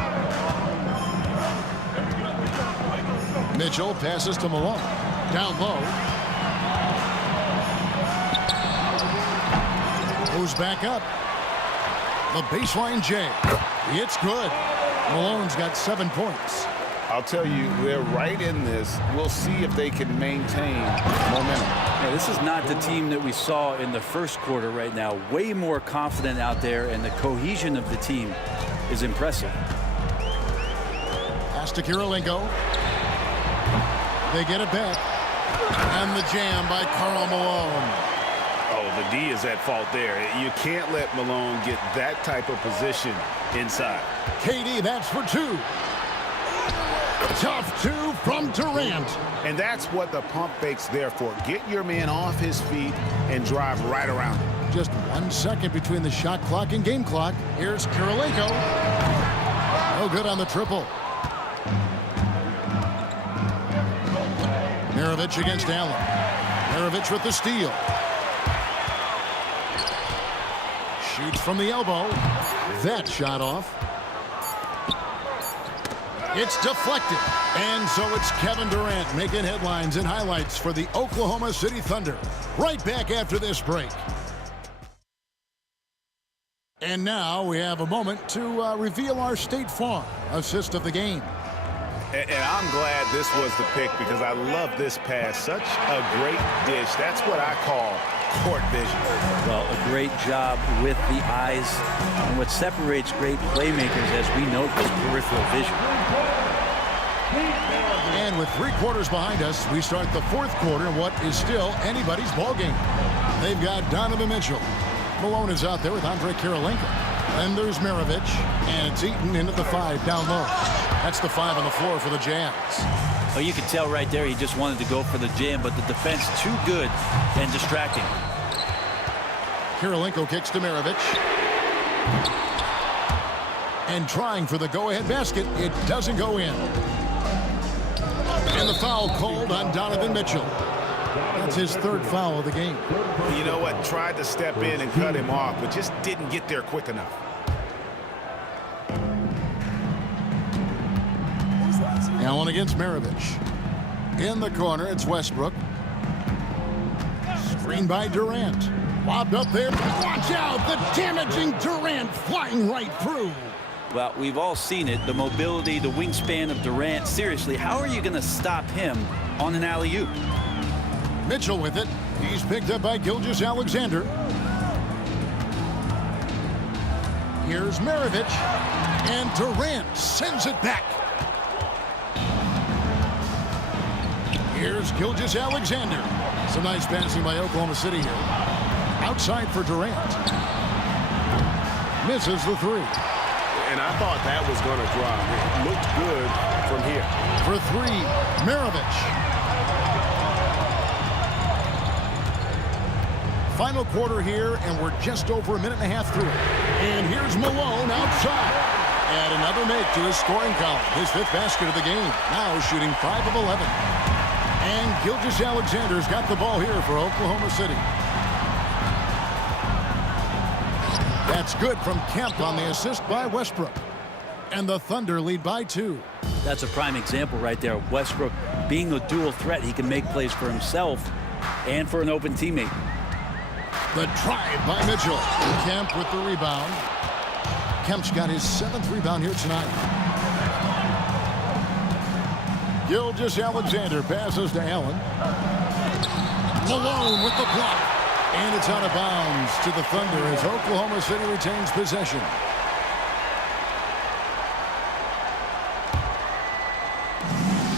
Mitchell passes to Malone. Down low. Goes back up. The baseline J. It's good. Malone's got 7 points. I'll tell you, they're right in this. We'll see if they can maintain momentum. Yeah, this is not the team that we saw in the first quarter right now. Way more confident out there, and the cohesion of the team is impressive. Pass to Kirilenko. They get it back. And the jam by Karl Malone. Oh, the D is at fault there. You can't let Malone get that type of position inside. KD, that's for 2. Tough 2 from Durant. And that's what the pump fake's there for. Get your man off his feet and drive right around him. Just 1 second between the shot clock and game clock. Here's Kirilenko. No good on the triple. Maravich against Allen. Maravich with the steal. Shoots from the elbow. That shot off. It's deflected. And so it's Kevin Durant making headlines and highlights for the Oklahoma City Thunder. Right back after this break. And now we have a moment to reveal our State Farm assist of the game. And I'm glad this was the pick because I love this pass. Such a great dish. That's what I call court vision. Well, a great job with the eyes. And what separates great playmakers, as we note, is peripheral vision. And with 3 quarters behind us, we start the 4th quarter in what is still anybody's ball game. They've got Donovan Mitchell. Malone is out there with Andre Kirilenko. And there's Maravich. And it's Eaton into the 5 down low. That's the 5 on the floor for the Jazz. Oh, you can tell right there he just wanted to go for the jam, but the defense too good and distracting. Kirilenko kicks to Maravich. And trying for the go-ahead basket. It doesn't go in. And the foul called on Donovan Mitchell. That's his 3rd foul of the game. You know what? Tried to step in and cut him off, but just didn't get there quick enough. Allen against Maravich. In the corner, it's Westbrook. Screen by Durant. Lobbed up there. Watch out! The damaging Durant flying right through. Well, we've all seen it. The mobility, the wingspan of Durant. Seriously, how are you going to stop him on an alley-oop? Mitchell with it. He's picked up by Gilgeous-Alexander. Here's Maravich. And Durant sends it back. Here's Gilgeous-Alexander. Some nice passing by Oklahoma City here. Outside for Durant. Misses the 3. And I thought that was going to drop. It looked good from here. For 3, Maravich. Final quarter here, and we're just over a minute and a half through it. And here's Malone outside. Add another make to his scoring column. His 5th basket of the game. Now shooting 5 of 11. And Gilgeous-Alexander's got the ball here for Oklahoma City. That's good from Kemp on the assist by Westbrook. And the Thunder lead by 2. That's a prime example right there. Westbrook being a dual threat. He can make plays for himself and for an open teammate. The drive by Mitchell. Kemp with the rebound. Kemp's got his 7th rebound here tonight. Gilgeous-Alexander passes to Allen. Malone with the block. And it's out of bounds to the Thunder as Oklahoma City retains possession.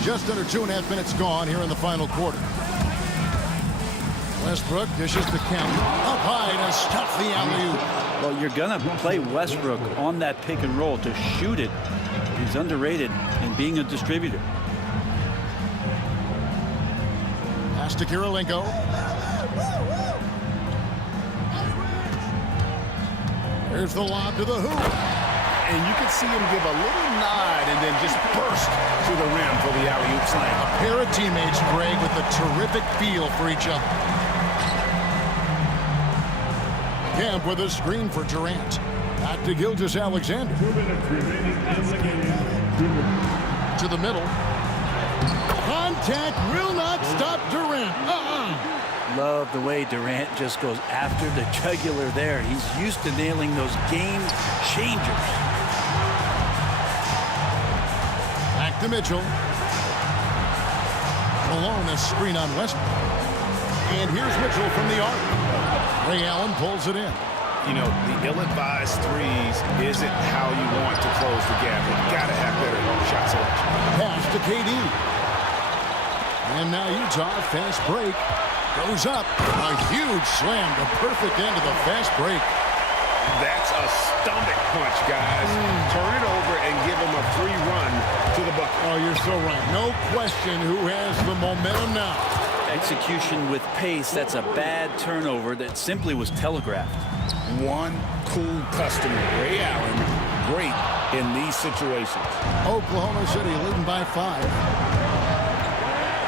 Just under 2.5 minutes gone here in the final quarter. Westbrook dishes to Kemp. Up high to stuff the alley-oop. Well, you're going to play Westbrook on that pick and roll to shoot it. He's underrated in being a distributor. Pass to Kirilenko. Here's the lob to the hoop. And you can see him give a little nod and then just burst to the rim for the alley-oop slam. A pair of teammates, Greg, with a terrific feel for each other. Kemp with a screen for Durant. Back to Gilgeous-Alexander. 2 minutes remaining in the game. To the middle. Contact will not stop Durant. Love the way Durant just goes after the jugular there. He's used to nailing those game changers. Back to Mitchell. Malone, a screen on Westbrook. And here's Mitchell from the arc. Ray Allen pulls it in. You know, the ill-advised threes isn't how you want to close the gap. You've got to have better shot selection. Pass to KD. And now Utah, fast break. Goes up. A huge slam. The perfect end of the fast break. That's a stomach punch, guys. Turn it over and give him a free run to the bucket. Oh, you're so right. No question who has the momentum now. Execution with pace. That's a bad turnover that simply was telegraphed. One cool customer, Ray Allen, great in these situations. Oklahoma City leading by 5.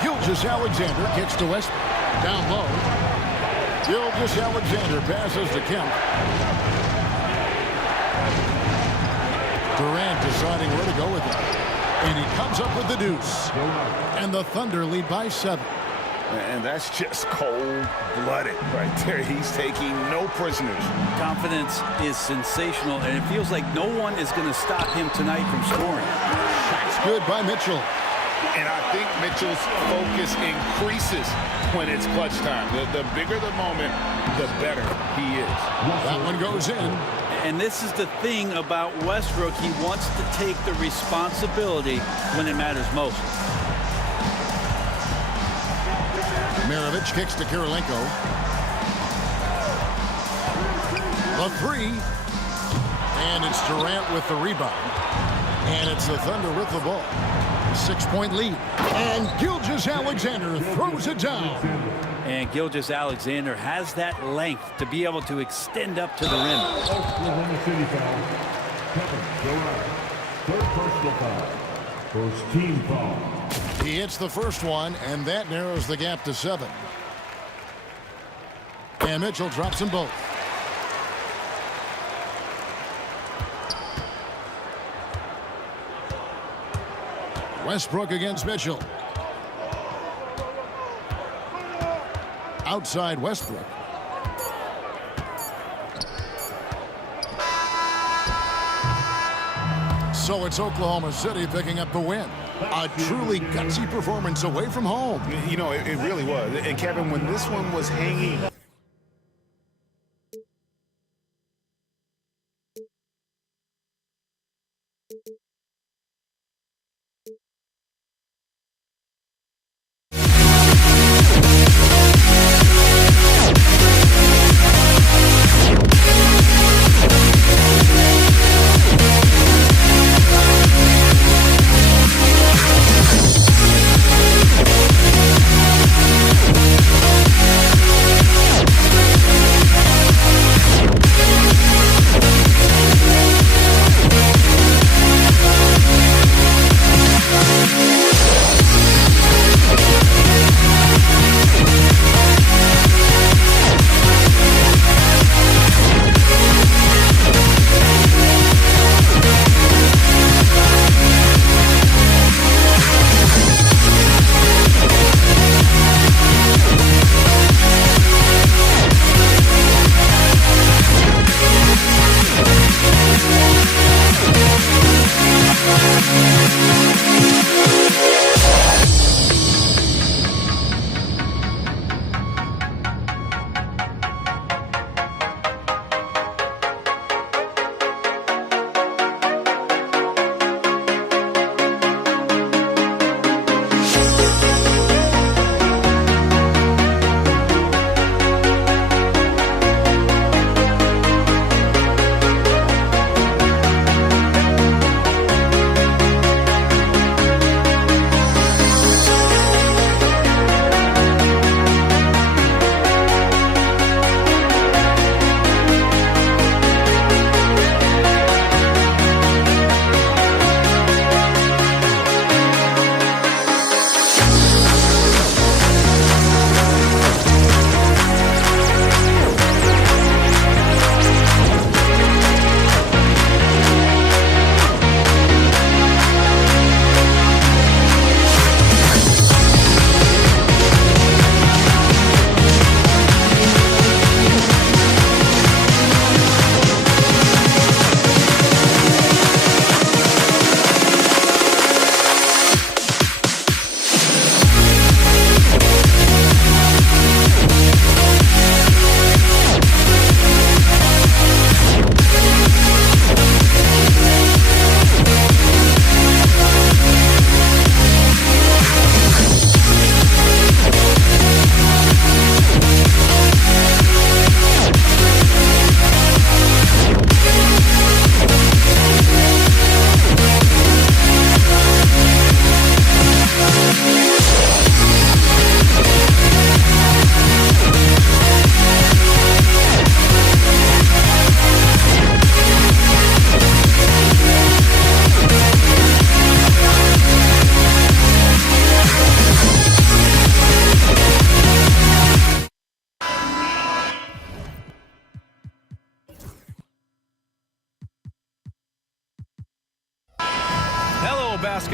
Gilgeous-Alexander kicks to Westbrook. Down low. Gilgeous-Alexander passes to Kemp. Durant deciding where to go with it. And he comes up with the deuce. And the Thunder lead by 7. And that's just cold-blooded right there. He's taking no prisoners. Confidence is sensational, and it feels like no one is going to stop him tonight from scoring. That's good by Mitchell. And I think Mitchell's focus increases when it's clutch time. The bigger the moment, the better he is. That one goes in. And this is the thing about Westbrook. He wants to take the responsibility when it matters most. Maravich kicks to Kirilenko. The 3. And it's Durant with the rebound. And it's the Thunder with the ball. 6-point lead. And Gilgeous-Alexander throws it down. And Gilgeous-Alexander has that length to be able to extend up to the rim. Oklahoma City foul. Kevin Durant. Third personal foul. First team foul. He hits the first one, and that narrows the gap to 7. And Mitchell drops them both. Westbrook against Mitchell. Outside Westbrook. So it's Oklahoma City picking up the win. A truly gutsy performance away from home. You know, it really was. And Kevin, when this one was hanging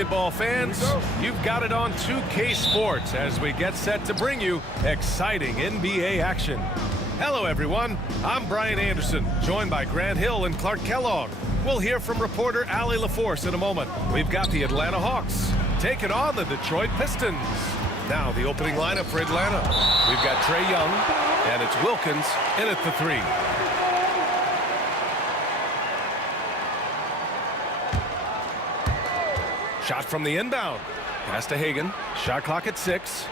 basketball fans, you've got it on 2K Sports as we get set to bring you exciting NBA action. Hello, everyone. I'm Brian Anderson, joined by Grant Hill and Clark Kellogg. We'll hear from reporter Allie LaForce in a moment. We've got the Atlanta Hawks taking on the Detroit Pistons. Now, the opening lineup for Atlanta. We've got Trae Young, and it's Wilkins in at the 3. Shot from the inbound. Pass to Hagan. Shot clock at 6.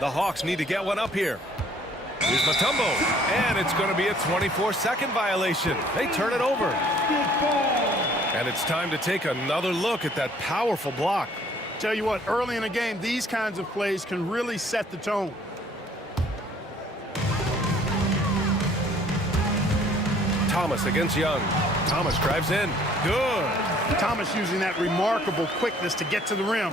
The Hawks need to get one up here. Here's Mutombo. And it's going to be a 24-second violation. They turn it over. And it's time to take another look at that powerful block. Tell you what, early in a game, these kinds of plays can really set the tone. Thomas against Young. Thomas drives in. Good. Thomas using that remarkable quickness to get to the rim.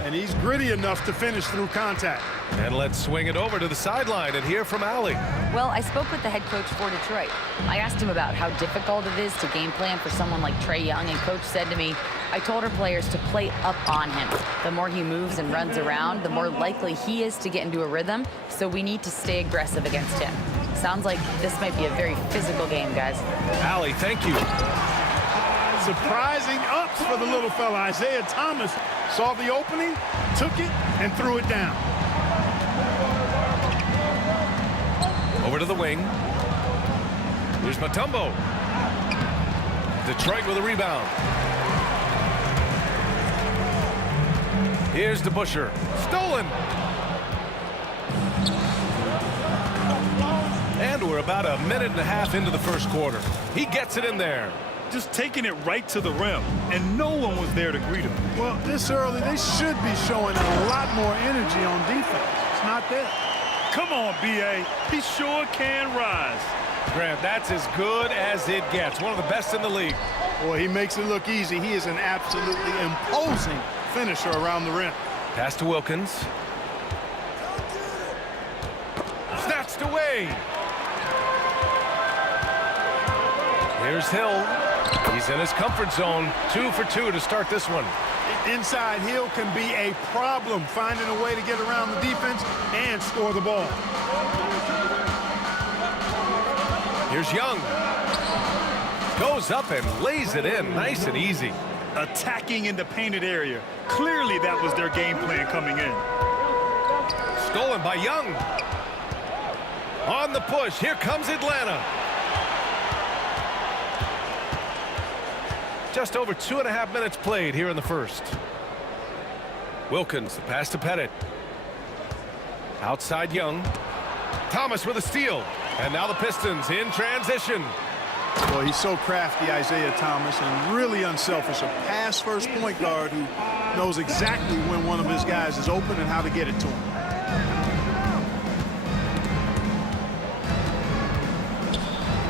And he's gritty enough to finish through contact. And let's swing it over to the sideline and hear from Allie. Well, I spoke with the head coach for Detroit. I asked him about how difficult it is to game plan for someone like Trae Young, and coach said to me, I told our players to play up on him. The more he moves and runs around, the more likely he is to get into a rhythm, so we need to stay aggressive against him. Sounds like this might be a very physical game, guys. Allie, thank you. Surprising ups for the little fella. Isaiah Thomas saw the opening, took it, and threw it down. Over to the wing. Here's Mutombo. Detroit with a rebound. Here's DeBusschere. Stolen. And we're about a minute and a half into the first quarter. He gets it in there. Just taking it right to the rim, and no one was there to greet him. Well, this early, they should be showing a lot more energy on defense. It's not there. Come on, B.A. He sure can rise. Grant, that's as good as it gets. One of the best in the league. Boy, he makes it look easy. He is an absolutely imposing finisher around the rim. Pass to Wilkins. Snatched away. Here's Hill. He's in his comfort zone. 2 for 2 to start this one. Inside, Hill can be a problem, finding a way to get around the defense and score the ball. Here's Young. Goes up and lays it in. Nice and easy. Attacking in the painted area. Clearly that was their game plan coming in. Stolen by Young. On the push. Here comes Atlanta. Just over 2.5 minutes played here in the first. Wilkins, the pass to Pettit. Outside Young. Thomas with a steal. And now the Pistons in transition. Well, he's so crafty, Isaiah Thomas, and really unselfish. A pass-first point guard who knows exactly when one of his guys is open and how to get it to him.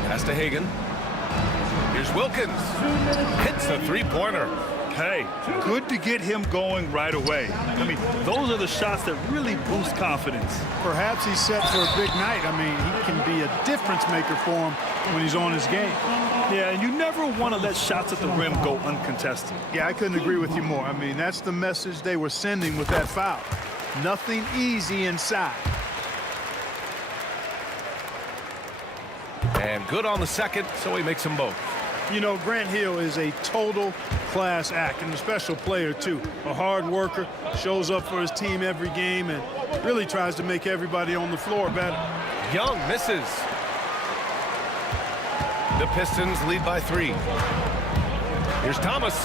Pass to Hagan. Here's Wilkins. Hits a three-pointer. Hey, good to get him going right away. I mean, those are the shots that really boost confidence. Perhaps he's set for a big night. I mean, he can be a difference maker for him when he's on his game. Yeah, and you never want to let shots at the rim go uncontested. Yeah, I couldn't agree with you more. I mean, that's the message they were sending with that foul. Nothing easy inside. And good on the second, so he makes them both. You know, Grant Hill is a total class act and a special player, too. A hard worker, shows up for his team every game, and really tries to make everybody on the floor better. Young misses. The Pistons lead by 3. Here's Thomas.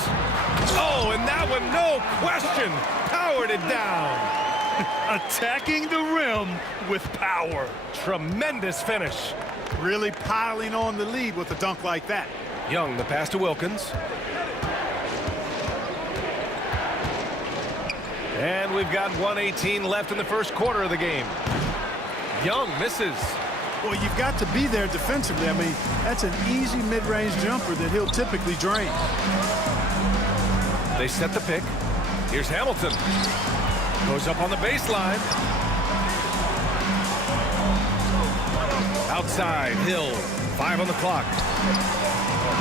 Oh, and that one, no question, powered it down. Attacking the rim with power. Tremendous finish. Really piling on the lead with a dunk like that. Young, the pass to Wilkins. And we've got 1:18 left in the first quarter of the game. Young misses. Well, you've got to be there defensively. I mean, that's an easy mid-range jumper that he'll typically drain. They set the pick. Here's Hamilton. Goes up on the baseline. Outside, Hill. 5 on the clock.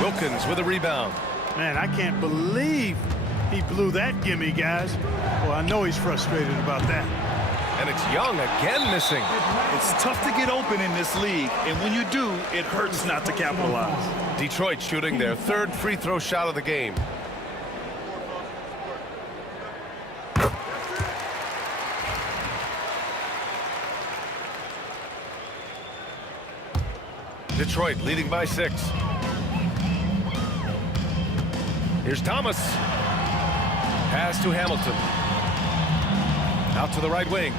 Wilkins with a rebound. Man, I can't believe he blew that gimme, guys. Well, I know he's frustrated about that. And it's Young again missing. It's tough to get open in this league, and when you do, it hurts not to capitalize. Detroit shooting their third free throw shot of the game. Detroit leading by 6. Here's Thomas. Pass to Hamilton. Out to the right wing.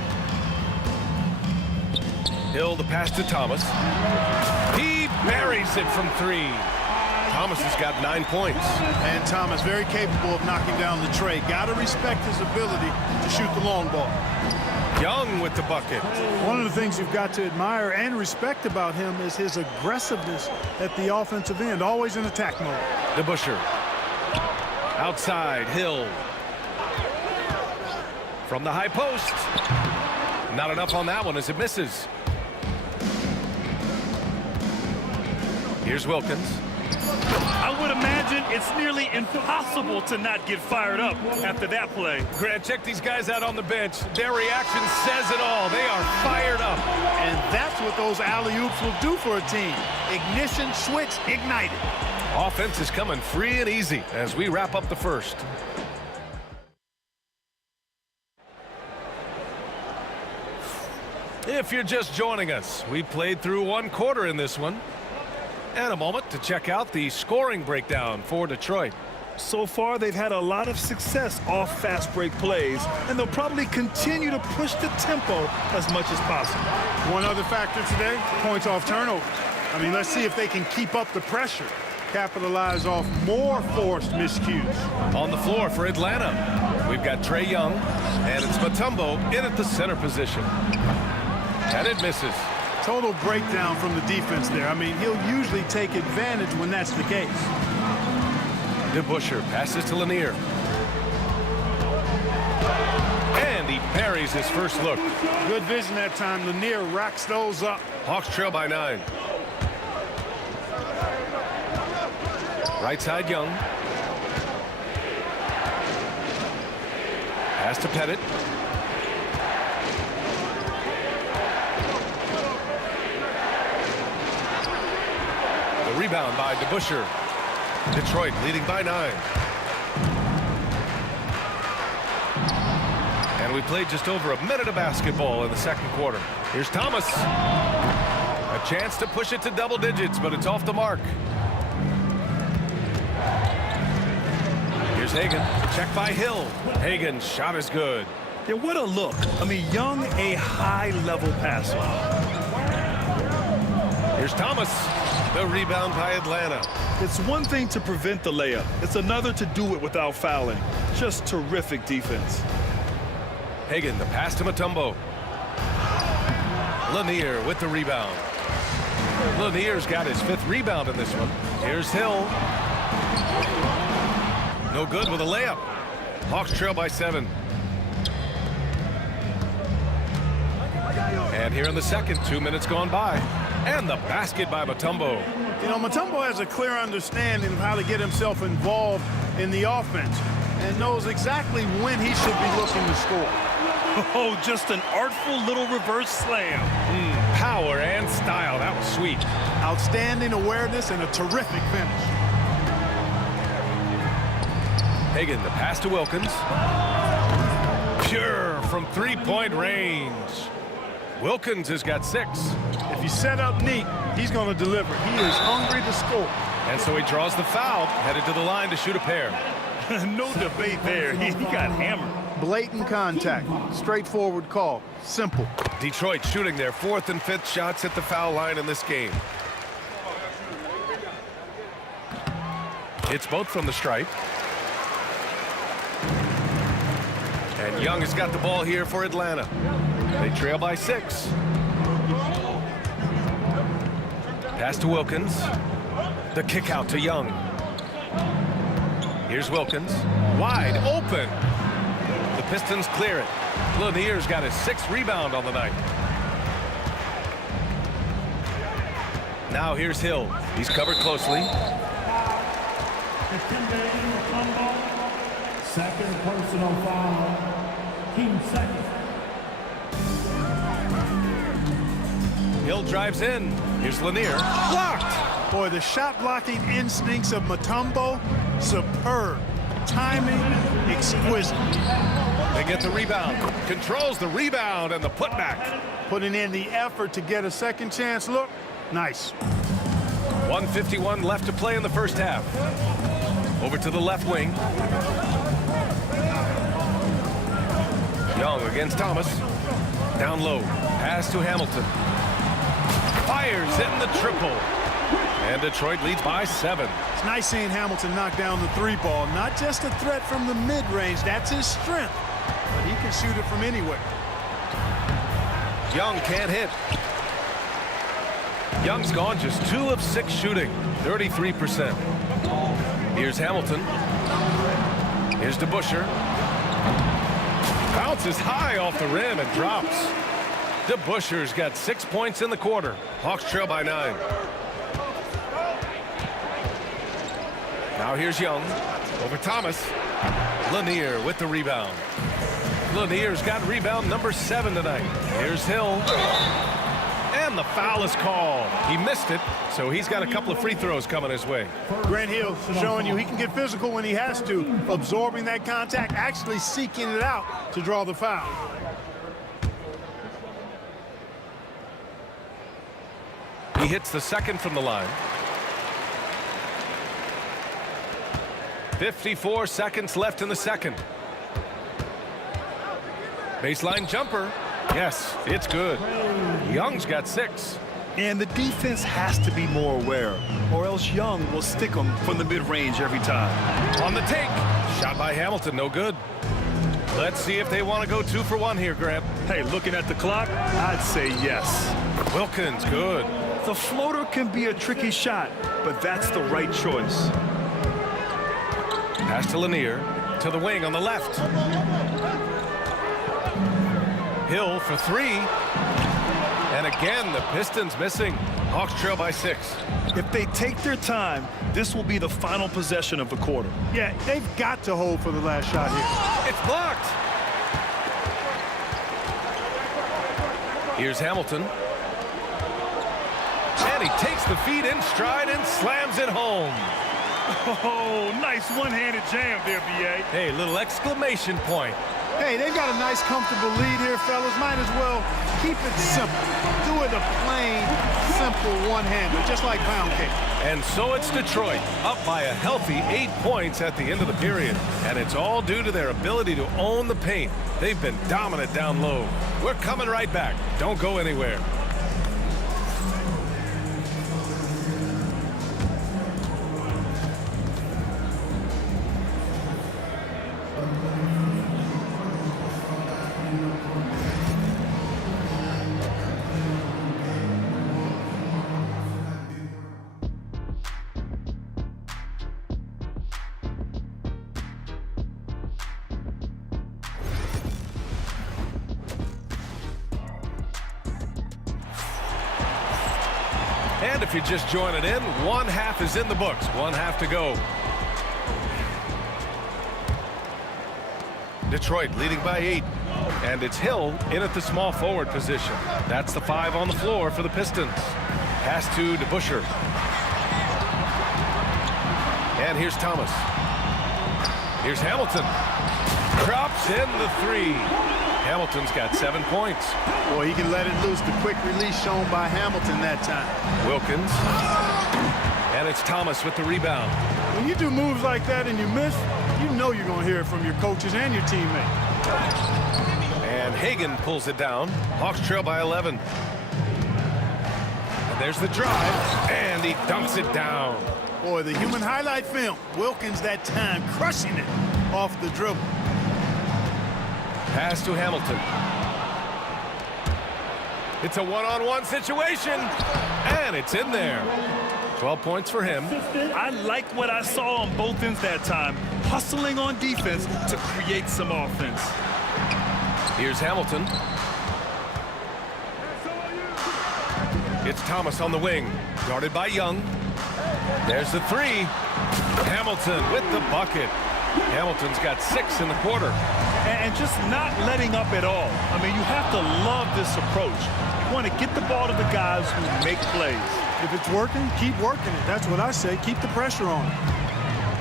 Hill, the pass to Thomas. He buries it from 3. Thomas has got 9 points. And Thomas very capable of knocking down the tray. Got to respect his ability to shoot the long ball. Young with the bucket. One of the things you've got to admire and respect about him is his aggressiveness at the offensive end, always in attack mode. DeBusschere. Outside, Hill. From the high post. Not enough on that one as it misses. Here's Wilkins. I would imagine it's nearly impossible to not get fired up after that play. Grant, check these guys out on the bench. Their reaction says it all. They are fired up. And that's what those alley-oops will do for a team. Ignition switch ignited. Offense is coming free and easy as we wrap up the first. If you're just joining us, we played through 1 quarter in this one. And a moment to check out the scoring breakdown for Detroit. So far, they've had a lot of success off fast break plays, and they'll probably continue to push the tempo as much as possible. One other factor today, points off turnover. I mean, let's see if they can keep up the pressure, capitalize off more forced miscues. On the floor for Atlanta, we've got Trae Young, and it's Mutombo in at the center position. And it misses. Total breakdown from the defense there. I mean, he'll usually take advantage when that's the case. DeBusschere passes to Lanier. And he parries his first look. Good vision that time. Lanier racks those up. Hawks trail by 9. Right side, Young. Pass to Pettit. Rebound by DeBusschere. Detroit leading by 9. And we played just over a minute of basketball in the second quarter. Here's Thomas. A chance to push it to double digits, but it's off the mark. Here's Hagan. Check by Hill. Hagan's shot is good. Yeah, what a look. I mean, Young, a high-level passer. Here's Thomas. The rebound by Atlanta. It's one thing to prevent the layup. It's another to do it without fouling. Just terrific defense. Hagan, the pass to Mutombo. Lanier with the rebound. Lanier's got his 5th rebound in this one. Here's Hill. No good with a layup. Hawks trail by 7. And here in the second, 2 minutes gone by. And the basket by Mutombo. You know, Mutombo has a clear understanding of how to get himself involved in the offense and knows exactly when he should be looking to score. Oh, just an artful little reverse slam. Power and style. That was sweet. Outstanding awareness and a terrific finish. Hagan, the pass to Wilkins. Pure from 3-point range. Wilkins has got 6. If you set up neat, he's going to deliver. He is hungry to score. And so he draws the foul, headed to the line to shoot a pair. No debate there. He got hammered. Blatant contact. Straightforward call. Simple. Detroit shooting their 4th and 5th shots at the foul line in this game. It's both from the stripe. And Young has got the ball here for Atlanta. They trail by 6. Pass to Wilkins. The kick out to Young. Here's Wilkins. Wide open. The Pistons clear it. Lanier's got his 6th rebound on the night. Now here's Hill. He's covered closely. Second personal foul. Team second. Hill drives in. Here's Lanier. Blocked! Boy, the shot blocking instincts of Mutombo, superb. Timing, exquisite. They get the rebound. Controls the rebound and the putback. Putting in the effort to get a second chance look. Nice. 1:51 left to play in the first half. Over to the left wing. Young against Thomas. Down low. Pass to Hamilton. Fires in the triple. And Detroit leads by 7. It's nice seeing Hamilton knock down the 3 ball. Not just a threat from the mid-range. That's his strength. But he can shoot it from anywhere. Young can't hit. Young's gone just 2 of 6 shooting. 33%. Here's Hamilton. Here's DeBusschere. Bounces high off the rim and drops. DeBusschere's got 6 points in the quarter. Hawks trail by 9. Now here's Young. Over Thomas. Lanier with the rebound. Lanier's got rebound number 7 tonight. Here's Hill. And the foul is called. He missed it, so he's got a couple of free throws coming his way. Grant Hill showing you he can get physical when he has to, absorbing that contact, actually seeking it out to draw the foul. He hits the second from the line. 54 seconds left in the second. Baseline jumper. Yes, it's good. Young's got 6. And the defense has to be more aware, or else Young will stick them from the mid-range every time. On the take. Shot by Hamilton, no good. Let's see if they want to go 2 for 1 here, Grant. Hey, looking at the clock, I'd say yes. Wilkins, good. The floater can be a tricky shot, but that's the right choice. Pass to Lanier. To the wing on the left. Hill for 3. And again, the Pistons missing. Hawks trail by 6. If they take their time, this will be the final possession of the quarter. Yeah, they've got to hold for the last shot here. It's blocked. Here's Hamilton. And he takes the feed in stride and slams it home. Oh, nice one-handed jam there, B.A. Hey, little exclamation point. Hey, they've got a nice, comfortable lead here, fellas. Might as well keep it simple. Do it a plain, simple one-hander, just like pound cake. And so it's Detroit, up by a healthy 8 points at the end of the period. And it's all due to their ability to own the paint. They've been dominant down low. We're coming right back. Don't go anywhere. And if you're just joining in, 1 half is in the books. 1 half to go. Detroit leading by 8. And it's Hill in at the small forward position. That's the 5 on the floor for the Pistons. Pass to DeBusschere. And here's Thomas. Here's Hamilton. Drops in the 3. Hamilton's got 7 points. Boy, he can let it loose. The quick release shown by Hamilton that time. Wilkins. And it's Thomas with the rebound. When you do moves like that and you miss, you know you're going to hear it from your coaches and your teammates. And Hagan pulls it down. Hawks trail by 11. And there's the drive. And he dunks it down. Boy, the human highlight film. Wilkins that time crushing it off the dribble. Pass to Hamilton. It's a one-on-one situation, and it's in there. 12 points for him. I like what I saw on both ends that time, hustling on defense to create some offense. Here's Hamilton. It's Thomas on the wing, guarded by Young. There's the 3. Hamilton with the bucket. Hamilton's got 6 in the quarter. And just not letting up at all. I mean, you have to love this approach. You want to get the ball to the guys who make plays. If it's working, keep working it. That's what I say. Keep the pressure on.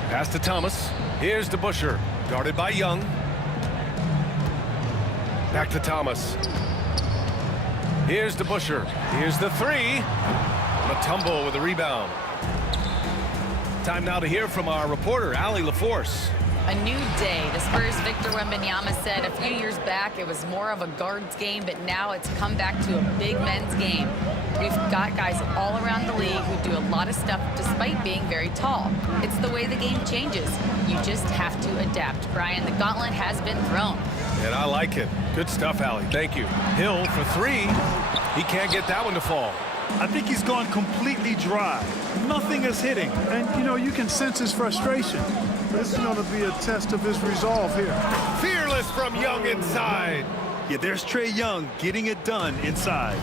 Pass to Thomas. Here's to Busher. Guarded by Young. Back to Thomas. Here's to Busher. Here's the 3. Mutombo with a rebound. Time now to hear from our reporter, Allie LaForce. A new day. The Spurs' Victor Wembanyama said a few years back it was more of a guards game, but now it's come back to a big men's game. We've got guys all around the league who do a lot of stuff despite being very tall. It's the way the game changes. You just have to adapt. Brian, the gauntlet has been thrown. And I like it. Good stuff, Allie. Thank you. Hill for 3. He can't get that one to fall. I think he's gone completely dry. Nothing is hitting. And, you know, you can sense his frustration. This is going to be a test of his resolve here. Fearless from Young inside. Yeah, there's Trae Young getting it done inside.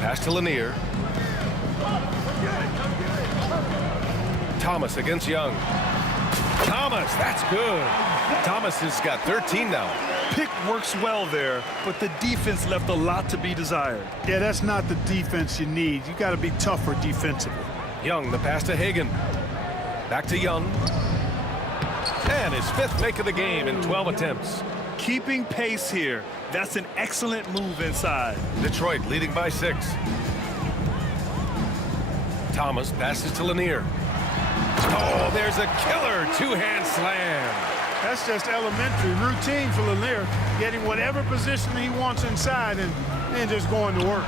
Pass to Lanier. Thomas against Young. Thomas, that's good. Thomas has got 13 now. Pick works well there, but the defense left a lot to be desired. Yeah, that's not the defense you need. You got to be tougher defensively. Young, the pass to Hagan. Back to Young. And his 5th make of the game in 12 attempts. Keeping pace here. That's an excellent move inside. Detroit leading by 6. Thomas passes to Lanier. Oh, there's a killer 2-hand slam. That's just elementary routine for Lanier, getting whatever position he wants inside and then just going to work.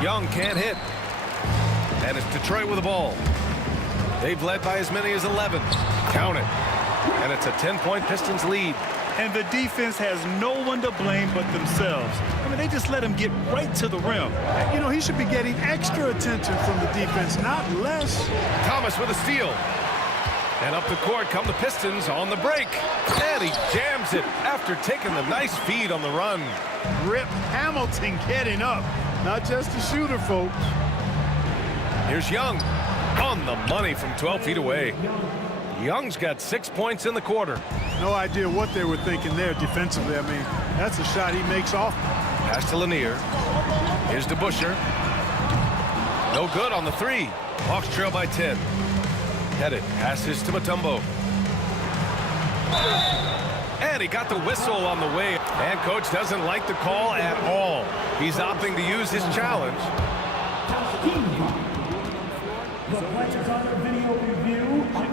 Young can't hit. And it's Detroit with the ball. They've led by as many as 11. Count it. And it's a 10-point Pistons lead. And the defense has no one to blame but themselves. I mean, they just let him get right to the rim. You know, he should be getting extra attention from the defense, not less. Thomas with a steal. And up the court come the Pistons on the break. And he jams it after taking the nice feed on the run. Rip Hamilton getting up. Not just a shooter, folks. Here's Young on the money from 12 feet away. Young's got 6 points in the quarter. No idea what they were thinking there defensively. I mean, that's a shot he makes off. Pass to Lanier. Here's to Busher. No good on the 3. Hawks trail by 10. Headed passes to Mutombo. And he got the whistle on the way. And coach doesn't like the call at all. He's opting to use his challenge.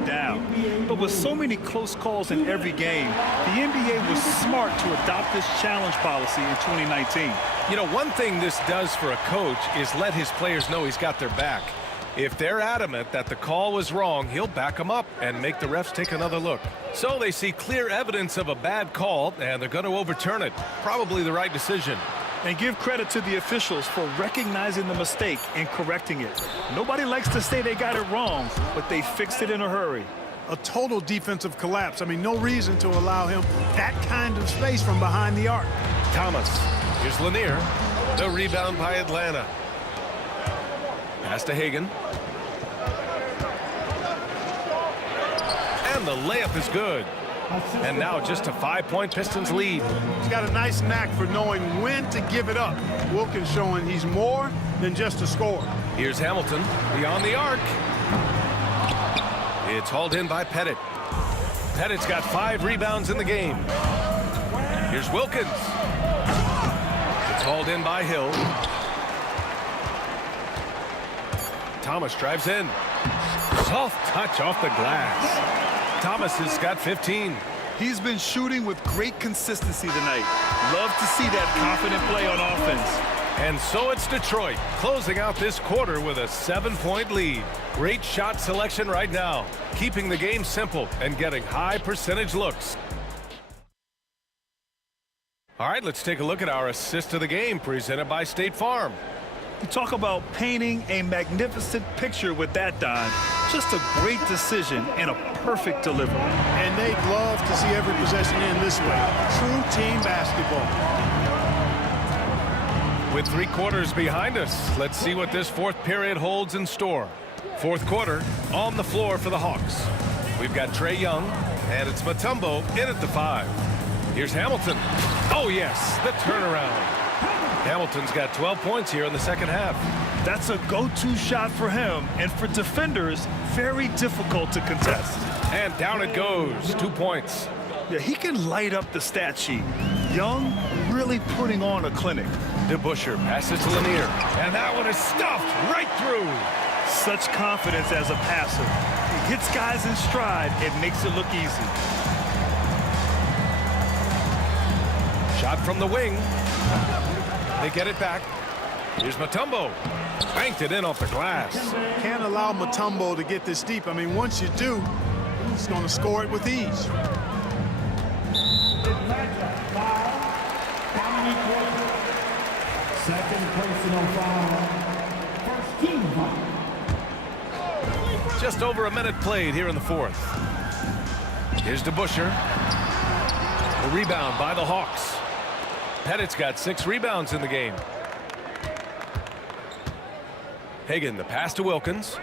Down. But with so many close calls in every game, the NBA was smart to adopt this challenge policy in 2019. You know, one thing this does for a coach is let his players know he's got their back. If they're adamant that the call was wrong, he'll back them up and make the refs take another look. So they see clear evidence of a bad call, and they're going to overturn it. Probably the right decision. And give credit to the officials for recognizing the mistake and correcting it. Nobody likes to say they got it wrong, but they fixed it in a hurry. A total defensive collapse. I mean, no reason to allow him that kind of space from behind the arc. Thomas. Here's Lanier. The rebound by Atlanta. Pass to Hagan. And the layup is good. And now just a 5-point Pistons lead. He's got a nice knack for knowing when to give it up. Wilkins showing he's more than just a scorer. Here's Hamilton beyond the arc. It's hauled in by Pettit. Pettit's got 5 rebounds in the game. Here's Wilkins. It's hauled in by Hill. Thomas drives in. Soft touch off the glass. Thomas has got 15. He's been shooting with great consistency tonight. Love to see that confident play on offense. And so it's Detroit closing out this quarter with a 7-point lead. Great shot selection right now, keeping the game simple and getting high percentage looks. All right, let's take a look at our assist of the game presented by State Farm. You talk about painting a magnificent picture with that, Don. Just a great decision and a perfect delivery. And they'd love to see every possession end this way. True team basketball. With 3 quarters behind us, let's see what this 4th period holds in store. Fourth quarter on the floor for the Hawks. We've got Trae Young, and it's Mutombo in at the 5. Here's Hamilton. Oh, yes, the turnaround. Hamilton's got 12 points here in the second half. That's a go-to shot for him, and for defenders, very difficult to contest. And down it goes, 2 points. Yeah, he can light up the stat sheet. Young really putting on a clinic. DeBusschere passes to Lanier, and that one is stuffed right through. Such confidence as a passer. He hits guys in stride and makes it look easy. Shot from the wing. They get it back. Here's Mutombo. Banked it in off the glass. Can't allow Mutombo to get this deep. I mean, once you do, he's going to score it with ease. Second personal foul. First team foul. Just over a minute played here in the fourth. Here's DeBusschere. The rebound by the Hawks. Pettit's got 6 rebounds in the game. Hagan, the pass to Wilkins.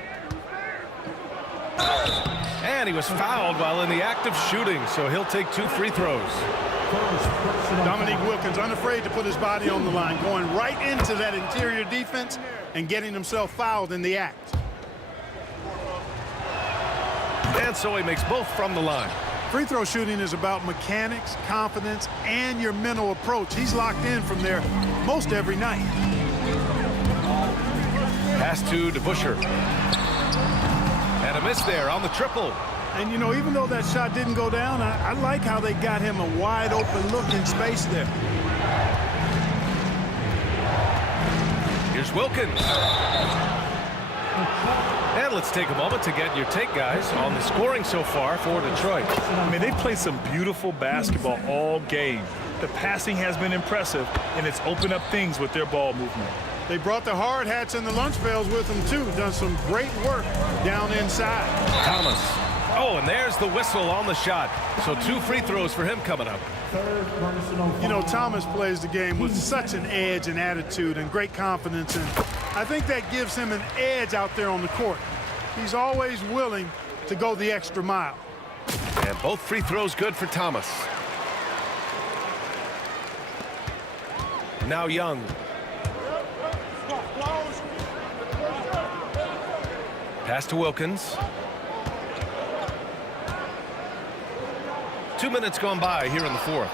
And he was fouled while in the act of shooting, so he'll take 2 free throws. Dominique Wilkins unafraid to put his body on the line, going right into that interior defense and getting himself fouled in the act. And so he makes both from the line. Free throw shooting is about mechanics, confidence, and your mental approach. He's locked in from there most every night. Pass to DeBusschere. And a miss there on the triple. And, you know, even though that shot didn't go down, I like how they got him a wide open look in space there. Here's Wilkins. And let's take a moment to get your take, guys, on the scoring so far for Detroit. I mean, they played some beautiful basketball all game. The passing has been impressive, and it's opened up things with their ball movement. They brought the hard hats and the lunch pails with them, too. Done some great work down inside. Thomas. Oh, and there's the whistle on the shot. So 2 free throws for him coming up. You know, Thomas plays the game with such an edge and attitude and great confidence, and I think that gives him an edge out there on the court. He's always willing to go the extra mile. And both free throws good for Thomas. Now Young. Pass to Wilkins. 2 minutes gone by here in the fourth.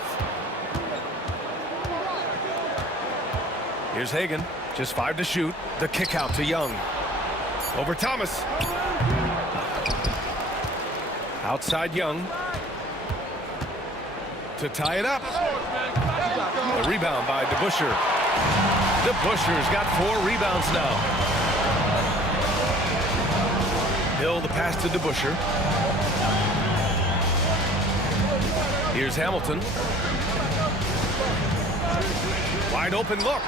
Here's Hagan. Just 5 to shoot. The kick out to Young. Over Thomas. Outside Young. To tie it up. The rebound by DeBusschere. DeBusschere's got 4 rebounds now. Hill, the pass to DeBusschere. Here's Hamilton. Wide open look.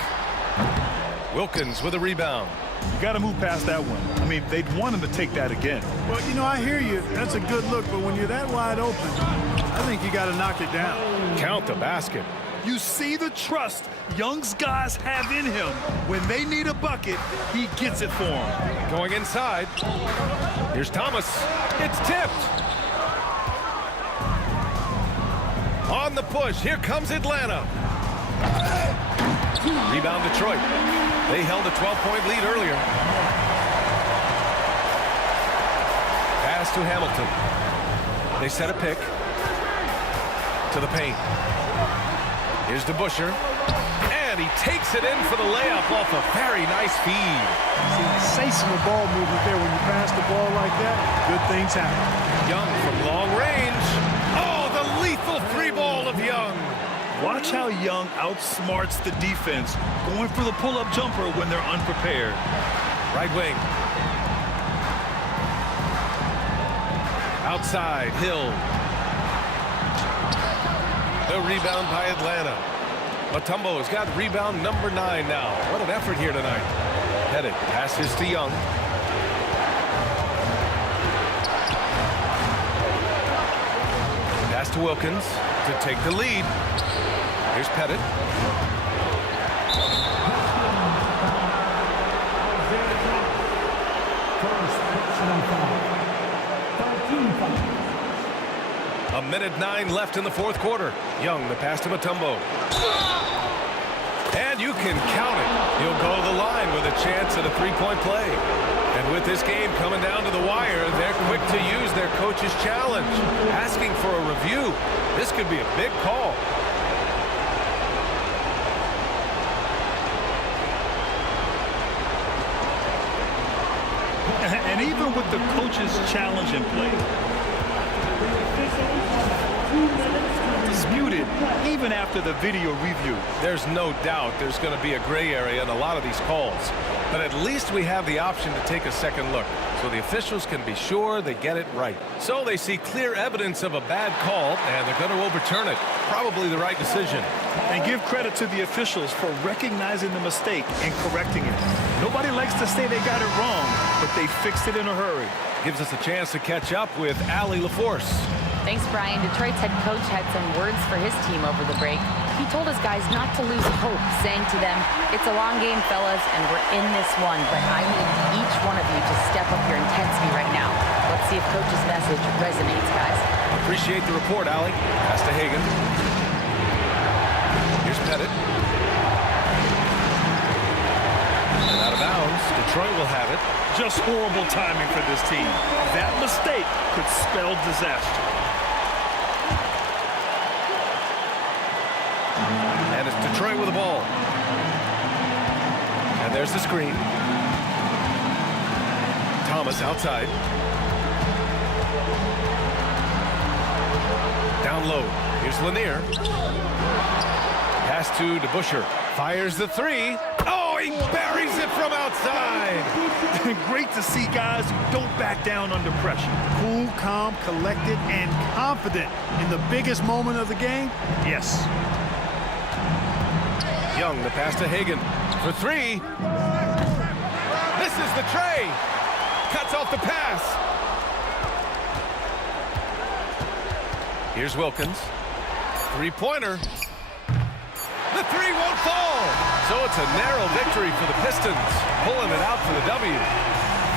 Wilkins with a rebound. You got to move past that one. I mean, they'd want him to take that again. Well, you know, I hear you. That's a good look, but when you're that wide open, I think you got to knock it down. Count the basket. You see the trust Young's guys have in him. When they need a bucket, he gets it for them. Going inside. Here's Thomas. It's tipped. On the push. Here comes Atlanta. Rebound Detroit. They held a 12-point lead earlier. Pass to Hamilton. They set a pick. To the paint. Here's DeBusschere. And he takes it in for the layup off a very nice feed. Sensational ball movement there when you pass the ball like that. Good things happen. Young from long range. Oh, the lethal 3-ball of Young. Watch how Young outsmarts the defense, going for the pull-up jumper when they're unprepared. Right wing. Outside, Hill. The rebound by Atlanta. Mutombo has got rebound number 9 now. What an effort here tonight. Pettit passes to Young. Pass to Wilkins to take the lead. Here's Pettit. First 1:09 left in the fourth quarter. Young, the pass to Mutombo. And you can count it. He'll go to the line with a chance at a three-point play. And with this game coming down to the wire, they're quick to use their coach's challenge, asking for a review. This could be a big call. And even with the coach's challenge in play, disputed even after the video review. There's no doubt there's going to be a gray area in a lot of these calls. But at least we have the option to take a second look, so the officials can be sure they get it right. So they see clear evidence of a bad call, and they're going to overturn it. Probably the right decision. And give credit to the officials for recognizing the mistake and correcting it. Nobody likes to say they got it wrong, but they fixed it in a hurry. Gives us a chance to catch up with Allie LaForce. Thanks, Brian. Detroit's head coach had some words for his team over the break. He told his guys not to lose hope, saying to them, "It's a long game, fellas, and we're in this one, but I need each one of you to step up your intensity right now." Let's see if coach's message resonates, guys. Appreciate the report, Allie. Pass to Hagan. Here's Pettit. And out of bounds. Detroit will have it. Just horrible timing for this team. That mistake could spell disaster. And it's Detroit with the ball. And there's the screen. Thomas outside. Down low. Here's Lanier. Pass to DeBusschere. Fires the three. Oh, he buries it from outside. Great to see guys who don't back down under pressure. Cool, calm, collected, and confident in the biggest moment of the game. Yes. Young, the pass to Hagan for three. This is the tray. Cuts off the pass. Here's Wilkins. Three-pointer. The three won't fall. So it's a narrow victory for the Pistons, pulling it out for the W.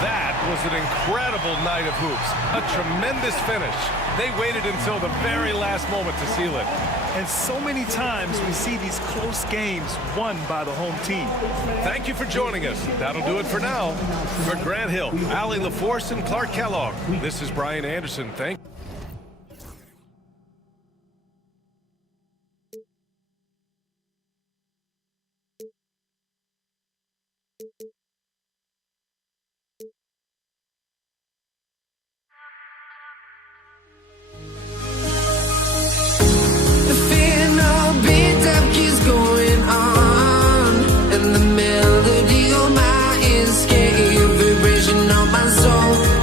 That was an incredible night of hoops. A tremendous finish. They waited until the very last moment to seal it. And so many times we see these close games won by the home team. Thank you for joining us. That'll do it for now. For Grant Hill, Allie LaForce, and Clark Kellogg, this is Brian Anderson. Thank you.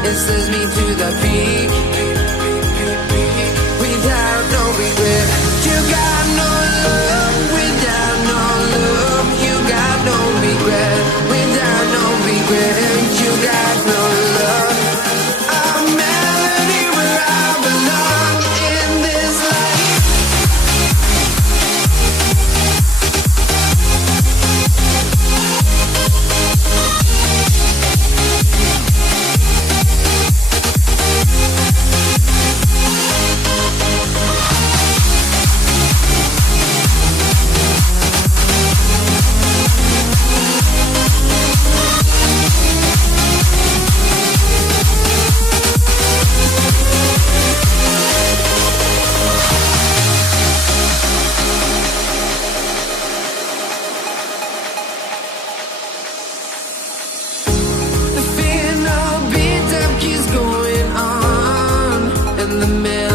It sends me to the peak without no regret. You got no love without no love. You got no regret without no regret. You got no love. A melody where I belong in this life. Man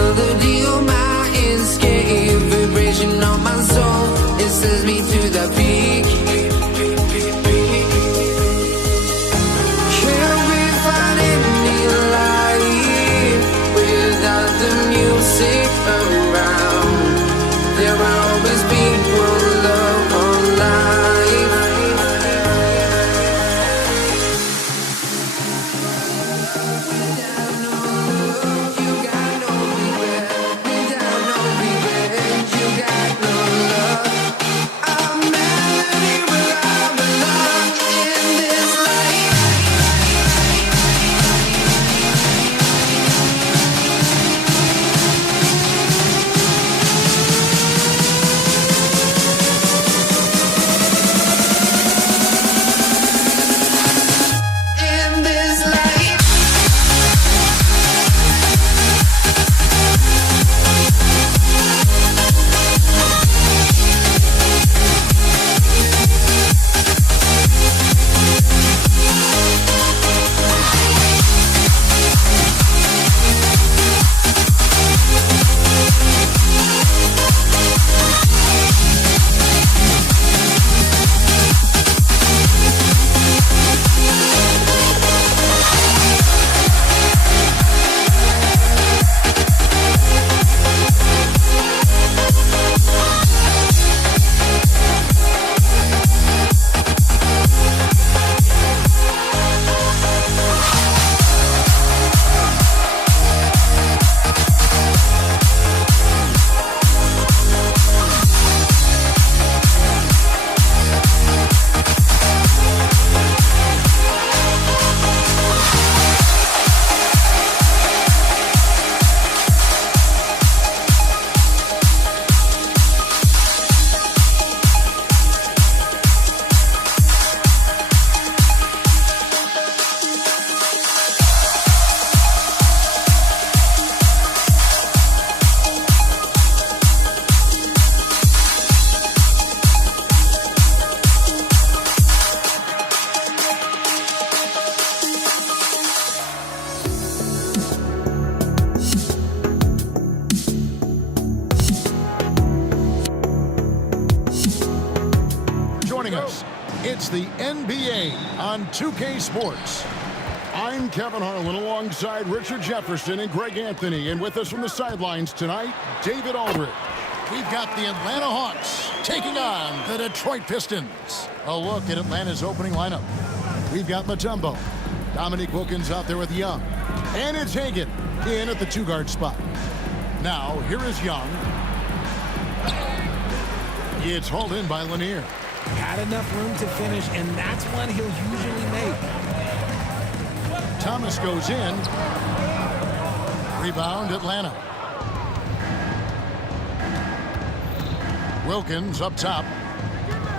It's the NBA on 2K Sports. I'm Kevin Harlan alongside Richard Jefferson and Greg Anthony. And with us from the sidelines tonight, David Aldridge. We've got the Atlanta Hawks taking on the Detroit Pistons. A look at Atlanta's opening lineup. We've got Mutombo. Dominique Wilkins out there with Young. And it's Hagan in at the two-guard spot. Now, here is Young. It's hauled in by Lanier. Had enough room to finish, and that's one he'll usually make. Thomas goes in. Rebound, Atlanta. Wilkins up top.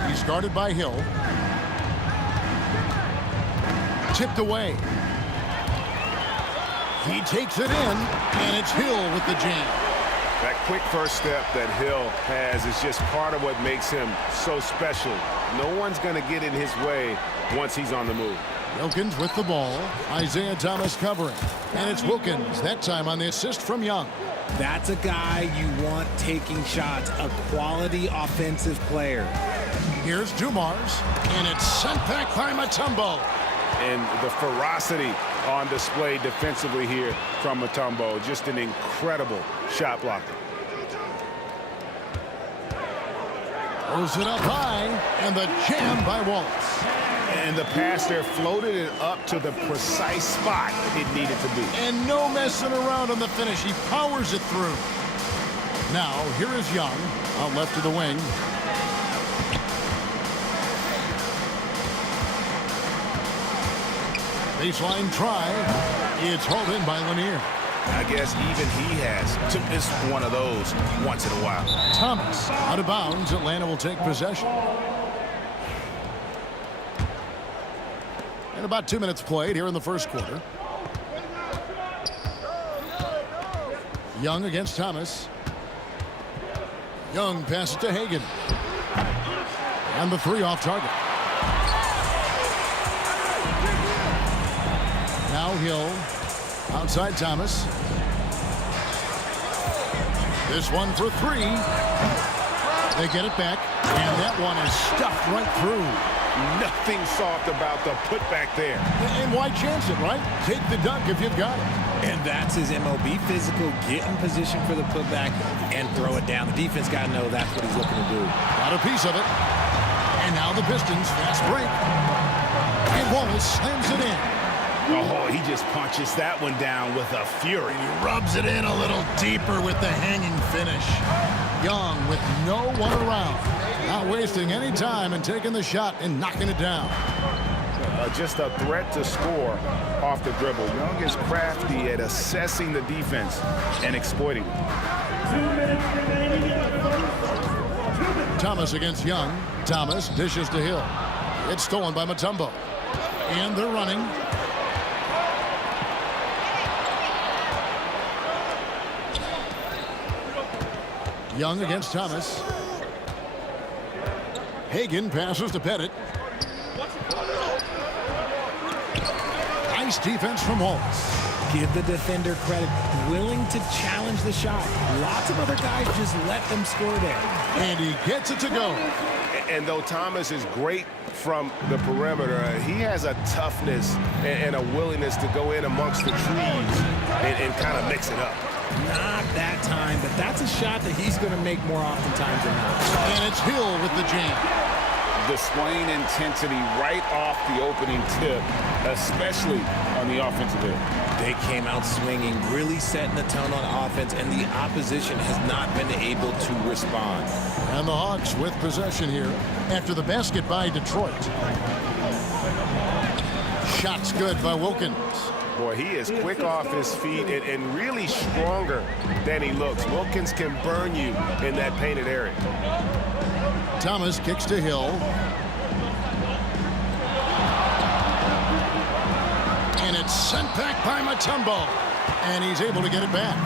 He's guarded by Hill. Tipped away. He takes it in, and it's Hill with the jam. That quick first step that Hill has is just part of what makes him so special. No one's going to get in his way once he's on the move. Wilkins with the ball. Isaiah Thomas covering. And it's Wilkins, that time on the assist from Young. That's a guy you want taking shots, a quality offensive player. Here's Dumars, and it's sent back by Mutombo. And the ferocity on display defensively here from Mutombo. Just an incredible shot blocker. Throws it up high, and the jam by Wallace. And the pass there floated it up to the precise spot it needed to be. And no messing around on the finish. He powers it through. Now, here is Young, out left to the wing. Baseline try. It's hauled in by Lanier. I guess even he has to miss one of those once in a while. Thomas out of bounds. Atlanta will take possession. And about 2 minutes played here in the first quarter. Young against Thomas. Young passes to Hagan. And the three off target. Now Hill outside Thomas. This one for three. They get it back, and that one is stuffed right through. Nothing soft about the putback there. And why chance it, right? Take the dunk if you've got it. And that's his MOB physical. Get in position for the putback and throw it down. The defense got to know that's what he's looking to do. Got a piece of it. And now the Pistons fast break. And Wallace slams it in. Oh, he just punches that one down with a fury. He rubs it in a little deeper with the hanging finish. Young with no one around. Not wasting any time and taking the shot and knocking it down. Just a threat to score off the dribble. Young is crafty at assessing the defense and exploiting it. Thomas against Young. Thomas dishes to Hill. It's stolen by Mutombo. And they're running. Young against Thomas. Hagan passes to Pettit. Nice defense from Wallace. Give the defender credit. Willing to challenge the shot. Lots of other guys just let them score there. And he gets it to go. And though Thomas is great from the perimeter, he has a toughness and a willingness to go in amongst the trees and kind of mix it up. Not that time, but that's a shot that he's going to make more oftentimes than not. And it's Hill with the jam. Displaying intensity right off the opening tip, especially on the offensive end. They came out swinging, really setting the tone on offense, and the opposition has not been able to respond. And the Hawks with possession here after the basket by Detroit. Shots good by Wilkins. Boy, he is quick off his feet and really stronger than he looks. Wilkins can burn you in that painted area. Thomas kicks to Hill. And it's sent back by Mutombo. And he's able to get it back.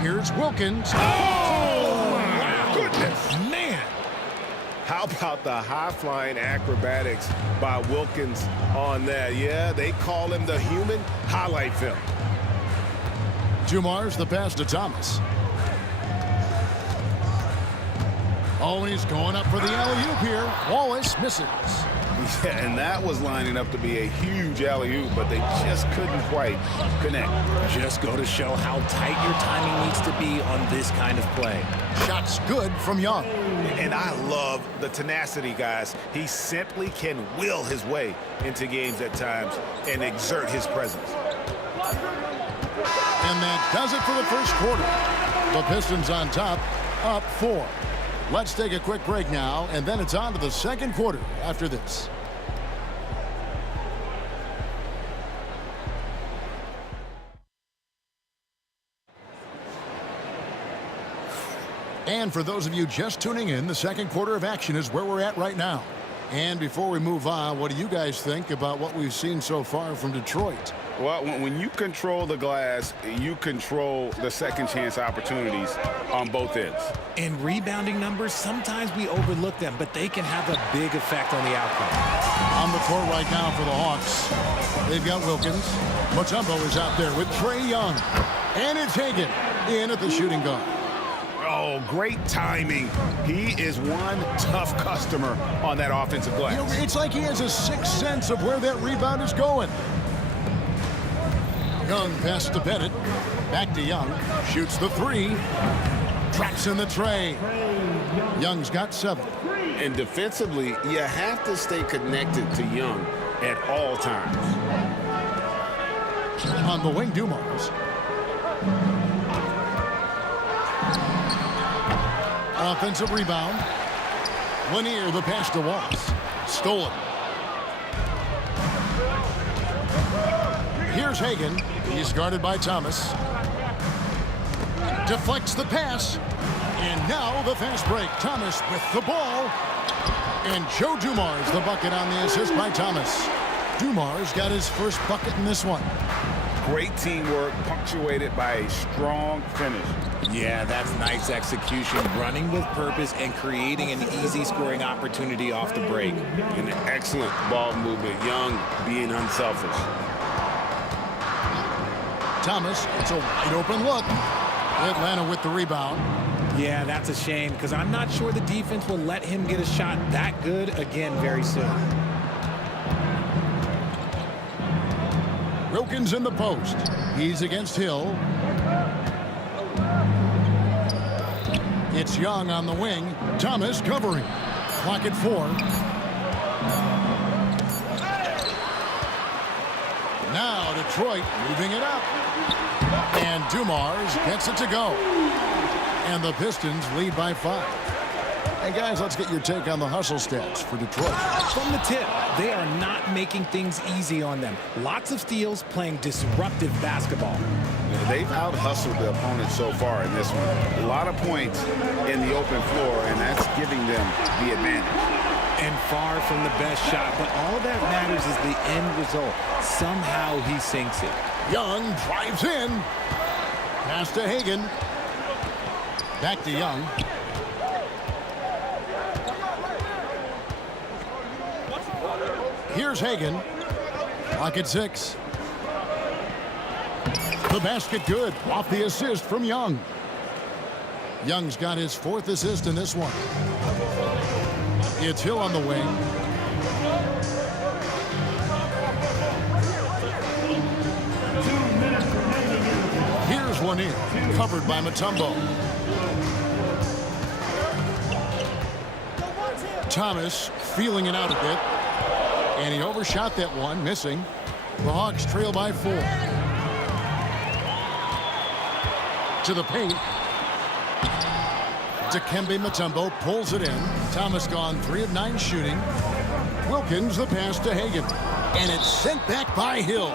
Here's Wilkins. Oh, my goodness. Man. How about the high-flying acrobatics by Wilkins on that? Yeah, they call him the human highlight film. Dumars the pass to Thomas. Oh, and he's going up for the alley-oop here. Wallace misses. Yeah, and that was lining up to be a huge alley-oop, but they just couldn't quite connect. Just go to show how tight your timing needs to be on this kind of play. Shot's good from Young. And I love the tenacity, guys. He simply can will his way into games at times and exert his presence. And that does it for the first quarter. The Pistons on top, up 4. Let's take a quick break now, and then it's on to the second quarter after this. And for those of you just tuning in, the second quarter of action is where we're at right now. And before we move on, what do you guys think about what we've seen so far from Detroit? Well, when you control the glass, you control the second chance opportunities on both ends. In rebounding numbers, sometimes we overlook them, but they can have a big effect on the outcome. On the court right now for the Hawks, they've got Wilkins. Mutombo is out there with Trae Young. And it's Hagan in at the shooting guard. Oh, great timing. He is one tough customer on that offensive glass. You know, it's like he has a sixth sense of where that rebound is going. Young pass to Bennett. Back to Young. Shoots the 3. Tracks in the tray. Young's got 7. And defensively, you have to stay connected to Young at all times. On the wing, Dumars. Offensive rebound. Lanier, the pass to Wallace. Stolen. Here's Hagan. He's guarded by Thomas. Deflects the pass. And now the fast break. Thomas with the ball. And Joe Dumars the bucket on the assist by Thomas. Dumars got his first bucket in this one. Great teamwork, punctuated by a strong finish. Yeah, that's nice execution, running with purpose and creating an easy scoring opportunity off the break. An excellent ball movement. Young being unselfish. Thomas, it's a wide open look. Atlanta with the rebound. Yeah, that's a shame because I'm not sure the defense will let him get a shot that good again very soon. Wilkins in the post. He's against Hill. It's Young on the wing. Thomas covering. Clock at 4. Now Detroit moving it up. And Dumars gets it to go. And the Pistons lead by 5. Hey, guys, let's get your take on the hustle stats for Detroit. From the tip, they are not making things easy on them. Lots of steals, playing disruptive basketball. They've out-hustled the opponent so far in this one. A lot of points in the open floor, and that's giving them the advantage. And far from the best shot, but all that matters is the end result. Somehow he sinks it. Young drives in. Pass to Hagan. Back to Young. Here's Hagan. Clock at 6. The basket good. Off the assist from Young. Young's got his 4th assist in this one. It's Hill on the wing. Here's Lanier. Covered by Mutombo. Thomas feeling it out a bit. And he overshot that one, missing. The Hawks trail by 4. To the paint. Dikembe Mutombo pulls it in. Thomas gone 3 of 9 shooting. Wilkins the pass to Hagan. And it's sent back by Hill.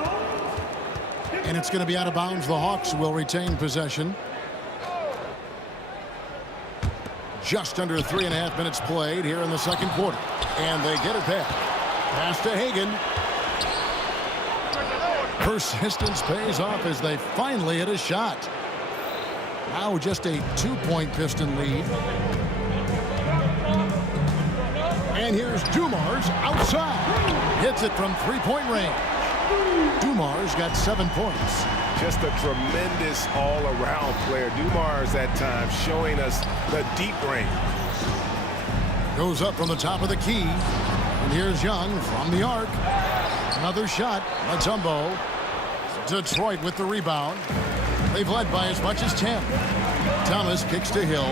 And it's going to be out of bounds. The Hawks will retain possession. Just under 3.5 minutes played here in the second quarter. And they get it back. Pass to Hagan. Persistence pays off as they finally hit a shot. Now just a 2-point Piston lead. And here's Dumars outside. Hits it from 3-point range. Dumars got 7 points. Just a tremendous all-around player. Dumars at times showing us the deep range. Goes up from the top of the key. And here's Young from the arc. Another shot. Mutombo. Detroit with the rebound. They've led by as much as 10. Thomas kicks to Hill.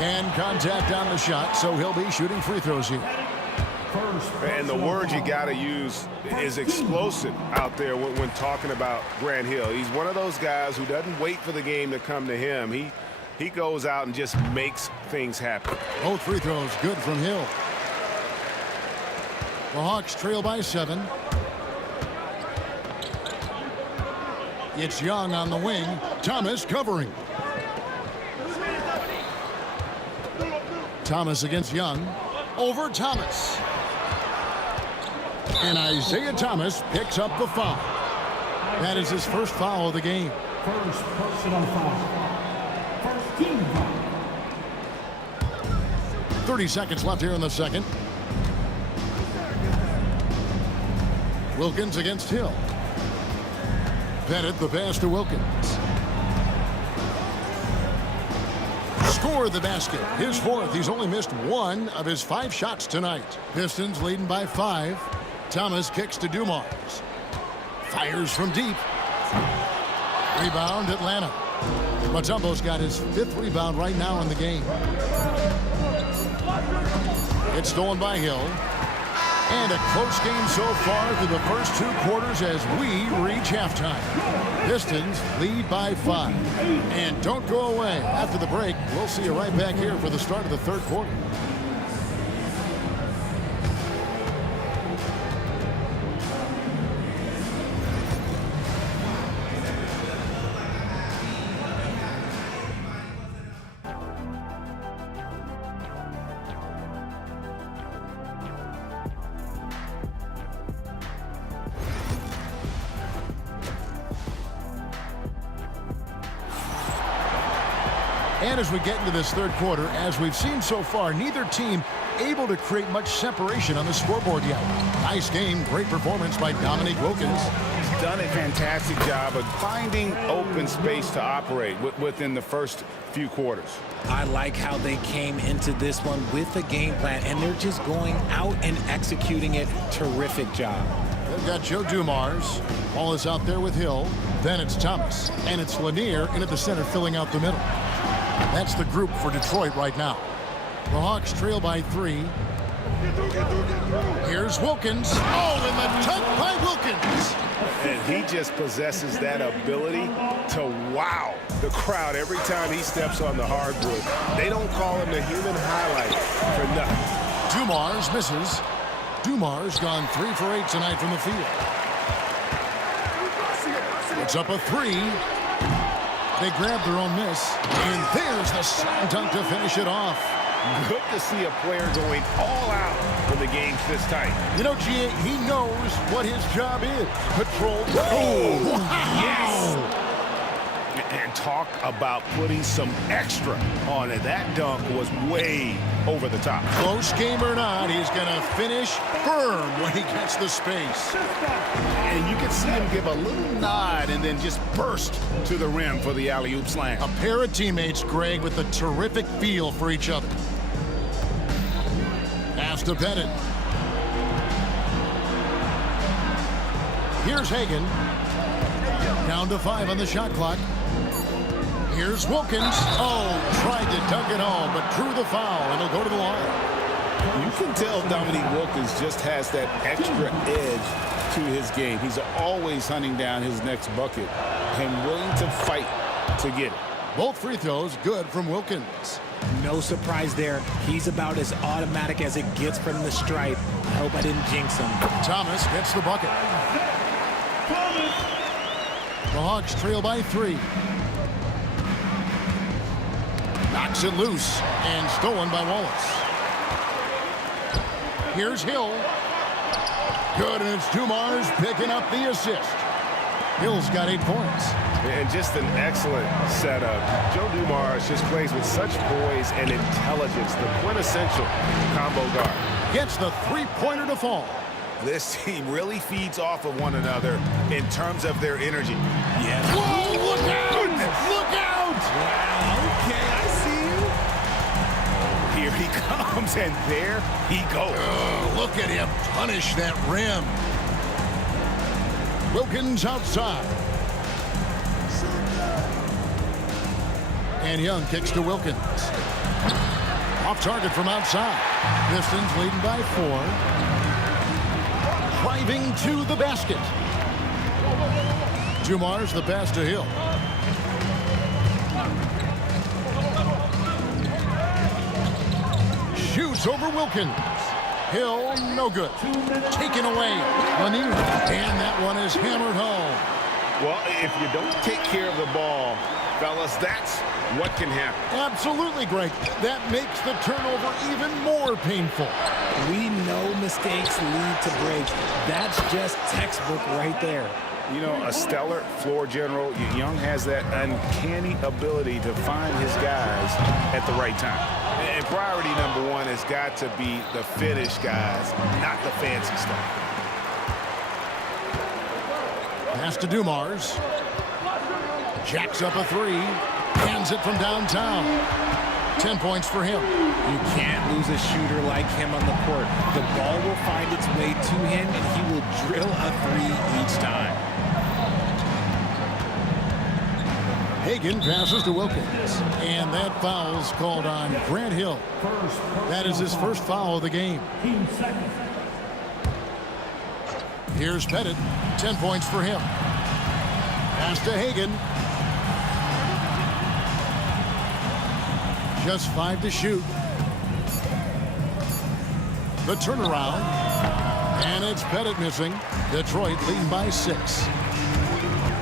And contact on the shot, so he'll be shooting free throws here. And the word you got to use is explosive out there when talking about Grant Hill. He's one of those guys who doesn't wait for the game to come to him. He goes out and just makes things happen. Both free throws good from Hill. The Hawks trail by 7. It's Young on the wing. Thomas covering. Thomas against Young. Over Thomas. And Isaiah Thomas picks up the foul. That is his first foul of the game. First personal foul. First team foul. 30 seconds left here in the second. Wilkins against Hill. Bennett the pass to Wilkins. Score the basket. His fourth. He's only missed 1 of his 5 shots tonight. Pistons leading by 5. Thomas kicks to Dumars. Fires from deep. Rebound Atlanta. Mutombo's got his 5th rebound right now in the game. It's stolen by Hill. And a close game so far through the first 2 quarters as we reach halftime. Pistons lead by 5. And don't go away. After the break, we'll see you right back here for the start of the 3rd quarter. And as we get into this 3rd quarter, as we've seen so far, neither team able to create much separation on the scoreboard yet. Nice game, great performance by Dominique Wilkins. He's done a fantastic job of finding open space to operate within the first few quarters. I like how they came into this one with a game plan, and they're just going out and executing it. Terrific job. They've got Joe Dumars. Ball is out there with Hill. Then it's Thomas. And it's Lanier in at the center, filling out the middle. That's the group for Detroit right now. The Hawks trail by 3. Here's Wilkins. Oh, and the dunk by Wilkins. And he just possesses that ability to wow the crowd every time he steps on the hardwood. They don't call him the human highlight for nothing. Dumars misses. Dumars gone 3 for 8 tonight from the field. It's up a 3. They grab their own miss, and there's the slam dunk to finish it off. Good to see a player going all out when the game's this tight. You know, G.A., he knows what his job is. Patrol. Oh, wow. Yes! And talk about putting some extra on it. That dunk was way over the top. Close game or not, he's going to finish firm when he gets the space. And you can see him give a little nod and then just burst to the rim for the alley-oop slam. A pair of teammates, Greg, with a terrific feel for each other. Pass to Bennett. Here's Hagan. Down to 5 on the shot clock. Here's Wilkins. Oh, tried to dunk it home, but drew the foul, and he'll go to the line. You can tell Dominique Wilkins just has that extra edge to his game. He's always hunting down his next bucket and willing to fight to get it. Both free throws good from Wilkins. No surprise there. He's about as automatic as it gets from the stripe. I hope I didn't jinx him. Thomas gets the bucket. The Hawks trail by 3. Knocks it loose and stolen by Wallace. Here's Hill. Good, and it's Dumars picking up the assist. Hill's got 8 points. And just an excellent setup. Joe Dumars just plays with such poise and intelligence, the quintessential combo guard. Gets the 3-pointer to fall. This team really feeds off of one another in terms of their energy. Yeah. Whoa, look out! Goodness. Look out! Wow, okay, I see you. and there he goes. Look at him punish that rim. Wilkins outside. And Young kicks to Wilkins. Off target from outside. Pistons leading by 4. Driving to the basket. Dumar's the pass to Hill. Shoots over Wilkins. Hill, no good. Taken away. Lanier. And that one is hammered home. Well, if you don't take care of the ball, fellas, that's what can happen. Absolutely, Greg. That makes the turnover even more painful. We know mistakes lead to breaks. That's just textbook right there. You know, a stellar floor general. Young has that uncanny ability to find his guys at the right time. And priority number 1 has got to be the finish, guys, not the fancy stuff. Pass to Dumars. Jacks up a 3. Hands it from downtown. 10 points for him. You can't lose a shooter like him on the court. The ball will find its way to him, and he will drill a 3 each time. Hagan passes to Wilkins. And that foul's called on Grant Hill. That is his first foul of the game. Here's Pettit. 10 points for him. Pass to Hagan. Just 5 to shoot. The turnaround. And it's Pettit missing. Detroit leading by 6.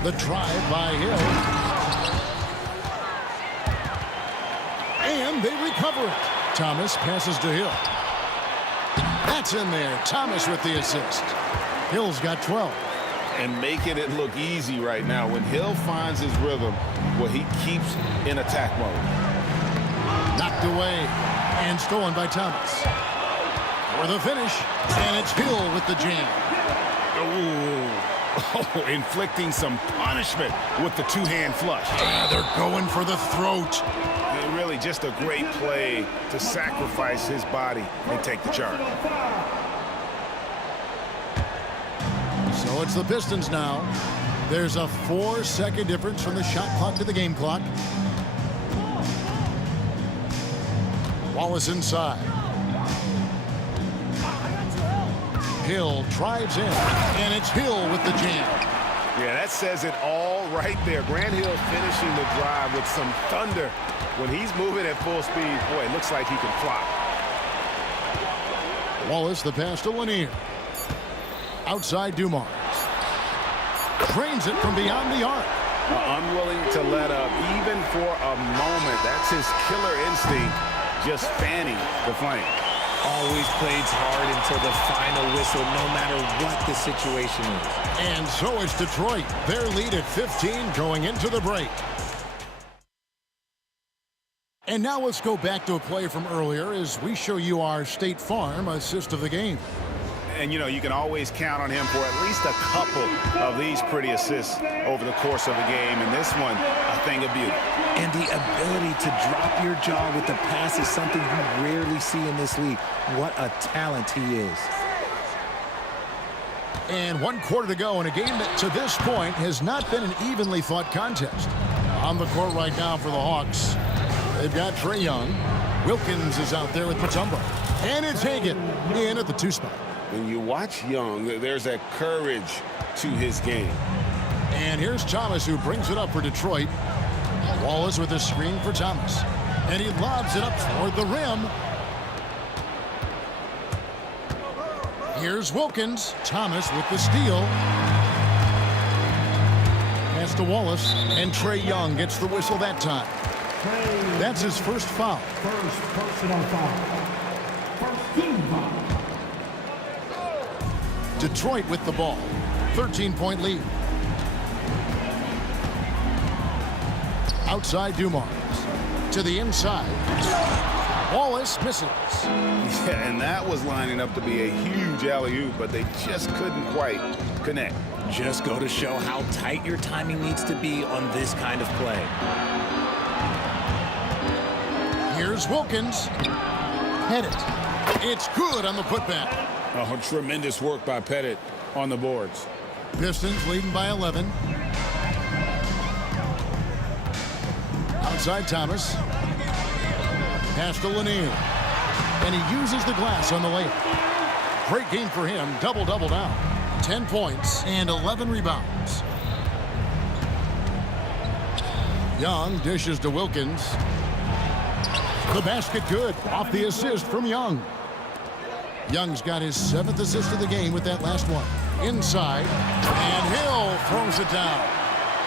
The drive by Hill. And they recover it. Thomas passes to Hill. That's in there. Thomas with the assist. Hill's got 12. And making it look easy right now. When Hill finds his rhythm, well, he keeps in attack mode. Knocked away and stolen by Thomas. For the finish, and it's Hill with the jam. Oh, inflicting some punishment with the 2-hand flush. They're going for the throat. Really just a great play to sacrifice his body and take the charge. So it's the Pistons now. There's a 4-second difference from the shot clock to the game clock. Wallace inside. Hill drives in, and it's Hill with the jam. Yeah, that says it all right there. Grant Hill finishing the drive with some thunder. When he's moving at full speed, boy, it looks like he can fly. Wallace, the pass to Lanier. Outside Dumars. Trains it from beyond the arc. Unwilling to let up, even for a moment. That's his killer instinct, just fanning the flame. Always plays hard until the final whistle, no matter what the situation is. And so it's Detroit. Their lead at 15 going into the break. And now let's go back to a play from earlier as we show you our State Farm assist of the game. And, you know, you can always count on him for at least a couple of these pretty assists over the course of a game. And this one, a thing of beauty. And the ability to drop your jaw with the pass is something you rarely see in this league. What a talent he is. And 1 quarter to go in a game that to this point has not been an evenly fought contest. On the court right now for the Hawks, they've got Trae Young. Wilkins is out there with Mutombo. And it's Hagan in at the 2 spot. When you watch Young, there's that courage to his game. And here's Thomas, who brings it up for Detroit. Wallace with a screen for Thomas. And he lobs it up toward the rim. Here's Wilkins. Thomas with the steal. Pass to Wallace. And Trae Young gets the whistle that time. That's his first foul. First personal foul. First team foul. Detroit with the ball. 13-point lead. Outside Dumars. To the inside. Wallace misses. Yeah, and that was lining up to be a huge alley-oop, but they just couldn't quite connect. Just go to show how tight your timing needs to be on this kind of play. Here's Wilkins. Pettit. It's good on the putback. Oh, tremendous work by Pettit on the boards. Pistons leading by 11. Outside Thomas. Pass to Lanier. And he uses the glass on the layup. Great game for him. Double-double now. 10 points and 11 rebounds. Young dishes to Wilkins. The basket good off the assist from Young. Young's got his 7th assist of the game with that last one. Inside, and Hill throws it down.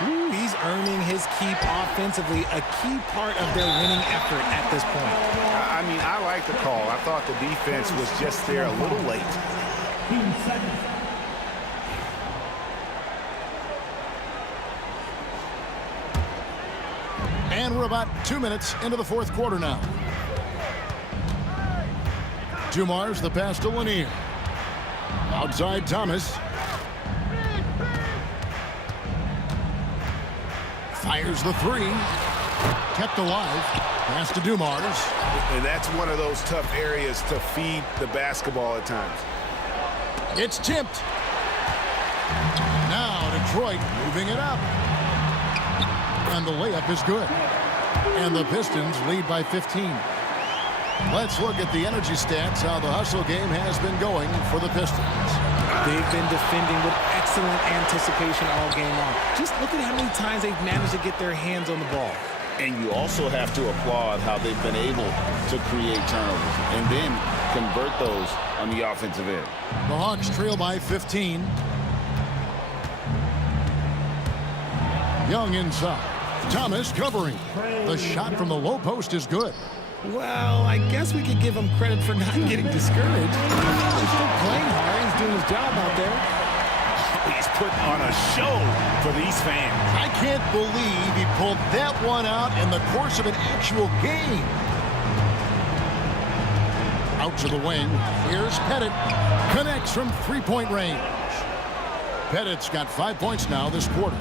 Ooh, he's earning his keep offensively, a key part of their winning effort at this point. I mean, I like the call. I thought the defense was just there a little late. And we're about 2 minutes into the fourth quarter now. Dumars the pass to Lanier. Outside Thomas. Fires the three. Kept alive. Pass to Dumars. And that's one of those tough areas to feed the basketball at times. It's tipped. Now Detroit moving it up. And the layup is good. And the Pistons lead by 15. Let's look at the energy stats, how the hustle game has been going for the Pistons. They've been defending with excellent anticipation all game long. Just look at how many times they've managed to get their hands on the ball. And you also have to applaud how they've been able to create turnovers and then convert those on the offensive end. The Hawks trail by 15. Young inside. Thomas covering. The shot from the low post is good. Well, I guess we could give him credit for not getting discouraged. He's still playing hard. He's doing his job out there. He's putting on a show for these fans. I can't believe he pulled that one out in the course of an actual game. Out to the wing. Here's Pettit. Connects from three-point range. Pettit's got 5 points now this quarter.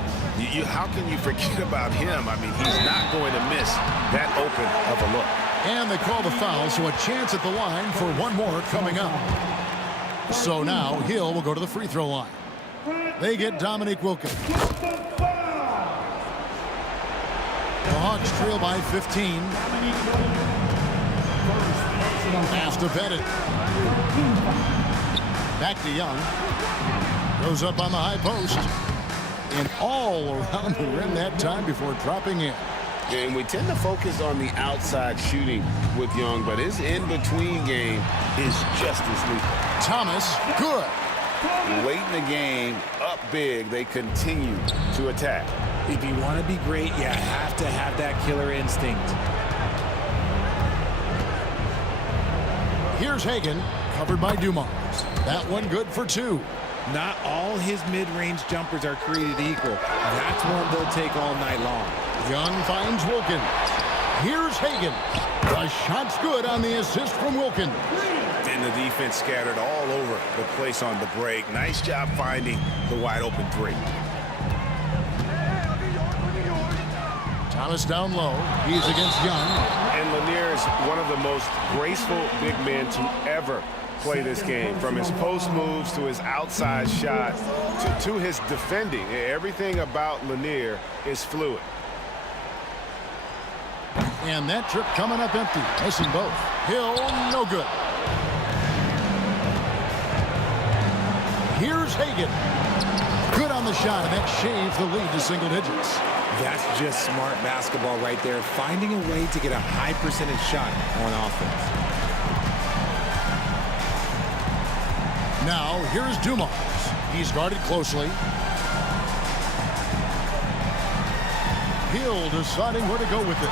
How can you forget about him? I mean, he's not going to miss that open of a look. And they call the foul, so a chance at the line for one more coming up. So now Hill will go to the free throw line. They get Dominique Wilkins. The Hawks trail by 15. Pass to Pettit. Back to Young. Goes up on the high post. And all around the rim that time before dropping in. And we tend to focus on the outside shooting with Young, but his in-between game is just as lethal. Thomas, good. Late in the game, up big, they continue to attack. If you want to be great, you have to have that killer instinct. Here's Hagan, covered by Dumars. That one good for 2. Not all his mid-range jumpers are created equal. That's one they'll take all night long. Young finds Wilkins. Here's Hagan. The shot's good on the assist from Wilkins. And the defense scattered all over the place on the break. Nice job finding the wide open three. Thomas down low. He's against Young. And Lanier is one of the most graceful big men to ever play this game. From his post moves to his outside shot to his defending. Everything about Lanier is fluid. And that trip coming up empty. Missing both. Hill, no good. Here's Hagan. Good on the shot, and that shaves the lead to single digits. That's just smart basketball right there. Finding a way to get a high percentage shot on offense. Now, here's Dumars. He's guarded closely. Hill deciding where to go with it.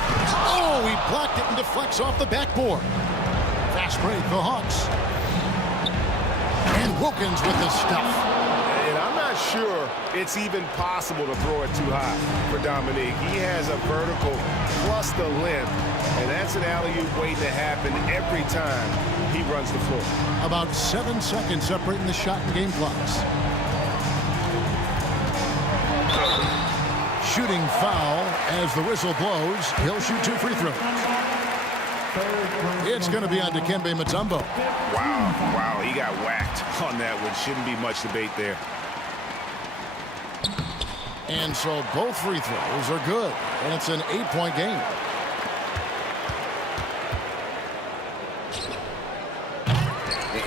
Oh, he blocked it and deflects off the backboard. Fast break, the Hawks. And Wilkins with the stuff. And I'm not sure it's even possible to throw it too high for Dominique. He has a vertical plus the length, and that's an alley-oop waiting to happen every time he runs the floor. About 7 seconds separating the shot and game clocks. Shooting foul as the whistle blows. He'll shoot 2 free throws. It's going to be on Dikembe Mutombo. Wow, he got whacked on that one. Shouldn't be much debate there. And so both free throws are good, and it's an 8-point game.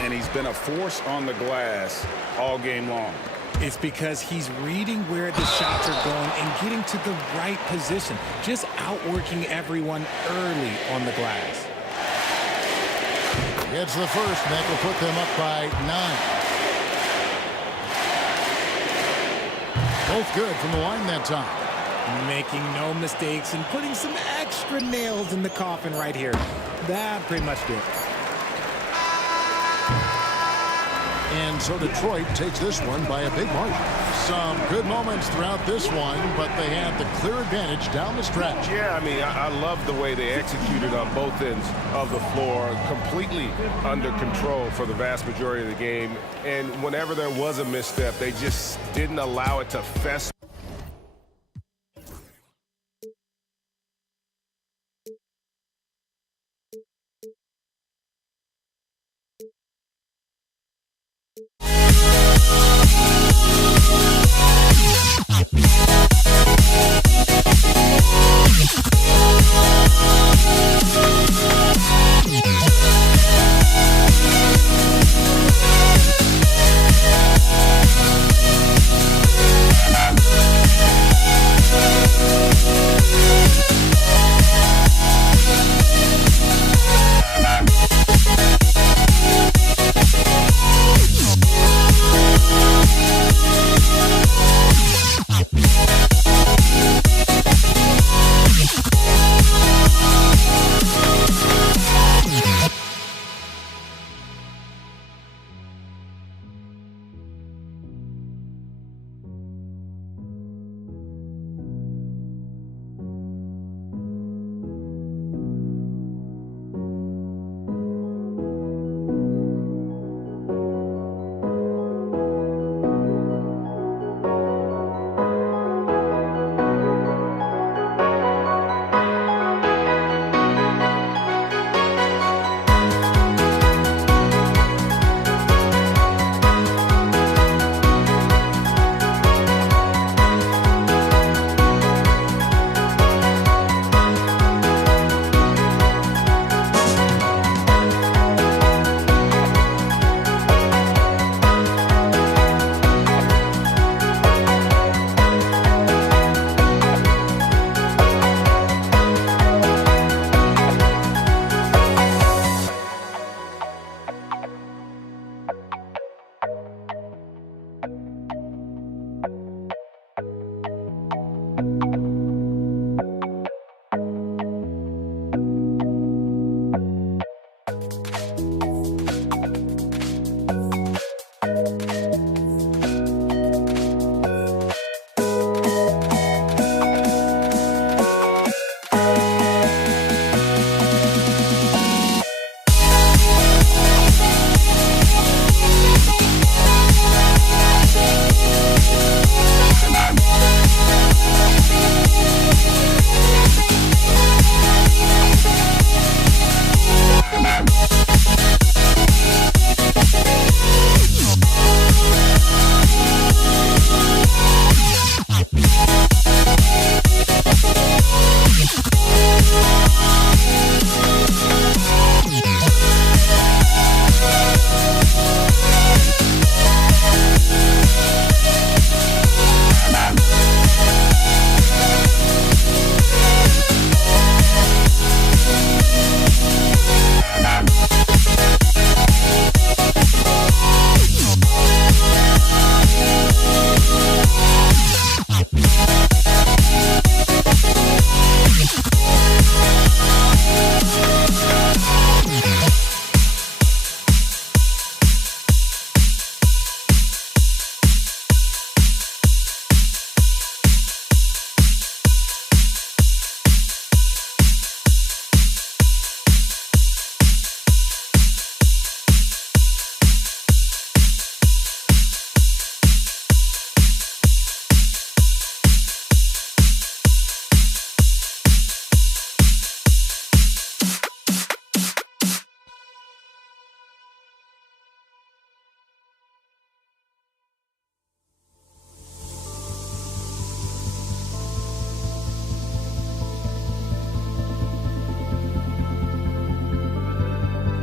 And he's been a force on the glass all game long. It's because he's reading where the shots are going and getting to the right position, just outworking everyone early on the glass. Gets the first, and that will put them up by 9. Both good from the line that time. Making no mistakes and putting some extra nails in the coffin right here. That pretty much did. And so Detroit takes this one by a big margin. Some good moments throughout this one, but they had the clear advantage down the stretch. Yeah, I mean, I love the way they executed on both ends of the floor, completely under control for the vast majority of the game. And whenever there was a misstep, they just didn't allow it to fester.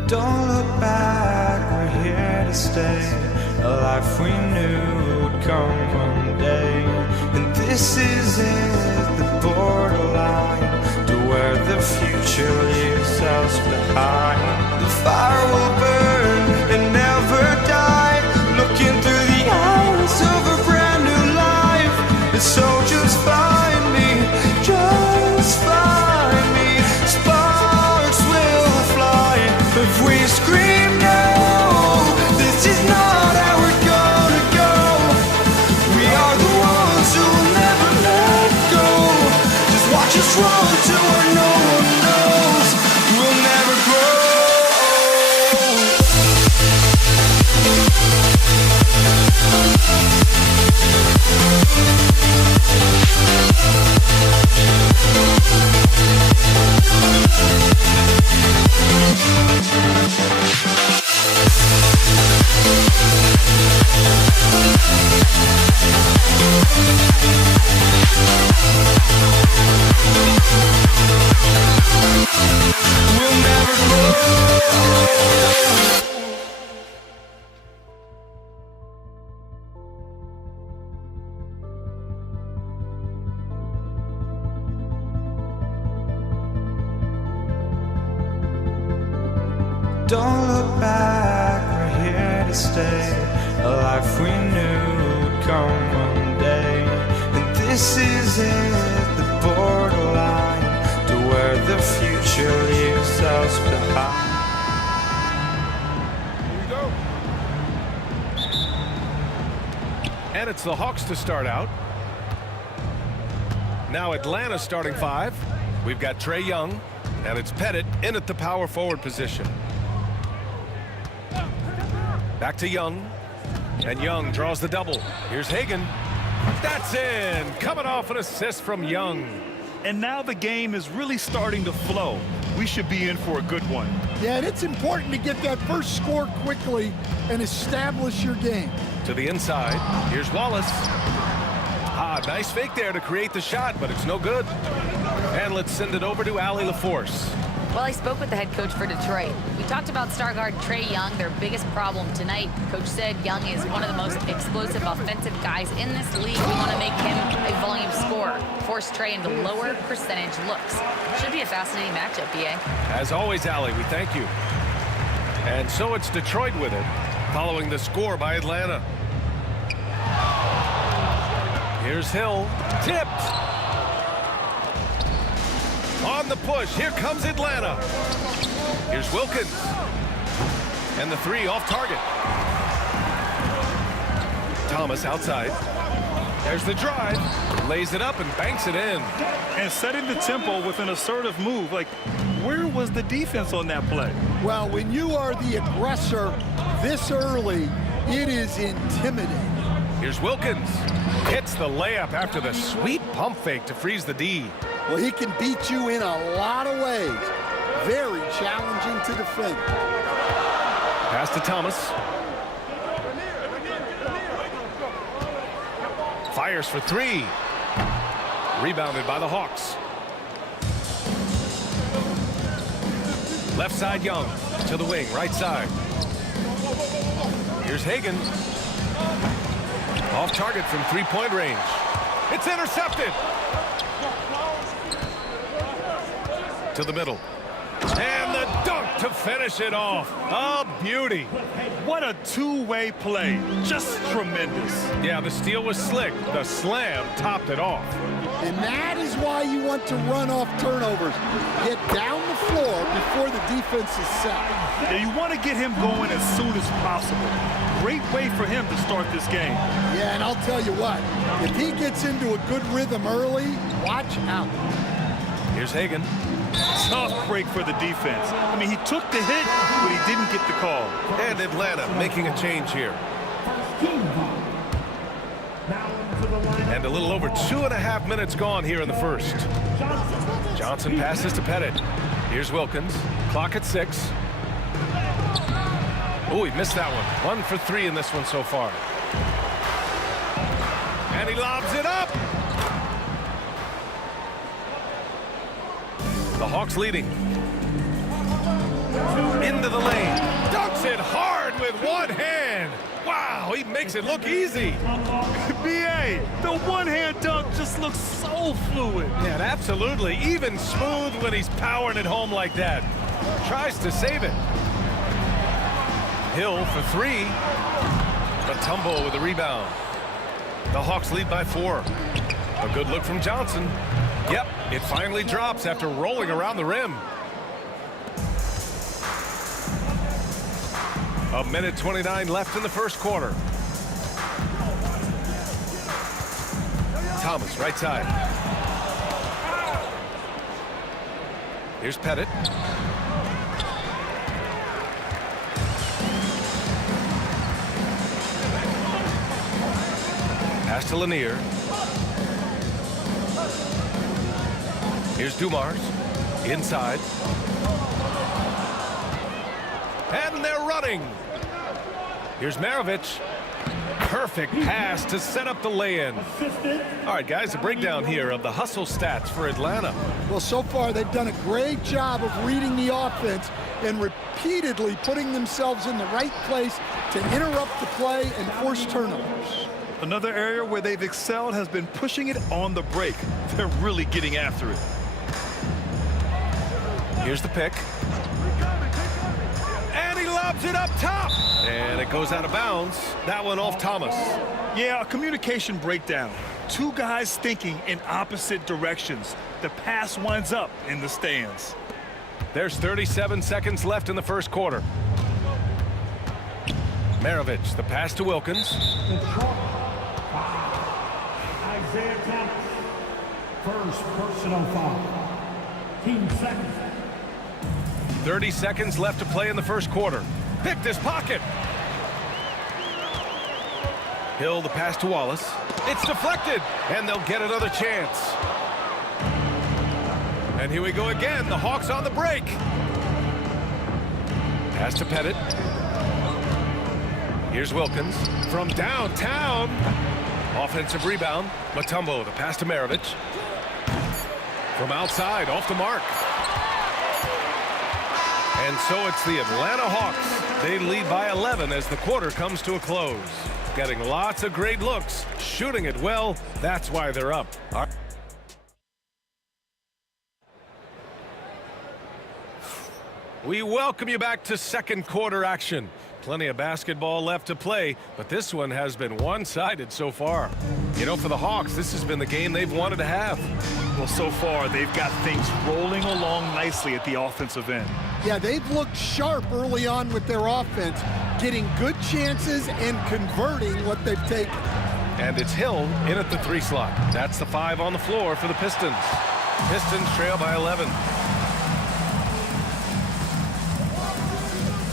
Don't look back, we're here to stay. A life we knew would come one day. And this is it, the borderline to where the future leaves us behind. The fire will burn and never die, looking through the eyes of a brand new life. And so just find me, just find me. Sparks will fly if we scream no. This is not how we're gonna go. We are the ones who will never let go. Just watch us run to where no one knows. We'll never grow. We'll never grow. Don't look back, we're here to stay. A life we knew would come one day. And this is it, the borderline to where the future leaves us behind. And it's the Hawks to start out. Now Atlanta starting 5. We've got Trae Young, and it's Pettit in at the power forward position. Back to Young, and Young draws the double. Here's Hagan. That's in. Coming off an assist from Young. And now the game is really starting to flow. We should be in for a good one. Yeah, and it's important to get that first score quickly and establish your game. To the inside. Here's Wallace. Nice fake there to create the shot, but it's no good. And let's send it over to Allie LaForce. Well, I spoke with the head coach for Detroit. We talked about star guard Trae Young, their biggest problem tonight. Coach said Young is one of the most explosive offensive guys in this league. We want to make him a volume scorer, force Trae into lower percentage looks. Should be a fascinating matchup, BA. As always, Allie, we thank you. And so it's Detroit with it, following the score by Atlanta. Here's Hill, tipped. On the push, here comes Atlanta. Here's Wilkins. And the 3 off target. Thomas outside. There's the drive. Lays it up and banks it in. And setting the tempo with an assertive move. Like, where was the defense on that play? Well, when you are the aggressor this early, it is intimidating. Here's Wilkins. Hits the layup after the sweet pump fake to freeze the D. Well, he can beat you in a lot of ways. Very challenging to defend. Pass to Thomas. Fires for 3. Rebounded by the Hawks. Left side Young. To the wing, right side. Here's Hagan. Off target from 3-point range. It's intercepted. To the middle. And the dunk to finish it off. A beauty. What a two-way play. Just tremendous. Yeah, the steal was slick. The slam topped it off. And that is why you want to run off turnovers. Get down the floor before the defense is set. Yeah, you want to get him going as soon as possible. Great way for him to start this game. Yeah, and I'll tell you what. If he gets into a good rhythm early, watch out. Here's Hagan. Tough break for the defense. I mean, he took the hit, but he didn't get the call. And Atlanta making a change here. And a little over 2.5 minutes gone here in the first. Johnson passes to Pettit. Here's Wilkins. Clock at 6. Oh, he missed that one. 1 for 3 in this one so far. And he lobs it up. The Hawks leading. Into the lane. Dunks it hard with one hand. Wow, he makes it look easy. B.A., the one-hand dunk just looks so fluid. Yeah, absolutely. Even smooth when he's powering it home like that. Tries to save it. Hill for three. Mutombo with the rebound. The Hawks lead by 4. A good look from Johnson. Yep, it finally drops after rolling around the rim. A minute 29 left in the first quarter. Thomas, right side. Here's Pettit. Pass to Lanier. Here's Dumars. Inside. And they're running. Here's Maravich. Perfect pass to set up the lay-in. All right, guys, a breakdown here of the hustle stats for Atlanta. Well, so far they've done a great job of reading the offense and repeatedly putting themselves in the right place to interrupt the play and force turnovers. Another area where they've excelled has been pushing it on the break. They're really getting after it. Here's the pick. And he lobs it up top. And it goes out of bounds. That one off Thomas. Yeah, a communication breakdown. Two guys thinking in opposite directions. The pass winds up in the stands. There's 37 seconds left in the first quarter. Maravich, the pass to Wilkins. Isaiah Thomas. First personal foul. Team second. 30 seconds left to play in the first quarter. Picked his pocket. Hill, the pass to Wallace. It's deflected, and they'll get another chance. And here we go again. The Hawks on the break. Pass to Pettit. Here's Wilkins from downtown. Offensive rebound. Mutombo, the pass to Maravich. From outside, off the mark. And so it's the Atlanta Hawks. They lead by 11 as the quarter comes to a close. Getting lots of great looks, shooting it well. That's why they're up. We welcome you back to second quarter action. Plenty of basketball left to play, but this one has been one-sided so far. You know, for the Hawks, this has been the game they've wanted to have. Well, so far, they've got things rolling along nicely at the offensive end. Yeah, they've looked sharp early on with their offense, getting good chances and converting what they've taken. And it's Hill in at the 3 slot. That's the 5 on the floor for the Pistons. Pistons trail by 11.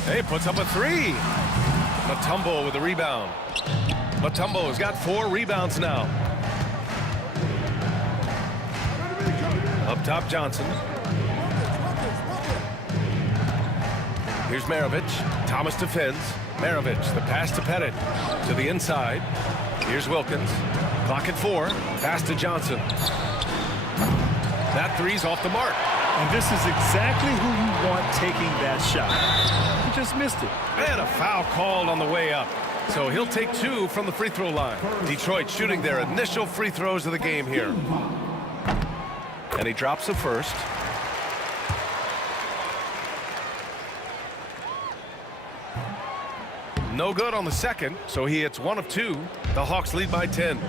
Hey, puts up a 3. Mutombo with the rebound. Mutombo has got 4 rebounds now. Up top, Johnson. Here's Maravich. Thomas defends. Maravich, the pass to Pettit. To the inside. Here's Wilkins. Clock at 4. Pass to Johnson. That 3's off the mark. And this is exactly who you want taking that shot. He just missed it. And a foul called on the way up. So he'll take 2 from the free throw line. Detroit shooting their initial free throws of the game here. And he drops the first. No good on the second, so he hits 1 of 2. The Hawks lead by 10.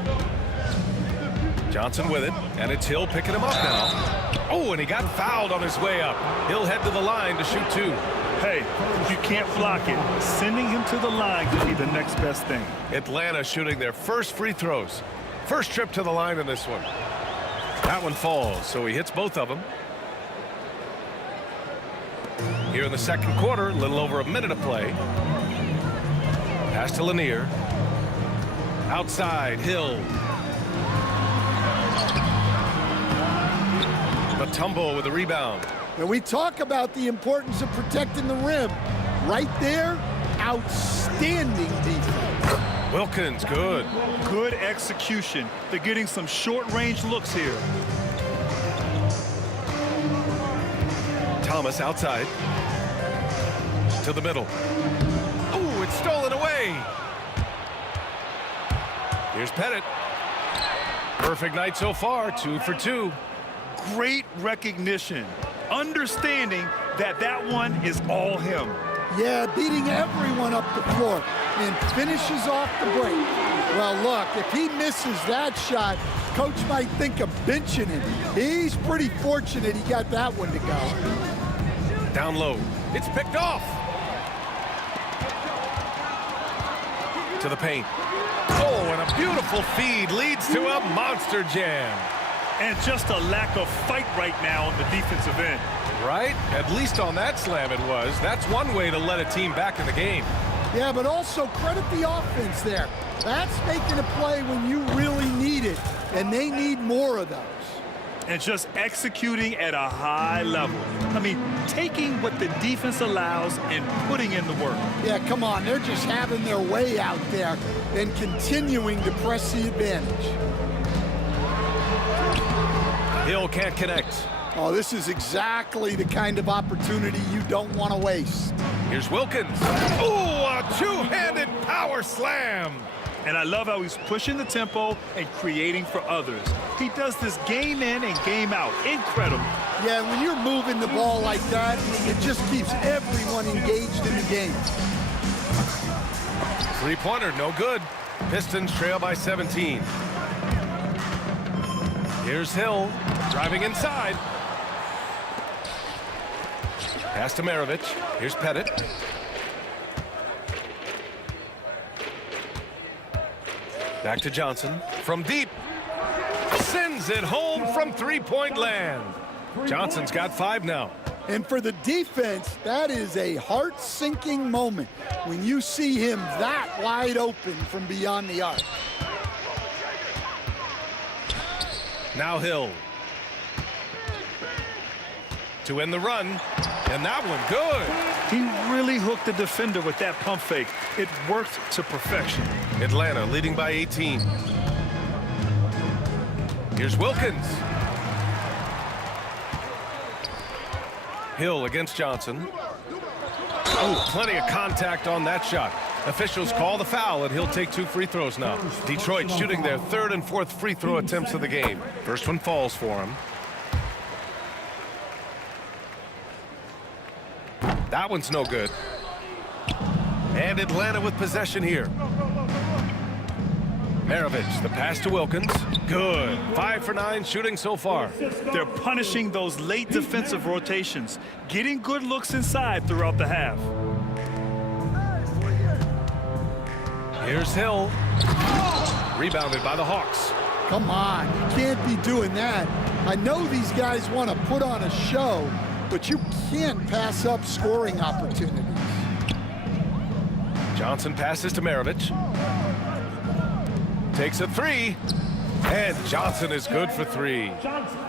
Johnson with it, and it's Hill picking him up now. Oh, and he got fouled on his way up. He'll head to the line to shoot 2. Hey, if you can't block it, sending him to the line could be the next best thing. Atlanta shooting their first free throws. First trip to the line in this one. That one falls, so he hits both of them. Here in the second quarter, a little over a minute of play. Pass to Lanier. Outside, Hill. Mutombo with the rebound. And we talk about the importance of protecting the rim. Right there, outstanding defense. Wilkins, good. Good execution. They're getting some short-range looks here. Thomas outside. To the middle. Ooh, it's stolen away. Here's Pettit. Perfect night so far, 2 for 2. Great recognition. Understanding that that one is all him. Yeah, beating everyone up the floor and finishes off the break. Well, look, if he misses that shot, coach might think of benching him. He's pretty fortunate he got that one to go. Down low. It's picked off. To the paint. Oh, and a beautiful feed leads to a monster jam. And just a lack of fight right now on the defensive end. Right? At least on that slam it was. That's one way to let a team back in the game. Yeah, but also credit the offense there. That's making a play when you really need it, and they need more of those. And just executing at a high level. I mean, taking what the defense allows and putting in the work. Yeah, come on. They're just having their way out there and continuing to press the advantage. Hill can't connect. Oh, this is exactly the kind of opportunity you don't want to waste. Here's Wilkins. Ooh, a two-handed power slam. And I love how he's pushing the tempo and creating for others. He does this game in and game out. Incredible. Yeah, when you're moving the ball like that, it just keeps everyone engaged in the game. Three-pointer, no good. Pistons trail by 17. Here's Hill, driving inside. Pass to Maravich. Here's Pettit. Back to Johnson. From deep. Sends it home from three-point land. Johnson's got 5 now. And for the defense, that is a heart-sinking moment when you see him that wide open from beyond the arc. Now Hill. To end the run. And that one good. He really hooked the defender with that pump fake. It worked to perfection. Atlanta leading by 18. Here's Wilkins. Hill against Johnson. Oh, plenty of contact on that shot. Officials call the foul, and he'll take 2 free throws now. Detroit shooting their 3rd and 4th free throw attempts of the game. First one falls for him. That one's no good. And Atlanta with possession here. Maravich, the pass to Wilkins. Good. 5 for 9 shooting so far. They're punishing those late defensive rotations, getting good looks inside throughout the half. Here's Hill. Rebounded by the Hawks. Come on, you can't be doing that. I know these guys want to put on a show, but you can't pass up scoring opportunities. Johnson passes to Maravich. Takes a 3. And Johnson is good for 3.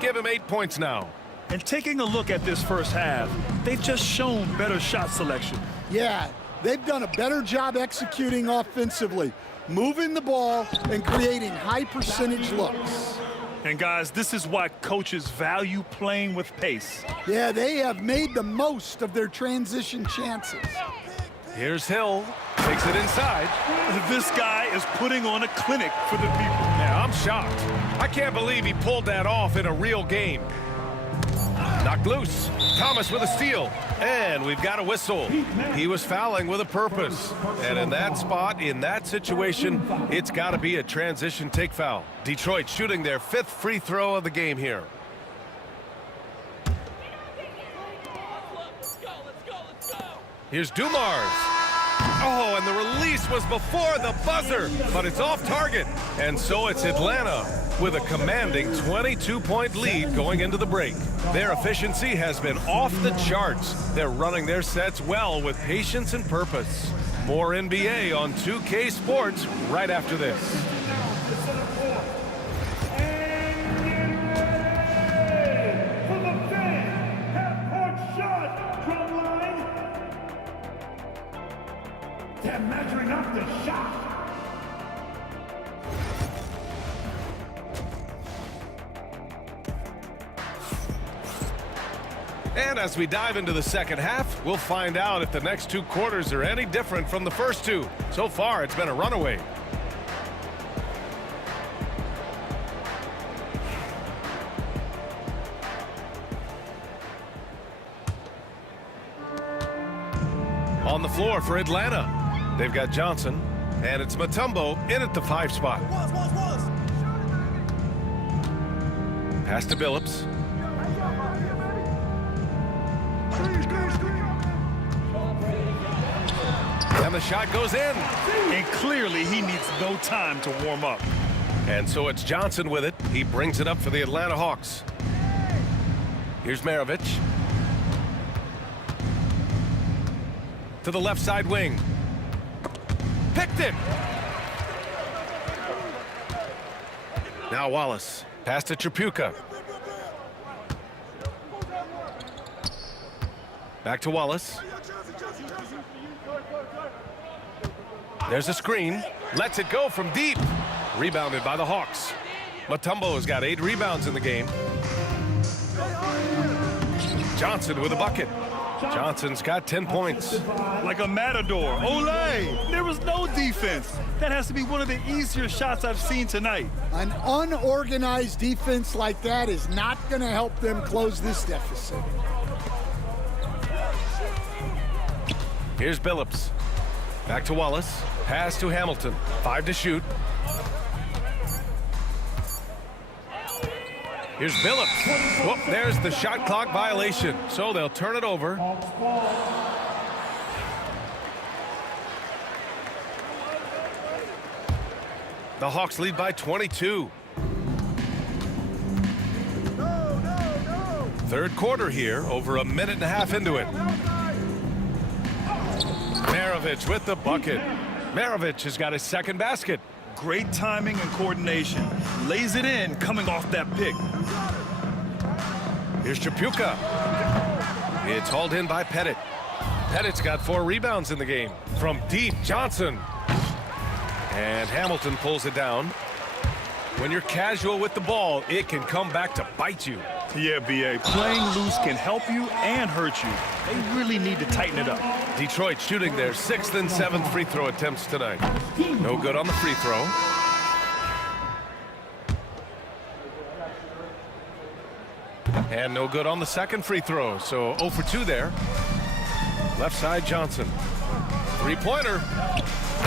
Give him 8 points now. And taking a look at this first half, they've just shown better shot selection. Yeah, they've done a better job executing offensively, moving the ball and creating high percentage looks. And guys, this is why coaches value playing with pace. Yeah, they have made the most of their transition chances. Here's Hill. Takes it inside. This guy is putting on a clinic for the people. Yeah, I'm shocked. I can't believe he pulled that off in a real game. Knocked loose. Thomas with a steal. And we've got a whistle. He was fouling with a purpose. And in that spot, in that situation, it's got to be a transition take foul. Detroit shooting their 5th free throw of the game here. Here's Dumars. Oh, and the release was before the buzzer, but it's off target. And so it's Atlanta with a commanding 22-point lead going into the break. Their efficiency has been off the charts. They're running their sets well with patience and purpose. More NBA on 2K Sports right after this. Measuring up the shot. And as we dive into the second half, we'll find out if the next 2 quarters are any different from the first 2. So far, it's been a runaway. On the floor for Atlanta, they've got Johnson, and it's Mutombo in at the 5 spot. Pass to Billups. And the shot goes in. And clearly he needs no time to warm up. And so it's Johnson with it. He brings it up for the Atlanta Hawks. Here's Maravich. To the left side wing. Picked it. Now Wallace. Pass to Tripucka. Back to Wallace. There's a screen. Lets it go from deep. Rebounded by the Hawks. Mutombo's got 8 rebounds in the game. Johnson with a bucket. Johnson's got 10 points. Like a matador. Olay! There was no defense. That has to be one of the easier shots I've seen tonight. An unorganized defense like that is not going to help them close this deficit. Here's Billups. Back to Wallace. Pass to Hamilton. 5 to shoot. Here's Billups. Whoop, there's the shot clock violation. So they'll turn it over. The Hawks lead by 22. Third quarter here, over a minute and a half into it. Maravich with the bucket. Maravich has got his second basket. Great timing and coordination. Lays it in coming off that pick. Here's Tripucka. It's hauled in by Pettit. Pettit's got 4 rebounds in the game. From deep, Johnson. And Hamilton pulls it down. When you're casual with the ball, it can come back to bite you. Yeah, B.A. Playing loose can help you and hurt you. They really need to tighten it up. Detroit shooting their 6th and 7th free throw attempts tonight. No good on the free throw. And no good on the second free throw. So 0 for 2 there. Left side Johnson. 3-pointer.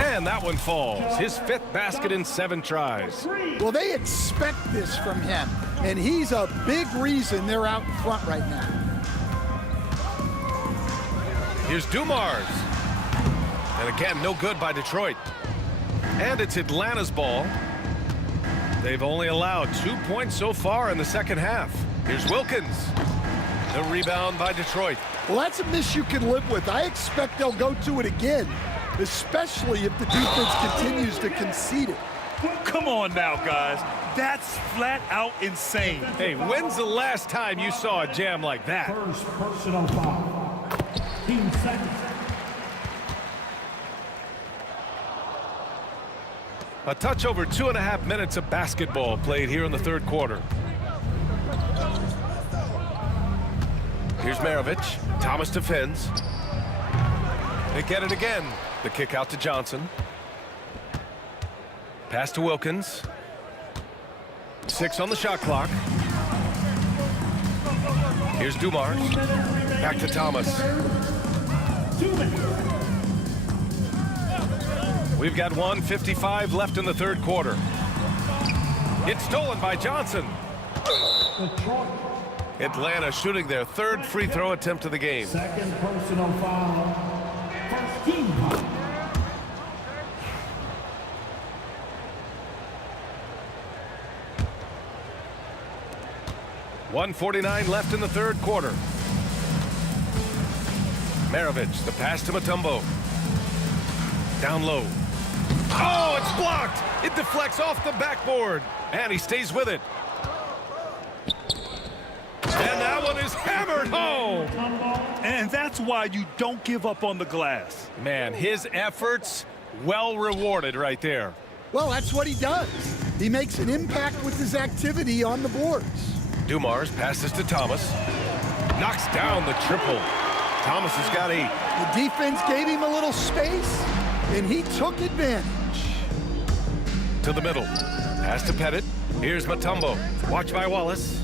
And that one falls. His 5th basket in 7 tries. Well, they expect this from him, and he's a big reason they're out in front right now. Here's Dumars. And again, no good by Detroit. And it's Atlanta's ball. They've only allowed 2 points so far in the second half. Here's Wilkins. The rebound by Detroit. Well, that's a miss you can live with. I expect they'll go to it again, especially if the defense continues to concede it. Come on now, guys. That's flat out insane. Hey, when's the last time you saw a jam like that? First personal foul. Team second. A touch over 2.5 minutes of basketball played here in the third quarter. Here's Maravich. Thomas defends. They get it again. The kick out to Johnson. Pass to Wilkins. 6 on the shot clock. Here's Dumars. Back to Thomas. We've got 1:55 left in the third quarter. It's stolen by Johnson. Atlanta shooting their 3rd free throw attempt of the game. Second personal foul. First team foul. .149 left in the third quarter. Maravich, the pass to Mutombo. Down low. Oh, it's blocked. It deflects off the backboard. And he stays with it. And that one is hammered home. And that's why you don't give up on the glass. Man, his efforts well rewarded right there. Well, that's what he does. He makes an impact with his activity on the boards. Dumars passes to Thomas. knocks down the triple. Thomas has got 8. The defense gave him a little space, and he took advantage. To the middle. Pass to Pettit. Here's Mutombo. Watch by Wallace.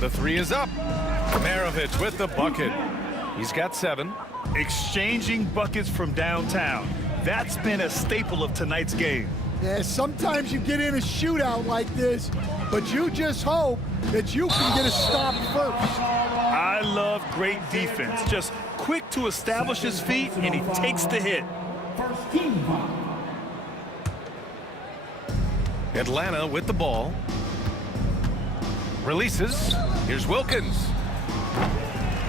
The 3 is up. Maravich with the bucket. He's got 7. Exchanging buckets from downtown. That's been a staple of tonight's game. Yeah, sometimes you get in a shootout like this, but you just hope that you can get a stop first. I love great defense. Just quick to establish his feet, and he takes the hit. Atlanta with the ball. Releases. Here's Wilkins.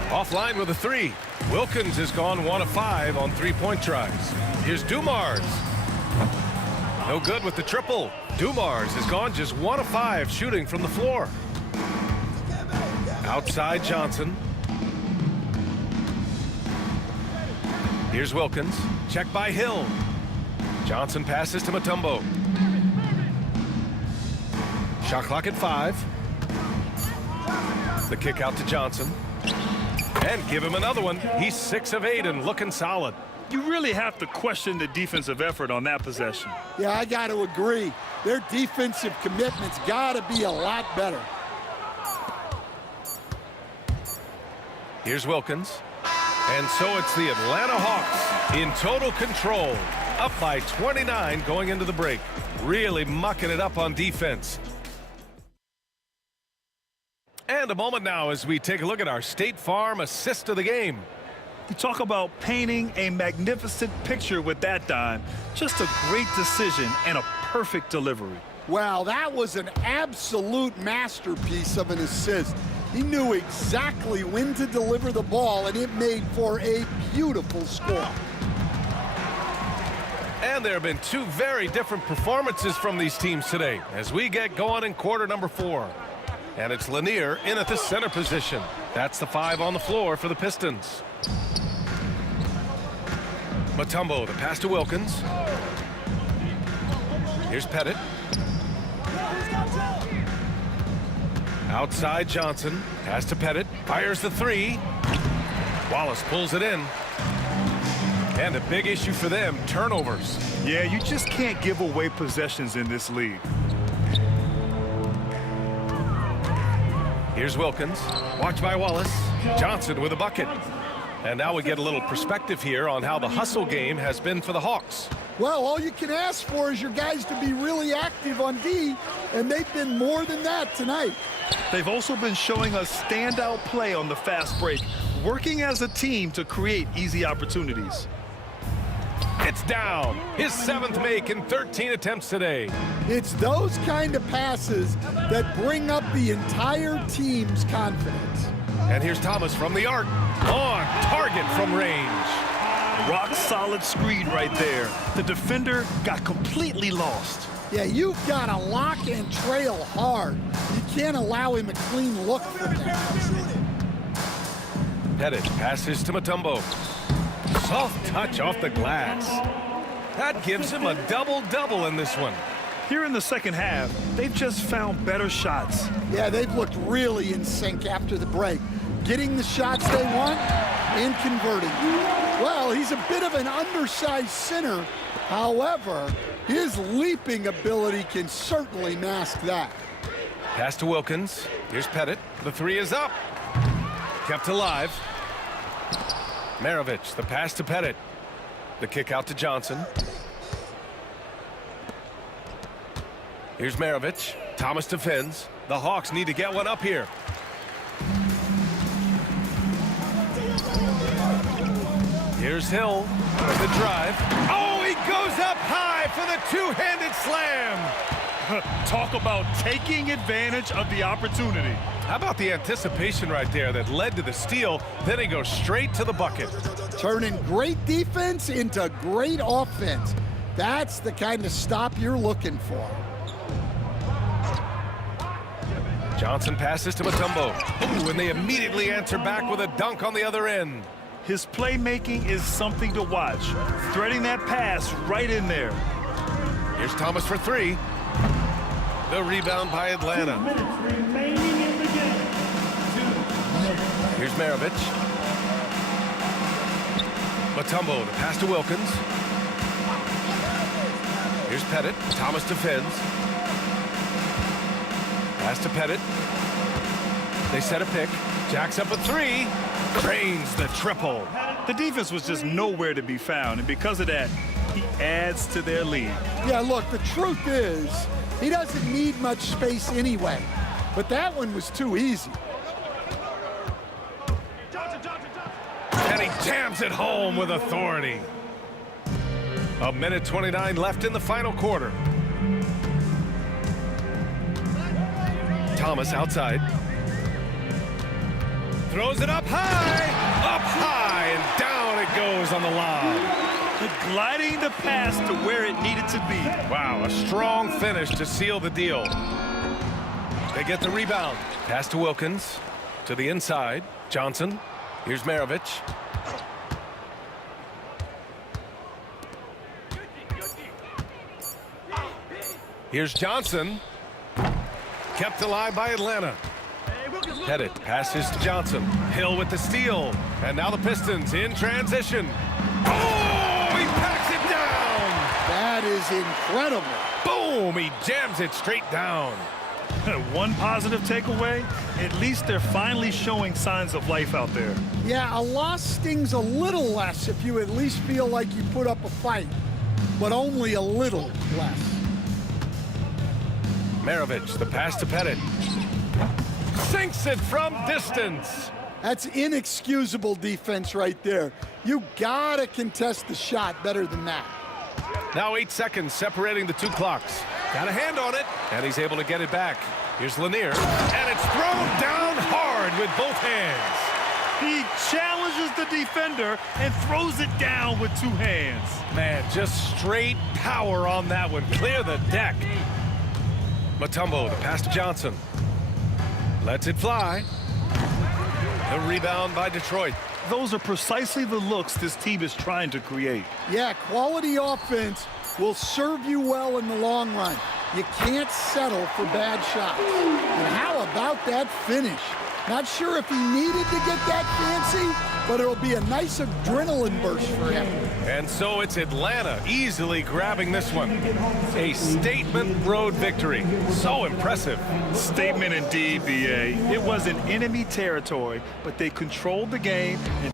Offline with a 3. Wilkins has gone 1 of 5 on 3-point tries. Here's Dumars. No good with the triple. Dumars has gone just 1 of 5 shooting from the floor. Outside Johnson. Here's Wilkins. Check by Hill. Johnson passes to Mutombo. Shot clock at 5. The kick out to Johnson. And give him another one. He's 6 of 8 and looking solid. You really have to question the defensive effort on that possession. Yeah, I got to agree. Their defensive commitment's got to be a lot better. Here's Wilkins. And so it's the Atlanta Hawks in total control. Up by 29 going into the break. Really mucking it up on defense. And a moment now as we take a look at our State Farm assist of the game. You talk about painting a magnificent picture with that dime. Just a great decision and a perfect delivery. Wow, that was an absolute masterpiece of an assist. He knew exactly when to deliver the ball, and it made for a beautiful score. And there have been 2 very different performances from these teams today as we get going in quarter number 4. And it's Lanier in at the center position. That's the 5 on the floor for the Pistons. Mutombo, the pass to Wilkins. Here's Pettit. Outside Johnson. Pass to Pettit. Fires the 3. Wallace pulls it in. And a big issue for them, turnovers. Yeah, you just can't give away possessions in this league. Here's Wilkins. Watch by Wallace. Johnson with a bucket. And now we get a little perspective here on how the hustle game has been for the Hawks. Well, all you can ask for is your guys to be really active on D, and they've been more than that tonight. They've also been showing us standout play on the fast break, working as a team to create easy opportunities. It's down. His 7th make in 13 attempts today. It's those kind of passes that bring up the entire team's confidence. And here's Thomas from the arc. On target from range. Rock solid screen right there. The defender got completely lost. Yeah, you've got to lock and trail hard. You can't allow him a clean look from that. Pettit passes to Mutombo. Soft touch off the glass. That gives him a double-double in this one. Here in the second half, they've just found better shots. Yeah, they've looked really in sync after the break. Getting the shots they want and converting. Well, he's a bit of an undersized center. However, his leaping ability can certainly mask that. Pass to Wilkins. Here's Pettit. The 3 is up. Kept alive. Maravich, the pass to Pettit. The kick out to Johnson. Here's Maravich. Thomas defends. The Hawks need to get one up here. Here's Hill with the drive. Oh, he goes up high for the 2-handed slam. Talk about taking advantage of the opportunity. How about the anticipation right there that led to the steal? Then he goes straight to the bucket. Turning great defense into great offense. That's the kind of stop you're looking for. Johnson passes to Mutombo. Ooh, and they immediately answer back with a dunk on the other end. His playmaking is something to watch. Threading that pass right in there. Here's Thomas for 3. The rebound by Atlanta. Here's Maravich. Mutombo, the pass to Wilkins. Here's Pettit. Thomas defends. Pass to Pettit. They set a pick. Jacks up a three. Drains the triple. The defense was just nowhere to be found, and because of that, he adds to their lead. Yeah, look, the truth is, he doesn't need much space anyway. But that one was too easy. And he jams it home with authority. A minute 29 left in the final quarter. Thomas outside. Throws it up high, and down it goes on the lob. Gliding the pass to where it needed to be. Wow, a strong finish to seal the deal. They get the rebound. Pass to Wilkins. To the inside. Johnson. Here's Maravich. Here's Johnson. Kept alive by Atlanta. Pettit passes to Johnson. Hill with the steal. And now the Pistons in transition. Oh, he packs it down. That is incredible. Boom, he jams it straight down. One positive takeaway, at least they're finally showing signs of life out there. Yeah, a loss stings a little less if you at least feel like you put up a fight, but only a little less. Maravich, the pass to Pettit. Sinks it from distance. That's inexcusable defense right there. You gotta contest the shot better than that. Now 8 seconds separating the two clocks. Got a hand on it, and he's able to get it back. Here's Lanier, and it's thrown down hard with both hands. He challenges the defender and throws it down with two hands. Man, just straight power on that one. Clear the deck. Mutombo, the pass to Johnson. Lets it fly. The rebound by Detroit. Those are precisely the looks this team is trying to create. Yeah, quality offense will serve you well in the long run. You can't settle for bad shots. And how about that finish? Not sure if he needed to get that fancy, but it'll be a nice adrenaline burst for him. And so it's Atlanta easily grabbing this one. A statement road victory. So impressive. Statement indeed, BA. It was in enemy territory, but they controlled the game and